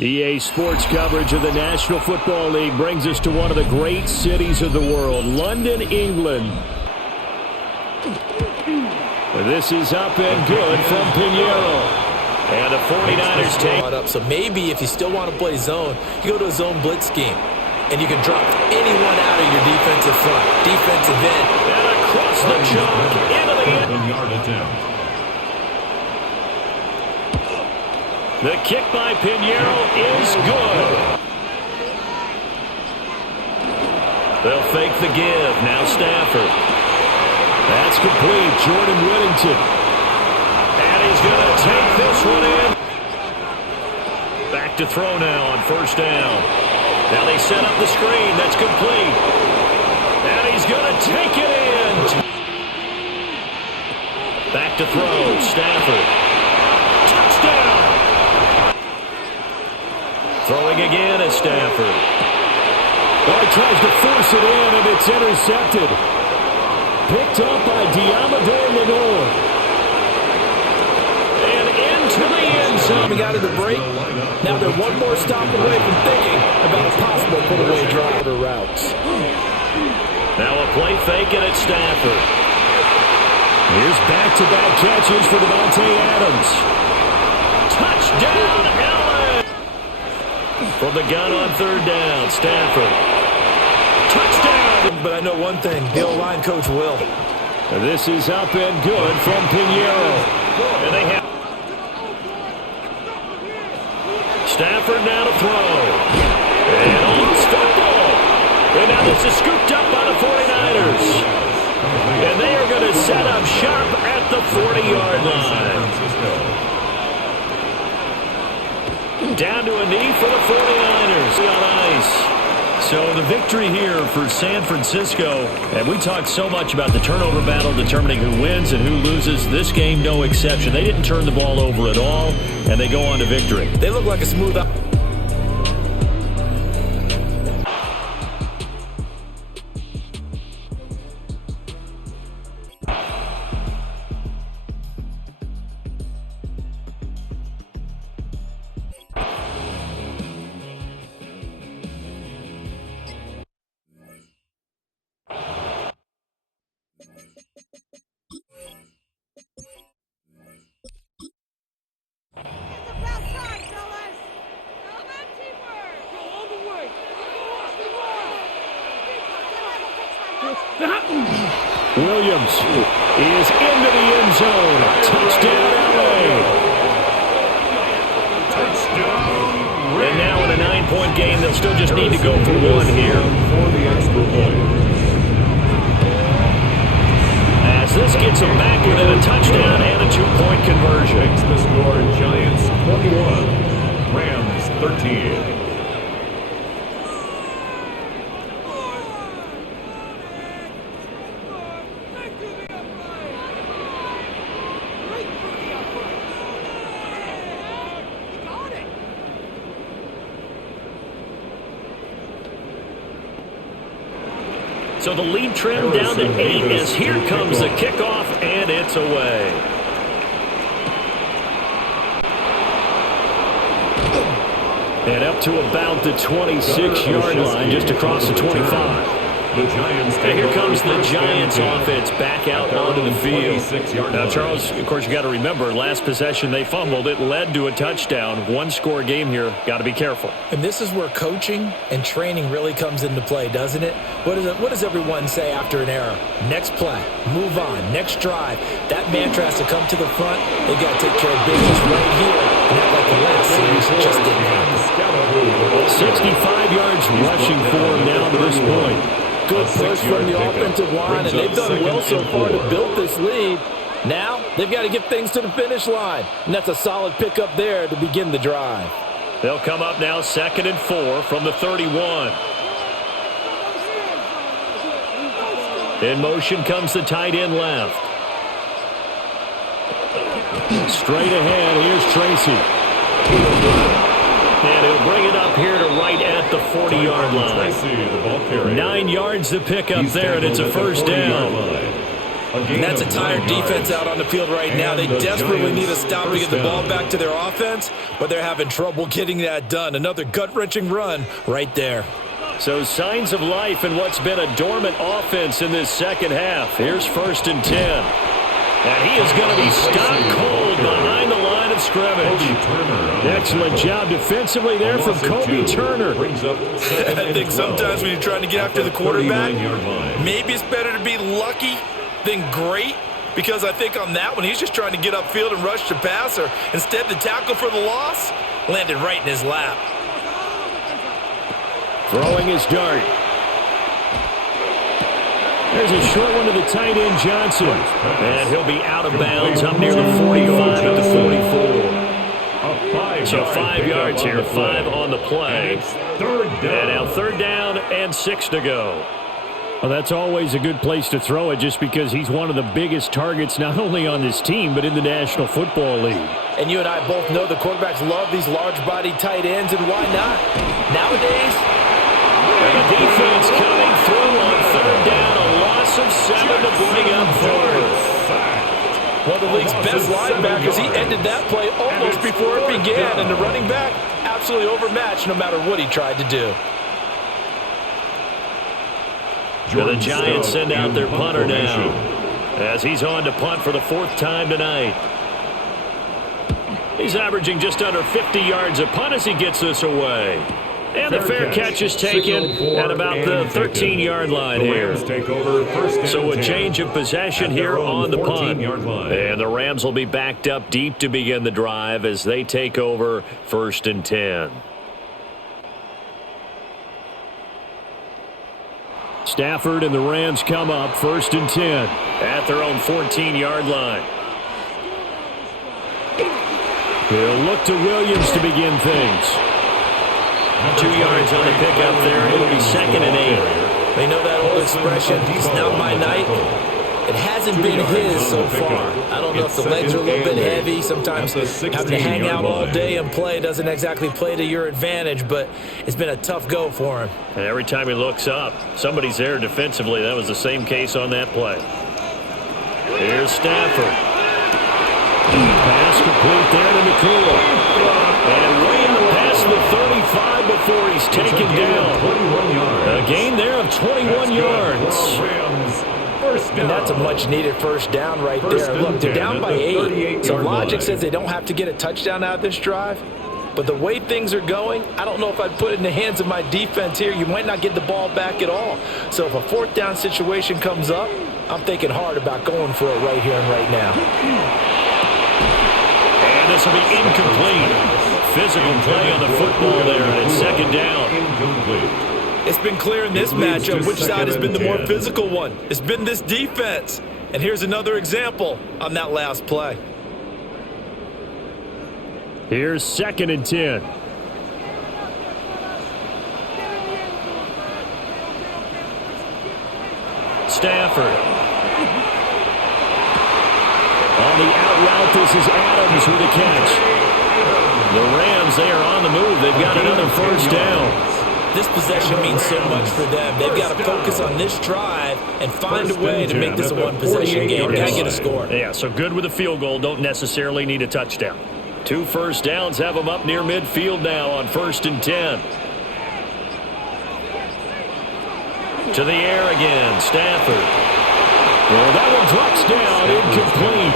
EA Sports coverage of the National Football League brings us to one of the great cities of the world, London, England. This is up and good from Pinheiro. And the 49ers take. So maybe if you still want to play zone, you go to a zone blitz scheme. And you can drop anyone out of your defensive front, defensive end. And across the chalk into the end. 1-yard attempt. The kick by Pinheiro is good. They'll fake the give. Now Stafford. That's complete. Jordan Whittington. And he's going to take this one in. Back to throw now on first down. Now they set up the screen. That's complete. And he's going to take it in. Back to throw. Stafford. Touchdown. Throwing again is Stafford. Oh, he tries to force it in, and it's intercepted. Picked up by Diamador Lenore. And into the end zone. We got to the break. Now they're one more stop away from thinking about a possible put-away drive or routes. Now a play fake, and it's Stafford. Here's back-to-back catches for Devontae Adams. Touchdown, Allen! From the gun on third down, Stafford. Touchdown! But I know one thing, the O-line coach will. This is up and good from Pinheiro. And they have Stafford now to throw. And almost fumble. And now this is scooped up by the 49ers. And they are going to set up shop at the 40-yard line. Down to a knee for the 49ers on ice. So the victory here for San Francisco. And we talked so much about the turnover battle determining who wins and who loses. This game, no exception. They didn't turn the ball over at all, and they go on to victory. They look like a smooth up. Williams is into the end zone. Touchdown, LA. Touchdown. And now in a 9-point game, they'll still just need to go for one here. For the extra point. As this gets them back within a touchdown and a 2-point conversion. Makes the score Giants 21, Rams 13. So the lead trimmed down to 8 as here comes the kickoff, and it's away. And up to about the 26-yard line, just across the 25. And here comes the Giants offense back out onto the field. Now, Charles, of course, you got to remember, last possession they fumbled. It led to a touchdown. One-score game here. Got to be careful. And this is where coaching and training really comes into play, doesn't it? What does everyone say after an error? Next play, move on, next drive. That mantra has to come to the front. They got to take care of business right here. Not like the last series, just didn't happen. 65 yards rushing for him now to this point. Good push from the offensive line, and they've done well so far to build this lead. Now, they've got to get things to the finish line, and that's a solid pickup there to begin the drive. They'll come up now 2nd and 4 from the 31. In motion comes the tight end left. Straight ahead, here's Tracy. And he'll bring it up here to right at the 40-yard line. 9 yards to pick up there, and it's a first down. And that's a tired defense out on the field right now. They desperately need a stop to get the ball back to their offense, but they're having trouble getting that done. Another gut-wrenching run right there. So signs of life in what's been a dormant offense in this second half. Here's 1st and 10. And he is going to be stopped cold behind the line of scrimmage. Excellent job defensively there from Kobe Turner. I think sometimes when you're trying to get after the quarterback, maybe it's better to be lucky than great, because I think on that one, he's just trying to get upfield and rush the passer. Instead, the tackle for the loss landed right in his lap. Throwing his dart. There's a short one to the tight end, Johnson. And he'll be out of bounds up near the 45 at the 44. So 5 yards here, 5 on the play. And now 3rd down and 6 to go. Well, that's always a good place to throw it, just because he's one of the biggest targets not only on this team but in the National Football League. And you and I both know the quarterbacks love these large-bodied tight ends, and why not? Nowadays, the defense coming through on 3rd down, a loss of 7 to bring up 4th. One of the league's best linebackers, he ended that play almost before it began, and the running back absolutely overmatched no matter what he tried to do. The Giants send out their punter now, as he's on to punt for the 4th time tonight. He's averaging just under 50 yards a punt as he gets this away. And the fair catch is taken at about the 13-yard line here. So a change of possession here on the punt. And the Rams will be backed up deep to begin the drive as they take over 1st and 10. Stafford and the Rams come up 1st and 10 at their own 14-yard line. He'll look to Williams to begin things. 2 yards on the pickup there. It'll be 2nd and 8. They know that old expression, it's not my night. It hasn't been his so far. I don't know if the legs are a little bit heavy. Sometimes having to hang out all day and play doesn't exactly play to your advantage, but it's been a tough go for him. And every time he looks up, somebody's there defensively. That was the same case on that play. Here's Stafford. Pass complete there to McCool. And way out past the 35 before he's taken down. A gain there of 21 yards. And that's a much-needed 1st down right there. Look, they're down by 8. So logic says they don't have to get a touchdown out of this drive. But the way things are going, I don't know if I'd put it in the hands of my defense here. You might not get the ball back at all. So if a 4th down situation comes up, I'm thinking hard about going for it right here and right now. And this will be incomplete. Physical play on the football there, and it's 2nd down. Incomplete. It's been clear in this matchup which side has been the more physical one. It's been this defense. And here's another example on that last play. Here's 2nd and 10. Stafford. On the out route, this is Adams with a catch. The Rams, they are on the move. They've got another 1st down. This possession means so much for them. They've got to focus on this drive and find a way to make this a one-possession game. Got to get a score. Yeah, so good with a field goal. Don't necessarily need a touchdown. 2 1st downs have them up near midfield now on 1st and 10. To the air again, Stafford. Well, that one drops down, incomplete.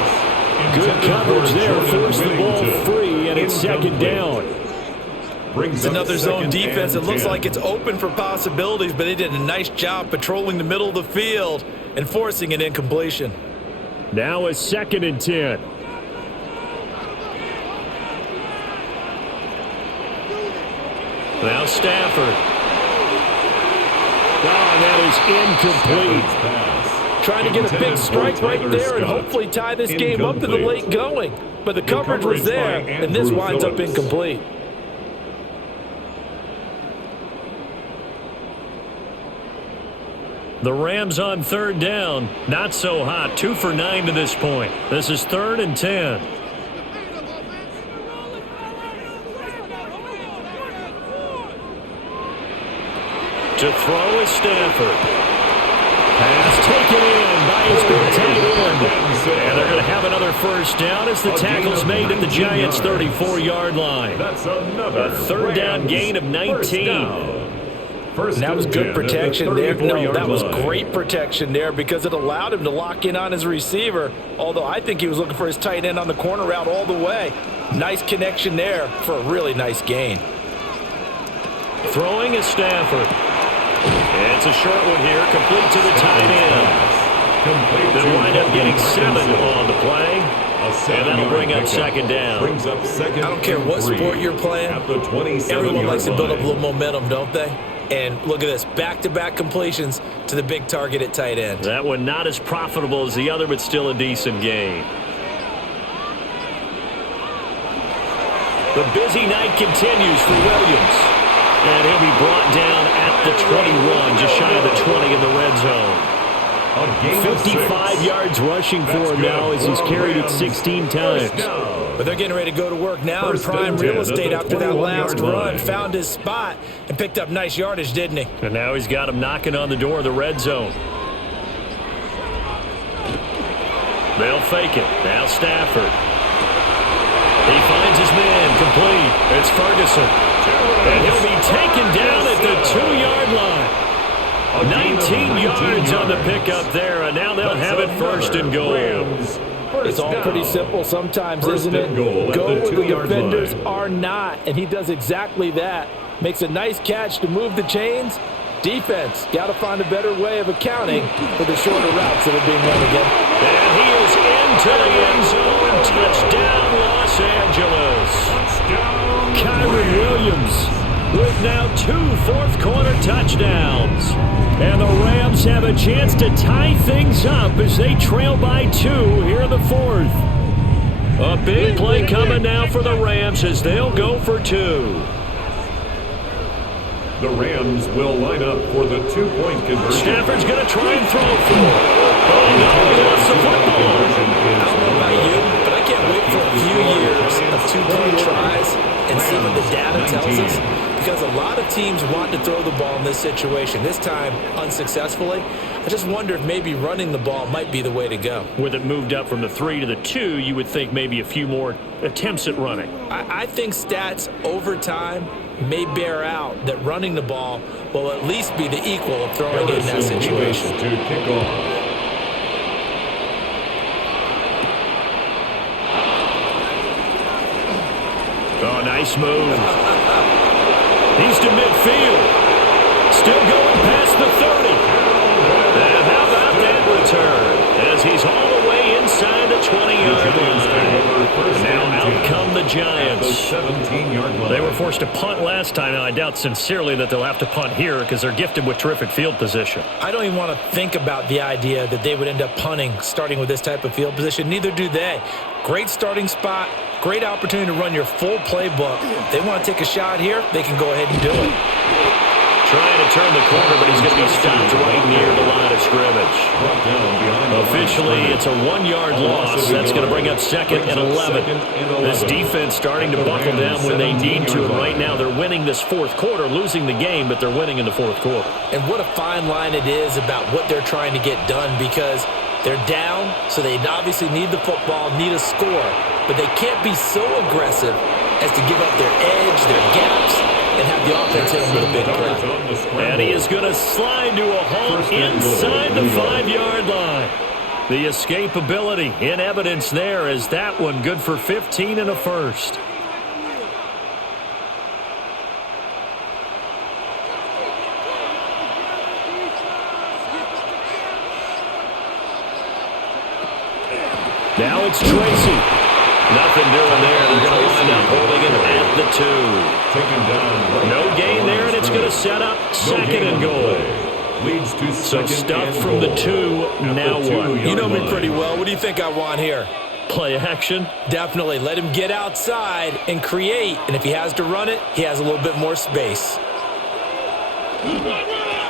Good coverage there, forced the ball free, and it's 2nd down. It's another zone defense. It looks like it's open for possibilities, but they did a nice job patrolling the middle of the field and forcing an incompletion. Now it's 2nd and 10. Now Stafford. And that is incomplete. Trying to get a big strike right there and hopefully tie this game up to the late going. But the coverage was there, and this winds up incomplete. The Rams on 3rd down. Not so hot. 2 for 9 to this point. This is 3rd and 10. To throw is Stafford. Pass taken in by his big tight end. And they're going to have another first down as the tackle's made at the Giants' 34-yard line. That's another A third down gain of 19. And that was good protection there. No, that was great protection there because it allowed him to lock in on his receiver, although I think he was looking for his tight end on the corner route all the way. Nice connection there for a really nice gain. Throwing is Stafford. It's a short one here, complete to the tight end. They'll wind up getting 7 on the play. And that'll bring up second down. I don't care what sport you're playing. Everyone likes to build up a little momentum, don't they? And look at this, back-to-back completions to the big target at tight end. That one not as profitable as the other, but still a decent gain. The busy night continues for Williams. And he'll be brought down at the 21, just shy of the 20 in the red zone. 55 yards rushing for him now as he's carried it 16 times. But they're getting ready to go to work now in prime real estate after that last run. Found his spot and picked up nice yardage, didn't he? And now he's got him knocking on the door of the red zone. They'll fake it. Now Stafford. He finds his man complete. It's Ferguson. And he'll be taken down at the 2-yard line. 19 yards on the pickup there, and now they'll have it first and goal. It's all pretty simple sometimes, isn't it? Go where the defenders are not, and he does exactly that. Makes a nice catch to move the chains. Defense, got to find a better way of accounting for the shorter routes that are being run again. And he is into the end zone. Touchdown, Los Angeles. Kyron Williams with now 2 fourth-quarter touchdowns. And the Rams have a chance to tie things up as they trail by 2 here in the fourth. A big play coming now for the Rams as they'll go for 2. The Rams will line up for the 2-point conversion. Stafford's going to try and throw for it. Oh, no, he lost the football. I don't know about you, but I can't wait for a few years of 2-point tries and see what the data tells us. Because a lot of teams want to throw the ball in this situation, this time unsuccessfully. I just wonder if maybe running the ball might be the way to go. With it moved up from the 3 to the 2, you would think maybe a few more attempts at running. I think stats over time may bear out that running the ball will at least be the equal of throwing it in that situation. To kick off. Oh, nice move. He's to midfield. Still going past the 30. And how about that return? As he's all the way inside the 20-yard line. Now out come the Giants. They were forced to punt last time, and I doubt sincerely that they'll have to punt here because they're gifted with terrific field position. I don't even want to think about the idea that they would end up punting starting with this type of field position. Neither do they. Great starting spot. Great opportunity to run your full playbook. If they want to take a shot here, they can go ahead and do it. Trying to turn the corner, but he's going to be stopped right near the line of scrimmage. Officially, it's a 1-yard loss. That's going to bring up 2nd and 11. This defense starting to buckle down when they need to. And right now, they're winning this fourth quarter, losing the game, but they're winning in the fourth quarter. And what a fine line it is about what they're trying to get done because they're down, so they obviously need the football, need a score. But they can't be so aggressive as to give up their edge, their gaps, and have the offense hit them with a big play. And he is going to slide to a halt inside the 5-yard line. The escapability in evidence there as that one good for 15 and a first. Now it's Tracy. Nothing doing there. They're going to wind up holding it at the 2. No gain there, and it's going to set up 2nd and goal. So stuff from the 2, now what? You know me pretty well. What do you think I want here? Play action? Definitely. Let him get outside and create. And if he has to run it, he has a little bit more space.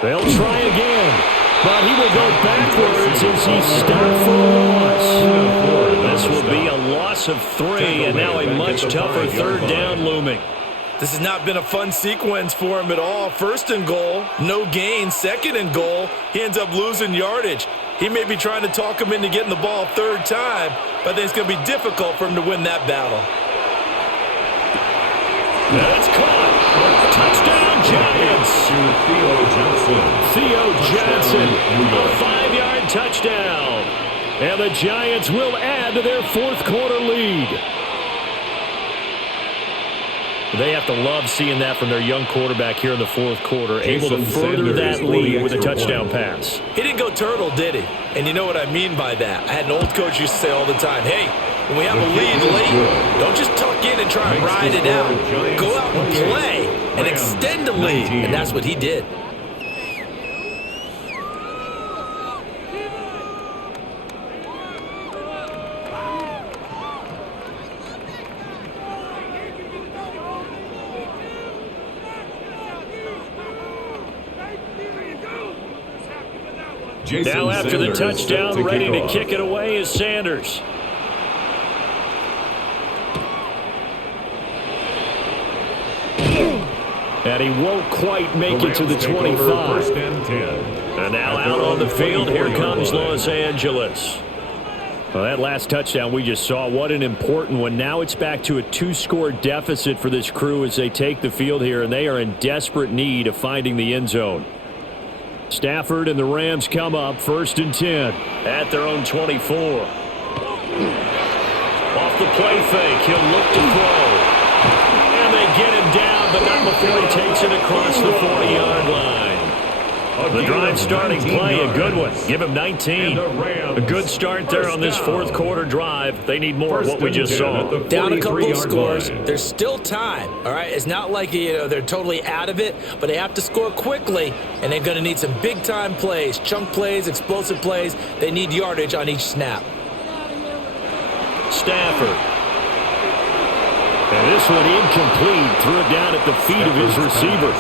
They'll try again. But he will go backwards as he's stopped for a loss. This will be a loss of 3, and now a much tougher 3rd down looming. This has not been a fun sequence for him at all. 1st and goal, no gain. 2nd and goal, he ends up losing yardage. He may be trying to talk him into getting the ball third time, but I think it's going to be difficult for him to win that battle. That's caught. Touchdown, Giants. Theo Johnson, a 5-yard touchdown. And the Giants will add to their fourth quarter lead. They have to love seeing that from their young quarterback here in the fourth quarter, able to further that lead with a touchdown pass. He didn't go turtle, did he? And you know what I mean by that. I had an old coach used to say all the time, hey, when we have a lead late, don't just tuck in and try and ride it out. Go out and play and extend the lead. And that's what he did. Now after the touchdown, ready to kick it away is Sanders. And he won't quite make it to the 25. And now out on the field, here comes Los Angeles. Well, that last touchdown we just saw, what an important one. Now it's back to a 2-score deficit for this crew as they take the field here, and they are in desperate need of finding the end zone. Stafford and the Rams come up 1st and 10 at their own 24. Off the play fake, he'll look to throw. And they get him down, but not before he takes it across the 40-yard line. The drive starting play, a good one. Give him 19. A good start there on this fourth quarter drive. They need more of what we just saw. Down a couple of scores. There's still time, all right? It's not like they're totally out of it, but they have to score quickly, and they're going to need some big-time plays, chunk plays, explosive plays. They need yardage on each snap. Stafford. And this one incomplete. Threw it down at the feet of his receiver.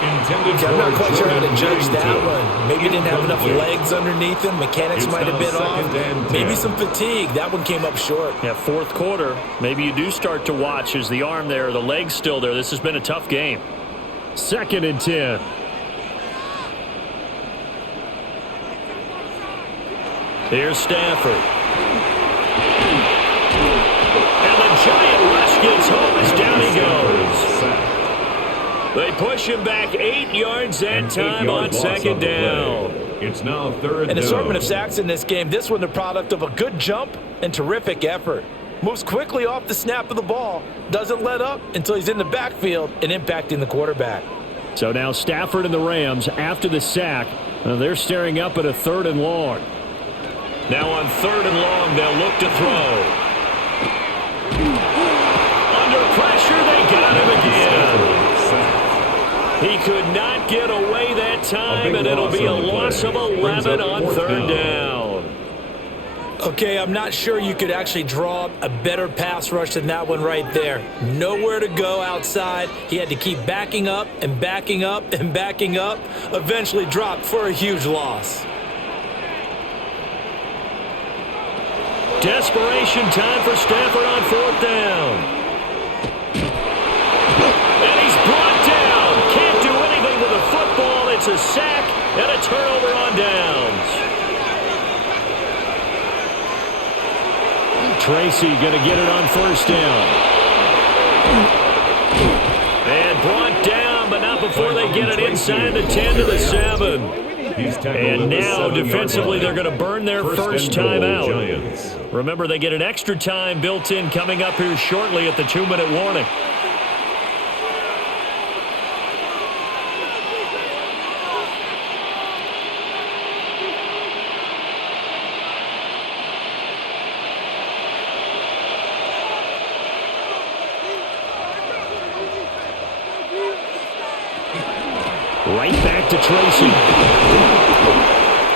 I'm not quite sure how to judge that one. Maybe didn't have enough legs underneath him. Mechanics might have been off. Maybe some fatigue. That one came up short. Yeah, fourth quarter. Maybe you do start to watch as the arm there, the leg's still there. This has been a tough game. 2nd and 10. Here's Stafford. And the giant rush gets home as down he goes. They push him back 8 yards that time on 2nd down. It's now 3rd down. An assortment of sacks in this game. This one the product of a good jump and terrific effort. Moves quickly off the snap of the ball. Doesn't let up until he's in the backfield and impacting the quarterback. So now Stafford and the Rams, after the sack, they're staring up at a 3rd and long. Now on 3rd and long, they'll look to throw. Under pressure, they got him again. He could not get away that time, and it'll be a loss of 11 on 3rd down. Okay, I'm not sure you could actually draw a better pass rush than that one right there. Nowhere to go outside. He had to keep backing up and backing up and backing up. Eventually dropped for a huge loss. Desperation time for Stafford on 4th down. And he's brought down. Can't do anything with a football. It's a sack and a turnover on downs. Tracy going to get it on 1st down. And brought down, but not before they get it inside the 10 to the 7. And now, defensively, they're going to burn their first timeout. Remember, they get an extra time built in coming up here shortly at the 2-minute warning. Right back to Tracy.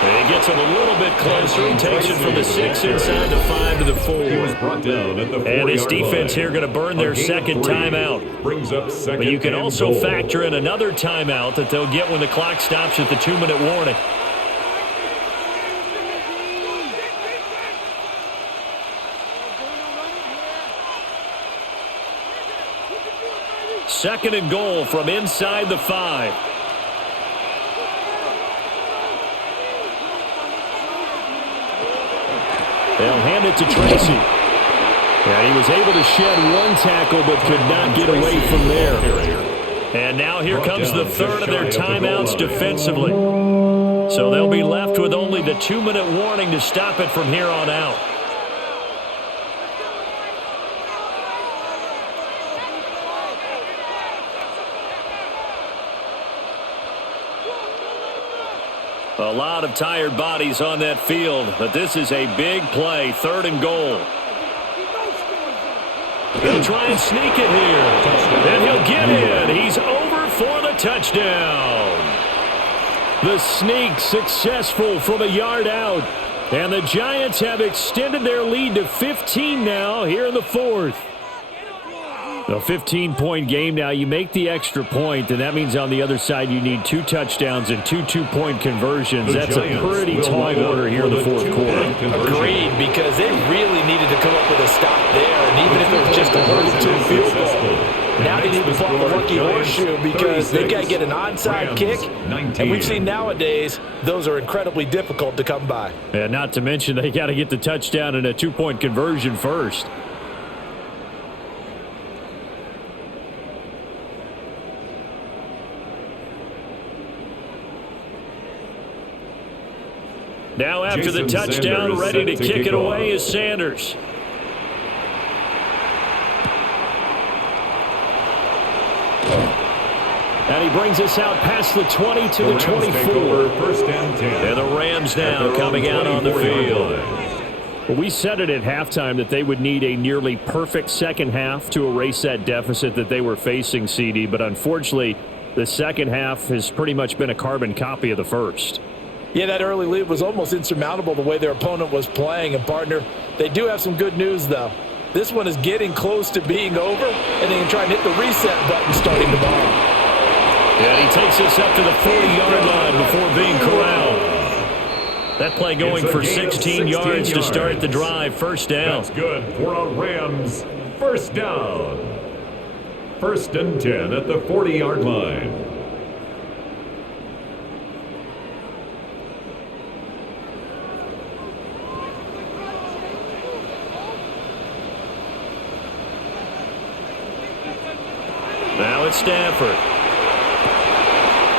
And he gets it a little bit closer. He takes it from the 6 inside the 5 to the 4. And his defense here going to burn their second timeout. But you can also factor in another timeout that they'll get when the clock stops at the 2-minute warning. Second and goal from inside the 5. They'll hand it to Tracy. And he was able to shed one tackle but could not get away from there. And now here comes the third of their timeouts defensively. So they'll be left with only the 2-minute warning to stop it from here on out. A lot of tired bodies on that field, but this is a big play, 3rd and goal. He'll try and sneak it here. And he'll get in. He's over for the touchdown. The sneak successful from a yard out. And the Giants have extended their lead to 15 now here in the 4th. A 15-point game now. You make the extra point, and that means on the other side you need 2 touchdowns and 2 two-point conversions. That's a pretty tall order here in the 4th quarter. Agreed, because they really needed to come up with a stop there, and even if it was just a 32 field goal. Now they need to block the lucky horseshoe because they've got to get an onside kick, and we've seen nowadays those are incredibly difficult to come by. And not to mention they got to get the touchdown and a 2-point conversion first. Now after the touchdown, ready to kick it away is Sanders. And he brings us out past the 20 to the 24. First and 10. And the Rams now coming out on the field. Well, we said it at halftime that they would need a nearly perfect second half to erase that deficit that they were facing, CD. But unfortunately, the second half has pretty much been a carbon copy of the first. Yeah, that early lead was almost insurmountable the way their opponent was playing. And, partner, they do have some good news, though. This one is getting close to being over, and they can try and hit the reset button starting tomorrow. And he takes us up to the 40-yard line before being corralled. That play going for 16 yards to start the drive. First down. That's good for a Rams first down. 1st and 10 at the 40-yard line. Now it's Stafford.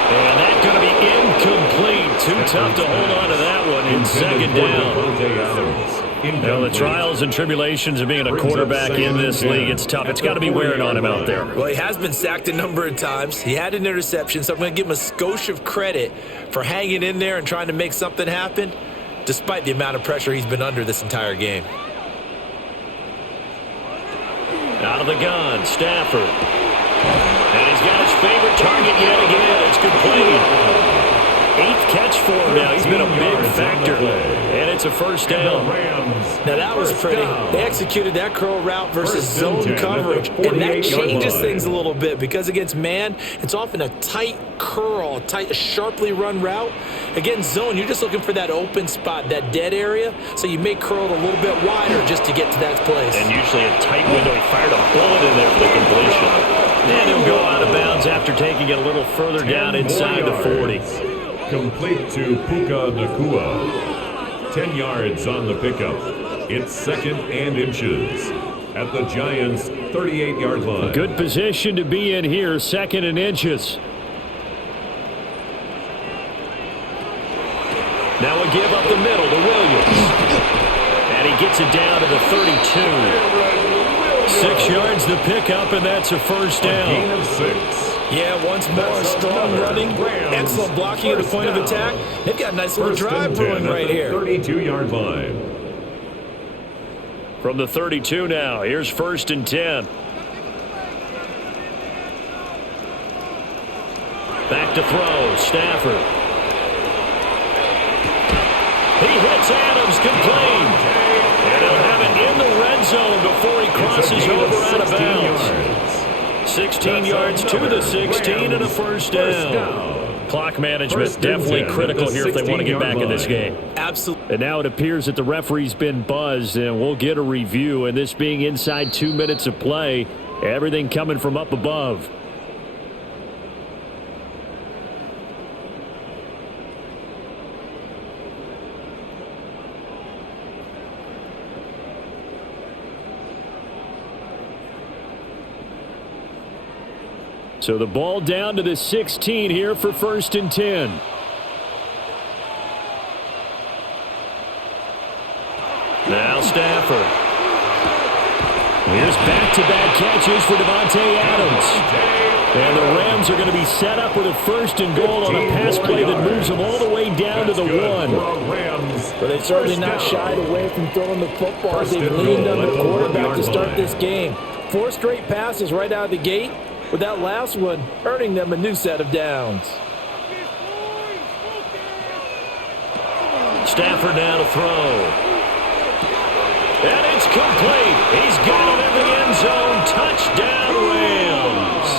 And that's going to be incomplete. Too tough to hold on to that one in 2nd down. Now, the trials and tribulations of being a quarterback in this league, it's tough. It's got to be wearing on him out there. Well, he has been sacked a number of times. He had an interception, so I'm going to give him a skosh of credit for hanging in there and trying to make something happen, despite the amount of pressure he's been under this entire game. Out of the gun, Stafford. And he's got his favorite target yet again. It's complete. 8th catch for him now. He's been a big factor. And it's a first down. Now that was pretty. They executed that curl route versus zone coverage. And that changes things a little bit because against man, it's often a tight curl, tight, sharply run route. Against zone, you're just looking for that open spot, that dead area. So you may curl it a little bit wider just to get to that place. And usually a tight window. He fired a bullet in there for the completion. And he'll go out of bounds after taking it a little further down inside the 40. Complete to Puka Nacua. 10 yards on the pickup. It's 2nd and inches at the Giants' 38-yard line. Good position to be in here, 2nd and inches. Now we give up the middle to Williams. And he gets it down to the 32. 6 yards the pickup, and that's a first down. A gain of 6. Yeah, once more, strong running, excellent blocking at the point of attack. They've got a nice little drive brewing right here. 32-yard line. From the 32 now, here's 1st and 10. Back to throw, Stafford. He hits Adams, complete. And he'll have it in the red zone before he crosses over out of bounds. 16 yards to the 16 and a first down. Clock management definitely critical here if they want to get back in this game. Absolutely. And now it appears that the referee's been buzzed, and we'll get a review. And this being inside 2 minutes of play, everything coming from up above. So the ball down to the 16 here for 1st and 10. Now Stafford. Here's back-to-back catches for Devontae Adams. And the Rams are going to be set up with a 1st and goal on a pass play that moves them all the way down to the 1. But they've certainly not shied away from throwing the football. They've leaned on the quarterback to start this game. 4 straight passes right out of the gate, with that last one earning them a new set of downs. Stafford now to throw. And it's complete. He's got it in the end zone. Touchdown, Rams.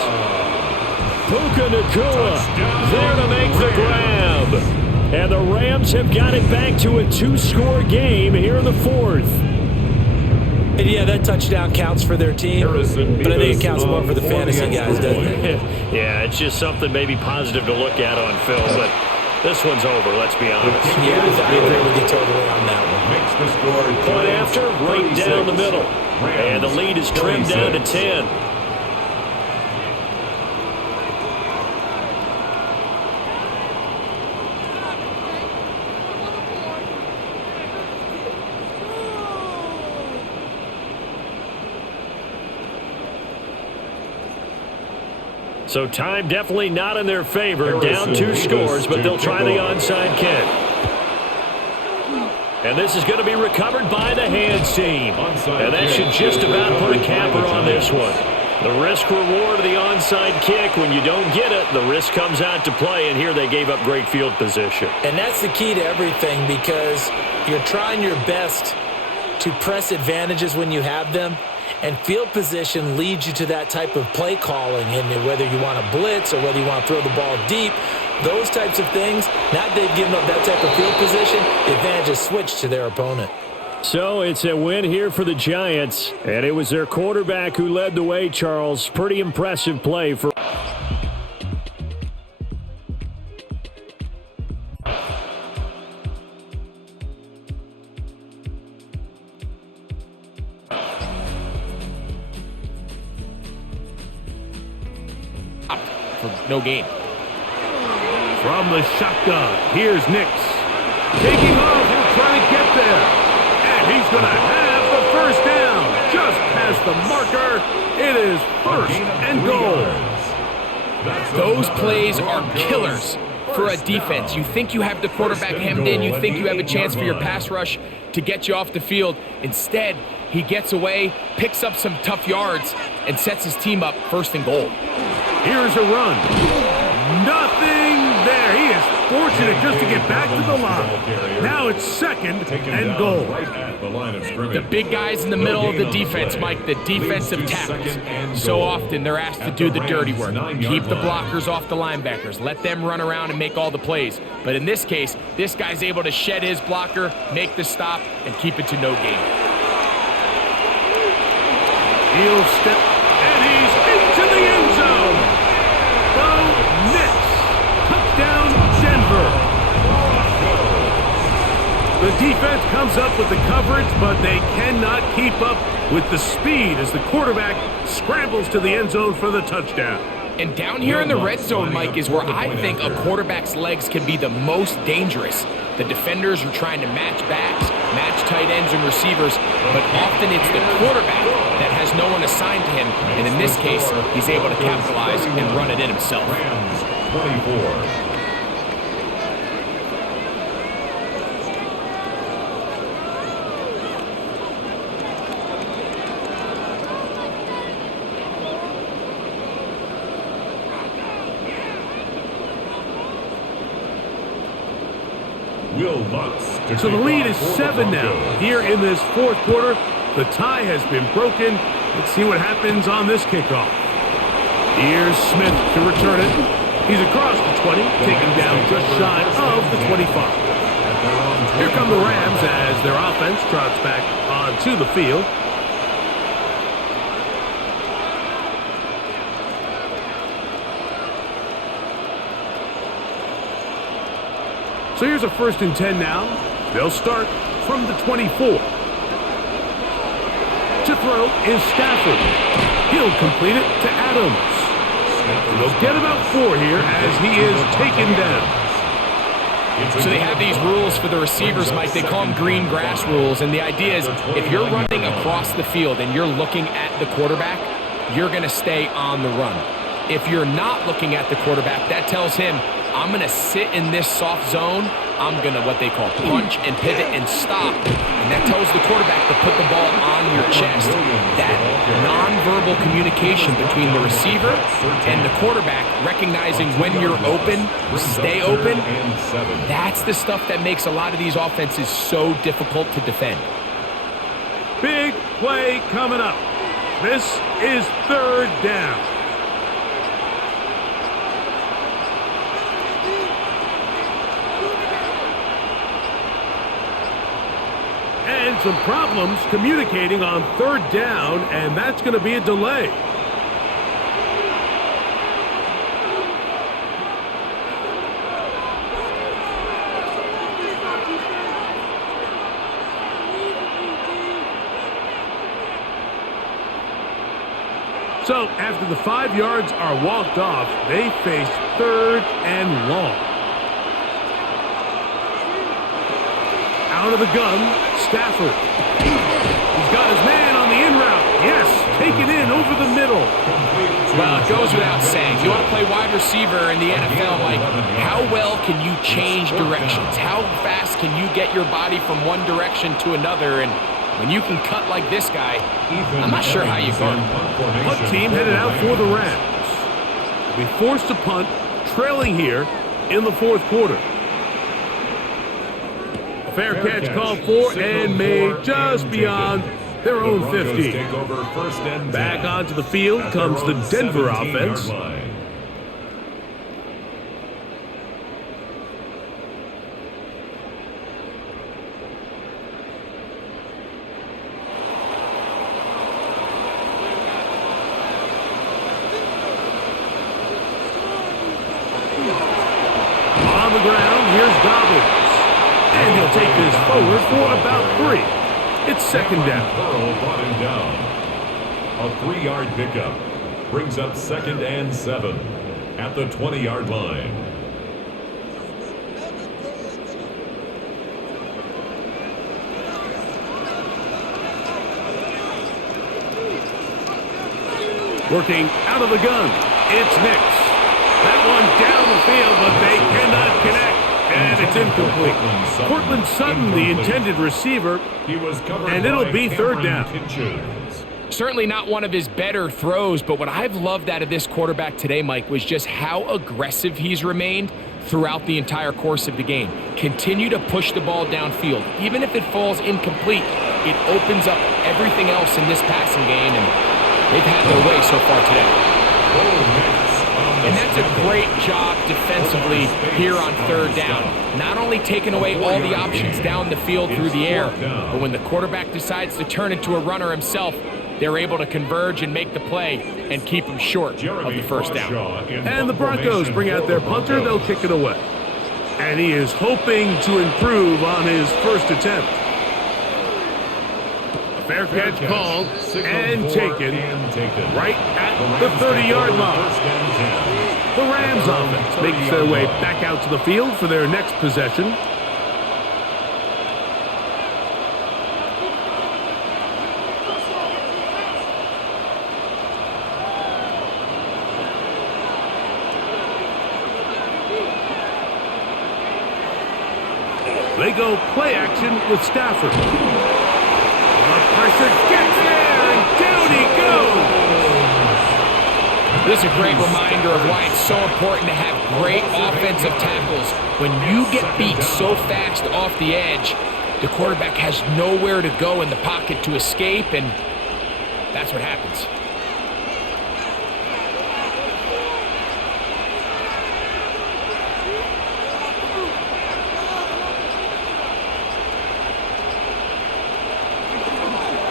Puka Nacua there to make the grab. And the Rams have got it back to a 2-score game here in the 4th. And yeah, that touchdown counts for their team, but I think it counts more for the fantasy guys, doesn't it? Yeah, it's just something maybe positive to look at on film, but this one's over, let's be honest. Yeah, I agree with you totally on that one. Point after, right down the middle. And the lead is trimmed down to 10. So time definitely not in their favor. Down 2 scores, but they'll try the onside kick. And this is going to be recovered by the hands team. And that should just about put a capper on this one. The risk-reward of the onside kick, when you don't get it, the risk comes out to play, and here they gave up great field position. And that's the key to everything, because you're trying your best to press advantages when you have them, and field position leads you to that type of play calling, and whether you want to blitz or whether you want to throw the ball deep, those types of things, now that they've given up that type of field position, the advantage is switched to their opponent. So it's a win here for the Giants, and it was their quarterback who led the way, Charles. Pretty impressive play for... No gain. From the shotgun, here's Nix. Taking off, he'll try to get there. And he's going to have the first down. Just past the marker, it is 1st and goal. Those plays are killers for a defense. You think you have the quarterback hemmed in. You think you have a chance for your pass rush to get you off the field. Instead, he gets away, picks up some tough yards, and sets his team up 1st and goal. Here's a run. Nothing there. He is fortunate just to get back to the line. Now it's 2nd and goal. The big guys in the middle of the defense, Mike, the defensive tackles. So often they're asked to do the dirty work. Keep the blockers off the linebackers. Let them run around and make all the plays. But in this case, this guy's able to shed his blocker, make the stop, and keep it to no gain. He'll step, and he's into the end zone. Bo Nix. Touchdown, Denver. The defense comes up with the coverage, but they cannot keep up with the speed as the quarterback scrambles to the end zone for the touchdown. And down here in the red zone, Mike, is where I think a quarterback's legs can be the most dangerous. The defenders are trying to match backs, match tight ends and receivers, but often it's the quarterback that has no one assigned to him, and in this case, he's able to capitalize and run it in himself. 24. So the lead is 7 now. Here in this 4th quarter, the tie has been broken. Let's see what happens on this kickoff. Here's Smith to return it. He's across the 20, taken down just shy of the 25. Here come the Rams as their offense trots back onto the field. So here's a 1st and 10 now. They'll start from the 24. To throw is Stafford. He'll complete it to Adams. They'll get about 4 here as he is taken down. So they have these rules for the receivers, Mike. They call them green grass rules. And the idea is if you're running across the field and you're looking at the quarterback, you're going to stay on the run. If you're not looking at the quarterback, that tells him, I'm going to sit in this soft zone. I'm going to what they call punch and pivot and stop. And that tells the quarterback to put the ball on your chest. That nonverbal communication between the receiver and the quarterback, recognizing when you're open, stay open, that's the stuff that makes a lot of these offenses so difficult to defend. Big play coming up. This is 3rd down. And some problems communicating on 3rd down, and that's going to be a delay. So after the 5 yards are walked off, they face 3rd and long. Out of the gun, Stafford. He's got his man on the in route. Yes, taken in over the middle. Well, it goes without saying. You want to play wide receiver in the NFL, like, how well can you change directions? How fast can you get your body from one direction to another? And when you can cut like this guy, I'm not sure how you guard. Punt team headed out for the Rams. They'll be forced to punt, trailing here in the 4th quarter. Fair catch called for and made just beyond their own 50. Back onto the field comes the Denver offense. On the ground, here's Dobbins. And he'll take this forward for about 3. It's 2nd down. Burrow brought him down. A 3-yard pickup brings up 2nd and 7 at the 20-yard line. Working out of the gun, it's Nix. That one down the field, but they cannot connect. And it's incomplete. Cortland Sutton, the intended receiver, and it'll be 3rd down. Certainly not one of his better throws, but what I've loved out of this quarterback today, Mike, was just how aggressive he's remained throughout the entire course of the game. Continue to push the ball downfield. Even if it falls incomplete, it opens up everything else in this passing game, and they've had their way so far today. And that's a great job defensively here on 3rd down. Not only taking away all the options down the field through the air, but when the quarterback decides to turn into a runner himself, they're able to converge and make the play and keep him short of the 1st down. And the Broncos bring out their punter. They'll kick it away. And he is hoping to improve on his first attempt. Fair catch called and taken right at the 30-yard line. The Rams offense makes their way back out to the field for their next possession. They go play action with Stafford. The pressure gets there, and down he goes. This is a great reminder of why it's so important to have great offensive tackles. When you get beat so fast off the edge, the quarterback has nowhere to go in the pocket to escape, and that's what happens.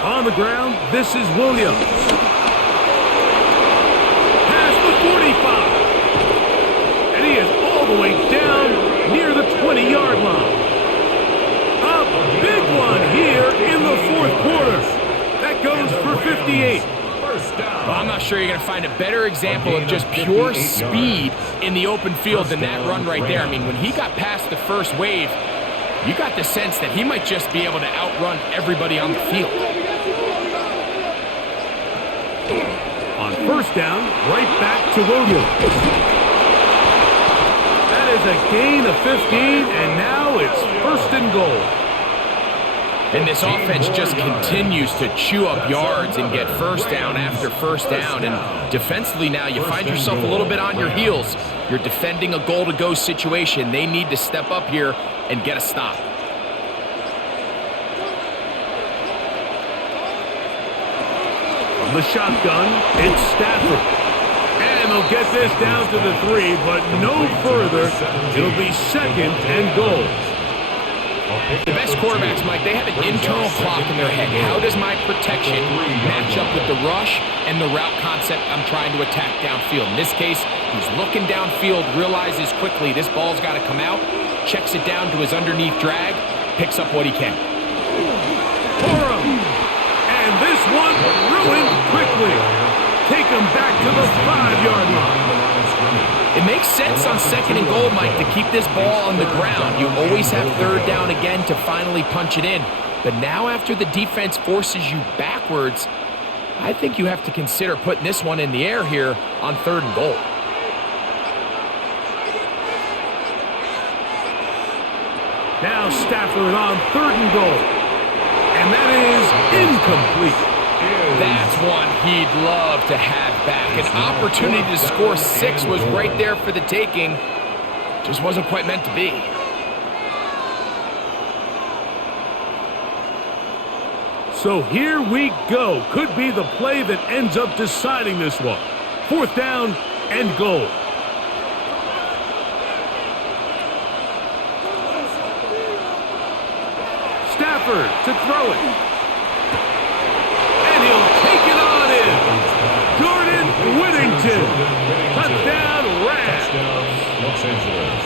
On the ground, this is Williams. Past the 45. And he is all the way down near the 20-yard line. A big one here in the 4th quarter. That goes for 58. Well, I'm not sure sure you're going to find a better example of just pure speed in the open field than that run right there. I mean, when he got past the first wave, you got the sense that he might just be able to outrun everybody on the field. On first down, right back to Williams. That is a gain of 15, and now it's first and goal. And this offense just continues to chew up yards and get first down after first down. And defensively now, you find yourself a little bit on your heels. You're defending a goal-to-go situation. They need to step up here and get a stop. From the shotgun, it's Stafford. And they'll get this down to the 3, but no further. It'll be second and goal. The best quarterbacks, Mike, they have an internal clock in their head. How does my protection match up with the rush and the route concept I'm trying to attack downfield? In this case, he's looking downfield, realizes quickly this ball's got to come out, checks it down to his underneath drag, picks up what he can. And this one ruined quickly. Take him back to the 5-yard line. It makes sense on second and goal, Mike, to keep this ball on the ground. You always have third down again to finally punch it in. But now after the defense forces you backwards, I think you have to consider putting this one in the air here on third and goal. Now Stafford on third and goal. And that is incomplete. That's one he'd love to have back. An opportunity to score 6 was right there for the taking. Just wasn't quite meant to be. So here we go. Could be the play that ends up deciding this one. Fourth down and goal. Stafford to throw it. And he'll take it on in. Jordan Whittington. Touchdown, Rams. Los Angeles.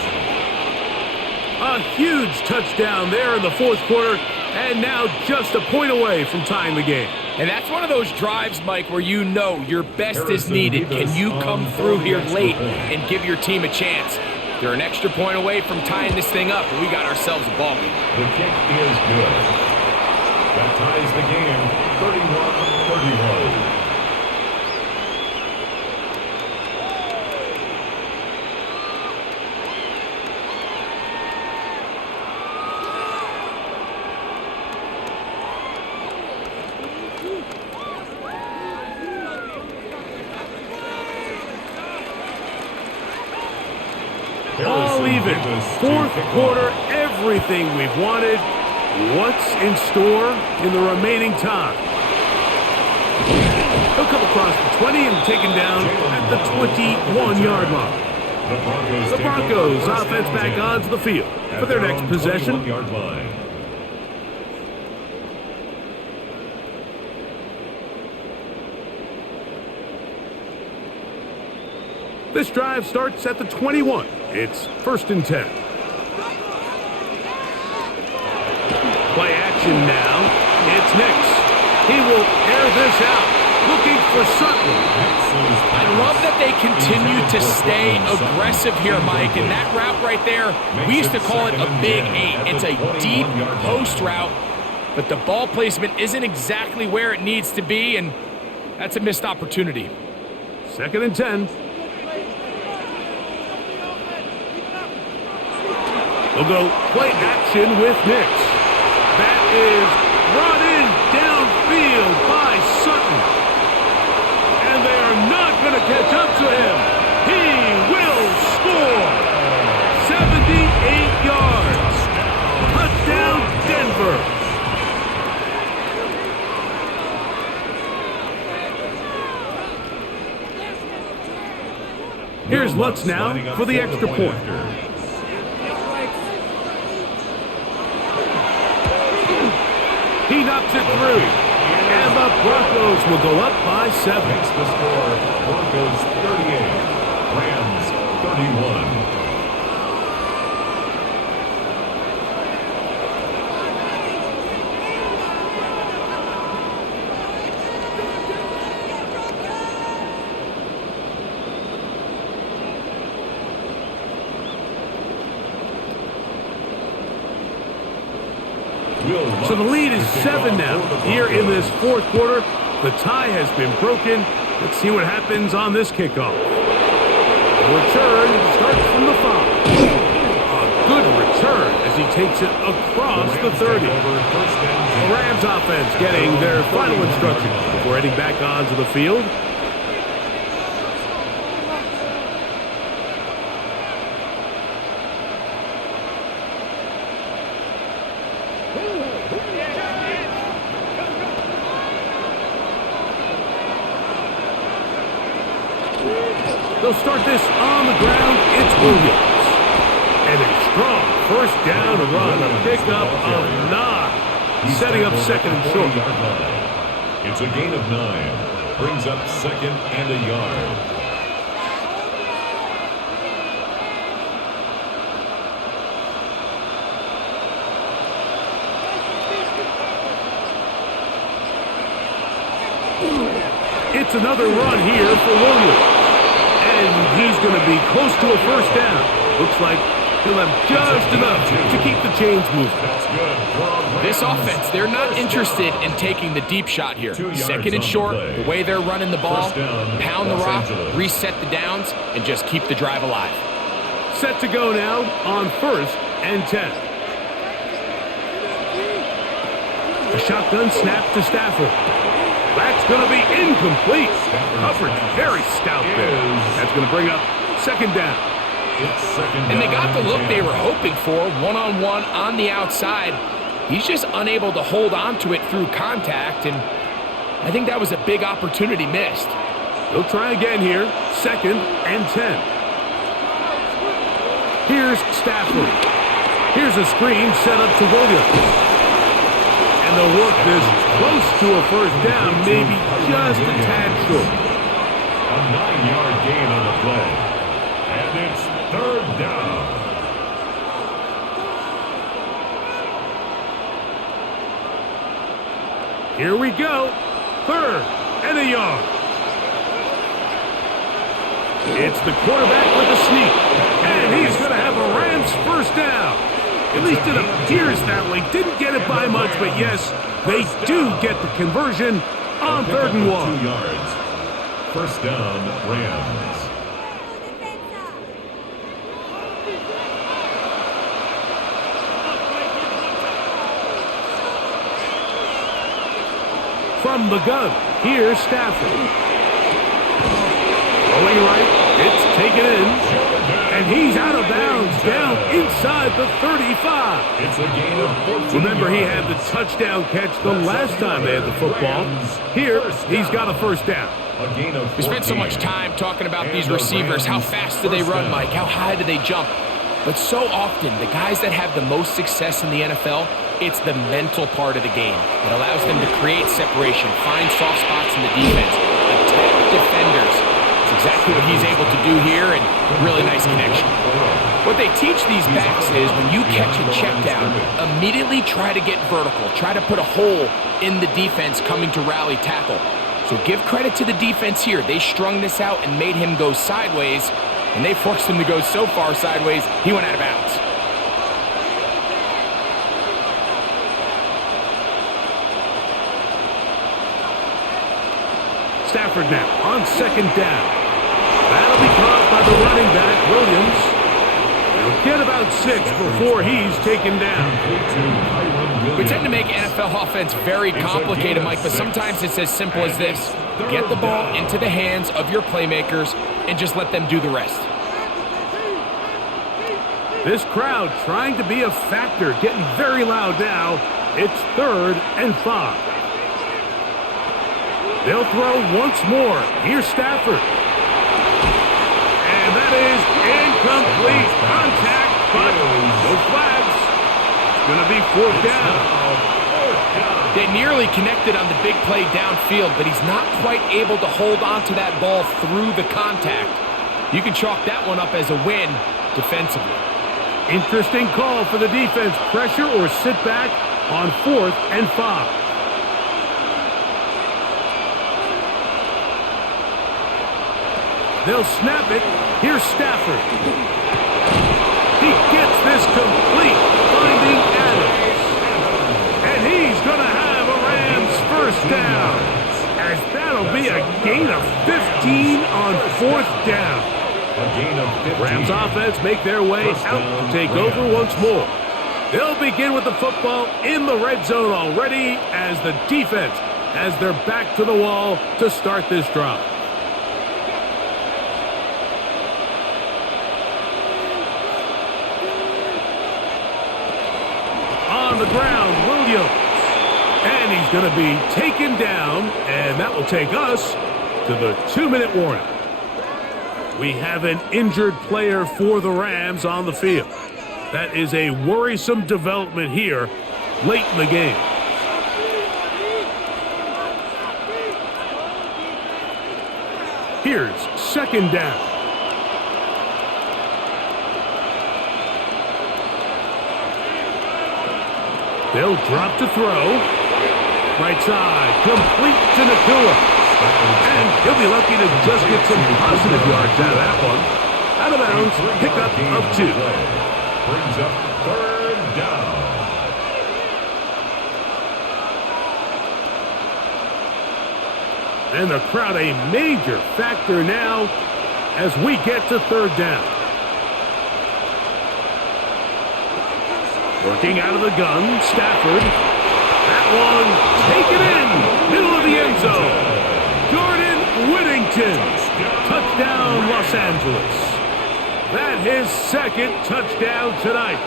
A huge touchdown there in the fourth quarter, and now just a point away from tying the game. And that's one of those drives, Mike, where you know your best is needed. Can you come through here late and give your team a chance? They're an extra point away from tying this thing up, and we got ourselves a ball game. The kick is good. That ties the game, 31-31. All even. Fourth quarter, everything we've wanted. What's in store in the remaining time? He'll come across the 20 and taken down at the 21-yard line. The Broncos offense back onto the field for their next possession. This drive starts at the 21. It's first and 10. Play action now. It's Nix. He will air this out. Looking for Sutton. I love that they continue to stay aggressive here, Mike. And that route right there, we used to call it a big 8. It's a deep post route, but the ball placement isn't exactly where it needs to be, and that's a missed opportunity. Second and 10. We'll go play action with Nix. That is brought in downfield by Sutton. And they are not going to catch up to him. He will score. 78 yards. Touchdown, Denver. Here's Lutz now for the extra point. He knocks it through. And the Broncos will go up by 7. Makes the score, Broncos 38, Rams 31. So the lead is 7 now. Here in this fourth quarter, the tie has been broken. Let's see what happens on this kickoff. The return starts from the 5. A good return as he takes it across the 30. The Rams offense getting their final instructions before heading back onto the field. They'll start this on the ground. It's Williams. And a strong first down run, a pickup of 9. Setting up second and short. It's a gain of 9. Brings up second and a yard. It's another run here for Williams. And he's going to be close to a first down. Looks like he'll have just enough to keep the chains moving. This offense, they're not interested in taking the deep shot here. Second and short, the way they're running the ball, pound the rock, reset the downs, and just keep the drive alive. Set to go now on 1st and 10. A shotgun snap to Stafford. That's going to be incomplete. Coverage very stout there. That's going to bring up second down. And they got the look they were hoping for, one-on-one on the outside. He's just unable to hold on to it through contact, and I think that was a big opportunity missed. They'll try again here, 2nd and 10. Here's Stafford. Here's a screen set up to Williams. And they'll work this close to a first down, maybe just a tad short. A 9-yard gain on the play. And it's 3rd down. Here we go. 3rd and a yard. It's the quarterback with a sneak. And he's going to have a Rams first down. At least it appears that way. Didn't get it by much, but yes, they do get the conversion on 3rd and 1. 2 yards. First down, Rams. From the gun, here's Stafford. Throwing right, it's taken in. And he's out of bounds, down inside the 35. It's a gain of 14 Remember, he had yards. the touchdown catch the last time they had the football. Here, he's got a first down. A gain of 14. We spent so much time talking about these receivers. How fast do they run, Mike? How high do they jump? But so often, the guys that have the most success in the NFL, it's the mental part of the game. It allows them to create separation, find soft spots in the defense, attack defenders. It's exactly what he's able to do here, and really nice connection. What they teach these backs is when you catch a check down, immediately try to get vertical, try to put a hole in the defense coming to rally tackle. So give credit to the defense here. They strung this out and made him go sideways, and they forced him to go so far sideways, he went out of bounds. Stafford now on 2nd down. That'll be caught by the running back, Williams. He'll get about 6 before he's taken down. We tend to make NFL offense very complicated, Mike, but sometimes it's as simple as this. Get the ball into the hands of your playmakers and just let them do the rest. This crowd trying to be a factor, getting very loud now. It's 3rd and 5. They'll throw once more. Here's Stafford. And that is incomplete contact, but no flags. It's going to be 4th down. They nearly connected on the big play downfield, but he's not quite able to hold on to that ball through the contact. You can chalk that one up as a win defensively. Interesting call for the defense. Pressure or sit back on 4th and 5. They'll snap it. Here's Stafford. He gets this complete, finding Adams. down, as that'll be a gain of 15 on 4th down. A gain of 15. Rams offense make their way out to take over once more. They'll begin with the football in the red zone already as the defense has their back to the wall to start this drive. On the ground, Williams. And he's going to be taken down, and that will take us to the 2-minute warning. We have an injured player for the Rams on the field. That is a worrisome development here late in the game. Here's 2nd down. They'll drop to throw. Right side, complete to Nakua. And he'll be lucky to just get some positive yards out of that one. Out of bounds, pickup of 2. Brings up 3rd down. And the crowd a major factor now as we get to 3rd down. Working out of the gun, Stafford. That one taken in, middle of the end zone. Jordan Whittington, touchdown Los Angeles. That his 2nd touchdown tonight.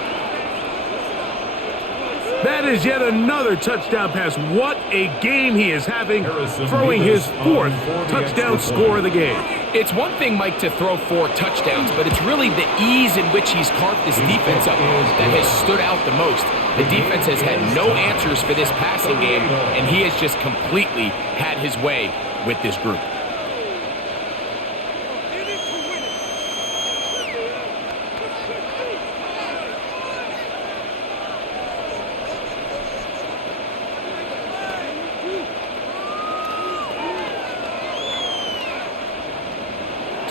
That is yet another touchdown pass. What a game he is having, throwing his 4th touchdown score of the game. It's one thing, Mike, to throw 4 touchdowns, but it's really the ease in which he's carved this defense up that has stood out the most. The defense has had no answers for this passing game, and he has just completely had his way with this group.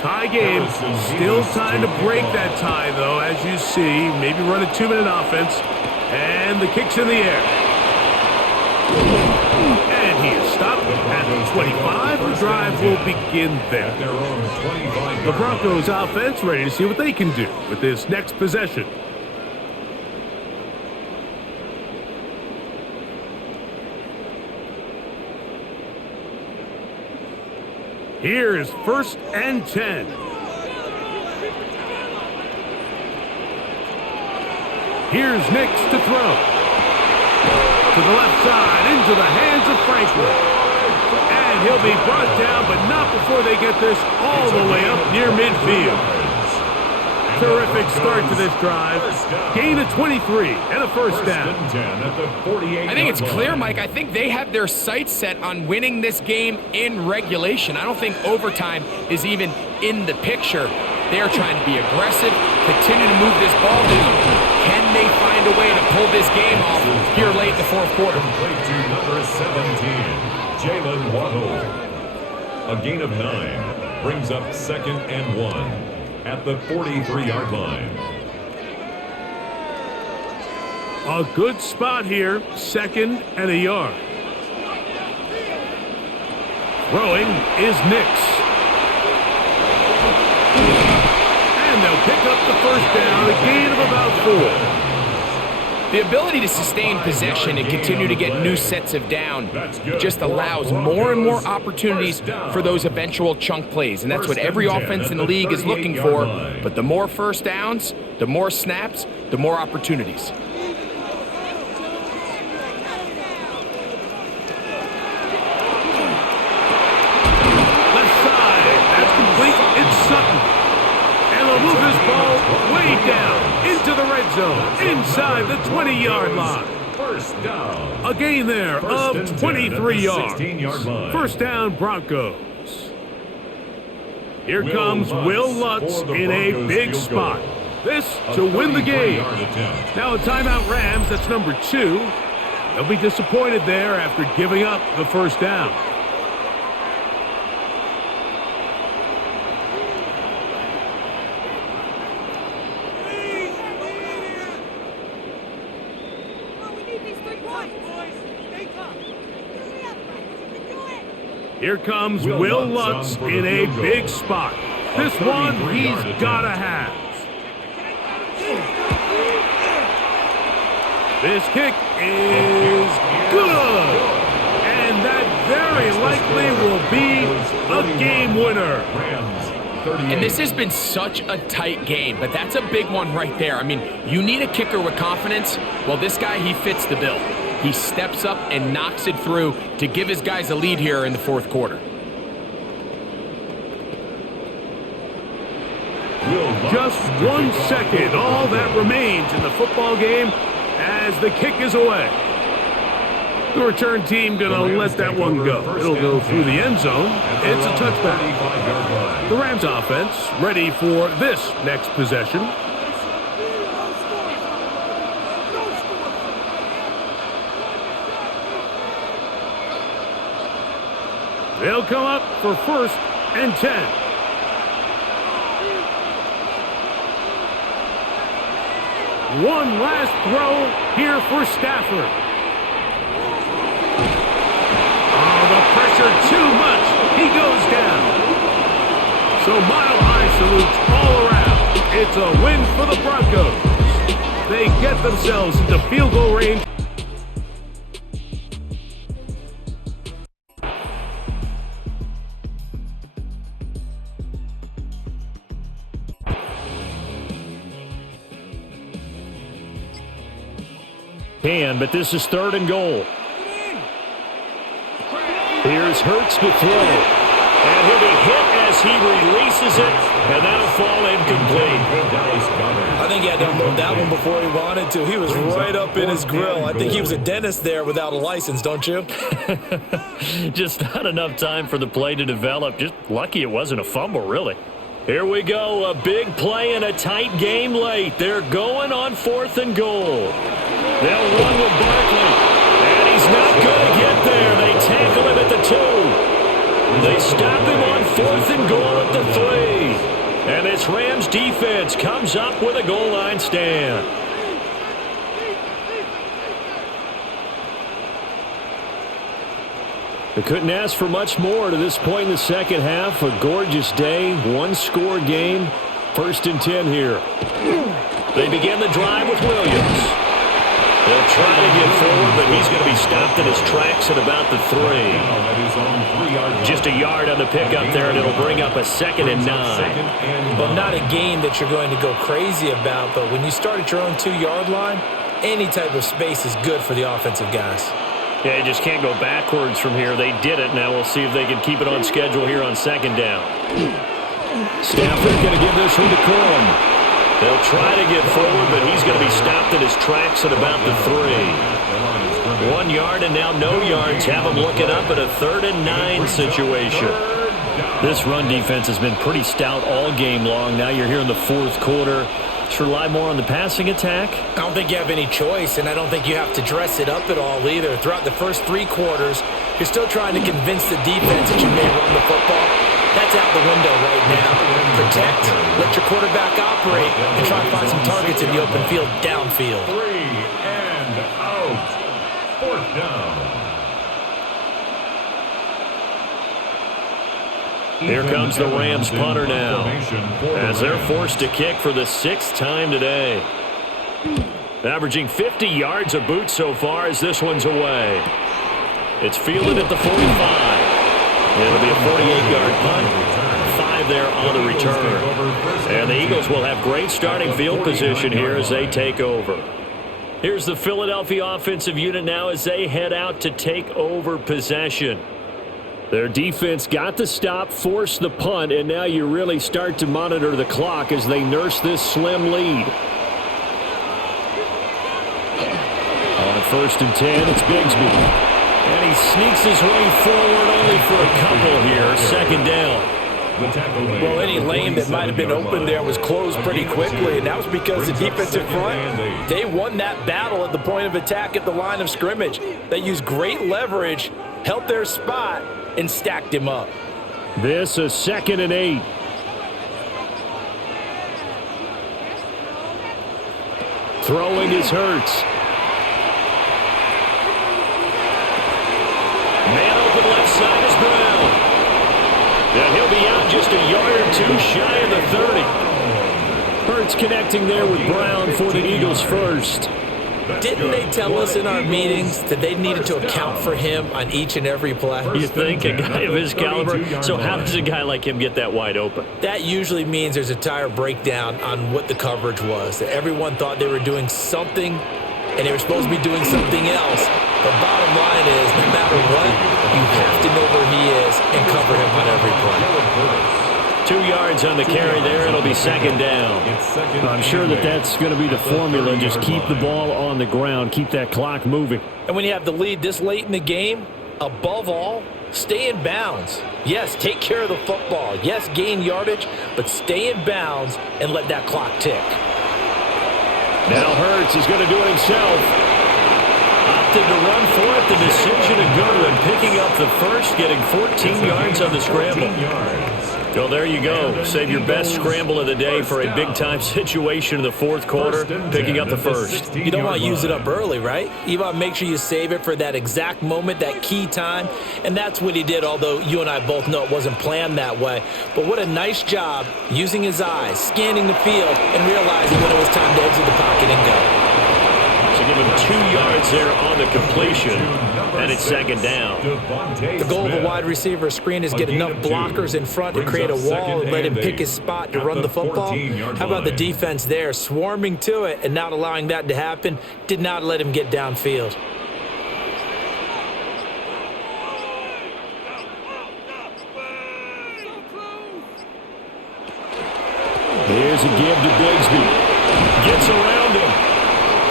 Tie game. Still time to break that tie, though, as you see. Maybe run a 2-minute offense. And the kick's in the air. And he is stopped at the 25. The drive will begin there. The Broncos offense ready to see what they can do with this next possession. Here's 1st and 10. Here's Nix to throw. To the left side, into the hands of Franklin. And he'll be brought down, but not before they get this all the way up near midfield. Terrific start to this drive. Gain of 23 and a 1st down. I think it's clear, Mike. I think they have their sights set on winning this game in regulation. I don't think overtime is even in the picture. They're trying to be aggressive, continue to move this ball down. Can they find a way to pull this game off here late in the 4th quarter? Complete to number 17, Jalen Waddle. A gain of 9 brings up 2nd and 1. At the 43-yard line. A good spot here, 2nd and a yard. Throwing is Nix. And they'll pick up the 1st down, a gain of about 4. The ability to sustain possession and continue to get new sets of down just allows more and more opportunities for those eventual chunk plays, and that's what every offense in the league is looking for. But the more 1st downs, the more snaps, the more opportunities. Left side, that's complete. It's Sutton. And they'll move this ball way down into the red zone, inside the 20-yard line. 1st down. A gain there of 23 yards. 1st down, Broncos. Here comes Will Lutz in a big spot. This to win the game. Now a timeout Rams, that's number 2. They'll be disappointed there after giving up the 1st down. Here comes Will Lutz in a big spot. This one he's got to have. This kick is good. And that very likely will be a game winner. And this has been such a tight game, but that's a big one right there. I mean, you need a kicker with confidence. Well, this guy, he fits the bill. He steps up and knocks it through to give his guys a lead here in the fourth quarter. Just 1 second, all that remains in the football game as the kick is away. The return team gonna let that one go. It'll go through the end zone. It's a touchback. The Rams offense ready for this next possession. They'll come up for 1st and 10. One last throw here for Stafford. Oh, the pressure too much. He goes down. So mile high salutes all around. It's a win for the Broncos. They get themselves into field goal range. But this is 3rd and goal. Here's Hurts to throw. And he'll be hit as he releases it, and that'll fall incomplete. I think he had to unload that one before he wanted to. He was right up in his grill. I think he was a dentist there without a license, don't you? Just not enough time for the play to develop. Just lucky it wasn't a fumble, really. Here we go, a big play in a tight game late. They're going on 4th and goal. They'll run with Barkley, and he's not going to get there. They tackle him at the 2. They stop him on 4th and goal at the 3. And this Rams defense comes up with a goal line stand. They couldn't ask for much more to this point in the second half. A gorgeous day, 1-score game. 1st and 10 here. They begin the drive with Williams. They'll try to get forward, but he's going to be stopped in his tracks at about the 3. Just a yard on the pickup there, and it'll bring up a 2nd and 9. Well, not a game that you're going to go crazy about, but when you start at your own 2-yard line, any type of space is good for the offensive guys. Yeah, you just can't go backwards from here. They did it. Now we'll see if they can keep it on schedule here on 2nd down. Stafford going to give this one to Corum. They'll try to get forward, but he's going to be stopped in his tracks at about the 3. 1 yard and now no yards. Have him looking up at a 3rd and 9 situation. This run defense has been pretty stout all game long. Now you're here in the 4th quarter. Should rely more on the passing attack? I don't think you have any choice, and I don't think you have to dress it up at all either. Throughout the first 3 quarters, you're still trying to convince the defense that you may run the football. That's out the window right now. Protect, let your quarterback operate, and try to find some targets in the open field downfield. 3 and out. 4th down. Here comes the Rams punter now, as they're forced to kick for the 6th time today. Averaging 50 yards a boot so far as this one's away. It's fielded at the 45. It'll be a 48-yard punt. 5 there on the return. And the Eagles will have great starting field position here as they take over. Here's the Philadelphia offensive unit now as they head out to take over possession. Their defense got the stop, forced the punt, and now you really start to monitor the clock as they nurse this slim lead. On 1st and 10, it's Bigsby. And he sneaks his way forward only for a couple here. 2nd down. Well, any lane that might have been open there was closed pretty quickly, and that was because the defensive front, they won that battle at the point of attack at the line of scrimmage. They used great leverage, held their spot, and stacked him up. This is 2nd and 8. Throwing is Hurts. Man open left side is Brown. just a yard or two shy of the 30. Hurts connecting there with Brown for the Eagles first. Didn't they tell us in our meetings that they needed to account for him on each and every play? You think a guy of his caliber? So how does a guy like him get that wide open? That usually means there's a entire breakdown on what the coverage was. That everyone thought they were doing something, and they were supposed to be doing something else. The bottom line is, no matter what, you have to know where he is and cover him on every play. 2 yards on the carry there. It'll be second down. I'm sure that's going to be the formula. Just keep the ball on the ground. Keep that clock moving. And when you have the lead this late in the game, above all, stay in bounds. Yes, take care of the football. Yes, gain yardage, but stay in bounds and let that clock tick. Now Hurts is going to do it himself. Opted to run for it. The decision to go and picking up the first, getting 14 yards on the scramble. Well, there you go. Save your best scramble of the day for a big-time situation in the fourth quarter, picking up the first. You don't want to use it up early, right? You want to make sure you save it for that exact moment, that key time, and that's what he did, although you and I both know it wasn't planned that way. But what a nice job using his eyes, scanning the field, and realizing when it was time to exit the pocket and go. So give him 2 yards there on the completion, and it's second down. The goal of a wide receiver screen is get enough blockers in front to create a wall and let him pick his spot to run the football. How about the defense there, swarming to it and not allowing that to happen? Did not let him get downfield. Here's a give to Bigsby. Gets around him.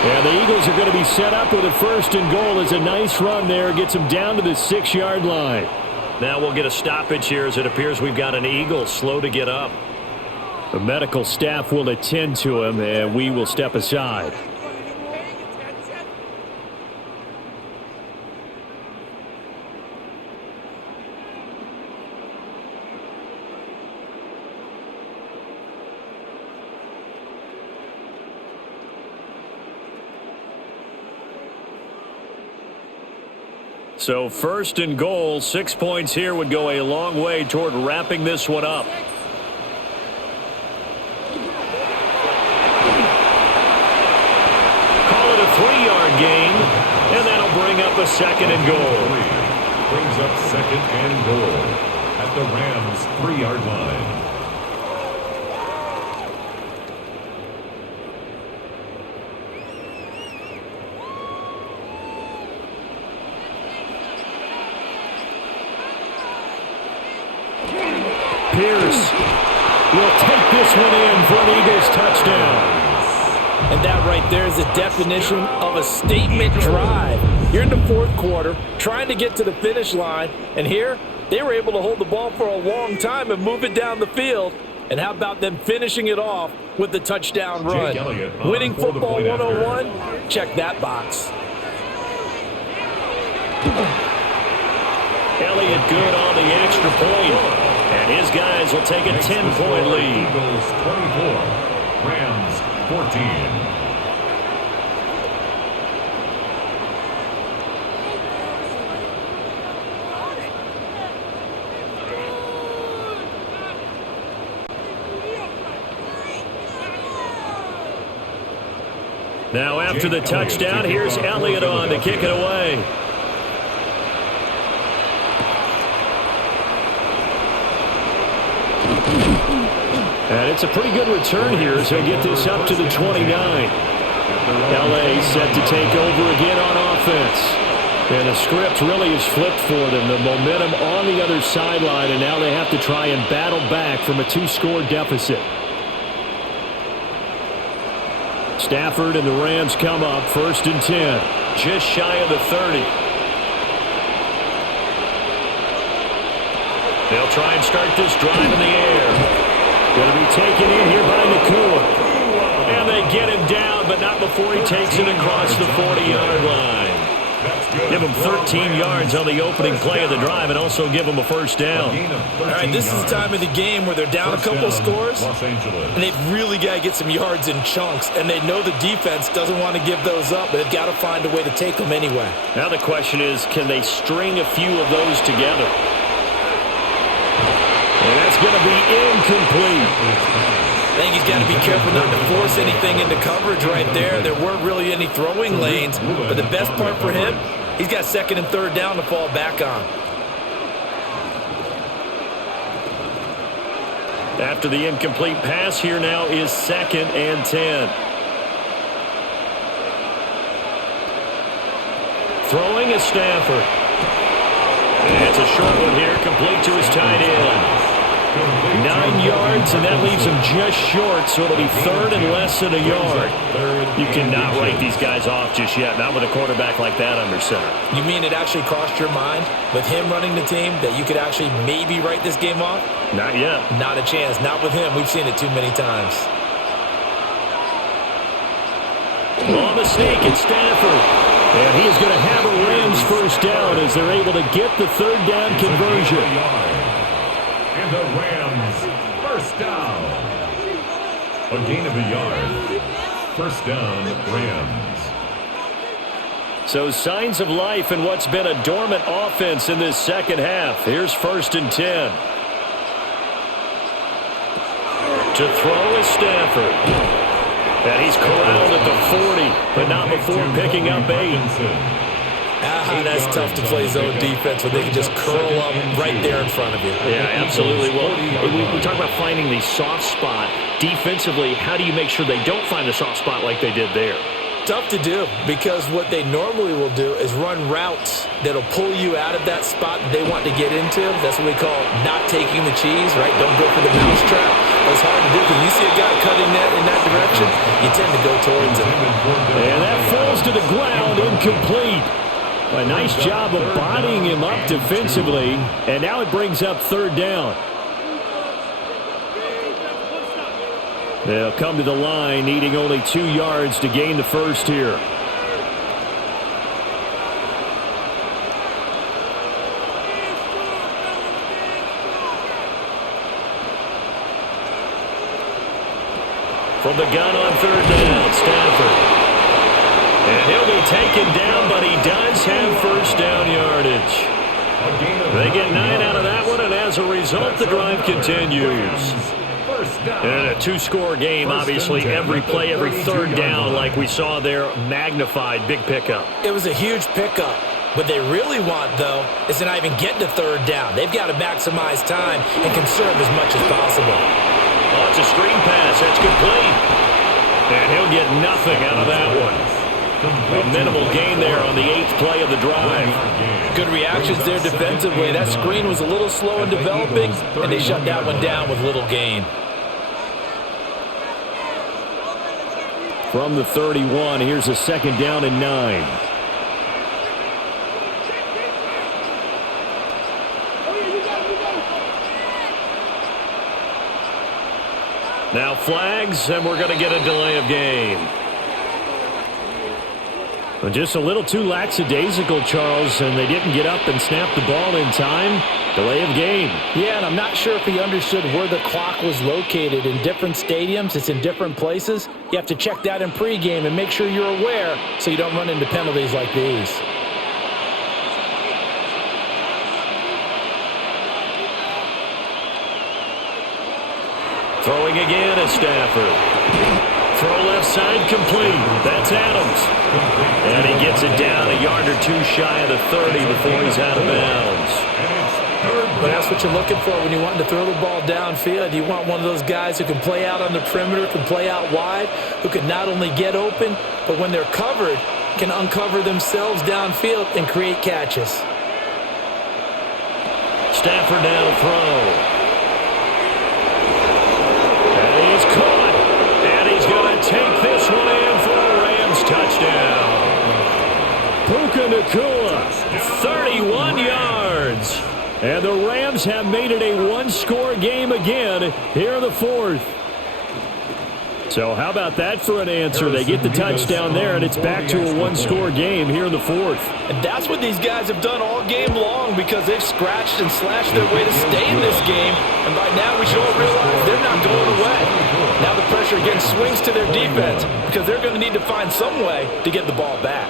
And the Eagles are going to be set up with a first and goal as a nice run there. Gets them down to the 6-yard line. Now we'll get a stoppage here as it appears we've got an Eagle slow to get up. The medical staff will attend to him, and we will step aside. So first and goal, 6 points here would go a long way toward wrapping this one up. Call it a 3-yard gain, and that'll bring up a second and goal. Brings up second and goal at the Rams' 3-yard line. Pierce will take this one in for an Eagles touchdown. And that right there is the definition of a statement drive. You're in the fourth quarter, trying to get to the finish line, and here they were able to hold the ball for a long time and move it down the field. And how about them finishing it off with the touchdown run? Winning football 101? Check that box. Elliott good on the extra point. And his guys will take a 10-point lead. Eagles 24, Rams 14. Now after the touchdown, here's Elliott on to kick it away. And it's a pretty good return here as they get this up to the 29. LA set to take over again on offense. And the script really is flipped for them. The momentum on the other sideline, and now they have to try and battle back from a 2-score deficit. Stafford and the Rams come up first and 10. Just shy of the 30. They'll try and start this drive in the air. Going to be taken in here by Nakua. And they get him down, but not before he takes it across the 40-yard line. Give him 13 yards on the opening play of the drive and also give him a first down. All right, this is the time of the game where they're down a couple scores, and they've really got to get some yards in chunks, and they know the defense doesn't want to give those up, but they've got to find a way to take them anyway. Now the question is, can they string a few of those together? And that's going to be incomplete. I think he's got to be careful not to force anything into coverage right there. There weren't really any throwing lanes, but the best part for him, he's got second and third down to fall back on. After the incomplete pass, here now is 2nd and 10. Throwing is Stafford. And it's a short one here, complete to his tight end. 9 yards, and that leaves him just short, so it'll be 3rd and less than a yard. You cannot write these guys off just yet, not with a quarterback like that under center. You mean it actually crossed your mind, with him running the team, that you could actually maybe write this game off? Not yet. Not a chance. Not with him. We've seen it too many times. On the sneak, it's Stafford. And he's going to have a Rams first down as they're able to get the 3rd down conversion. And the Rams first down. A gain of a yard. First down, Rams. So signs of life in what's been a dormant offense in this second half. Here's 1st and 10. To throw is Stafford. And he's corralled at the 40, but not before picking up 8. That's tough to play zone defense when they can just curl up right there in front of you. Yeah, absolutely. Well, we talk about finding the soft spot. Defensively, how do you make sure they don't find the soft spot like they did there? Tough to do, because what they normally will do is run routes that'll pull you out of that spot that they want to get into. That's what we call not taking the cheese, right? Don't go for the mousetrap. It's hard to do because you see a guy cutting that in that direction, you tend to go towards him. And that falls to the ground, incomplete. A nice job of bodying him up defensively, and now it brings up 3rd down. They'll come to the line, needing only 2 yards to gain the first here. From the gun on 3rd down, Stafford. And he'll be taken down, but he does have first down yardage. They get 9 out of that one, and as a result, the drive continues. And a 2-score game, obviously, every play, every 3rd down, like we saw there, magnified, big pickup. It was a huge pickup. What they really want, though, is to not even get to 3rd down. They've got to maximize time and conserve as much as possible. Oh, it's a screen pass. That's complete. And he'll get nothing out of that one. A minimal gain there on the 8th play of the drive. Good reactions there defensively. That screen was a little slow in developing, and they shut that one down with little gain. From the 31, here's a 2nd down and 9. Now flags, and we're going to get a delay of game. Just a little too lackadaisical, Charles, and they didn't get up and snap the ball in time. Delay of game. Yeah, and I'm not sure if he understood where the clock was located. In different stadiums, it's in different places. You have to check that in pregame and make sure you're aware so you don't run into penalties like these. Throwing again is Stafford. Throw left side complete. That's Adams. And he gets it down a yard or 2 shy of the 30 before he's out of bounds. But that's what you're looking for when you want to throw the ball downfield. You want one of those guys who can play out on the perimeter, can play out wide, who can not only get open, but when they're covered, can uncover themselves downfield and create catches. Stafford now throw. And he's caught. And he's going to take this one in for a Rams touchdown. Puka Nacua, 31 yards. And the Rams have made it a 1-score game again here in the 4th. So how about that for an answer? They get the touchdown there, and it's back to a 1-score game here in the 4th. And that's what these guys have done all game long because they've scratched and slashed their way to stay in this game. And by now we should all realize they're not going away. Now the pressure again swings to their defense because they're going to need to find some way to get the ball back.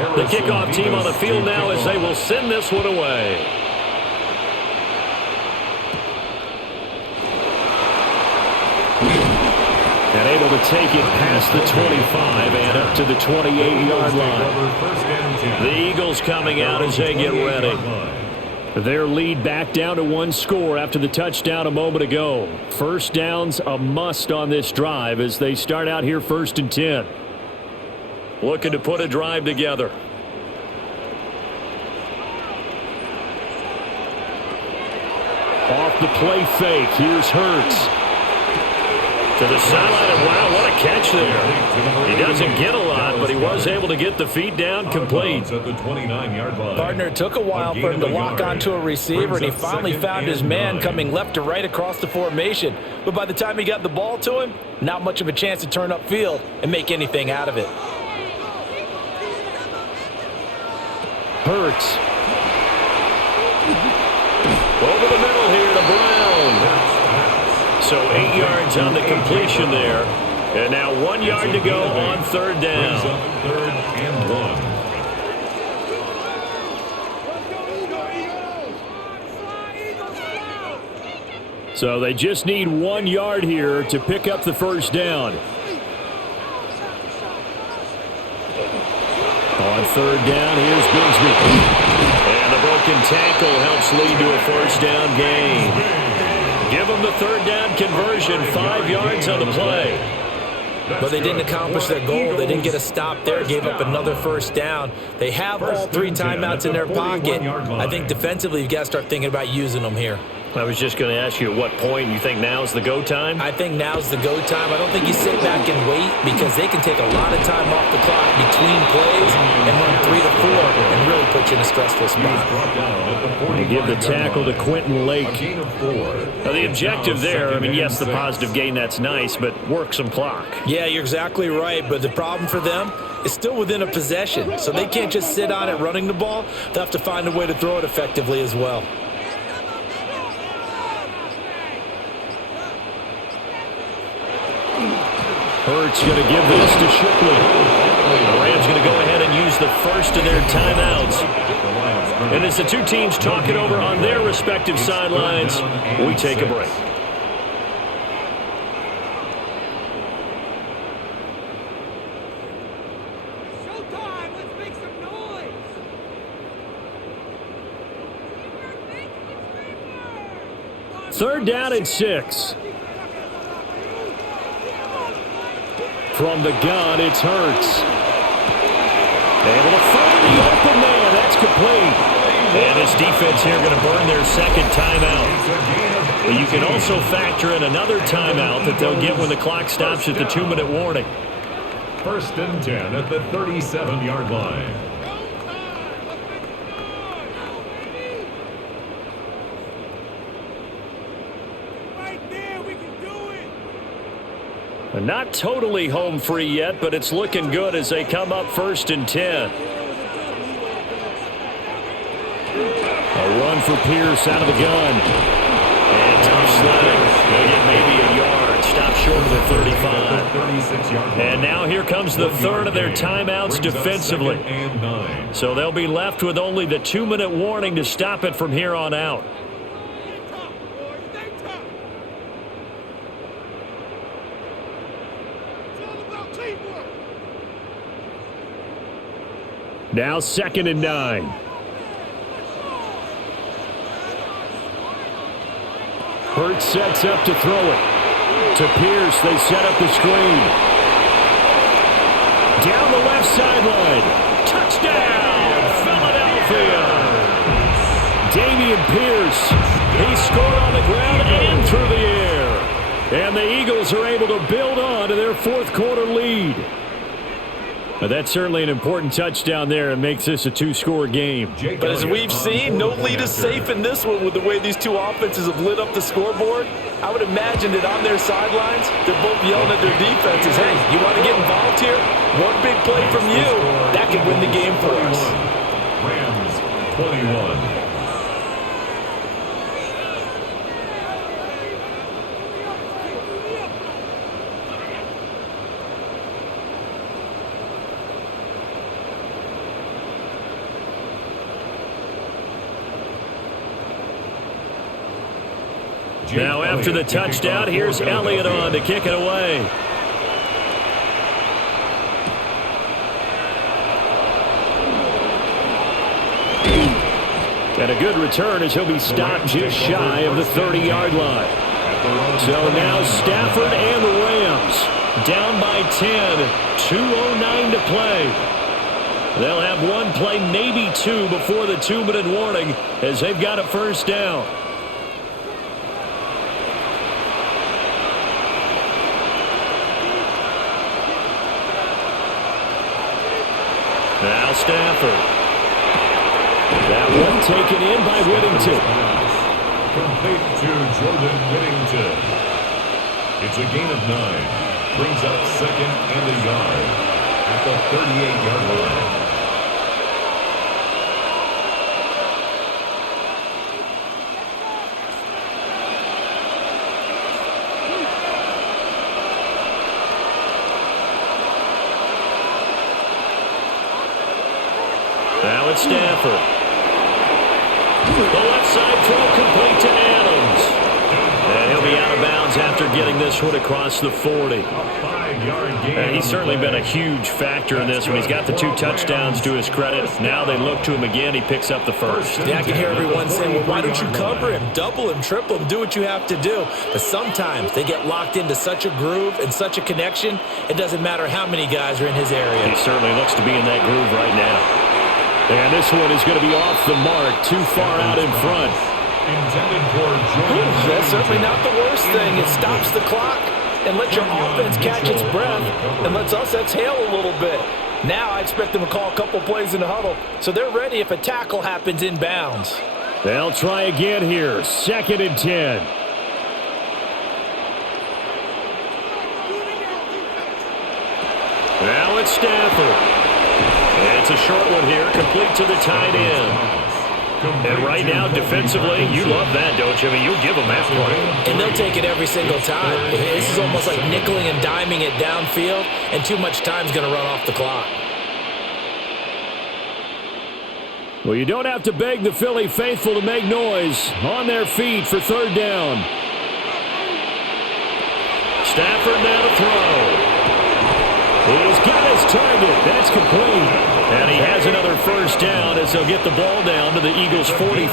The kickoff team on the field now as they will send this one away. And able to take it past the 25 and up to the 28-yard line. The Eagles coming out as they get ready. Their lead back down to one score after the touchdown a moment ago. First down's a must on this drive as they start out here 1st and 10. Looking to put a drive together. Off the play fake. Here's Hurts. To the sideline, and wow, what a catch there. He doesn't get a lot, but he was able to get the feet down complete. At the 29-yard line. Partner, it took a while for him to lock onto a receiver, and he finally found his man coming left to right across the formation. But by the time he got the ball to him, not much of a chance to turn upfield and make anything out of it. Hurts. Over the middle here to Brown. So 8 yards on the completion there. And now 1 yard to go on 3rd down. 3rd and 1. So they just need 1 yard here to pick up the first down. On 3rd down, here's Bigsby. And the broken tackle helps lead to a first down gain. Give them the 3rd down conversion, 5 yards on the play. But they didn't accomplish their goal. They didn't get a stop there, gave up another first down. They have all 3 timeouts in their pocket. I think defensively you've got to start thinking about using them here. I was just going to ask you at what point you think now's the go time? I think now's the go time. I don't think you sit back and wait because they can take a lot of time off the clock between plays and run 3 to 4 and really put you in a stressful spot. They give the tackle to Quentin Lake. Now the objective there, I mean, yes, the positive gain, that's nice, but work some clock. Yeah, you're exactly right, but the problem for them is still within a possession, so they can't just sit on it running the ball. They'll have to find a way to throw it effectively as well. Hurts going to give this to Shipley. The Rams going to go ahead and use the first of their timeouts. And as the two teams talk it over on their respective sidelines, we take a break. Showtime! Let's make some noise! 3rd down and 6. From the gun, it's Hurts. Able to find the open man. That's complete. And his defense here going to burn their 2nd timeout. But you can also factor in another timeout that they'll get when the clock stops at the 2-minute warning. 1st and 10 at the 37-yard line. Not totally home free yet, but it's looking good as they come up 1st and 10. A run for Pierce out of the gun. And tough sledding. They'll get maybe a yard. Stop short of the 35. And now here comes the 3rd of their timeouts defensively. So they'll be left with only the 2-minute warning to stop it from here on out. Now 2nd and 9. Hurts sets up to throw it. To Pierce, they set up the screen. Down the left sideline. Touchdown, Philadelphia. Dameon Pierce, he scored on the ground and through the air. And the Eagles are able to build on to their 4th quarter lead. But that's certainly an important touchdown there and makes this a 2-score game. But as we've seen, no lead is safe in this one with the way these two offenses have lit up the scoreboard. I would imagine that on their sidelines, they're both yelling at their defenses, hey, you want to get involved here? One big play from you, that could win the game for us. Rams 21. Now after the touchdown, here's Elliott on to kick it away. And a good return as he'll be stopped just shy of the 30-yard line. So now Stafford and the Rams down by 10, 2:09 to play. They'll have one play, maybe two, before the 2-minute warning as they've got a first down. Now Stafford. That one taken in by Whittington. Complete to Jordan Whittington. It's a gain of 9. Brings up second and a yard at the 38-yard line. Now it's Stafford. The left side throw complete to Adams. And he'll be out of bounds after getting this one across the 40. And he's certainly been a huge factor in this one. He's got the 2 touchdowns to his credit. Now they look to him again. He picks up the first. Yeah, I can hear everyone saying, well, why don't you cover him? Double him, triple him, do what you have to do. But sometimes they get locked into such a groove and such a connection, it doesn't matter how many guys are in his area. He certainly looks to be in that groove right now. And this one is going to be off the mark, too far out in front. That's certainly not the worst thing. It stops the clock and lets your offense catch its breath and lets us exhale a little bit. Now I expect them to call a couple plays in the huddle, so they're ready if a tackle happens inbounds. They'll try again here, 2nd and 10. Now it's Stafford. It's a short one here, complete to the tight end. And right now, defensively, you love that, don't you? I mean, you'll give them that play. And they'll take it every single time. This is almost like nickeling and diming it downfield, and too much time's going to run off the clock. Well, you don't have to beg the Philly faithful to make noise. On their feet for 3rd down. Stafford now to throw. He's got his target. That's complete. And he has another first down as they'll get the ball down to the Eagles' 43.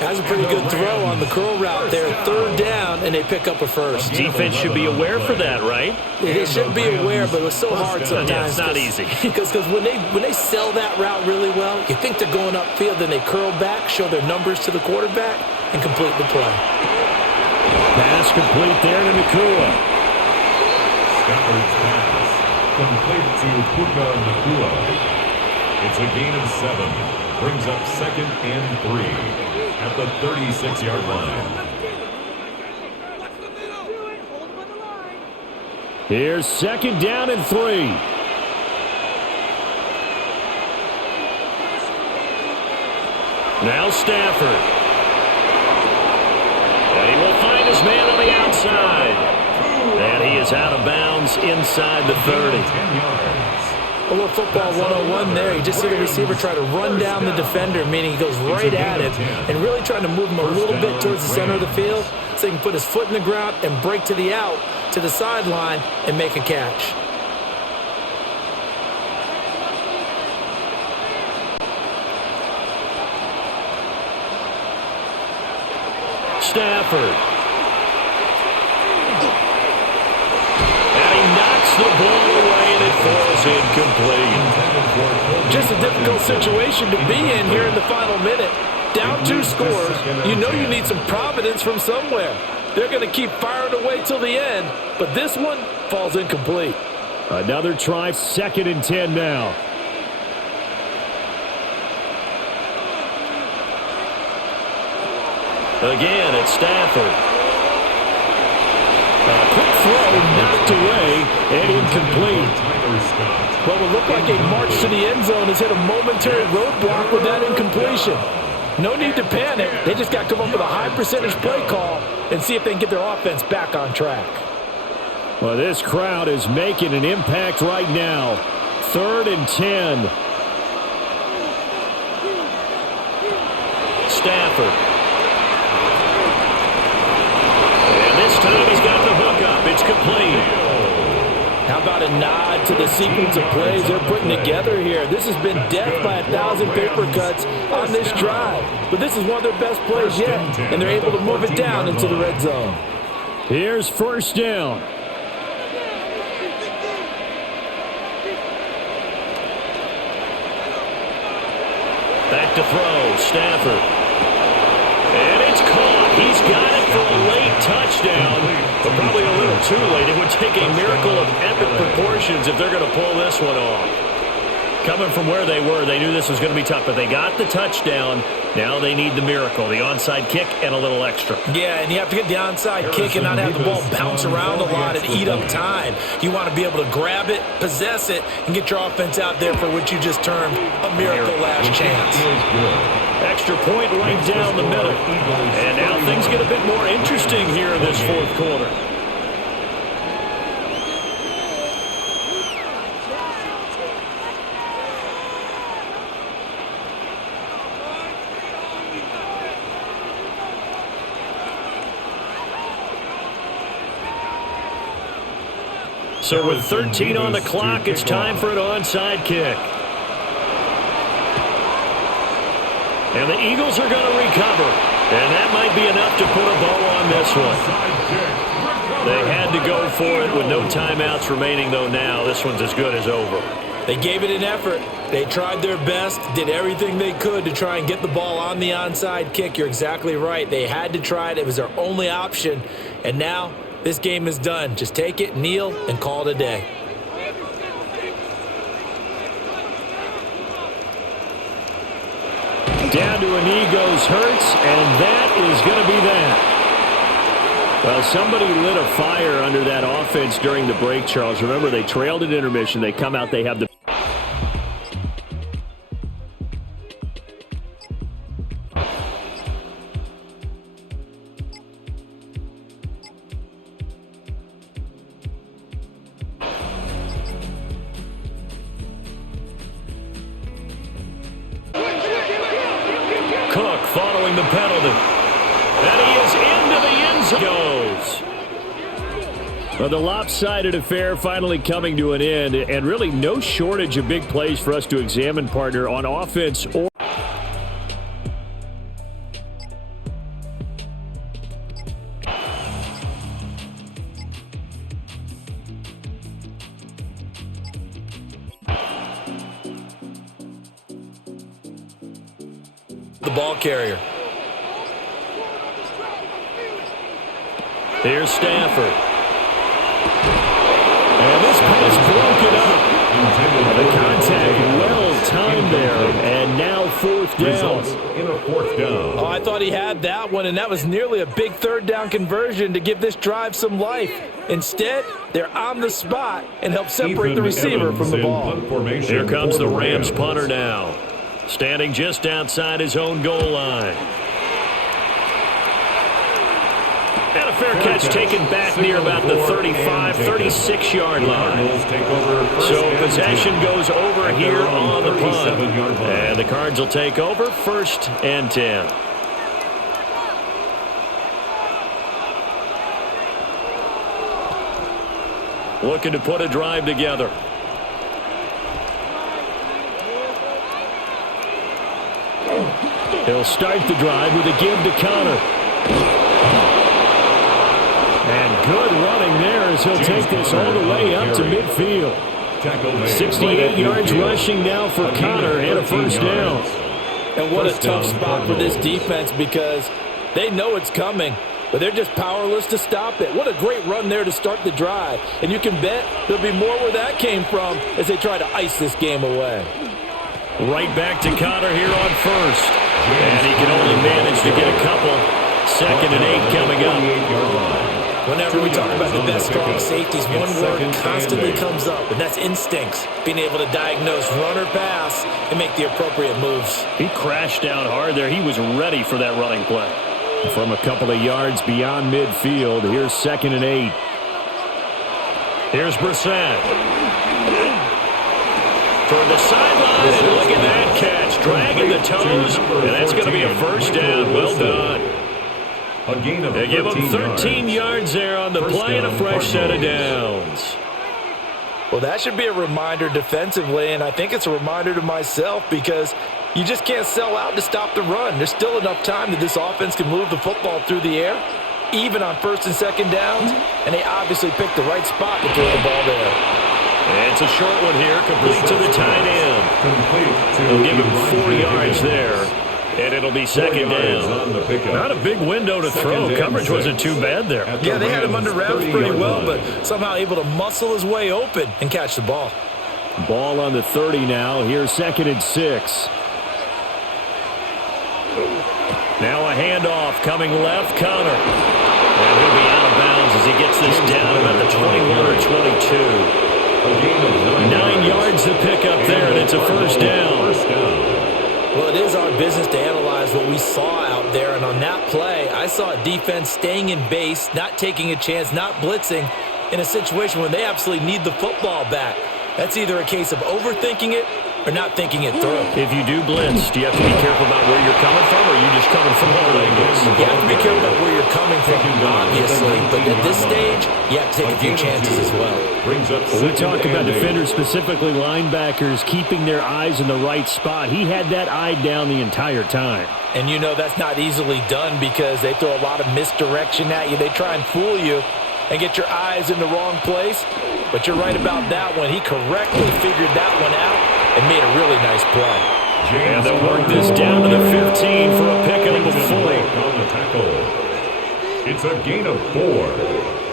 That's a pretty good throw on the curl route there. 3rd down, and they pick up a first. Defense should be aware for that, right? They should be aware, but it was so hard sometimes. Yeah, it's not easy. Because when they sell that route really well, you think they're going upfield, then they curl back, show their numbers to the quarterback, and complete the play. Pass complete there to Nakua. Stafford's pass complete to Puka Nakua. It's a gain of 7. Brings up 2nd and 3 at the 36-yard line. Here's 2nd down and 3. Now Stafford. And he will find his man on the outside. And he is out of bounds inside the 30. 10 yards. A little football 101 there. You just see the receiver try to run down the defender, meaning he goes right at him and really trying to move him a little bit towards the center of the field so he can put his foot in the ground and break to the out, to the sideline, and make a catch. Stafford. The ball away and it falls incomplete. Just a difficult situation to be in here in the final minute. Down 2 scores, you know you need some providence from somewhere. They're going to keep firing away till the end, but this one falls incomplete. Another try, 2nd and 10 now. Again, it's Stafford. A quick throw knocked away and incomplete. Well, it looked like a march to the end zone has hit a momentary roadblock with that incompletion. No need to panic. They just got to come up with a high percentage play call and see if they can get their offense back on track. Well, this crowd is making an impact right now. 3rd and 10. Stafford. complete. How about a nod to the sequence of plays they're putting together here? This has been death by 1,000 paper cuts on this drive. But this is one of their best plays yet, and they're able to move it down into the red zone. Here's first down. Back to throw, Stafford. And it's caught. He's got it for a late touchdown, but probably a little too late. It would take a miracle of epic proportions if they're going to pull this one off. Coming from where they were, they knew this was going to be tough, but they got the touchdown. Now they need the miracle, the onside kick and a little extra. Yeah, and you have to get the onside kick and not have the ball bounce around a lot and eat up time. You want to be able to grab it, possess it, and get your offense out there for what you just termed a miracle last chance. Extra point right down the middle. And now things get a bit more interesting here in this fourth quarter. So with 13 on the clock, it's time for an onside kick. And the Eagles are going to recover. And that might be enough to put a bow on this one. They had to go for it with no timeouts remaining, though now. This one's as good as over. They gave it an effort. They tried their best, did everything they could to try and get the ball on the onside kick. You're exactly right. They had to try it. It was their only option. And now this game is done. Just take it, kneel, and call it a day. Down to a knee goes Hurts, and that is going to be that. Well, somebody lit a fire under that offense during the break, Charles. Remember, they trailed at intermission. They come out, they have the Cook following the penalty. And he is into the end zone. Goes. Well, the lopsided affair finally coming to an end, and really no shortage of big plays for us to examine, partner, on offense or the ball carrier. Here's Stafford. And this pass broken up. The contact well-timed there. And now fourth down. In a fourth down. Oh, I thought he had that one, and that was nearly a big third down conversion to give this drive some life. Instead, they're on the spot and help separate the receiver from the ball. Here comes the Rams punter now. Standing just outside his own goal line. And a fair catch taken back near about the 35, 36-yard line. So possession goes over here on the punt. And the Cards will take over, 1st and 10. Looking to put a drive together. He'll start the drive with a give to Connor. And good running there as he'll take this all the way up to midfield. 68 yards rushing now for Connor and a first down. And what a tough spot for this defense because they know it's coming, but they're just powerless to stop it. What a great run there to start the drive. And you can bet there'll be more where that came from as they try to ice this game away. Right back to Connor here on first. And he can only manage to get a couple. 2nd and 8 coming up. Whenever we talk about the best strong safeties, one word constantly comes up, and that's instincts. Being able to diagnose run or pass and make the appropriate moves. He crashed down hard there. He was ready for that running play. From a couple of yards beyond midfield, here's 2nd and 8. Here's Brissett. Toward the sideline, and look at that catch. Dragging the toes, and that's going to be a first down. Well done. A gain of They give him 13 yards there on the First play and a down, fresh set of Cardinals. downs. Well, that should be a reminder defensively, and I think it's a reminder to myself because you just can't sell out to stop the run. There's still enough time that this offense can move the football through the air, even on first and second downs, and they obviously picked the right spot to throw the ball there. It's a short one here, complete to the tight end. Complete to They'll give him Elijah 4 yards Higgins. there, and it'll be second 4 yards down. on the pickup. Not a big window to Second throw. and Coverage 6. wasn't too bad there. At the Yeah, they had him Rams' under wraps 30 pretty yard well, line. but somehow able to muscle his way open and catch the ball. Ball on the 30 now. Here's second and 6. Now a handoff coming left. Connor. And he'll be out of bounds as he gets this down about the 21 or 22. A gain of 9 yards to pick up there, and it's a first down. First down. Well, it is our business to analyze what we saw out there, and on that play, I saw a defense staying in base, not taking a chance, not blitzing, in a situation where they absolutely need the football back. That's either a case of overthinking it or not thinking it through. If you do blitz, do you have to be careful about where you're coming from, or are you just coming from all angles? You have to be careful about where you're coming from, obviously, but at this stage, you have to take a few chances as well. Brings up When we second talk about and 8. defenders, specifically linebackers, keeping their eyes in the right spot. He had that eye down the entire time. And you know that's not easily done because they throw a lot of misdirection at you. They try and fool you and get your eyes in the wrong place. But you're right about that one. He correctly figured that one out and made a really nice play. And they'll work this down to the 15 for a pickup of 4. On the tackle. It's a gain of 4,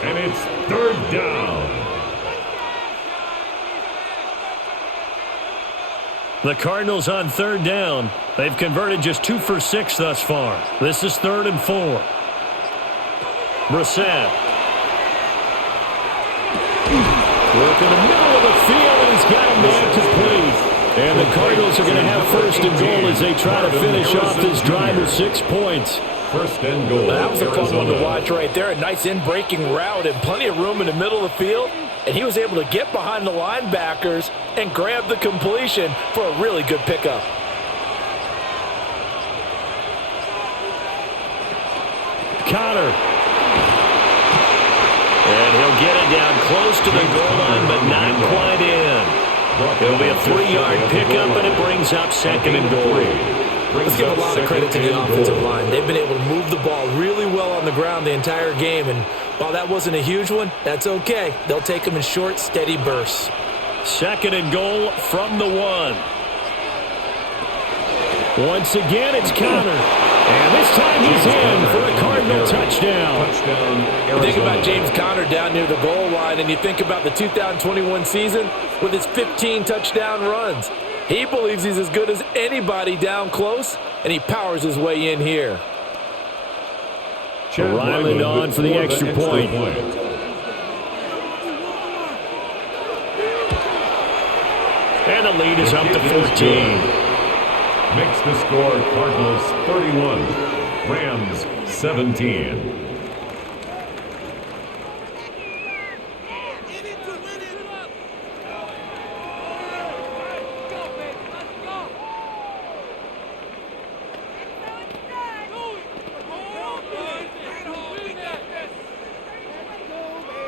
and it's third down. The Cardinals on third down. They've converted just 2 for 6 thus far. This is 3rd and 4. Brissett. Work in the middle of the field, and he's got a man complete. And the Cardinals are going to have first and goal as they try to finish off this drive with 6 points. First and goal. That was a fun one to Arizona. watch right there. A nice in-breaking route and plenty of room in the middle of the field. And he was able to get behind the linebackers and grab the completion for a really good pickup. Connor. And he'll get it down close to the goal line, but not quite in. It'll be a 3-yard pickup, and it brings up second and goal. Let's give a lot of credit to the offensive line. They've been able to move the ball really well on the ground the entire game, and while that wasn't a huge one, that's okay. They'll take them in short, steady bursts. Second and goal from the 1. Once again, it's Connor. And this time he's in for a Cardinal touchdown. Think about James Conner down near the goal line, and you think about the 2021 season with his 15 touchdown runs. He believes he's as good as anybody down close, and he powers his way in here. Ryland on for the extra point. And the lead is up to 14. Makes the score Cardinals 31, Rams 17.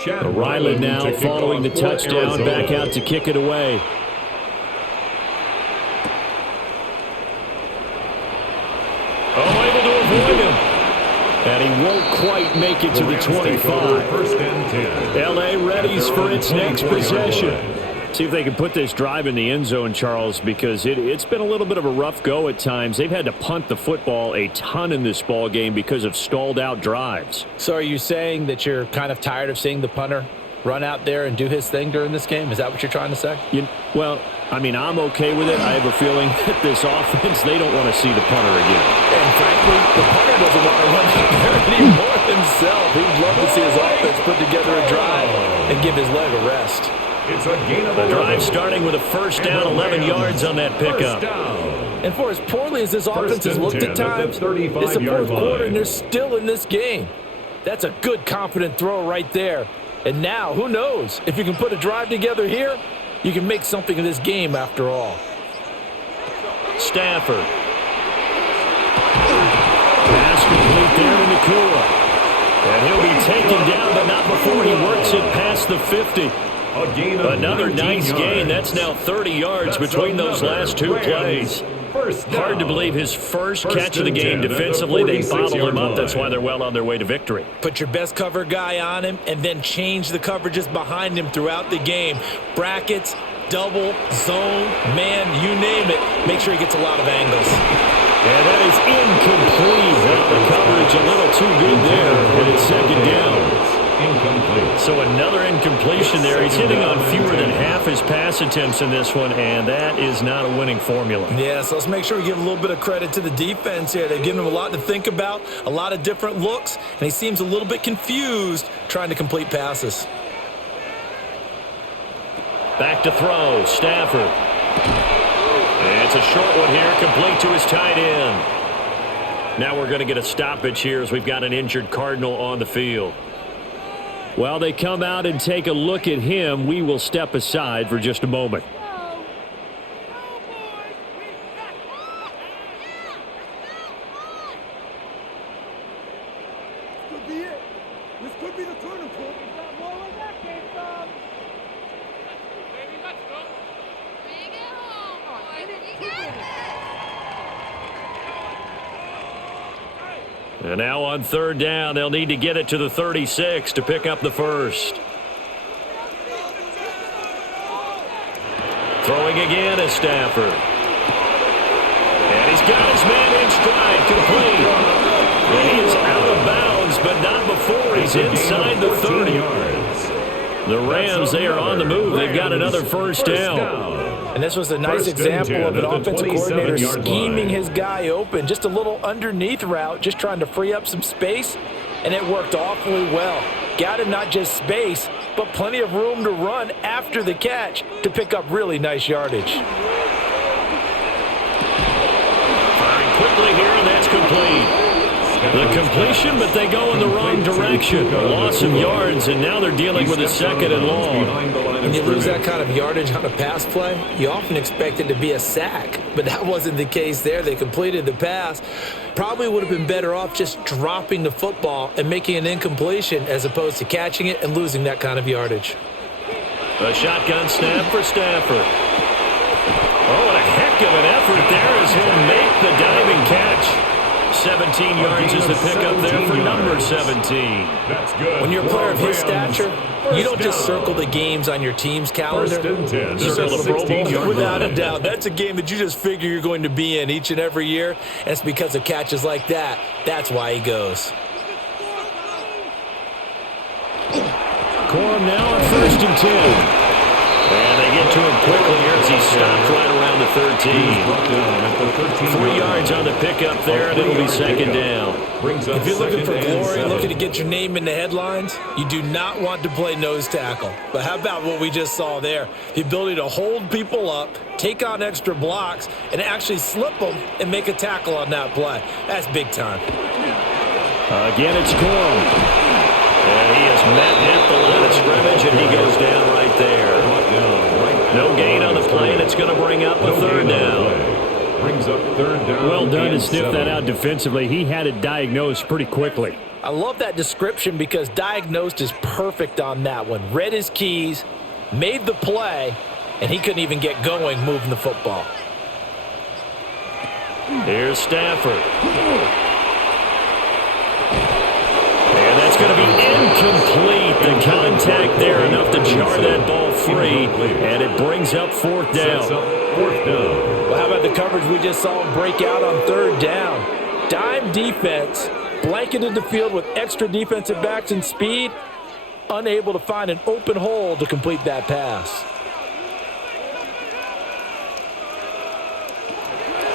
Ryland now following the touchdown, back out to kick it away. And he won't quite make it to the 25. First and 10. L.A. readies for its next possession. See if they can put this drive in the end zone, Charles, because it's been a little bit of a rough go at times. They've had to punt the football a ton in this ball game because of stalled out drives. So are you saying that you're kind of tired of seeing the punter run out there and do his thing during this game? Is that what you're trying to say? Well, I mean, I'm okay with it. I have a feeling that this offense, they don't want to see the punter again. And frankly, the punter doesn't want to run out there anymore himself. He'd love to see his offense put together a drive and give his leg a rest. It's a gain of The 11. drive starting with a first down, 11 yards on that pickup. And for as poorly as this offense has looked at times, it's the fourth quarter and they're still in this game. That's a good, confident throw right there. And now, who knows? If you can put a drive together here, you can make something of this game after all. Stafford. Pass complete there to Nakua. And he'll be taken down, but not before he works it past the 50. Another nice gain. That's now 30 yards between those last two plays. Hard to believe his first catch of the game defensively. They bottle him up. That's why they're well on their way to victory. Put your best cover guy on him and then change the coverages behind him throughout the game. Brackets, double, zone, man, you name it. Make sure he gets a lot of angles. And that is incomplete. The coverage a little too good there, and it's second down. Incomplete. So another incompletion there. He's hitting on fewer than half his pass attempts in this one, and that is not a winning formula. Yeah, so let's make sure we give a little bit of credit to the defense here. They've given him a lot to think about, a lot of different looks, and he seems a little bit confused trying to complete passes. Back to throw, Stafford. It's a short one here, complete to his tight end. Now we're going to get a stoppage here as we've got an injured Cardinal on the field. While they come out and take a look at him, we will step aside for just a moment. This could be it. This could be the turning point. More where that came from. Baby, let's go. Bring it home, boys. You got this. And now on third down, they'll need to get it to the 36 to pick up the first. Throwing again is Stafford. And he's got his man in stride, complete. And he is out of bounds, but not before he's inside the 30 yards. The Rams, they are on the move. They've got another first down. And this was a nice example of an offensive coordinator scheming his guy open. Just a little underneath route, just trying to free up some space, and it worked awfully well. Got him not just space, but plenty of room to run after the catch to pick up really nice yardage. Firing quickly here, and that's complete. The completion, but they go in the wrong direction. A loss of yards, and now they're dealing with a second and long. When you lose that kind of yardage on a pass play, you often expect it to be a sack, but that wasn't the case there. They completed the pass. Probably would have been better off just dropping the football and making an incompletion as opposed to catching it and losing that kind of yardage. A shotgun snap for Stafford. Oh, and a heck of an effort there as he'll make the diving catch. 17 yards is the pickup there for number 17. That's good. When you're a player of his stature, you don't just circle the games on your team's calendar. You circle the Pro Bowl. Without a doubt, that's a game that you just figure you're going to be in each and every year, and it's because of catches like that. That's why he goes. Corum now on 1st and 10. And they get to him quickly here as he stopped right around the 13. 3 yards on the pickup there, and it'll be second down. If you're looking for glory, looking to get your name in the headlines, you do not want to play nose tackle. But how about what we just saw there? The ability to hold people up, take on extra blocks, and actually slip them and make a tackle on that play. That's big time. Again, it's Corum. And he is met at the line of scrimmage, and he goes down right there. No gain on the play, and it's going to bring up a third down. Brings up third down. Well done to sniff that out defensively. He had it diagnosed pretty quickly. I love that description because diagnosed is perfect on that one. Read his keys, made the play, and he couldn't even get going moving the football. Here's Stafford. And that's going to be incomplete. The contact there enough to jar that ball free, and it brings up fourth down. Well, how about the coverage we just saw him break out on third down? Dime defense, blanketed the field with extra defensive backs and speed, unable to find an open hole to complete that pass.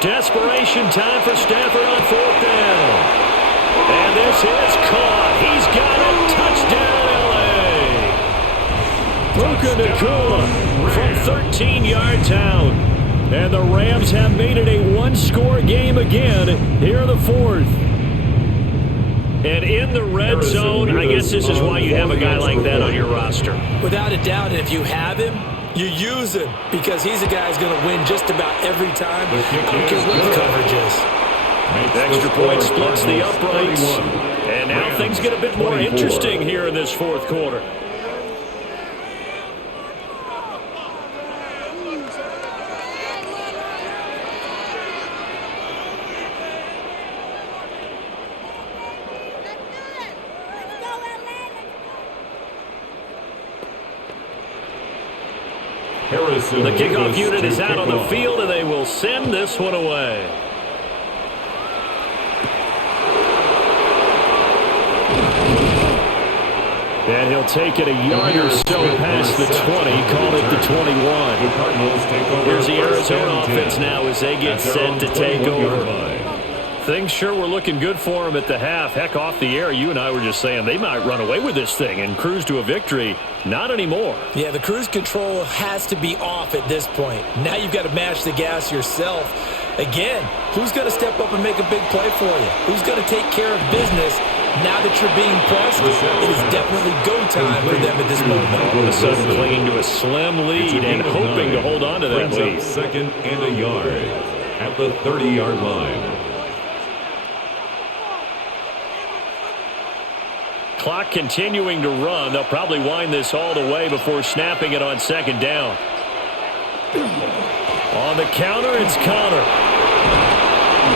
Desperation time for Stafford on fourth down. And this is caught. He's got it. Touchdown, L.A. Puka Nacua from 13 yards out. And the Rams have made it a one-score game again here in the fourth. And in the red zone, I guess this is why you have a guy like that on your roster. Without a doubt, and if you have him, you use him because he's a guy who's going to win just about every time. I don't care what the coverage is. The extra point splits the uprights, And now things get a bit more interesting here in this fourth quarter. The kickoff unit is out on the field, and they will send this one away. And he'll take it a yard or so past the 20, call it the 21. Here's the Arizona offense now as they get set to take over. Things sure were looking good for them at the half. Heck, off the air, you and I were just saying they might run away with this thing and cruise to a victory. Not anymore. Yeah, the cruise control has to be off at this point. Now you've got to match the gas yourself. Again, who's going to step up and make a big play for you? Who's going to take care of business now that you're being pressed? It is definitely go time for them at this moment. All of a sudden clinging to a slim lead and hoping to hold on to that lead. Second and a yard at the 30-yard line. Clock continuing to run. They'll probably wind this all the way before snapping it on second down. On the counter, it's Connor.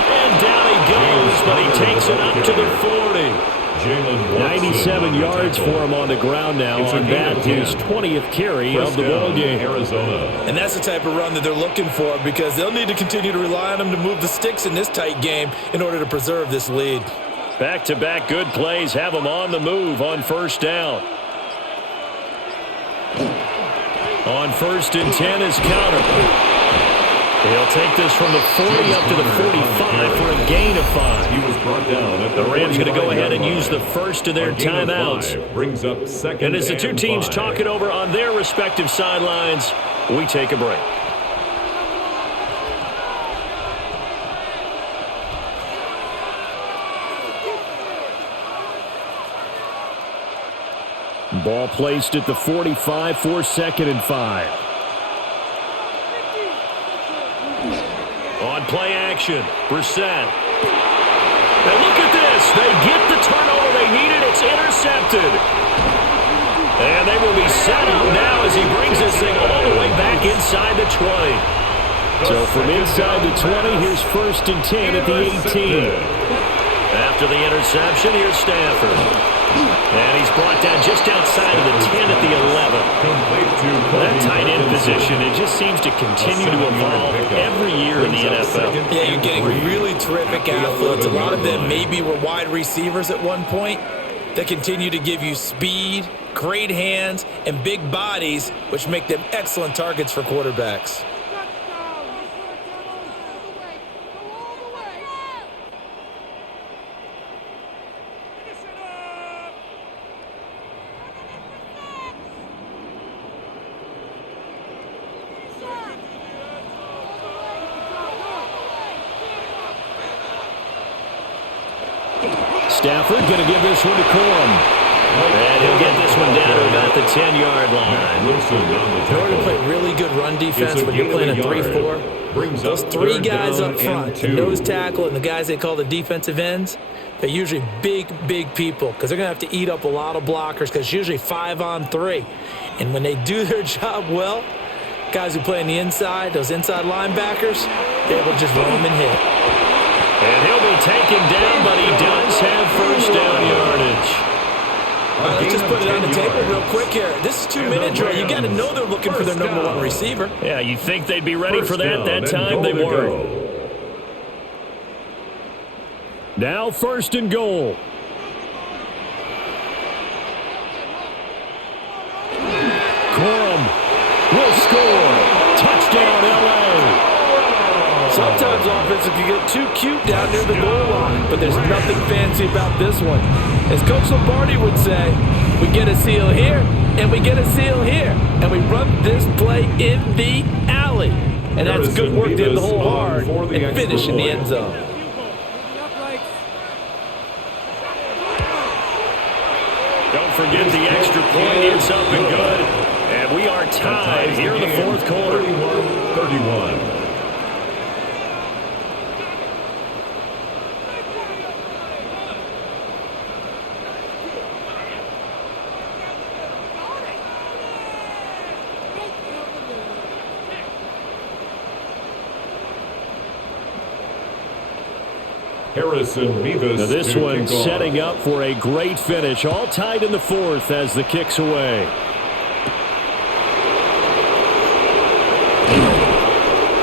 And down he goes, but he takes it up to the 40. 97 yards for him on the ground now on that, his 20th carry of the ball game. And that's the type of run that they're looking for because they'll need to continue to rely on him to move the sticks in this tight game in order to preserve this lead. Back-to-back good plays have them on the move on first down. On first and 10 is Connor. He'll take this from the 40 up to the 45 for a gain of 5. He was brought down at the Rams going to go ahead and use the first of their timeouts. Brings up second and as the two teams talk it over on their respective sidelines, we take a break. Ball placed at the 45 for second and 5. On play action, Brissett. And look at this. They get the turnover they needed. It's intercepted. And they will be set up now as he brings this thing all the way back inside the 20. So from inside the 20, here's first and 10 at the 18. After the interception, here's Stafford. And he's brought down just outside of the 10 at the 11. That tight end position, it just seems to continue to evolve every year in the NFL. Yeah, you're getting really terrific athletes. A lot of them maybe were wide receivers at one point that continue to give you speed, great hands, and big bodies, which make them excellent targets for quarterbacks. Stafford going to give this one to Corum. And he'll get this one down to about the 10-yard line. In order to play really good run defense when you're playing a 3-4, those three guys up front, the nose tackle and the guys they call the defensive ends, they're usually big, big people because they're going to have to eat up a lot of blockers because it's usually 5-on-3. And when they do their job well, guys who play on the inside, those inside linebackers, they're able to just roam and hit. And he'll be taken down, but he does have first down yardage. All right, let's just put it on the table real quick here. This is 2-minute drill. You got to know they're looking for their number one receiver. Yeah, you think they'd be ready for that? That time they weren't. Now first and goal. Corum will score. Touchdown, L.A. Sometimes offenses can get too cute down near the goal line, but there's nothing fancy about this one. As Coach Lombardi would say, we get a seal here, and we get a seal here, and we run this play in the alley. And that's good work to hit the hole hard and finish in the end zone. Don't forget the extra point is up and good. And we are tied here in the fourth quarter. 31. Harrison Beavis. Now this to one kick off. setting up for a great finish. All tied in the fourth as the kick's away.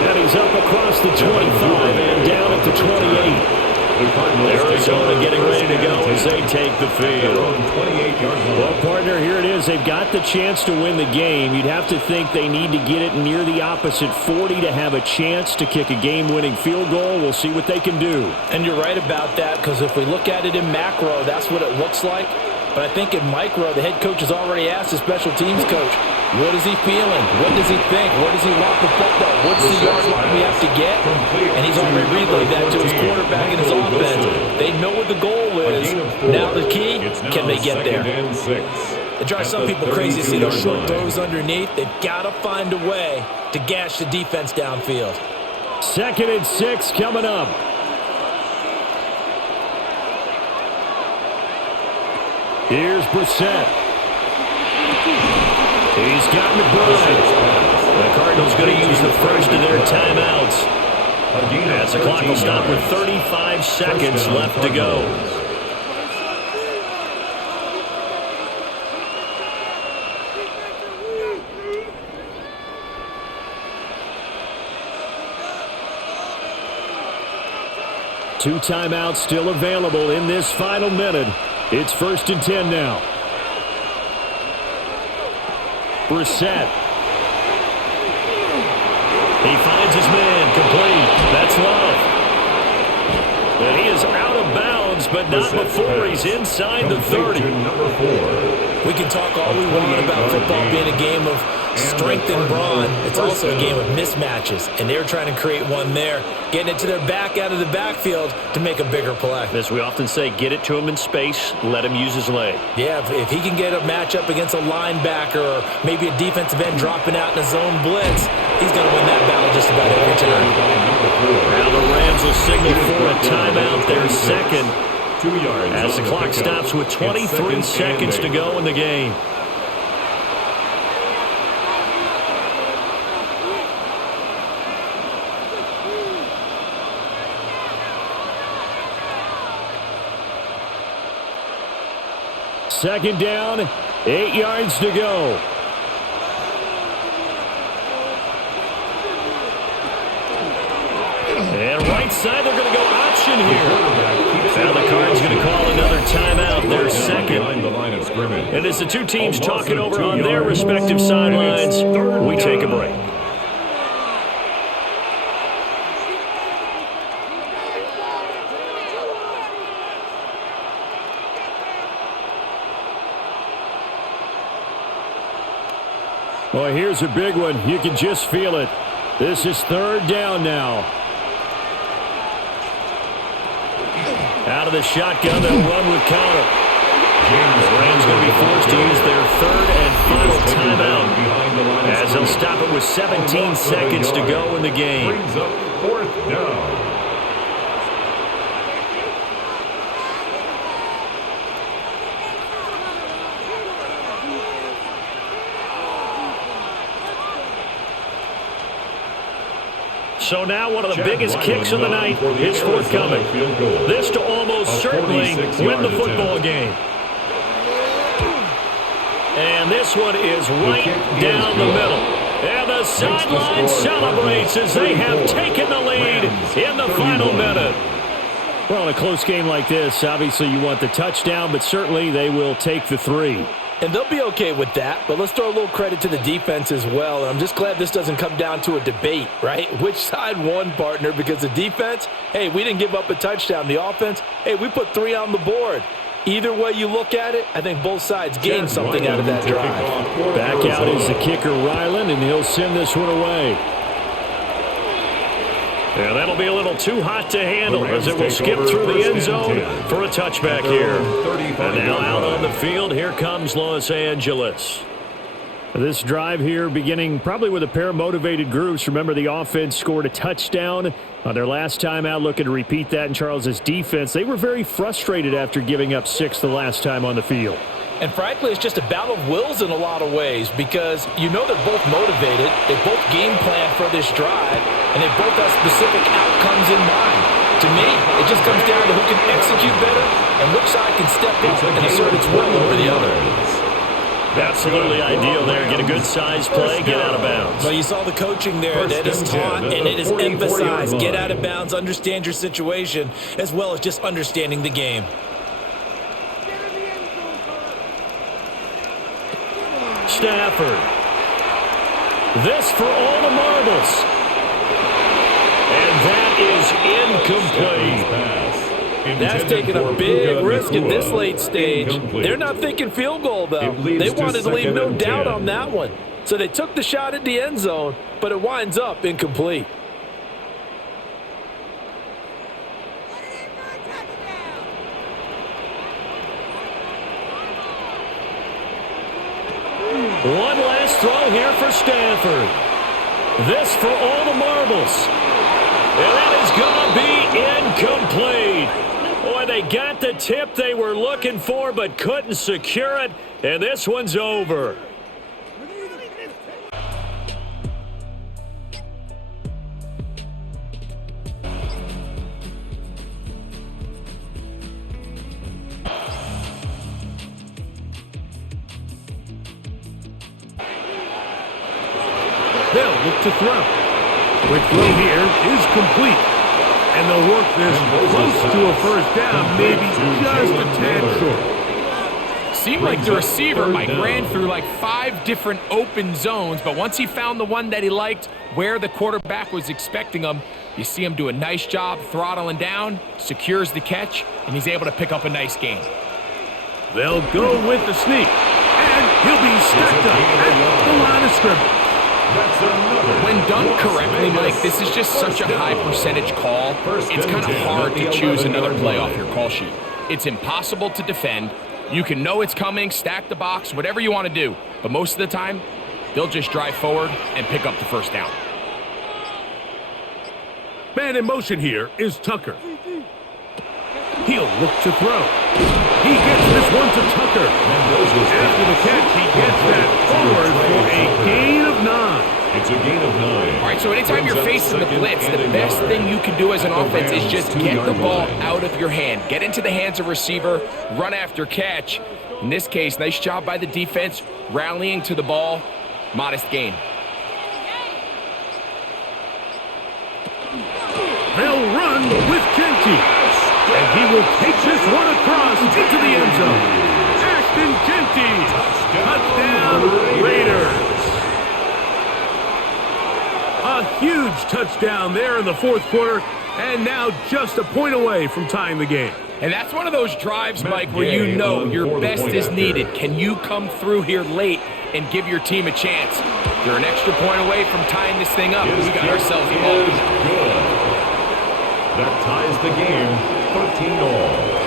And he's up across the 25 and down at the 28. Arizona getting ready to go as they take the field. Well, partner, here it is. They've got the chance to win the game. You'd have to think they need to get it near the opposite 40 to have a chance to kick a game-winning field goal. We'll see what they can do. And you're right about that, because if we look at it in macro, that's what it looks like. But I think in micro, the head coach has already asked the special teams coach, what is he feeling? What does he think? Where does he want the football? What's the yard line we have to get? And he's already relayed that to his quarterback and his offense. They know what the goal is. Now the key, can they get there? It drives some people crazy to see those short throws underneath. They've got to find a way to gash the defense downfield. 2nd and 6 coming up. Here's Brissett. He's got McBride. The Cardinals going to use the first of their timeouts. As the clock will stop with 35 seconds left to go. Two timeouts still available in this final minute. It's 1st and 10 now. Brissett. He finds his man, complete. That's Love. And he is out of bounds, but not before he's inside the 30. We can talk all we want about football being a game of strength and brawn. It's also a game of mismatches, and they're trying to create one there, getting it to their back out of the backfield to make a bigger play. As we often say, get it to him in space, let him use his leg. Yeah, if he can get a matchup against a linebacker or maybe a defensive end dropping out in a zone blitz, he's going to win that battle just about every time. Now the Rams will signal for a timeout, their second, 2 yards as the clock stops with 23 seconds to go in the game. Second down, 8 yards to go. And right side, they're going to go option here. Now the Cards going to call another timeout, their second. And as the two teams talking over on their respective sidelines, we take a break. Well, here's a big one. You can just feel it. This is 3rd down now. Out of the shotgun, they'll run with counter. The Rams going to be forced to use their 3rd and final timeout as they'll stop it with 17 seconds to go in the game. Brings up 4th down. So now one of the biggest kicks of the night is forthcoming. This to almost certainly win the football game. And this one is right down the middle. And the sideline celebrates as they have taken the lead in the final minute. Well, in a close game like this, obviously you want the touchdown, but certainly they will take the 3. And they'll be okay with that, but let's throw a little credit to the defense as well. And I'm just glad this doesn't come down to a debate, right? Which side won, partner? Because the defense, hey, we didn't give up a touchdown. The offense, hey, we put 3 on the board. Either way you look at it, I think both sides gained something out of that drive. Back out is the kicker, Ryland, and he'll send this one away. Yeah, that'll be a little too hot to handle as it will skip through the end zone for a touchback here. And now out on the field, here comes Los Angeles. This drive here beginning probably with a pair of motivated groups. Remember, the offense scored a touchdown on their last time out, looking to repeat that in Charles's defense. They were very frustrated after giving up 6 the last time on the field. And frankly, it's just a battle of wills in a lot of ways because you know they're both motivated, they both game plan for this drive, and they both have specific outcomes in mind. To me, it just comes down to who can execute better and which side can step up and assert its will over the other. Absolutely ideal there. Get a good size play, get out of bounds. Well, you saw the coaching there. That is taught and it is emphasized. Get out of bounds, understand your situation, as well as just understanding the game. Stafford. This for all the marbles. And that is incomplete. That's taking a big risk at this late stage. They're not thinking field goal, though. They wanted to leave no doubt on that one. So they took the shot at the end zone, but it winds up incomplete. One last throw here for Stafford. This for all the marbles. And that is going to be incomplete. Boy, they got the tip they were looking for but couldn't secure it. And this one's over. They'll look to throw. Quick throw here is complete. And they'll work this close to a first down, maybe just a tad short. Seemed like the receiver, Mike, ran through like 5 different open zones, but once he found the one that he liked, where the quarterback was expecting him, you see him do a nice job throttling down, secures the catch, and he's able to pick up a nice gain. They'll go with the sneak, and he'll be stacked up at the line of scrimmage. When done correctly, Mike, this is just such a high percentage call. It's kind of hard to choose another play off your call sheet. It's impossible to defend. You can know it's coming, stack the box, whatever you want to do. But most of the time, they'll just drive forward and pick up the first down. Man in motion here is Tucker. He'll look to throw. He gets this one to Tucker. After the catch, he gets that forward for a gain of 9. It's a gain of 9. All right, so anytime you're facing the blitz, the best thing you can do as an offense is just get the ball out of your hand. Get into the hands of receiver, run after catch. In this case, nice job by the defense, rallying to the ball. Modest gain. They'll run with Genty. And he will take this one across into the end zone. Ashton Genty. Touchdown, Raiders. A huge touchdown there in the fourth quarter, and now just a point away from tying the game. And that's one of those drives, Mike, where you know your best is needed. Can you come through here late and give your team a chance? You're an extra point away from tying this thing up. We got ourselves a ball. That ties the game 13-all.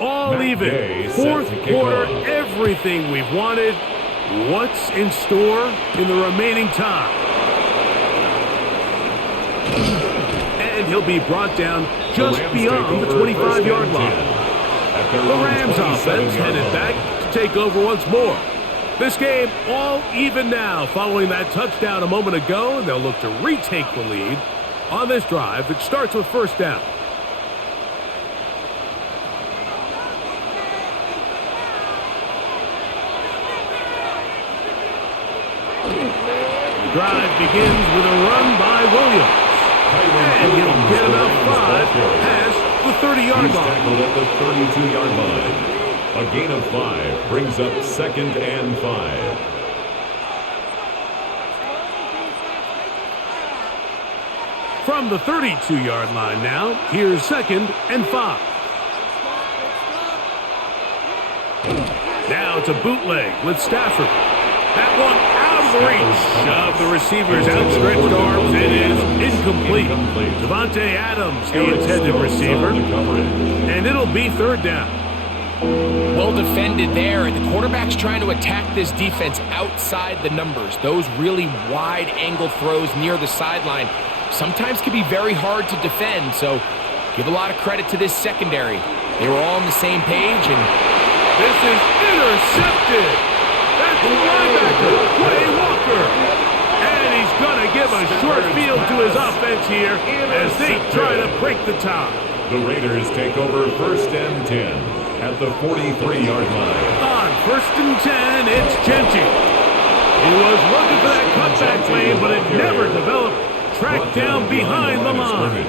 All even. Fourth quarter, everything we've wanted. What's in store in the remaining time? And he'll be brought down just beyond the 25-yard line. The Rams offense headed back to take over once more. This game all even now following that touchdown a moment ago, and they'll look to retake the lead on this drive that starts with first down. The drive begins with a run by Williams. And he'll get about 5 past the 30-yard line. Tackled at the 32-yard line. A gain of 5 brings up 2nd and 5. From the 32-yard line now, here's 2nd and 5. Now it's a bootleg with Stafford. That one out of the reach of the receiver's outstretched arms. It is incomplete. Devontae Adams, the intended receiver. And it'll be third down. Well defended there, and the quarterback's trying to attack this defense outside the numbers. Those really wide angle throws near the sideline sometimes can be very hard to defend, so give a lot of credit to this secondary. They were all on the same page, and this is intercepted. That's the linebacker, Quay Walker. And he's going to give a short field to his offense here as they try to break the tie. The Raiders take over 1st and 10 at the 43-yard line. On 1st and 10, it's Genty. He was looking for that cutback lane, but it never developed. Tracked down behind the line.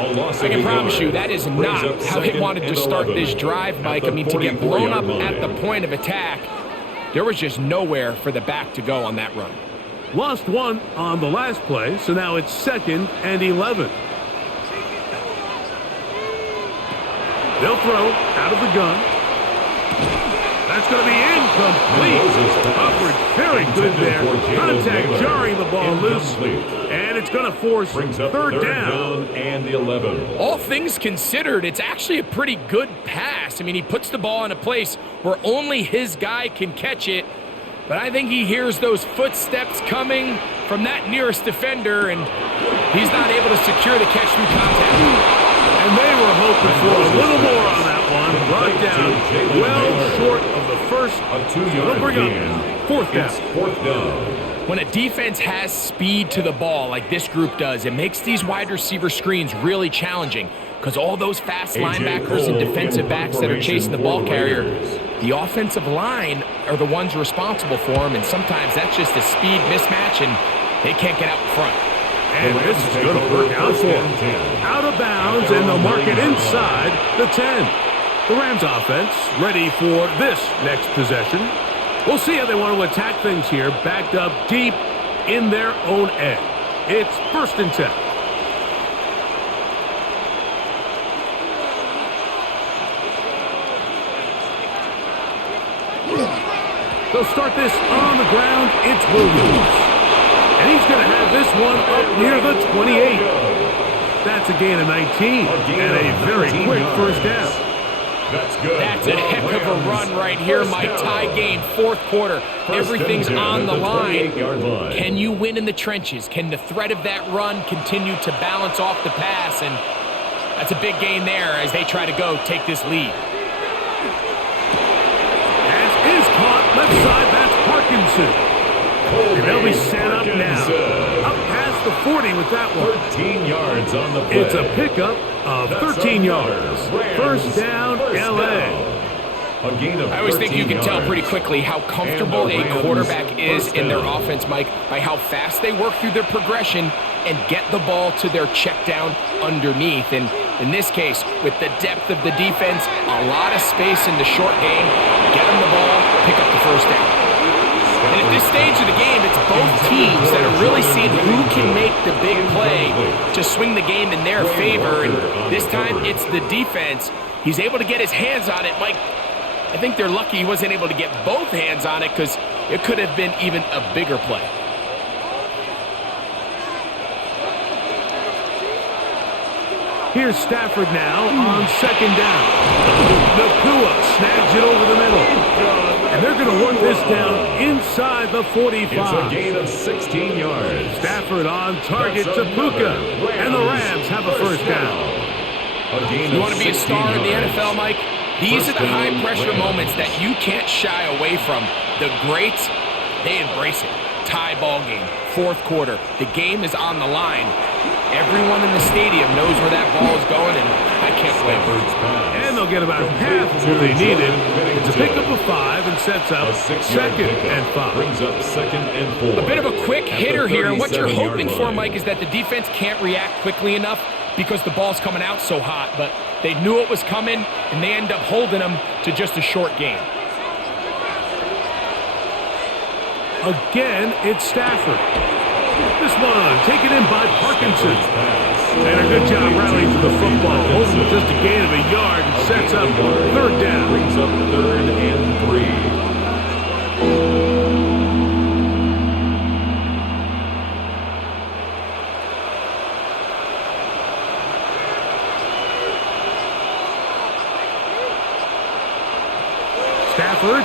I can promise you that is not how they wanted to start this drive, Mike. I mean, to get blown up at the point of attack, there was just nowhere for the back to go on that run. Lost one on the last play, so now it's 2nd and 11. They'll throw out of the gun. That's going to be incomplete. Upward, very good there. Contact jarring the ball loose. And it's going to force third down. And 11. All things considered, it's actually a pretty good pass. I mean, he puts the ball in a place where only his guy can catch it. But I think he hears those footsteps coming from that nearest defender, and he's not able to secure the catch through contact. And they were hoping for a little more on that one. Brought down well short of the first. A 2-yard gain. Fourth down. It's 4th down. When a defense has speed to the ball like this group does, it makes these wide receiver screens really challenging because all those fast linebackers and defensive backs that are chasing the ball carrier, the offensive line are the ones responsible for them, and sometimes that's just a speed mismatch, and they can't get out in front. And this is going to work out for them. Out of bounds, and they'll mark it inside the 10. The Rams offense ready for this next possession. We'll see how they want to attack things here, backed up deep in their own end. It's 1st and 10. They'll start this on the ground. It's Williams. And he's going to have this one up near the 28. That's a gain of 19 and a very quick first down. That's good. That's a heck of a run right here, Mike. Tie game, 4th quarter. Everything's on the line. Can you win in the trenches? Can the threat of that run continue to balance off the pass? And that's a big gain there as they try to go take this lead. As is caught left side, that's Parkinson. And they'll be set up now. Up past the 40 with that one. 13 yards on the play. It's a pickup of 13 yards. First down, L.A. I always think you can tell pretty quickly how comfortable a quarterback is in their offense, Mike, by how fast they work through their progression and get the ball to their check down underneath. And in this case, with the depth of the defense, a lot of space in the short game, get them the ball, pick up the first down. And at this stage of the game, it's both teams that are really seeing who can make the big play to swing the game in their favor. And this time, it's the defense. He's able to get his hands on it. Mike, I think they're lucky he wasn't able to get both hands on it because it could have been even a bigger play. Here's Stafford now on 2nd down. Nakua snags it over the middle. And they're going to work this down inside the 45. It's a gain of 16 yards. Stafford on target to Puka. And the Rams have a first down. You want to be a star in the NFL, Mike? These are the high-pressure moments that you can't shy away from. The greats, they embrace it. Tie ball game, 4th quarter. The game is on the line. Everyone in the stadium knows where that ball is going, and I can't blame them. And they'll get about half of what they needed. It's a pickup of 5 and sets up 2nd and 5. Brings up 2nd and 4. A bit of a quick hitter here. What you're hoping for, Mike, is that the defense can't react quickly enough because the ball's coming out so hot. But they knew it was coming, and they end up holding them to just a short game. Again, it's Stafford. This one taken in by Parkinson. And a good job rallying to the football. Holds with just a gain of a yard and sets up 3rd down. Brings up 3rd and 3.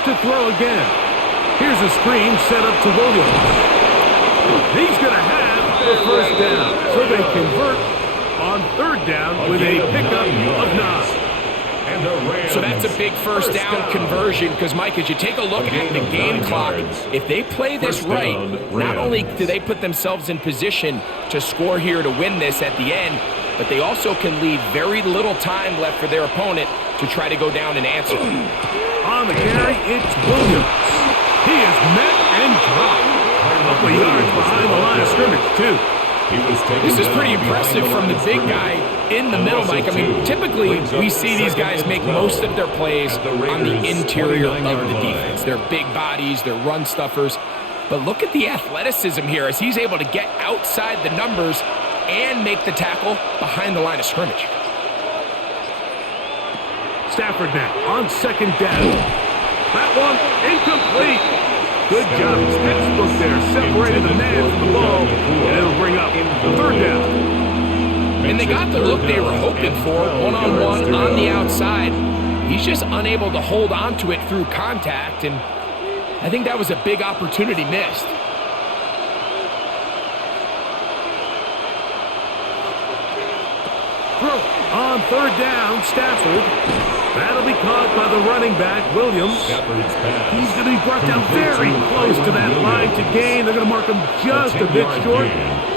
to throw again. Here's a screen set up to Williams. He's going to have the first down. So they convert on third down with a pickup of 9. So that's a big first down conversion because, Mike, as you take a look at the game clock, if they play this right, not only do they put themselves in position to score here to win this at the end, but they also can leave very little time left for their opponent to try to go down and answer. On the carry, it's Williams. He is met and dropped. A couple of yards behind the line of scrimmage, too. This is pretty impressive from the big guy in the middle, Mike. I mean, typically we see these guys make most of their plays on the interior of the defense. They're big bodies, they're run stuffers. But look at the athleticism here as he's able to get outside the numbers and make the tackle behind the line of scrimmage. Stafford now on second down. That one incomplete. Good job. Textbook there, separating the man from the ball, and it'll bring up the third down. And they got the look they were hoping for, one-on-one on the outside. He's just unable to hold on to it through contact, and I think that was a big opportunity missed. On third down, Stafford. That'll be caught by the running back, Williams. He's going to be brought down very close to that line to gain. They're going to mark him just a bit short.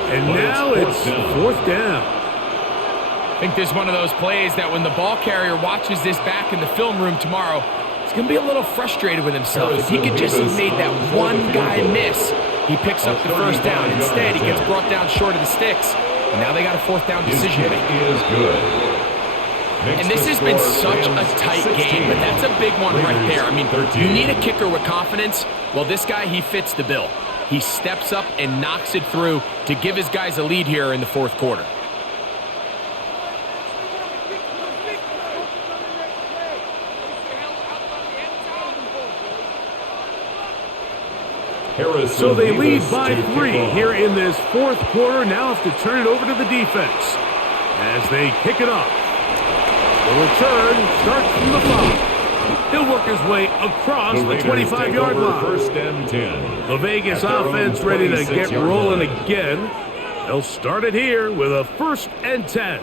And now it's fourth down. I think this is one of those plays that when the ball carrier watches this back in the film room tomorrow, he's going to be a little frustrated with himself. If he could just have made that one guy miss, he picks up the first down. Instead, he gets brought down short of the sticks. And now they got a fourth down decision to make. And this has been such a tight game, but that's a big one right there. I mean, you need a kicker with confidence. Well, this guy, he fits the bill. He steps up and knocks it through to give his guys a lead here in the fourth quarter. So they lead by 3 here in this fourth quarter. Now have to turn it over to the defense as they kick it off. The return starts from the 5. He'll work his way across the 25-yard line. First and 10. The Vegas offense ready to get rolling again. They'll start it here with a first and 10.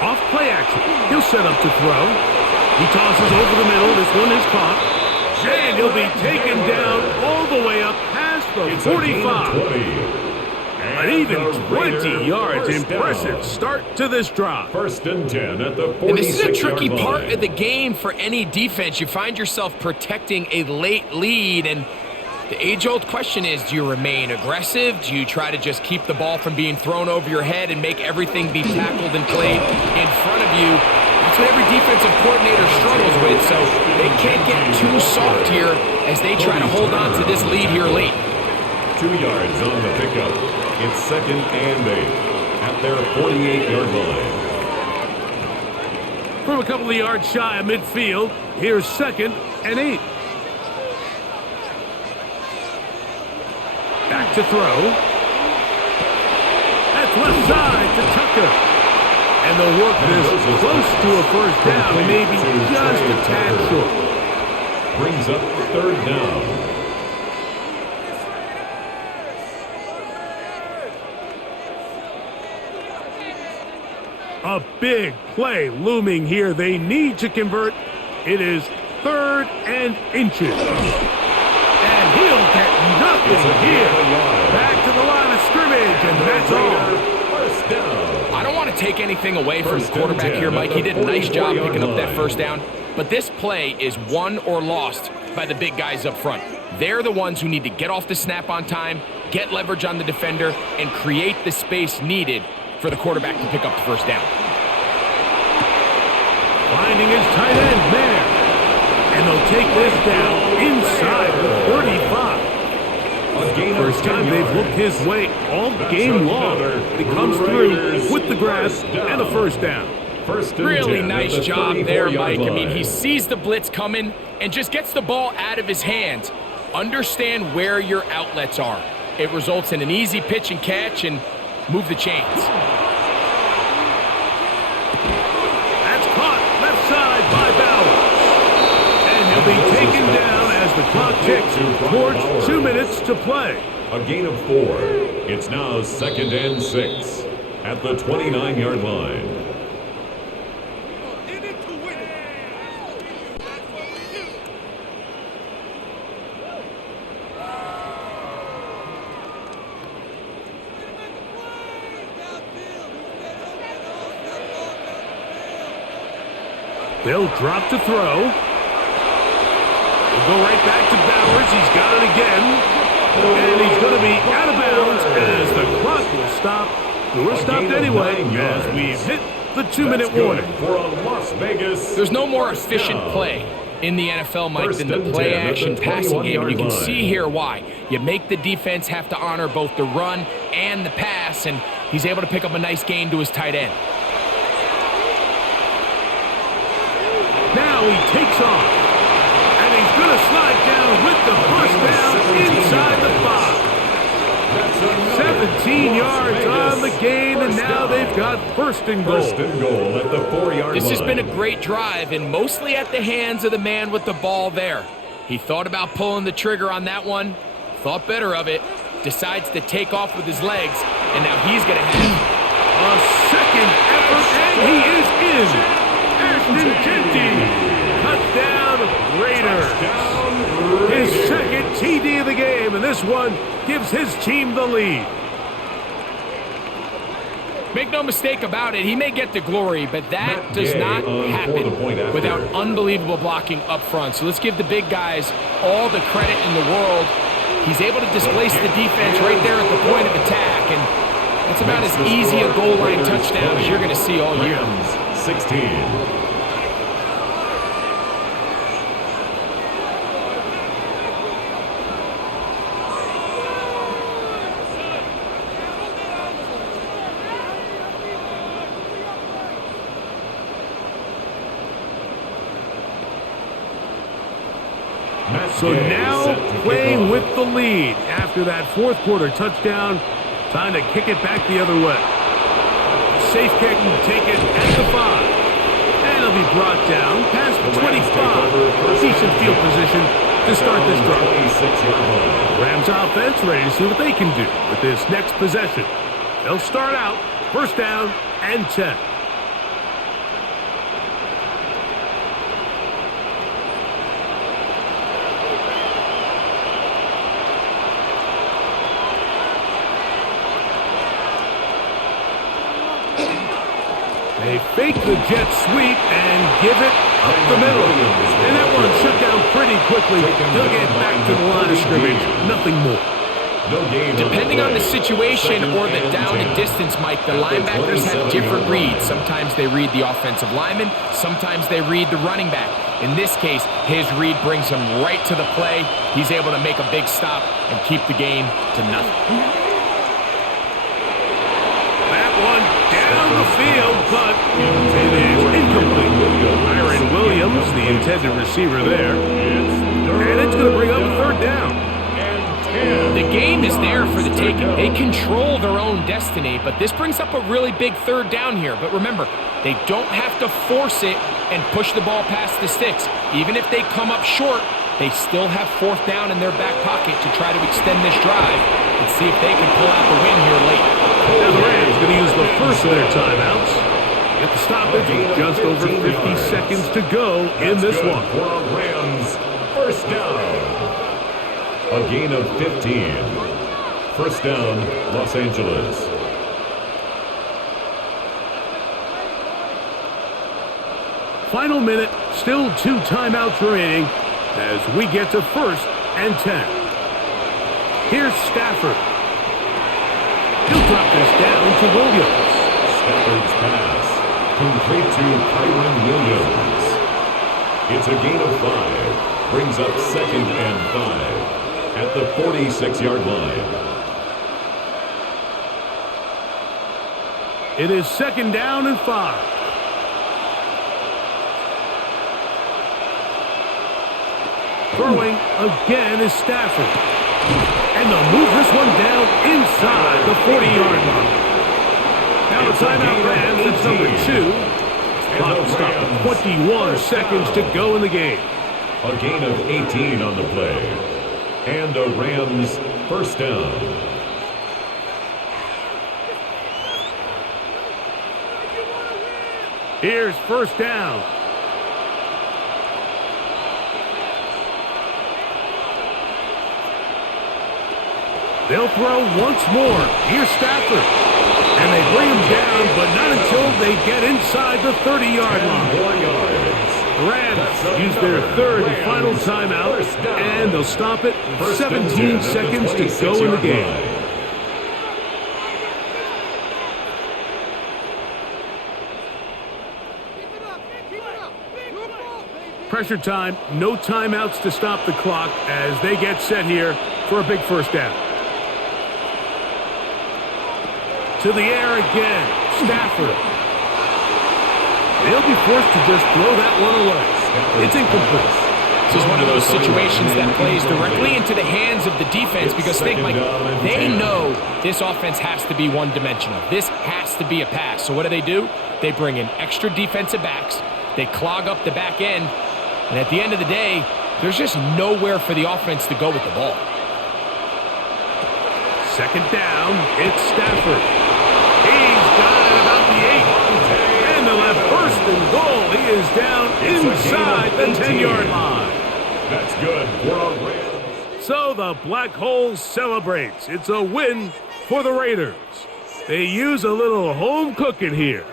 Off play action. He'll set up to throw. He tosses over the middle. This one is caught. And he'll be taken down all the way up past the 45. An even 20 yards. Impressive start to this drive. First and 10 at the 46-yard line. And this is a tricky part of the game for any defense. You find yourself protecting a late lead, and the age-old question is, do you remain aggressive? Do you try to just keep the ball from being thrown over your head and make everything be tackled and played in front of you? That's what every defensive coordinator struggles with, so they can't get too soft here as they try to hold on to this lead here late. 2 yards on the pickup. It's second and 8 at their 48-yard line. From a couple of yards shy of midfield, here's second and 8. Back to throw. That's left side to Tucker. And they'll work this close to a first down, maybe just a tad short. Brings up third down. A big play looming here. They need to convert. It is third and inches. And he'll get nothing here. Back to the line of scrimmage, and that's all. First down. I don't want to take anything away from the quarterback here, Mike. He did a nice job picking up that first down. But this play is won or lost by the big guys up front. They're the ones who need to get off the snap on time, get leverage on the defender, and create the space needed for the quarterback to pick up the first down. Finding his tight end there. And they'll take this down inside the 35. First time they've looked his way all game long. He comes through with the grab and a first down. First and Really 10 nice at the job there, 34-yard Mike. I mean, line. he sees the blitz coming and just gets the ball out of his hands. Understand where your outlets are. It results in an easy pitch and catch and move the chains. That's caught left side by Bowers. And he'll be taken down as the clock ticks towards 2 minutes to play. A gain of 4. It's now 2nd and 6 at the 29-yard line. In it to win it. That's what we do. They'll drop to throw. He'll go right back to Bowers. He's got it again. And he's going to be out of bounds as the clock will stop. We're stopped anyway as we've hit the 2-minute warning. For a Las Vegas. There's no more efficient play in the NFL, Mike, than the play-action passing game. And you can see here why. You make the defense have to honor both the run and the pass, and he's able to pick up a nice gain to his tight end. Now he takes off. And he's going to slide down with the first down inside the 5. 17 yards on the gain, and now they've got first and goal. First and goal at the 4-yard line. This has been a great drive, and mostly at the hands of the man with the ball there. He thought about pulling the trigger on that one, thought better of it, decides to take off with his legs, and now he's going to have a second effort, and he is in. Ashton Jeanty, touchdown Raiders. His second TD of the game, and this one gives his team the lead. Make no mistake about it, he may get the glory, but that does not happen without unbelievable blocking up front. So let's give the big guys all the credit in the world. He's able to displace the defense right there at the point of attack, and that's about as easy a goal line touchdown as you're going to see all year. 16. So now playing with the lead after that fourth quarter touchdown. Time to kick it back the other way. Safe kick and take it at the 5. And it'll be brought down past the 25. Decent field position to start this drive. Rams offense ready to see what they can do with this next possession. They'll start out first down and 10. They fake the jet sweep and give it up the middle. And that one shut down pretty quickly. They'll get back to the line of scrimmage. Nothing more. Depending on the situation or the down and distance, Mike, the linebackers have different reads. Sometimes they read the offensive lineman. Sometimes they read the running back. In this case, his read brings him right to the play. He's able to make a big stop and keep the game to nothing. That one down the field, but it is incomplete. Myron Williams, the intended receiver there. And it's going to bring up a third down. The game is there for the taking. They control their own destiny, but this brings up a really big third down here. But remember, they don't have to force it and push the ball past the sticks. Even if they come up short, they still have fourth down in their back pocket to try to extend this drive and see if they can pull out the win here late. Now the Rams going to use the first of their timeouts. Get the stoppage with just over 50 seconds to go in this one. For Rams, first down. A gain of 15. First down, Los Angeles. Final minute, still 2 timeouts remaining as we get to first and 10. Here's Stafford. He'll drop this down to Williams. Stafford's pass, complete to Kyron Williams. It's a gain of 5. Brings up second and 5 at the 46-yard line. It is second down and 5. Throwing again is Stafford. And they'll move this one down inside the 40-yard line. Now a timeout Rams, it's number 2. Clock stopped 21 seconds to go in the game. A gain of 18 on the play. And a Rams first down. Here's first down. They'll throw once more. Here's Stafford. And they bring him down, but not until they get inside the 30-yard line. 4 yards. Rams use their third and final timeout, and they'll stop it. 17 seconds to go in the game. Pressure time, no timeouts to stop the clock as they get set here for a big first down. To the air again, Stafford. They'll be forced to just throw that one away. It's incomplete. This is one of those situations that plays directly into the hands of the defense because think, Mike, they know this offense has to be one-dimensional. This has to be a pass. So what do? They bring in extra defensive backs. They clog up the back end. And at the end of the day, there's just nowhere for the offense to go with the ball. Second down, it's Stafford. He's got it about the 8. And they'll have first and goal. He is down inside the 10-yard line. That's good for a Rams. So the Black Hole celebrates. It's a win for the Raiders. They use a little home cooking here.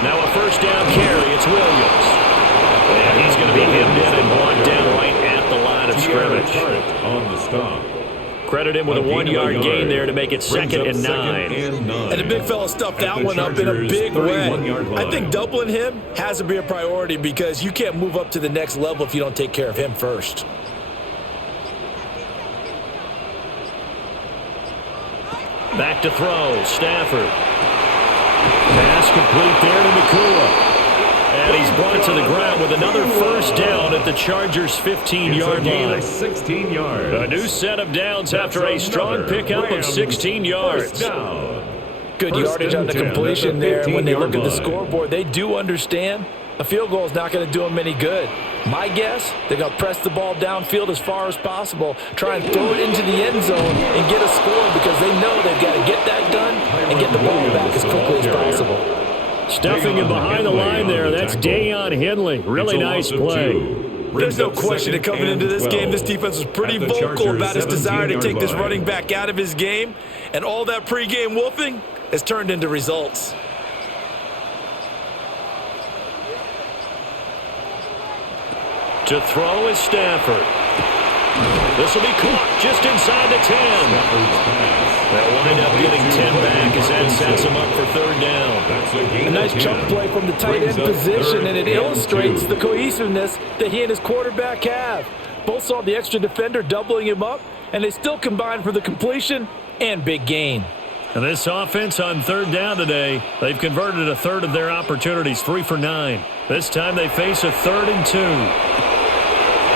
Now a first down carry. It's Williams. And he's going to be hemmed in and brought down right at the line of scrimmage. On the stop. Credit him with a 1-yard gain there to make it second and 9. And the big fella stuffed that one up in a big way. I think doubling him has to be a priority because you can't move up to the next level if you don't take care of him first. Back to throw. Stafford. Pass complete there to Nakua. And he's brought to the ground with another first down at the Chargers' 15-yard line. 16 yards. A new set of downs after a strong pickup of 16 yards. Good yardage on the completion there. And when they look at the scoreboard, they do understand a field goal is not going to do them any good. My guess, they're going to press the ball downfield as far as possible, try and throw it into the end zone and get a score because they know they've got to get that done and get the ball back as quickly as possible. Stuffing him behind the line there. That's Dayon Henley. Really nice play. There's no question that coming into this game, this defense was pretty vocal about his desire to take this running back out of his game, and all that pregame wolfing has turned into results. To throw is Stafford. This will be caught just inside the 10. They'll wind up getting 10 back as that sets them up for third down. A nice chunk play from the tight end position, and it illustrates the cohesiveness that he and his quarterback have. Both saw the extra defender doubling him up, and they still combined for the completion and big gain. And this offense on third down today, they've converted a third of their opportunities, 3 for 9. This time they face a 3rd and 2.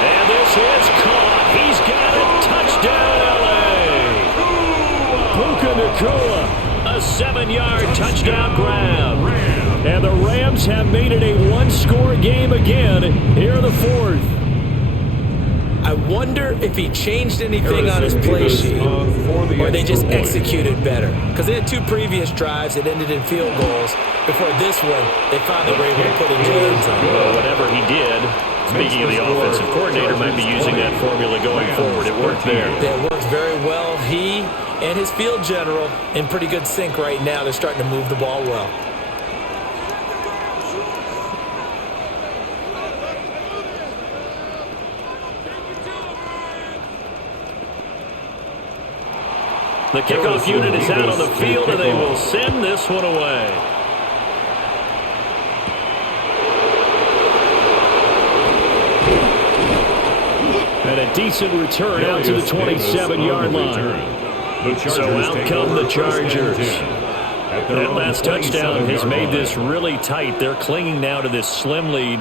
And this is caught. He's got it. Touchdown, LA. Puka Nakua, a 7-yard touchdown grab. And the Rams have made it a one-score game again here in the 4th. I wonder if he changed anything on his play sheet or they just executed better. Because they had 2 previous drives that ended in field goals. Before this one, they finally were able to put it in the end zone. Well, whatever he did, Speaking of the offensive coordinator, might be using that formula going forward. It worked there. It works very well. He and his field general in pretty good sync right now. They're starting to move the ball well. The kickoff unit is out on the field, and they will send this one away. And a decent return out to the 27-yard line. So out come the Chargers. That last touchdown has made this really tight. They're clinging now to this slim lead.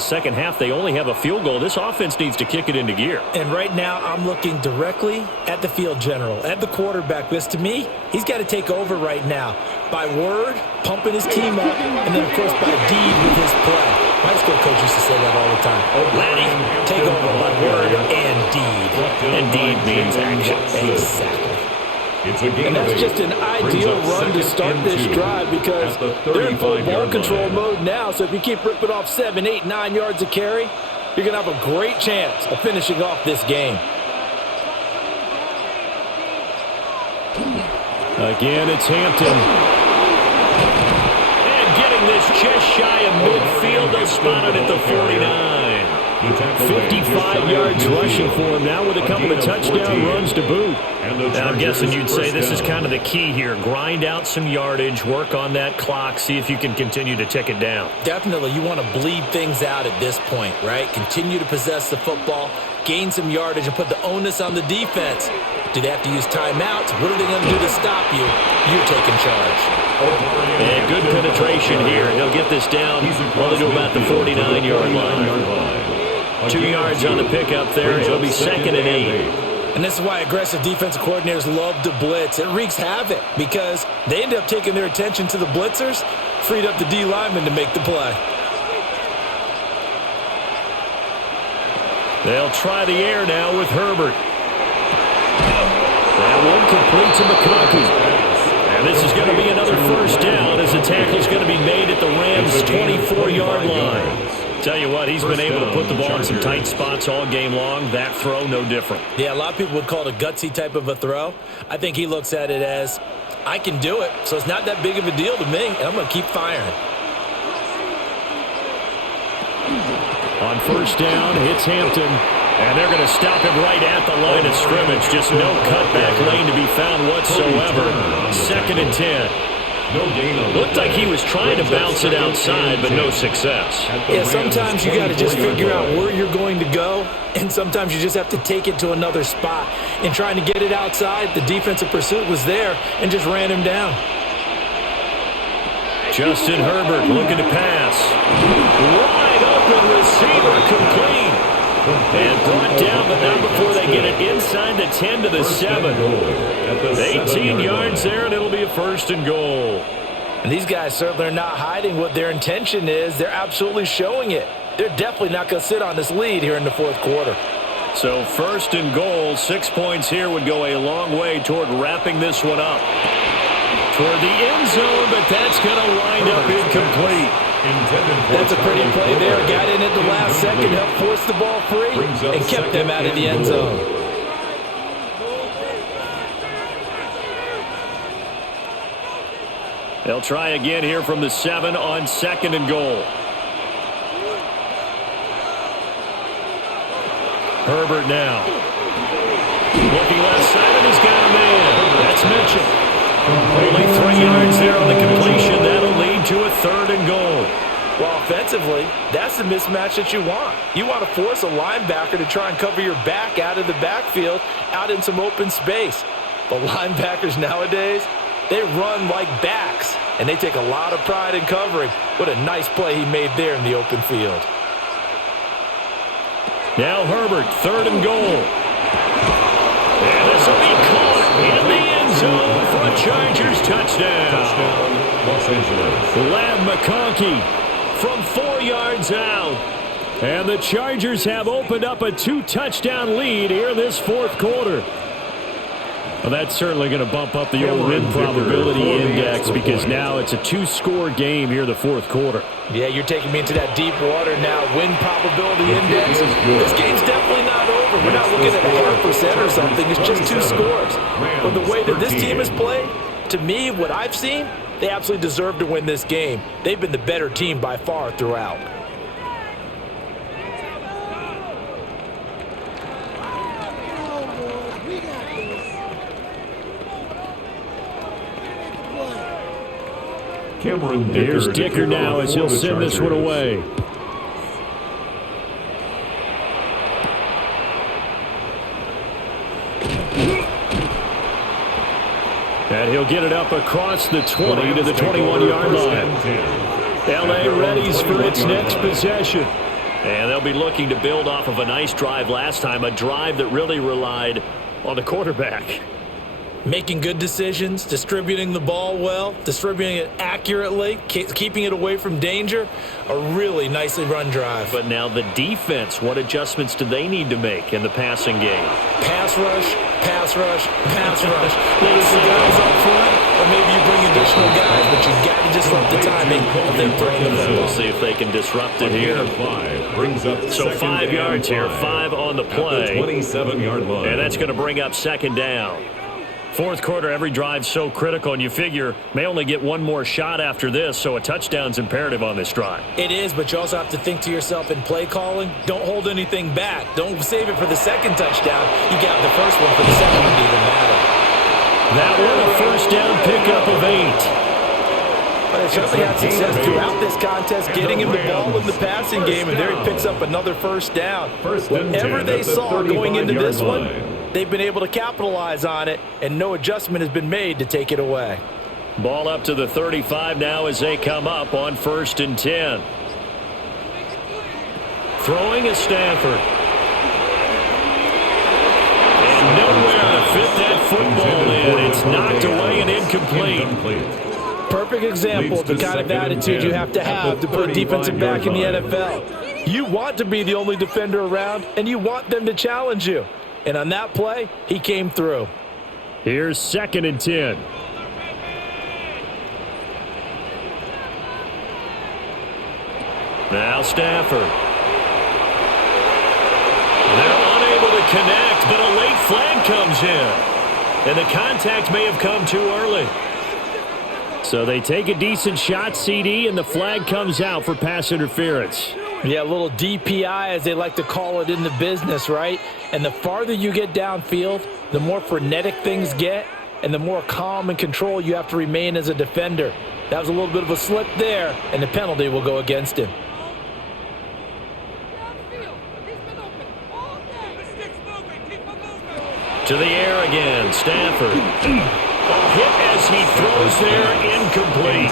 Second half, they only have a field goal. This offense needs to kick it into gear. And right now, I'm looking directly at the field general, at the quarterback, because to me, he's got to take over right now. By word, pumping his team up, and then, of course, by deed with his play. My high school coach used to say that all the time. Laddie, take over by word and deed. And deed means action. Exactly. And that's just an ideal run to start this drive because they're in full ball control mode now. So if you keep ripping off 7, 8, 9 yards of carry, you're going to have a great chance of finishing off this game. Again, it's Hampton. And getting this just shy of midfield. They'll spot it at the 49. 55 yards rushing for him now with a couple of touchdown runs to boot. Now, I'm guessing you'd say this is kind of the key here. Grind out some yardage, work on that clock, see if you can continue to tick it down. Definitely. You want to bleed things out at this point, right? Continue to possess the football, gain some yardage, and put the onus on the defense. Do they have to use timeouts? What are they going to do to stop you? You're taking charge. And good penetration here. They'll get this down only to about the 49-yard line. 2 yards on the pickup there. It'll be 2nd and 8. And this is why aggressive defensive coordinators love to blitz. It wreaks havoc because they end up taking their attention to the blitzers, freed up the D lineman to make the play. They'll try the air now with Herbert. That one complete to McConkey. And this is going to be another first down as the tackle's going to be made at the Rams' 24-yard line. Tell you what, he's been able to put the ball in some tight spots all game long. That throw, no different. Yeah, a lot of people would call it a gutsy type of a throw. I think he looks at it as, I can do it, so it's not that big of a deal to me, and I'm going to keep firing. On first down, hits Hampton. And they're going to stop him right at the line of scrimmage. Just no cutback lane to be found whatsoever. 2nd and 10. Looked like he was trying to bounce it outside, but no success. Yeah, sometimes you got to just figure out where you're going to go, and sometimes you just have to take it to another spot. In trying to get it outside, the defensive pursuit was there and just ran him down. Justin Herbert looking to pass. Wide open receiver, complete. And brought down, but not before they get it inside the 10 to the 7. 18 yards there, and it'll be a 1st and goal. And these guys certainly are not hiding what their intention is. They're absolutely showing it. They're definitely not going to sit on this lead here in the 4th quarter. So 1st and goal, 6 points here would go a long way toward wrapping this one up. Toward the end zone, but that's going to wind up incomplete. That's a pretty play there. Got in at the last second, helped force the ball free, and kept them out of the end zone. They'll try again here from the 7 on 2nd and goal. Herbert now. Looking left side, and he's got a man. That's Mitchell. Only 3 yards there on the completion. That'll lead to a 3rd and goal. Well, offensively, that's the mismatch that you want. You want to force a linebacker to try and cover your back out of the backfield, out in some open space. But linebackers nowadays, they run like backs, and they take a lot of pride in covering. What a nice play he made there in the open field. Now Herbert, 3rd and goal. And this will be caught in the end zone for a Chargers touchdown. Los Angeles. Ladd McConkey from 4 yards out. And the Chargers have opened up a 2-touchdown lead here in this 4th quarter. Well, that's certainly going to bump up the old win probability index because now it's a 2-score game here in the fourth quarter. Yeah, you're taking me into that deep water now. Win probability index. This game's definitely not over. We're not looking at a 0.5% or something. It's just 2 scores. But the way that this team has played, to me, what I've seen, they absolutely deserve to win this game. They've been the better team by far throughout. Here's Dicker now as he'll send this one away. And he'll get it up across the 20 to the 21-yard line. L.A. readies for its next possession. And they'll be looking to build off of a nice drive last time, a drive that really relied on the quarterback. Making good decisions, distributing the ball well, distributing it accurately, keeping it away from danger. A really nicely run drive. But now the defense, what adjustments do they need to make in the passing game? Pass rush, pass rush, pass rush. Whether it's the guys up front or maybe you bring additional guys, but you've got to disrupt the timing of them throwing the football. We'll see if they can disrupt it here. So 5 yards here, 5 on the play. 27-yard line. And that's going to bring up second down. Fourth quarter, every drive's so critical, and you figure may only get one more shot after this, so a touchdown's imperative on this drive. It is, but you also have to think to yourself in play calling, don't hold anything back. Don't save it for the second touchdown. You got the first one for the second one to even matter. That one, a first down pickup of 8. But they certainly had success throughout this contest, getting him the ball in the passing game, and there he picks up another first down. Whatever they saw going into this one, they've been able to capitalize on it, and no adjustment has been made to take it away. Ball up to the 35 now as they come up on 1st and 10. Throwing is Stafford. And nowhere to fit that football in. It's knocked away and incomplete. Perfect example of the kind of attitude you have to put a defensive back in the NFL. You want to be the only defender around, and you want them to challenge you. And on that play, he came through. Here's 2nd and 10. Now Stafford. They're unable to connect, but a late flag comes in. And the contact may have come too early. So they take a decent shot, CD, and the flag comes out for pass interference. Yeah, a little DPI, as they like to call it in the business, right? And the farther you get downfield, the more frenetic things get, and the more calm and control you have to remain as a defender. That was a little bit of a slip there, and the penalty will go against him. To the air again, Stafford. Hit as he throws there, incomplete.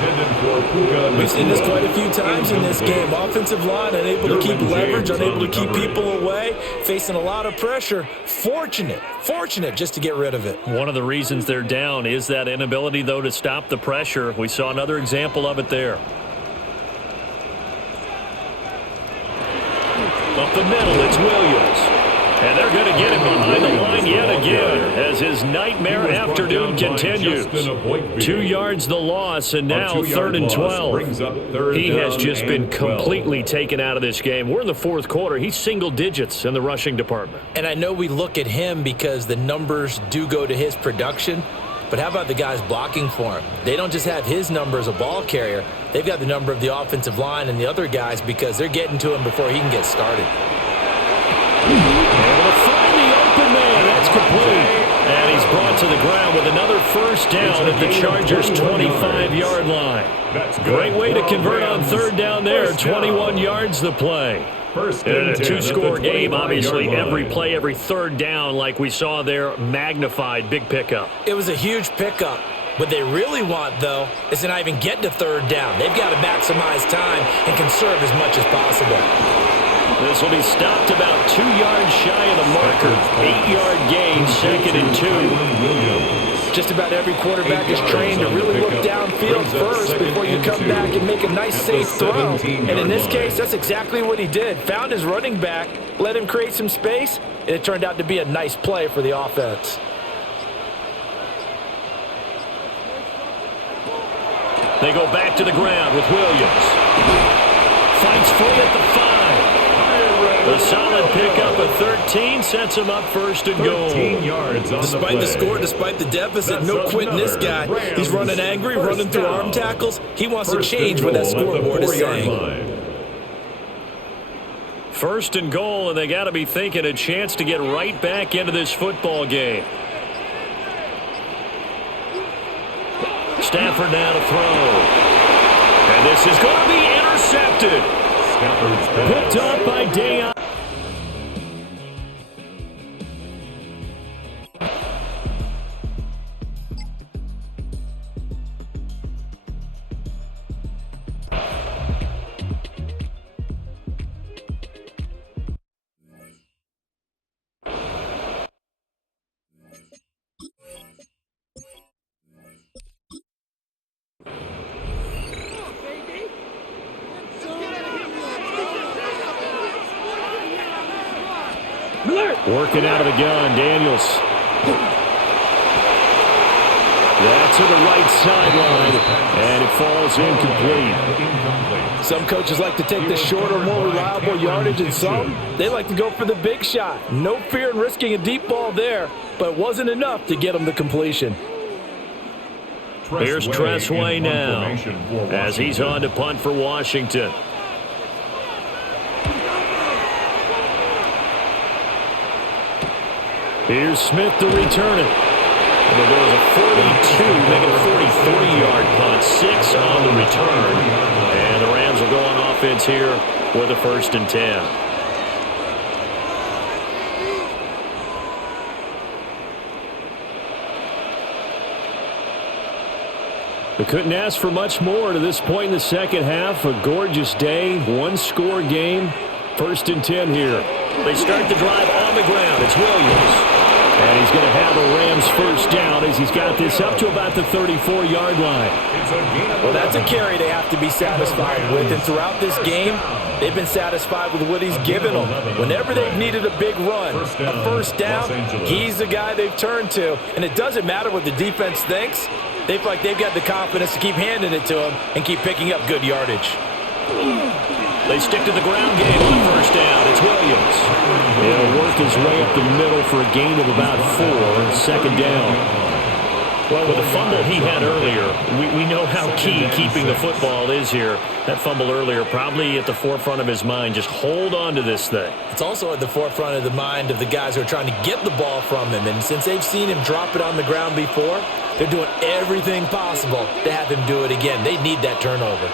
We've seen this quite a few times in this game. Offensive line unable to keep leverage, unable to keep people away, facing a lot of pressure. Fortunate just to get rid of it. One of the reasons they're down is that inability, though, to stop the pressure. We saw another example of it there. Up the middle, it's Williams. And they're going to get him behind the line yet again as his nightmare afternoon continues. 2 yards the loss, and now 3rd and 12. He has just been completely taken out of this game. We're in the fourth quarter. He's single digits in the rushing department. And I know we look at him because the numbers do go to his production, but how about the guys blocking for him? They don't just have his number as a ball carrier. They've got the number of the offensive line and the other guys because they're getting to him before he can get started. Able to find the open man. That's complete. And he's brought to the ground with another first down at the Chargers' 25-yard line. Great way to convert on 3rd down there. 21 yards the play. In a 2-score game, obviously every play, every 3rd down like we saw there, magnified, big pickup. It was a huge pickup. What they really want, though, is to not even get to 3rd down. They've got to maximize time and conserve as much as possible. This will be stopped about 2 yards shy of the marker. 8-yard gain, 2nd and 2. Just about every quarterback is trained to really look downfield first before you come back and make a nice, safe throw. And in this case, that's exactly what he did. Found his running back, let him create some space, and it turned out to be a nice play for the offense. They go back to the ground with Williams. Fights free at the 5. A solid pickup of 13 sets him up first and goal. 13 yards on Despite the score, despite the deficit, no quitting this guy. He's running angry, running through arm tackles. He wants to change what that scoreboard is saying. First and goal, and they got to be thinking a chance to get right back into this football game. Stafford now to throw. And this is going to be intercepted. Picked up by Dayon. Working out of the gun, Daniels. That's to the right sideline, and it falls incomplete. Some coaches like to take the shorter, more reliable yardage, and some, they like to go for the big shot. No fear in risking a deep ball there, but it wasn't enough to get him the completion. Here's Tressway now, as he's on to punt for Washington. Here's Smith to return it. And it goes a 42, making a 44-yard punt. 6 on the return. And the Rams will go on offense here with a 1st and 10. They couldn't ask for much more to this point in the second half. A gorgeous day, one-score game. 1st and 10 here. They start the drive on the ground. It's Williams. And he's going to have a Rams 1st down as he's got this up to about the 34-yard line. Well, that's a carry they have to be satisfied with. And throughout this game, they've been satisfied with what he's given them. Whenever they've needed a big run, a 1st down, he's the guy they've turned to. And it doesn't matter what the defense thinks. They feel like they've got the confidence to keep handing it to him and keep picking up good yardage. They stick to the ground game on 1st down. It's Williams. He'll work his way up the middle for a gain of about 4. 2nd down. Well, with the fumble he had earlier, we know how key keeping the football is here. That fumble earlier probably at the forefront of his mind. Just hold on to this thing. It's also at the forefront of the mind of the guys who are trying to get the ball from him. And since they've seen him drop it on the ground before, they're doing everything possible to have him do it again. They need that turnover.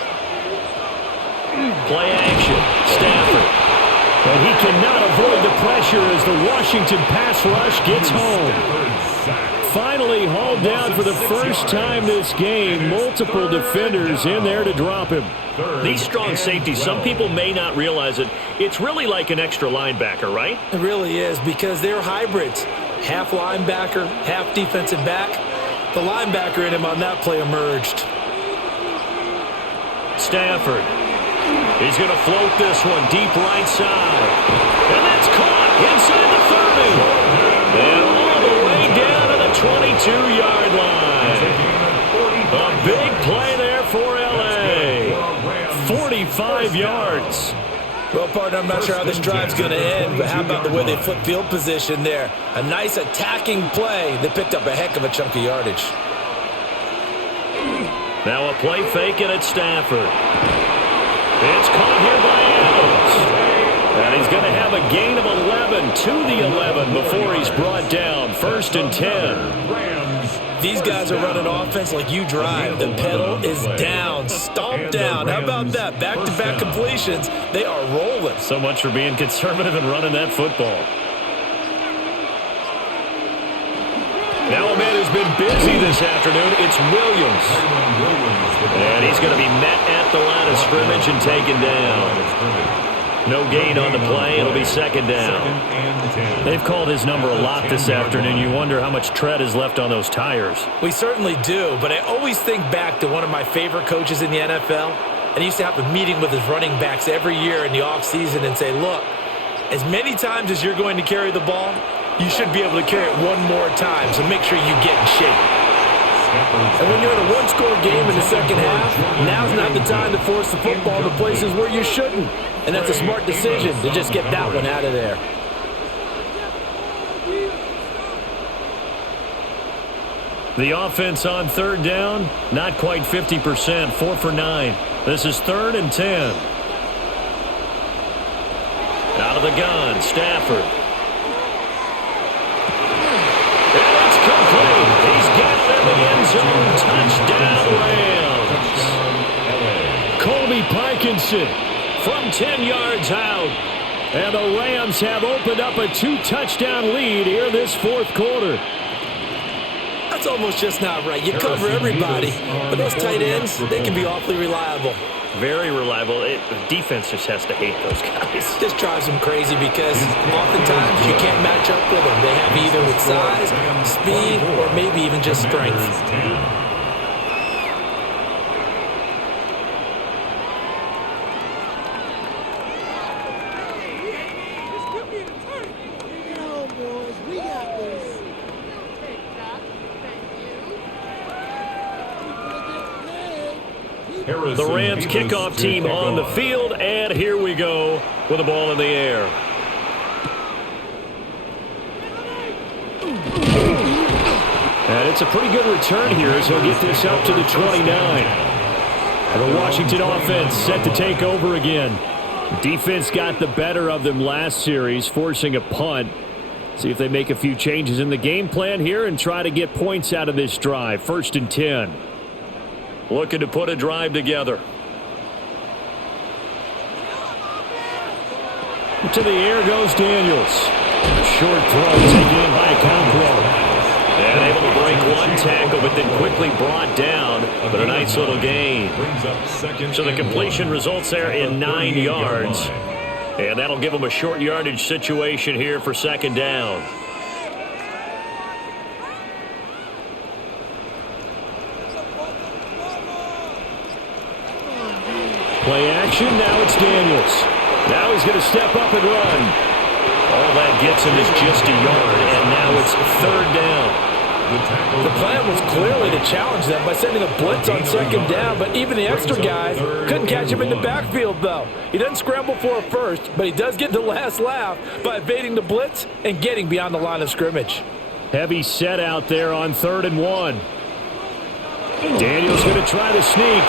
Play action. Stafford. And he cannot avoid the pressure as the Washington pass rush gets home. Finally hauled down for the first time this game. Multiple defenders in there to drop him. These strong safeties, some people may not realize it. It's really like an extra linebacker, right? It really is, because they're hybrids. Half linebacker, half defensive back. The linebacker in him on that play emerged. Stafford. He's going to float this one deep right side. And that's caught inside the 30. And all the way down to the 22-yard line. A big play there for L.A. 45 yards. Well, partner, I'm not sure how this drive's going to end, but how about the way they flip field position there? A nice attacking play that picked up a heck of a chunk of yardage. Now a play fake, and it's Stafford. It's caught here by Adams. And he's going to have a gain of 11 to the 11 before he's brought down. 1st and 10. These guys are running offense like you drive. The pedal is down, stomped down. How about that? Back-to-back completions. They are rolling. So much for being conservative and running that football. Now a man who's been busy this afternoon, it's Williams. And he's going to be met at the line of scrimmage and taken down. No gain on the play. It'll be 2nd down. They've called his number a lot this afternoon. You wonder how much tread is left on those tires. We certainly do, but I always think back to one of my favorite coaches in the NFL. And he used to have a meeting with his running backs every year in the offseason and say, look, as many times as you're going to carry the ball, you should be able to carry it one more time, so make sure you get in shape. And when you're in a one-score game in the second half, now's not the time to force the football to places where you shouldn't. And that's a smart decision to just get that one out of there. The offense on third down, not quite 50%, 4 for 9. This is 3rd and 10. Out of the gun, Stafford. And it's complete. He's got it in the end zone. Touchdown, Rams. Colby Parkinson from 10 yards out. And the Rams have opened up a 2-touchdown lead here in this 4th quarter. That's almost just not right. You cover everybody. But those tight ends, they can be awfully reliable. Very reliable. The defense just has to hate those guys. This drives them crazy because oftentimes you can't match up with them. They have either with size, speed, or maybe even just strength. The Rams kickoff team on the field, and here we go with the ball in the air. And it's a pretty good return here as he'll get this up to the 29. And the Washington offense set to take over again. Defense got the better of them last series, forcing a punt. See if they make a few changes in the game plan here and try to get points out of this drive. 1st and 10. Looking to put a drive together. To the air goes Daniels. A short throw taken in by Conquo. And able to break one tackle, but then quickly brought down. But a nice little gain. So the completion results there in 9 yards. And that'll give them a short yardage situation here for 2nd down. Play action, now it's Daniels. Now he's going to step up and run. All that gets him is just a yard, and now it's 3rd down. The plan was clearly to challenge them by sending a blitz on 2nd down, but even the extra guys couldn't catch him in the backfield, though. He doesn't scramble for a first, but he does get the last laugh by evading the blitz and getting beyond the line of scrimmage. Heavy set out there on 3rd and 1. Daniels going to try to sneak.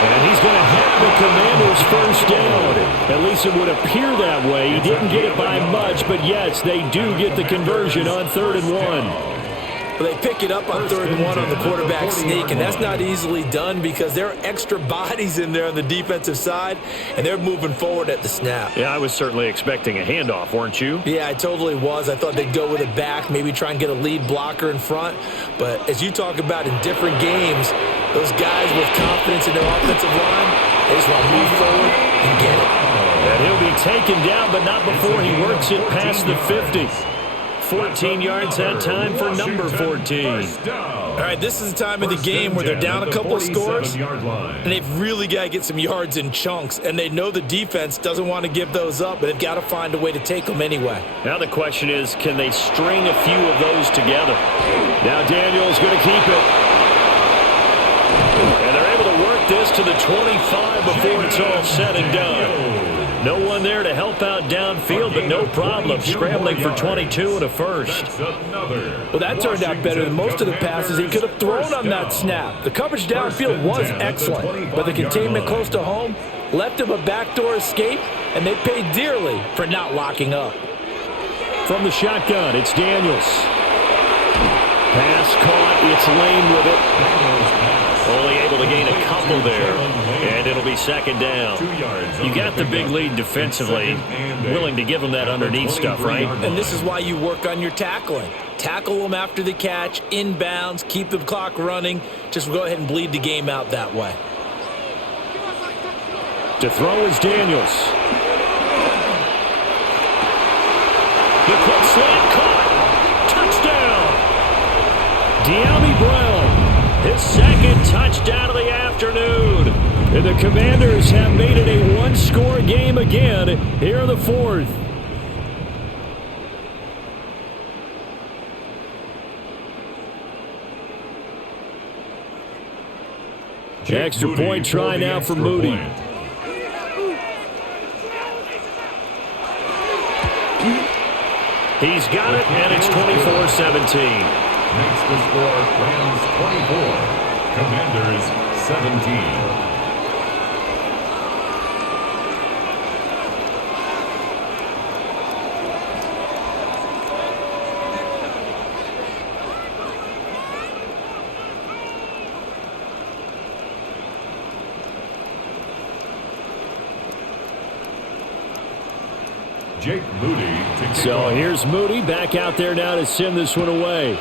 And he's going to have the Commanders' 1st down. At least it would appear that way. He didn't get it by much, but yes, they do get the conversion on 3rd and 1. Well, they pick it up on 3rd and 1 on the quarterback sneak, and that's not easily done because there are extra bodies in there on the defensive side, and they're moving forward at the snap. Yeah, I was certainly expecting a handoff, weren't you? Yeah, I totally was. I thought they'd go with it back, maybe try and get a lead blocker in front. But as you talk about in different games, those guys with confidence in their offensive line, they just want to move forward and get it. And he'll be taken down, but not before he works it past the 50. 14 yards that time for number 14. All right, this is the time of the game where they're down a couple of scores, and they've really got to get some yards in chunks, and they know the defense doesn't want to give those up, but they've got to find a way to take them anyway. Now the question is, can they string a few of those together? Now Daniel's going to keep it. And they're able to work this to the 25 before it's all said and done. No one there to help out downfield, but no problem scrambling for 22 and a first. Well, that turned out better than most of the passes he could have thrown on that snap. The coverage downfield was excellent, but the containment close to home left him a backdoor escape, and they paid dearly for not locking up. From the shotgun, it's Daniels. Pass caught, it's Lane with it. Only able to gain a couple there, and it'll be 2nd down. You got the big lead defensively, willing to give them that underneath stuff, right? And this is why you work on your tackling. Tackle them after the catch, inbounds, keep the clock running. Just go ahead and bleed the game out that way. To throw is Daniels. The quick slant caught. Touchdown. De'Ami Brown. His 2nd touchdown of the afternoon. And the Commanders have made it a one-score game again here in the 4th. Extra point try now for Moody. He's got it, and it's 24-17. Makes the score Rams 24, Commanders 17. Jake Moody to kick So off. here's Moody back out there now to send this one away.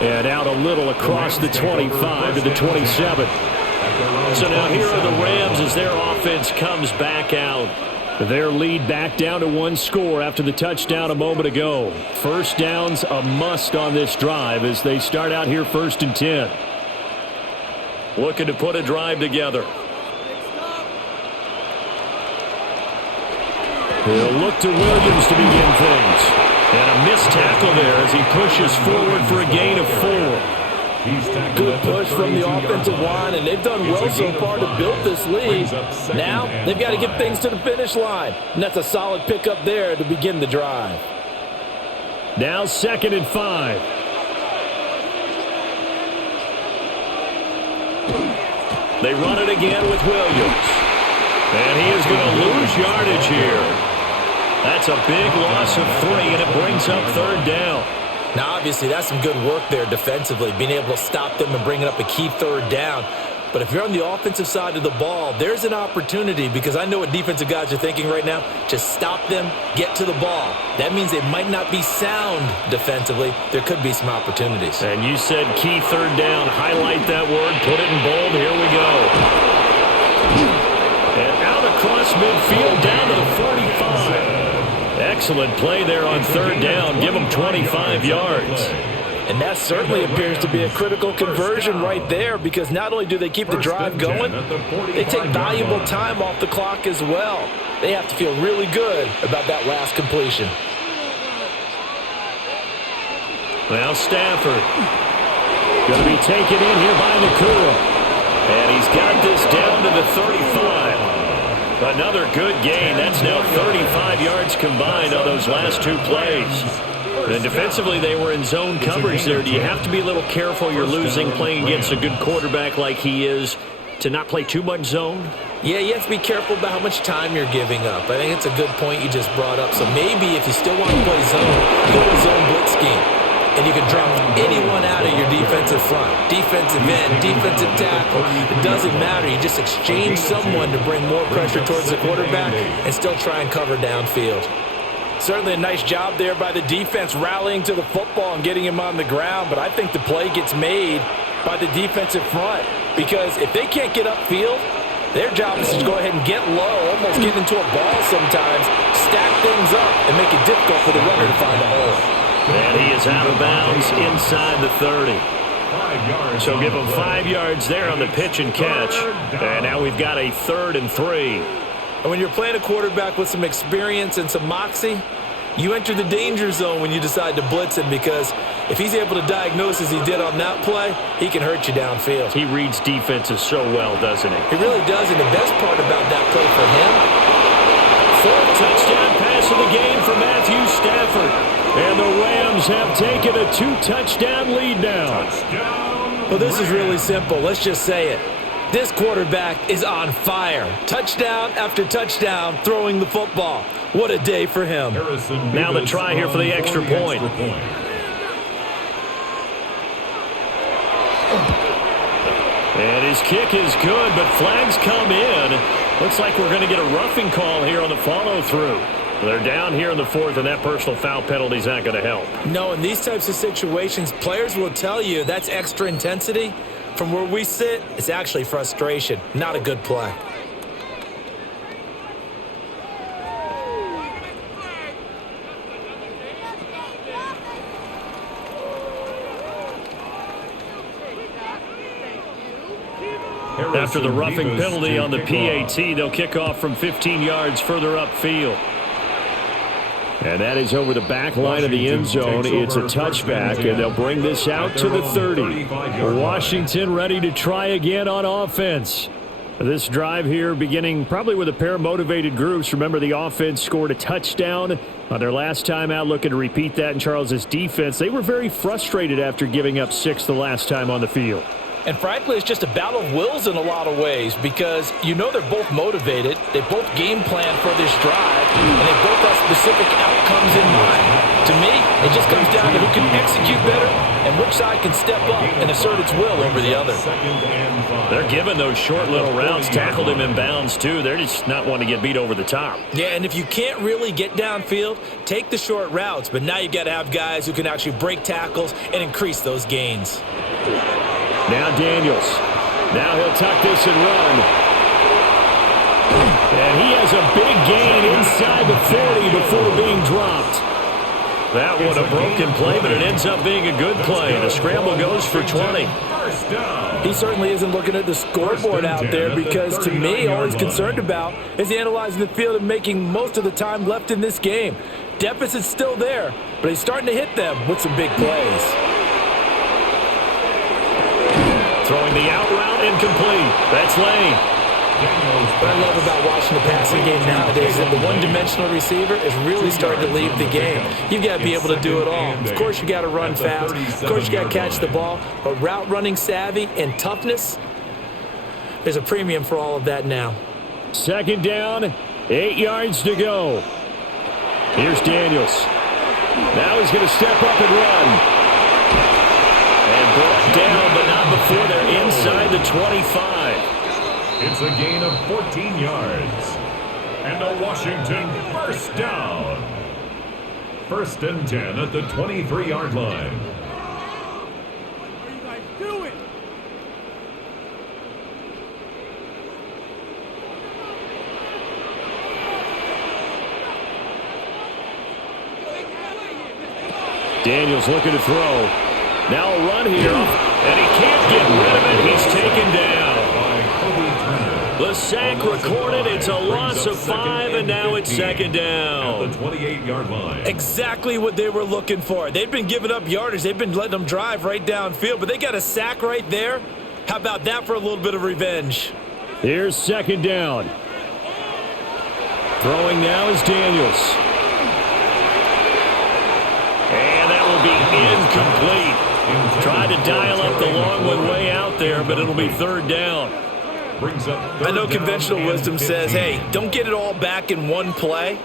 And out a little across the 25 to the 27. So now here are the Rams as their offense comes back out. Their lead back down to one score after the touchdown a moment ago. First down's a must on this drive as they start out here 1st and 10. Looking to put a drive together. He'll look to Williams to begin things. And a missed tackle there as he pushes forward for a gain of 4. Good push from the offensive line, and they've done well so far to build this lead. Now they've got to get things to the finish line, and that's a solid pickup there to begin the drive. Now 2nd and 5. They run it again with Williams. And he is going to lose yardage here. That's a big loss of 3, and it brings up 3rd down. Now, obviously, that's some good work there defensively, being able to stop them and bringing up a key 3rd down. But if you're on the offensive side of the ball, there's an opportunity, because I know what defensive guys are thinking right now. Just stop them, get to the ball. That means they might not be sound defensively. There could be some opportunities. And you said key 3rd down. Highlight that word. Put it in bold. Here we go. And out across midfield down to the 45. Excellent play there on 3rd down. Give them 25 yards. And that certainly appears to be a critical conversion right there, because not only do they keep the drive going, they take valuable time off the clock as well. They have to feel really good about that last completion. Well, Stafford going to be taken in here by Nakua. And he's got this down to the 35. Another good gain. That's now 35 yards combined on those last 2 plays. And defensively, they were in zone coverage there. Do you have to be a little careful you're losing playing against a good quarterback like he is to not play too much zone? Yeah, you have to be careful about how much time you're giving up. I think it's a good point you just brought up. So maybe if you still want to play zone, go to zone blitz scheme. And you can drop anyone out of your defensive front. Defensive end, defensive tackle. It doesn't matter. You just exchange someone to bring more pressure towards the quarterback and still try and cover downfield. Certainly a nice job there by the defense rallying to the football and getting him on the ground. But I think the play gets made by the defensive front, because if they can't get upfield, their job is to go ahead and get low, almost get into a ball sometimes, stack things up, and make it difficult for the runner to find a hole. And he is out of bounds inside the 30. So give him 5 yards there on the pitch and catch. And now we've got a 3rd and 3. And when you're playing a quarterback with some experience and some moxie, you enter the danger zone when you decide to blitz him, because if he's able to diagnose as he did on that play, he can hurt you downfield. He reads defenses so well, doesn't he? He really does, and the best part about that play for him, 4th touchdown pass of the game for Matthew Stafford. And the Rams have taken a 2-touchdown lead now. Well, this is really simple. Let's just say it. This quarterback is on fire. Touchdown after touchdown throwing the football. What a day for him. Now the try here for the extra point. And his kick is good, but flags come in. Looks like we're going to get a roughing call here on the follow-through. They're down here in the 4th, and that personal foul penalty is not going to help. No, in these types of situations, players will tell you that's extra intensity. From where we sit, it's actually frustration. Not a good play. After the roughing penalty on the PAT, they'll kick off from 15 yards further upfield. And that is over the back line of the end zone. It's a touchback, and they'll bring this out to the 30. Washington ready to try again on offense. This drive here beginning probably with a pair of motivated groups. Remember, the offense scored a touchdown on their last time out, looking to repeat that in Charles's defense. They were very frustrated after giving up 6 the last time on the field. And frankly, it's just a battle of wills in a lot of ways because you know they're both motivated. They both game plan for this drive, and they both have specific outcomes in mind. To me, it just comes down to who can execute better and which side can step up and assert its will over the other. They're giving those short little routes, tackled him in bounds too. They're just not wanting to get beat over the top. Yeah, and if you can't really get downfield, take the short routes. But now you've got to have guys who can actually break tackles and increase those gains. Now Daniels. Now he'll tuck this and run. And he has a big gain inside the 40 before being dropped. That one a broken play, but it ends up being a good play. The scramble goes for 20. He certainly isn't looking at the scoreboard out there because, to me, all he's concerned about is analyzing the field and making most of the time left in this game. Deficit's still there, but he's starting to hit them with some big plays. Throwing the out route incomplete. That's Lane. What I love about watching the passing game nowadays is that the one-dimensional receiver is really starting to leave the game. You've got to be able to do it all. Of course, you got to run fast. Of course, you got to catch the ball. But route running savvy and toughness, there's a premium for all of that now. Second down, 8 yards to go. Here's Daniels. Now he's going to step up and run. And brought down, but not before they're inside the 25. It's a gain of 14 yards. And a Washington first down. First and 10 at the 23-yard line. What are you guys doing? Daniels looking to throw. Now a run here, and he can't get rid of it. He's taken down. The sack recorded. It's a loss of 5, and now it's second down. At the 28-yard line. Exactly what they were looking for. They've been giving up yardage. They've been letting them drive right downfield, but they got a sack right there. How about that for a little bit of revenge? Here's second down. Throwing now is Daniels. And that will be incomplete. Tried to dial up the long one way out there, but it'll be third down. I know conventional wisdom says, hey, don't get it all back in one play.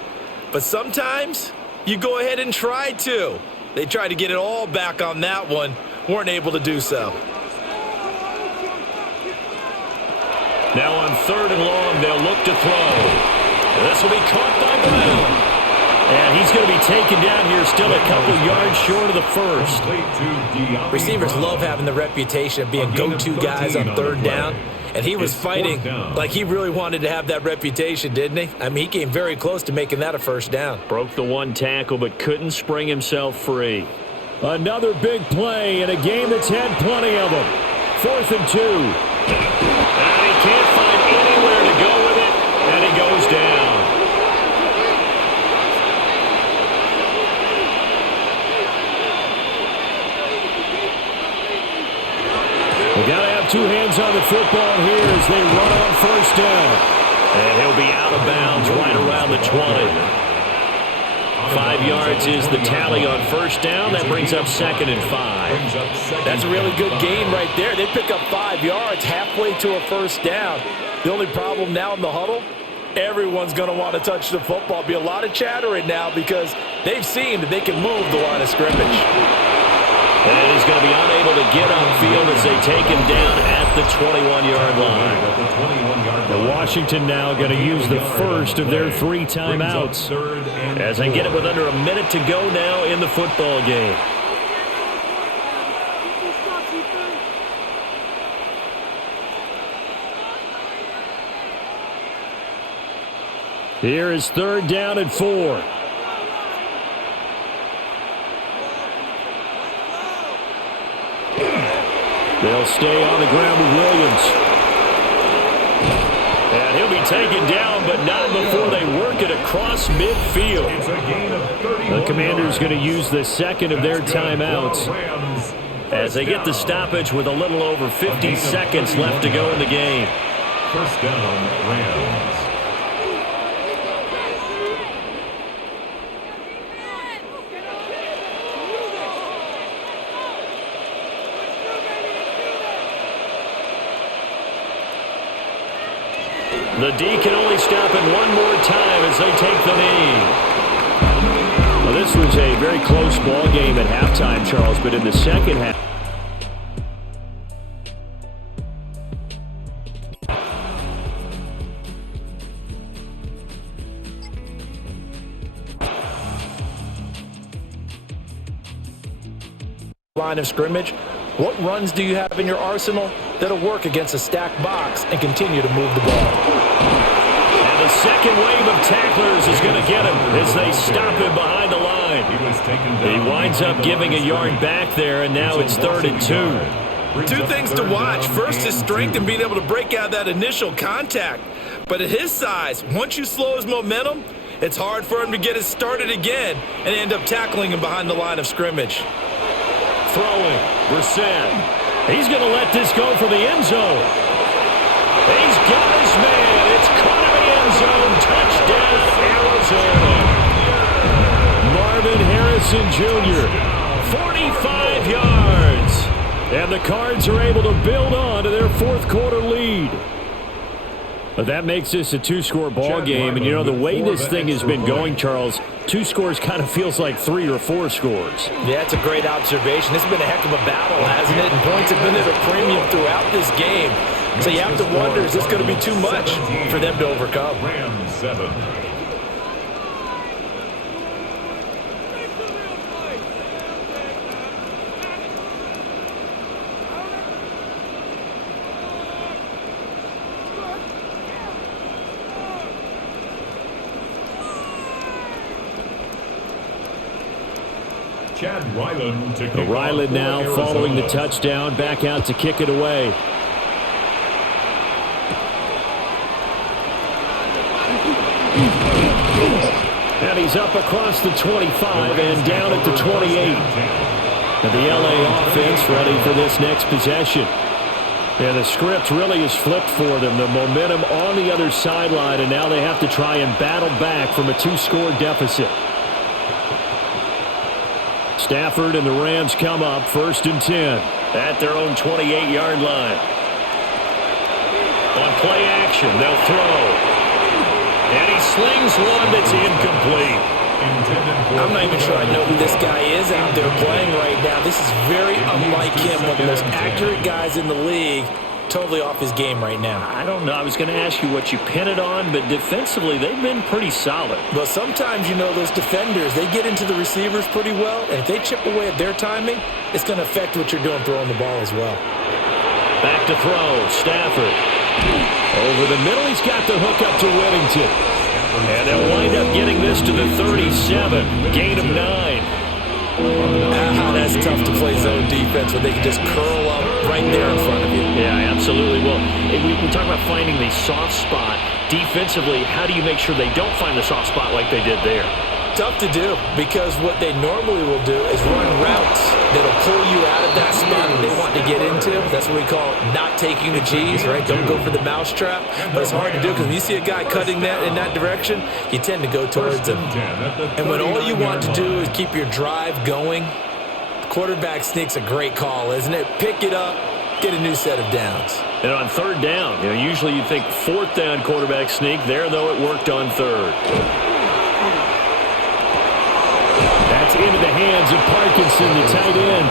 But sometimes you go ahead and try to. They tried to get it all back on that one. Weren't able to do so. Now on third and long, they'll look to throw. This will be caught by Brown. And he's going to be taken down here, still a couple yards short of the first. Receivers love having the reputation of being go-to guys on third down. And he was fighting like he really wanted to have that reputation, didn't he? I mean, he came very close to making that a first down. Broke the one tackle, but couldn't spring himself free. Another big play in a game that's had plenty of them. 4th and 2. And he can't find anywhere to go with it, and he goes down. We got to have 2 hands on the football here as they run on first down. And he'll be out of bounds right around the 20. 5 yards is the tally on first down. That brings up 2nd and 5. That's a really good gain right there. They pick up 5 yards halfway to a first down. The only problem now in the huddle, everyone's going to want to touch the football. Be a lot of chatter right now because they've seen that they can move the line of scrimmage. And he's going to be unable to get upfield as they take him down at the 21-yard line. The Washington now going to use the first of their 3 timeouts as they get it with under a minute to go now in the football game. Here is third down and 4. They'll stay on the ground with Williams. And he'll be taken down, but not before they work it across midfield. It's a gain of 31 The Commanders yards. going to use the second of their timeouts as they get the stoppage with a little over 50 seconds left to go in the game. First down, Rams. The D can only stop it one more time as they take the knee. Well, this was a very close ball game at halftime, Charles, but in the second half. Line of scrimmage, what runs do you have in your arsenal that'll work against a stacked box and continue to move the ball? And the second wave of tacklers is going to get him as they stop him behind the line. He winds up giving a yard back there, and now it's 3rd and 2. Two things to watch. First, his strength and being able to break out that initial contact. But at his size, once you slow his momentum, it's hard for him to get it started again and end up tackling him behind the line of scrimmage. Throwing, Brissett. He's going to let this go for the end zone. He's got his man. It's caught in the end zone. Touchdown, Arizona. Marvin Harrison Jr., 45 yards. And the Cards are able to build on to their fourth quarter lead. But that makes this a two-score ball game. And, you know, the way this thing has been going, Charles, 2 scores kind of feels like 3 or 4 scores. Yeah, it's a great observation. This has been a heck of a battle, hasn't it? And points have been at a premium throughout this game. So you have to wonder, is this going to be too much for them to overcome? Rams 7. Chad Ryland to kick Ryland off now for following the Arizona. touchdown, back out to kick it away. And he's up across the 25 and down at the 28. And the LA offense ready for this next possession. And the script really is flipped for them. The momentum on the other sideline, and now they have to try and battle back from a 2-score deficit. Stafford and the Rams come up 1st and 10 at their own 28-yard line. On play action, they'll throw. And he slings one that's incomplete. I'm not even sure I know who this guy is out there playing right now. This is very unlike him, one of the most accurate guys in the league. Totally off his game right now. I don't know. I was going to ask you what you pin it on, but defensively, they've been pretty solid. Well, sometimes, you know, those defenders, they get into the receivers pretty well, and if they chip away at their timing, it's going to affect what you're doing throwing the ball as well. Back to throw, Stafford. Over the middle, he's got the hook up to Whittington. And they'll wind up getting this to the 37, gain of 9. That's tough to play zone defense when they can just curl up right there in front of you. Yeah, absolutely. Well, we talk about finding the soft spot. Defensively, how do you make sure they don't find the soft spot like they did there? Tough to do, because what they normally will do is run routes that'll pull you out of that spot that they want to get into. That's what we call not taking the cheese, right? Don't go for the mousetrap. But it's hard to do because when you see a guy cutting that in that direction, you tend to go towards him. And when all you want to do is keep your drive going, the quarterback sneak's a great call, isn't it? Pick it up, get a new set of downs. And on 3rd down, you know, usually you think 4th down quarterback sneak. There, though, it worked on 3rd. That's into the hands of Parkinson, the tight end.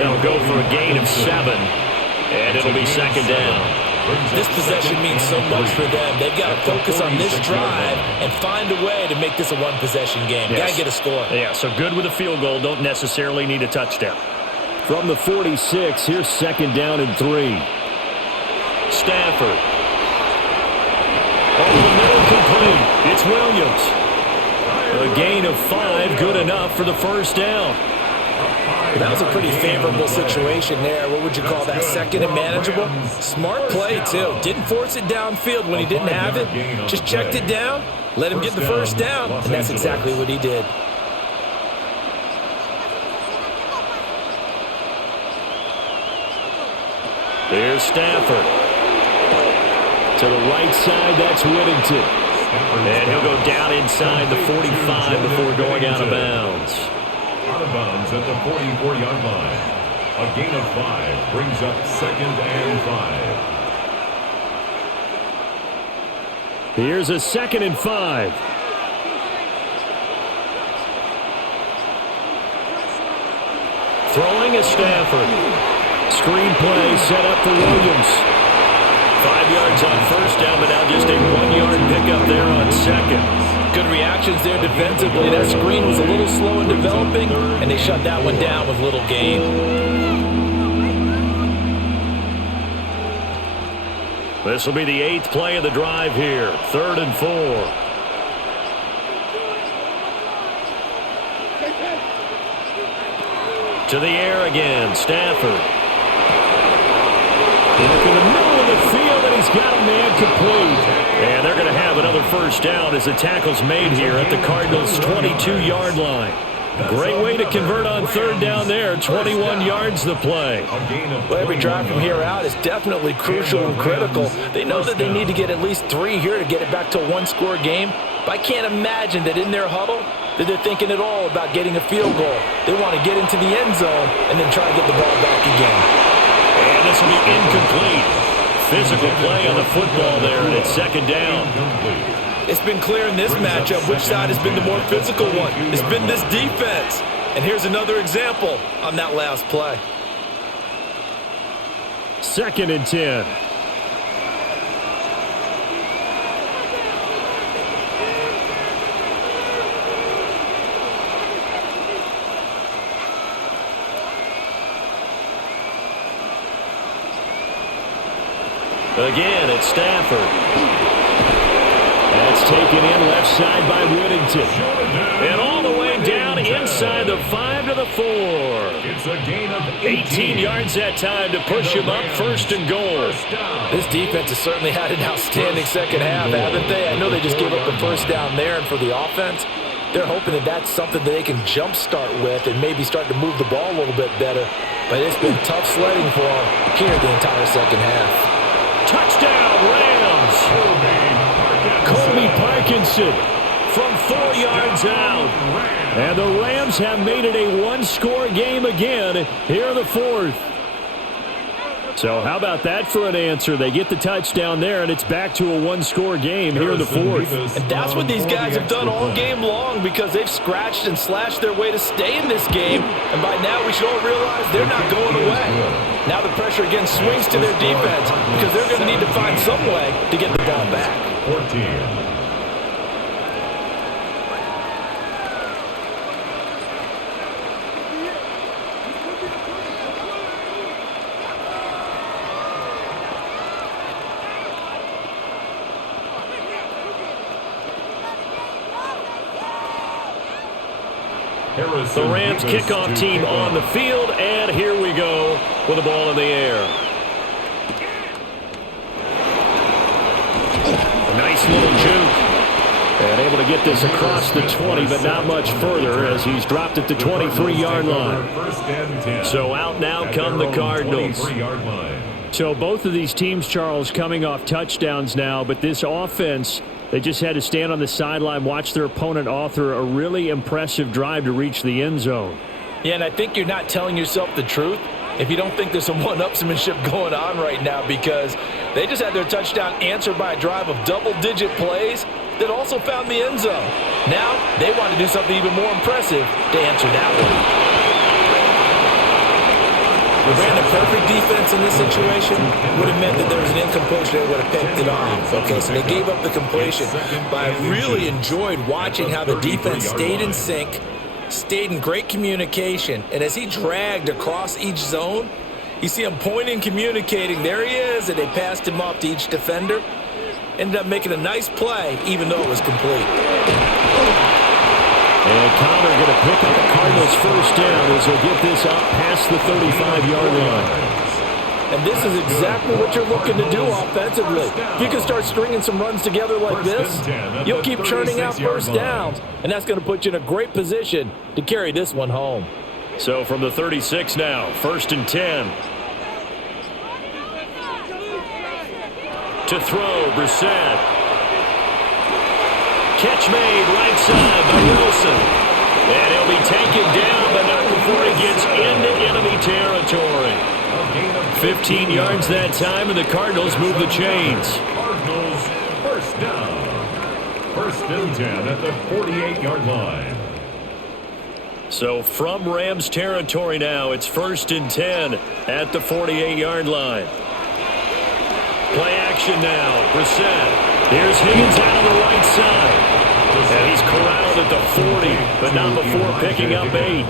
They'll go for a gain of 7, and it'll be 2nd down. This possession means so much for them. They've got to focus on this drive and find a way to make this a one-possession game. Yes. Got to get a score. Yeah, so good with a field goal. Don't necessarily need a touchdown. From the 46, here's 2nd down and 3. Stafford. Over the middle, complete. It's Williams. A gain of 5, good enough for the 1st down. That was a pretty favorable situation there. What would you call that? Second and manageable? Smart play, too. Didn't force it downfield when he didn't have it. Just checked it down, let him get the first down, and that's exactly what he did. Here's Stafford. To the right side, that's Whittington. And he'll go down inside the 45 before going out of bounds. Out of bounds at the 44-yard line. A gain of 5 brings up 2nd and 5. Here's a 2nd and 5. Throwing is Stafford. Screen play set up for Williams. 5 yards on first down, but now just a 1-yard pickup there on second. Good reactions there defensively. That screen was a little slow in developing, and they shut that one down with little gain. This will be the 8th play of the drive here. 3rd and 4. To the air again, Stafford. Look in the middle of the field, and he's got a man complete. And they're going to have another first down as the tackle's made here at the Cardinals' 22-yard line. Great way to convert on 3rd down there. 21 yards the play. Well, every drive from here out is definitely crucial and critical. They know that they need to get at least 3 here to get it back to a 1-score game. But I can't imagine that in their huddle that they're thinking at all about getting a field goal. They want to get into the end zone and then try to get the ball back again. And this will be incomplete. Physical play on the football there, and it's 2nd down. It's been clear in this matchup which side has been the more physical one. It's been this defense. And here's another example on that last play. 2nd and 10. Again, it's Stafford. That's taken in left side by Whittington. And all the way down inside the 5 to the 4. It's a gain of 18 yards that time to push him up 1st and goal. This defense has certainly had an outstanding second half, haven't they? I know they just gave up the first down there, and for the offense, they're hoping that that's something that they can jumpstart with and maybe start to move the ball a little bit better. But it's been tough sledding for them here the entire second half. Touchdown, Rams! Kobe Parkinson from 4 yards out. And the Rams have made it a 1-score game again here in the 4th. So how about that for an answer? They get the touchdown there, and it's back to a 1-score game here in the 4th. And that's what these guys have done all game long, because they've scratched and slashed their way to stay in this game. And by now we should all realize they're not going away. Now the pressure again swings to their defense, because they're going to need to find some way to get the ball back. 14. The Rams kickoff team on the field, and here we go with the ball in the air. Nice little juke. And able to get this across the 20, but not much further as he's dropped at the 23-yard line. So out now come the Cardinals. So both of these teams, Charles, coming off touchdowns now, but this offense, they just had to stand on the sideline, watch their opponent author a really impressive drive to reach the end zone. Yeah, and I think you're not telling yourself the truth if you don't think there's some one-upsmanship going on right now, because they just had their touchdown answered by a drive of double-digit plays that also found the end zone. Now they want to do something even more impressive to answer that one. Ran a perfect defense in this situation would have meant that there was an incompletion that would have picked it off. Okay, so they gave up the completion. But I really enjoyed watching how the defense stayed in sync, stayed in great communication, and as he dragged across each zone, you see him pointing, communicating. There he is, and they passed him off to each defender. Ended up making a nice play, even though it was complete. And Connor going to pick up the Cardinals' first down as they'll get this out past the 35-yard line. And this is exactly what you're looking to do offensively. If you can start stringing some runs together like this, you'll keep churning out first downs, and that's going to put you in a great position to carry this one home. So from the 36 now, 1st and 10. To throw, Brissett. Catch made right side by Wilson. And he'll be taken down, but not before he gets into enemy territory. 15 yards that time, and the Cardinals move the chains. Cardinals first down. 1st and 10 at the 48-yard line. So from Rams territory now, it's 1st and 10 at the 48-yard line. Play action now. Brissett. Here's Higgins out on the right side. And he's corralled at the 40, but not before picking up 8.